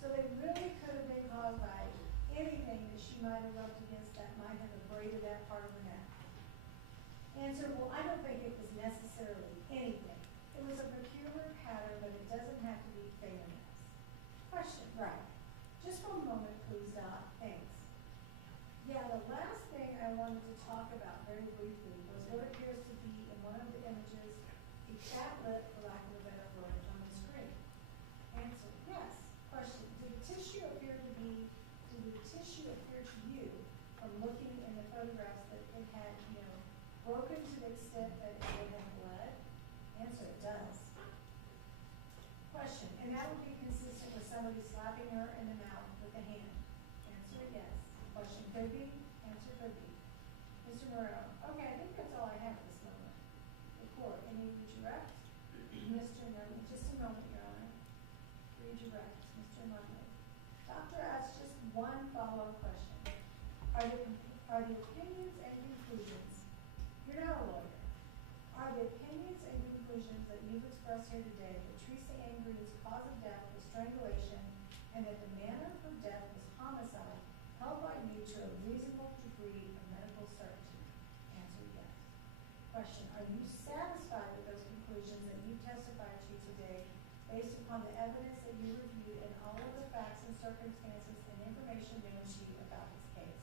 So they really could have been caused by anything that she might have rubbed against that might have abraded that part of her neck. Answer, well, I don't think it was necessarily anything. It was a peculiar pattern, but it doesn't have to be fingernails. Question, right. Just one moment, please, Doc. Thanks. Yeah, the last thing I wanted to talk about very briefly was what appears to be in one of the images, a cat lip, for lack of a better word, on the screen. Answer, yes. Question, did the tissue appear to you from looking in the photographs that it had, you know, broken to the extent that it would have bled? Answer, it does. Question, and that would be consistent with somebody slapping her in the mouth with a hand? Answer, yes. Question, could be? Answer, could be. Mr. Moreau, okay, I think that's all I have at this moment. Report, any redirect? Mr. Nunley, just a moment, Your Honor. Redirect, Mr. Nunley. Doctor asks just one follow-up question. Are the opinions and conclusions, you're not a lawyer, are the opinions and conclusions that you've expressed here today that Theresa Green's cause of death was strangulation and that the manner of her death was homicide held by you to a reasonable degree of medical certainty? Answer, yes. Question, are you satisfied with those conclusions that you testified to today based upon the evidence that you reviewed and all of the facts and circumstances and information known to you about this case?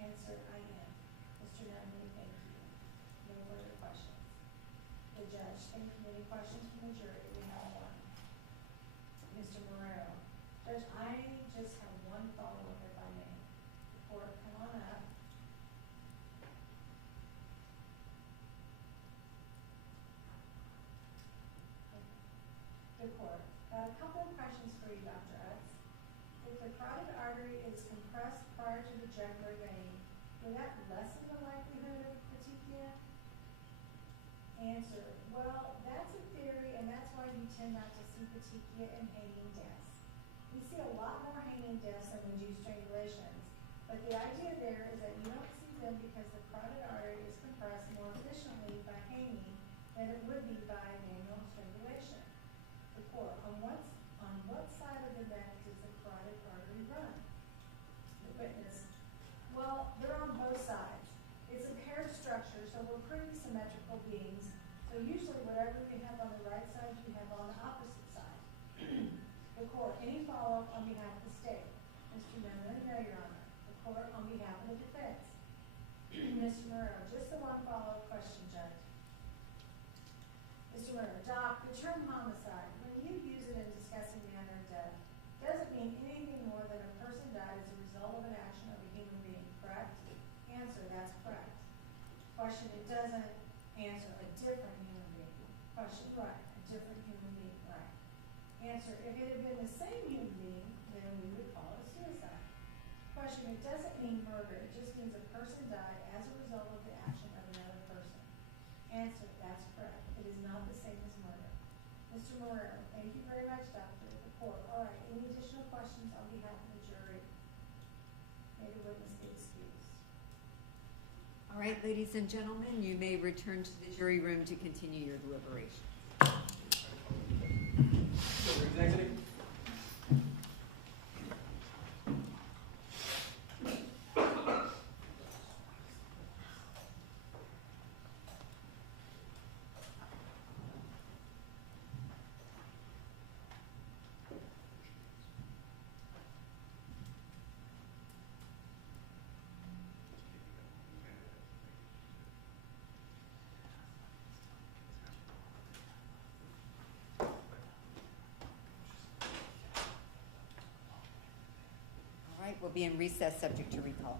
Answer, I am. Mr. Nunley, thank you. No further questions. The judge, thank you. Any questions from the jury? We have one. Mr. Moreau. Judge, I just have one follow-up, if I may. Court, come on up. Good court. A couple of questions for you, Dr. Utz. If the carotid artery is compressed prior to the jugular vein, will that lessen the likelihood of petechia? Answer, well, that's a theory, and that's why you tend not to see petechia in hanging deaths. We see a lot more hanging deaths than we do strangulations, but the idea there is that you don't see them because the carotid artery is compressed more efficiently by hanging than it would be by manual strangulation. The court, on what side of the neck does the carotid artery run? The witness, well, they're on both sides. It's a paired structure, so we're pretty symmetrical beings. So usually whatever you have on the right side, you have on the opposite side. The court, any follow-up on behalf of the state? Mr. Nunley, no, Your Honor. The court, on behalf of the defense. Mr. Moreau, just the one follow-up question, Judge. Mr. Moreau, Doc, the term homicide, when you use it in discussing manner of death, doesn't mean anything more than a person died as a result of an action of a human being, correct? Answer, that's correct. Question, it doesn't answer a different human being. Question, right, a different human being, right. Answer, if it had been the same human being, then we would call it suicide. Question, it doesn't mean murder, it just means a person died as a result of the action of another person. Answer, that's correct. It is not the same as murder. Mr. Moreau, thank you very much, Doctor. The court, all right, any additional questions on behalf of the jury? May the witness be excused. All All right, ladies and gentlemen, you may return to the jury room to continue your deliberation. All right, we'll be in recess subject to recall.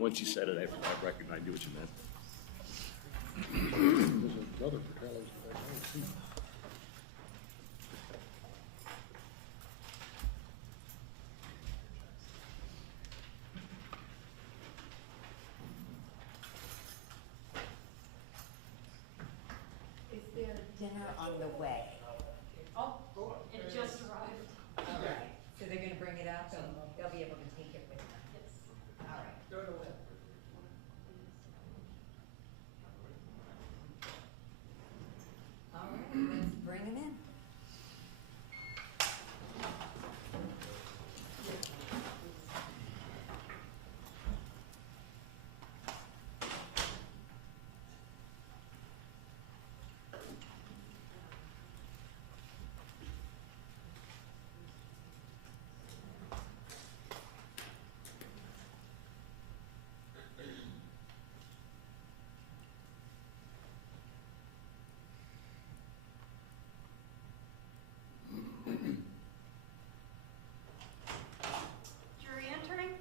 Once you said it, I recognized, I knew what you meant. There's another for Kelly's today. Is there dinner on the way? Oh, it just arrived. All right, so they're gonna bring it up and they'll be able to take it with them? Yes. All right. All right, let's bring them in. Jury entering?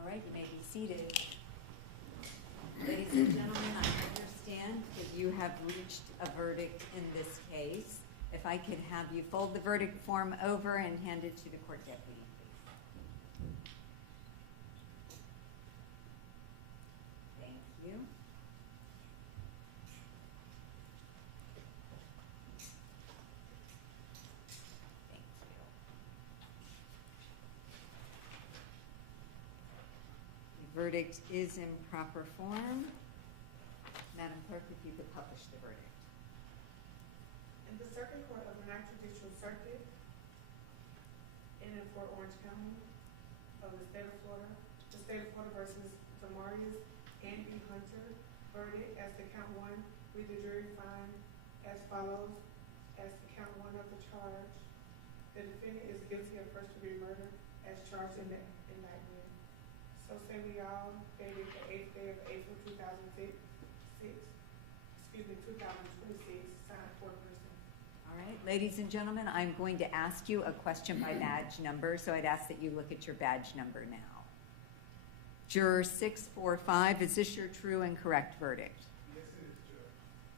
All right, you may be seated. Ladies and gentlemen, I understand that you have reached a verdict in this case. If I could have you fold the verdict form over and hand it to the court deputy, please. Thank you. Thank you. The verdict is in proper form. Madam Clerk, if you could publish the verdict. In the Circuit Court of the Ninth Judicial Circuit in and for Orange County of the state of Florida versus Demorris Hunter, verdict as to count one, we the jury find as follows. As to count one of the charge, the defendant is guilty of first-degree murder as charged in the indictment. So say we all, dated the 8th day of April 2026, signed for person. All right, ladies and gentlemen, I'm going to ask you a question by badge number, so I'd ask that you look at your badge number now. Juror 645, is this your true and correct verdict? Yes, it is, Judge.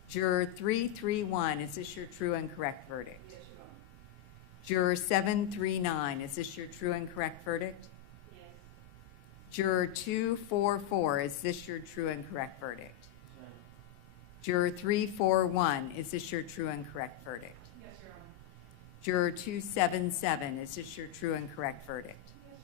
Juror 331, is this your true and correct verdict? Yes, Your Honor. Juror 739, is this your true and correct verdict? Yes. Juror 244, is this your true and correct verdict? Juror 341, is this your true and correct verdict? Yes, Your Honor. Juror 277, is this your true and correct verdict? Yes,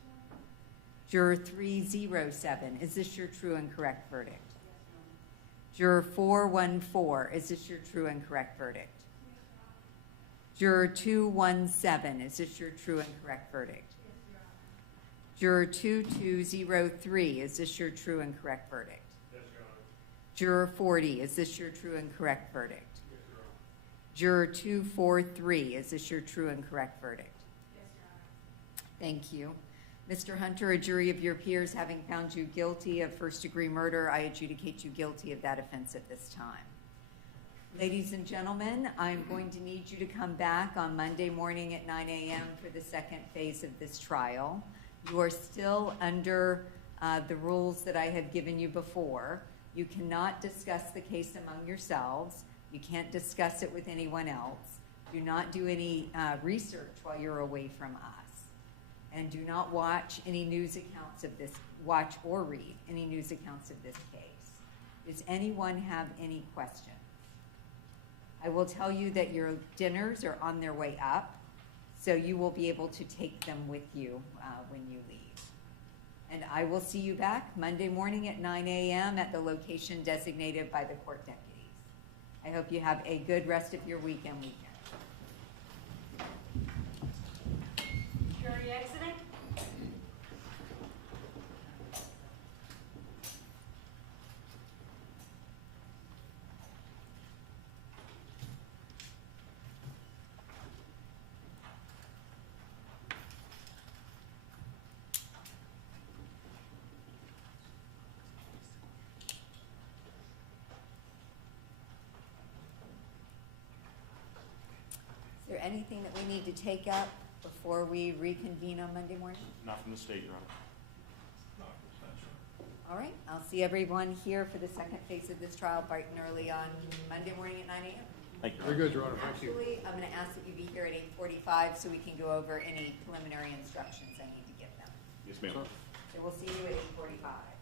Your Juror Honor. 307, is this your true and correct verdict? Yes, Your Honor. Juror 414, is this your true and correct verdict? Juror 217, is this your true and correct verdict? Yes, Your Juror Honor. 2203, is this your true and correct verdict? Yes, Your Honor. Juror 40, is this your true and correct verdict? Yes, Your Honor. Juror 243, is this your true and correct verdict? Yes, Your Honor. Thank you. Mr. Hunter, a jury of your peers having found you guilty of first-degree murder, I adjudicate you guilty of that offense at this time. Ladies and gentlemen, I'm going to need you to come back on Monday morning at 9 a.m. for the second phase of this trial. You are still under the rules that I have given you before. You cannot discuss the case among yourselves. You can't discuss it with anyone else. Do not do any research while you're away from us. And do not watch any news accounts of this, watch or read any news accounts of this case. Does anyone have any questions? I will tell you that your dinners are on their way up, so you will be able to take them with you when you leave. And I will see you back Monday morning at 9 a.m. at the location designated by the court deputies. I hope you have a good rest of your weekend. Jury exiting? anything that we need to take up before we reconvene on Monday morning? Not from the state, Your Honor. All right, I'll see everyone here for the second phase of this trial bright and early on Monday morning at 9 a.m. Thank you. Very good, Your Honor, thank you. Actually, I'm going to ask that you be here at 8:45 so we can go over any preliminary instructions I need to give them. Yes, ma'am. So we'll see you at 8:45.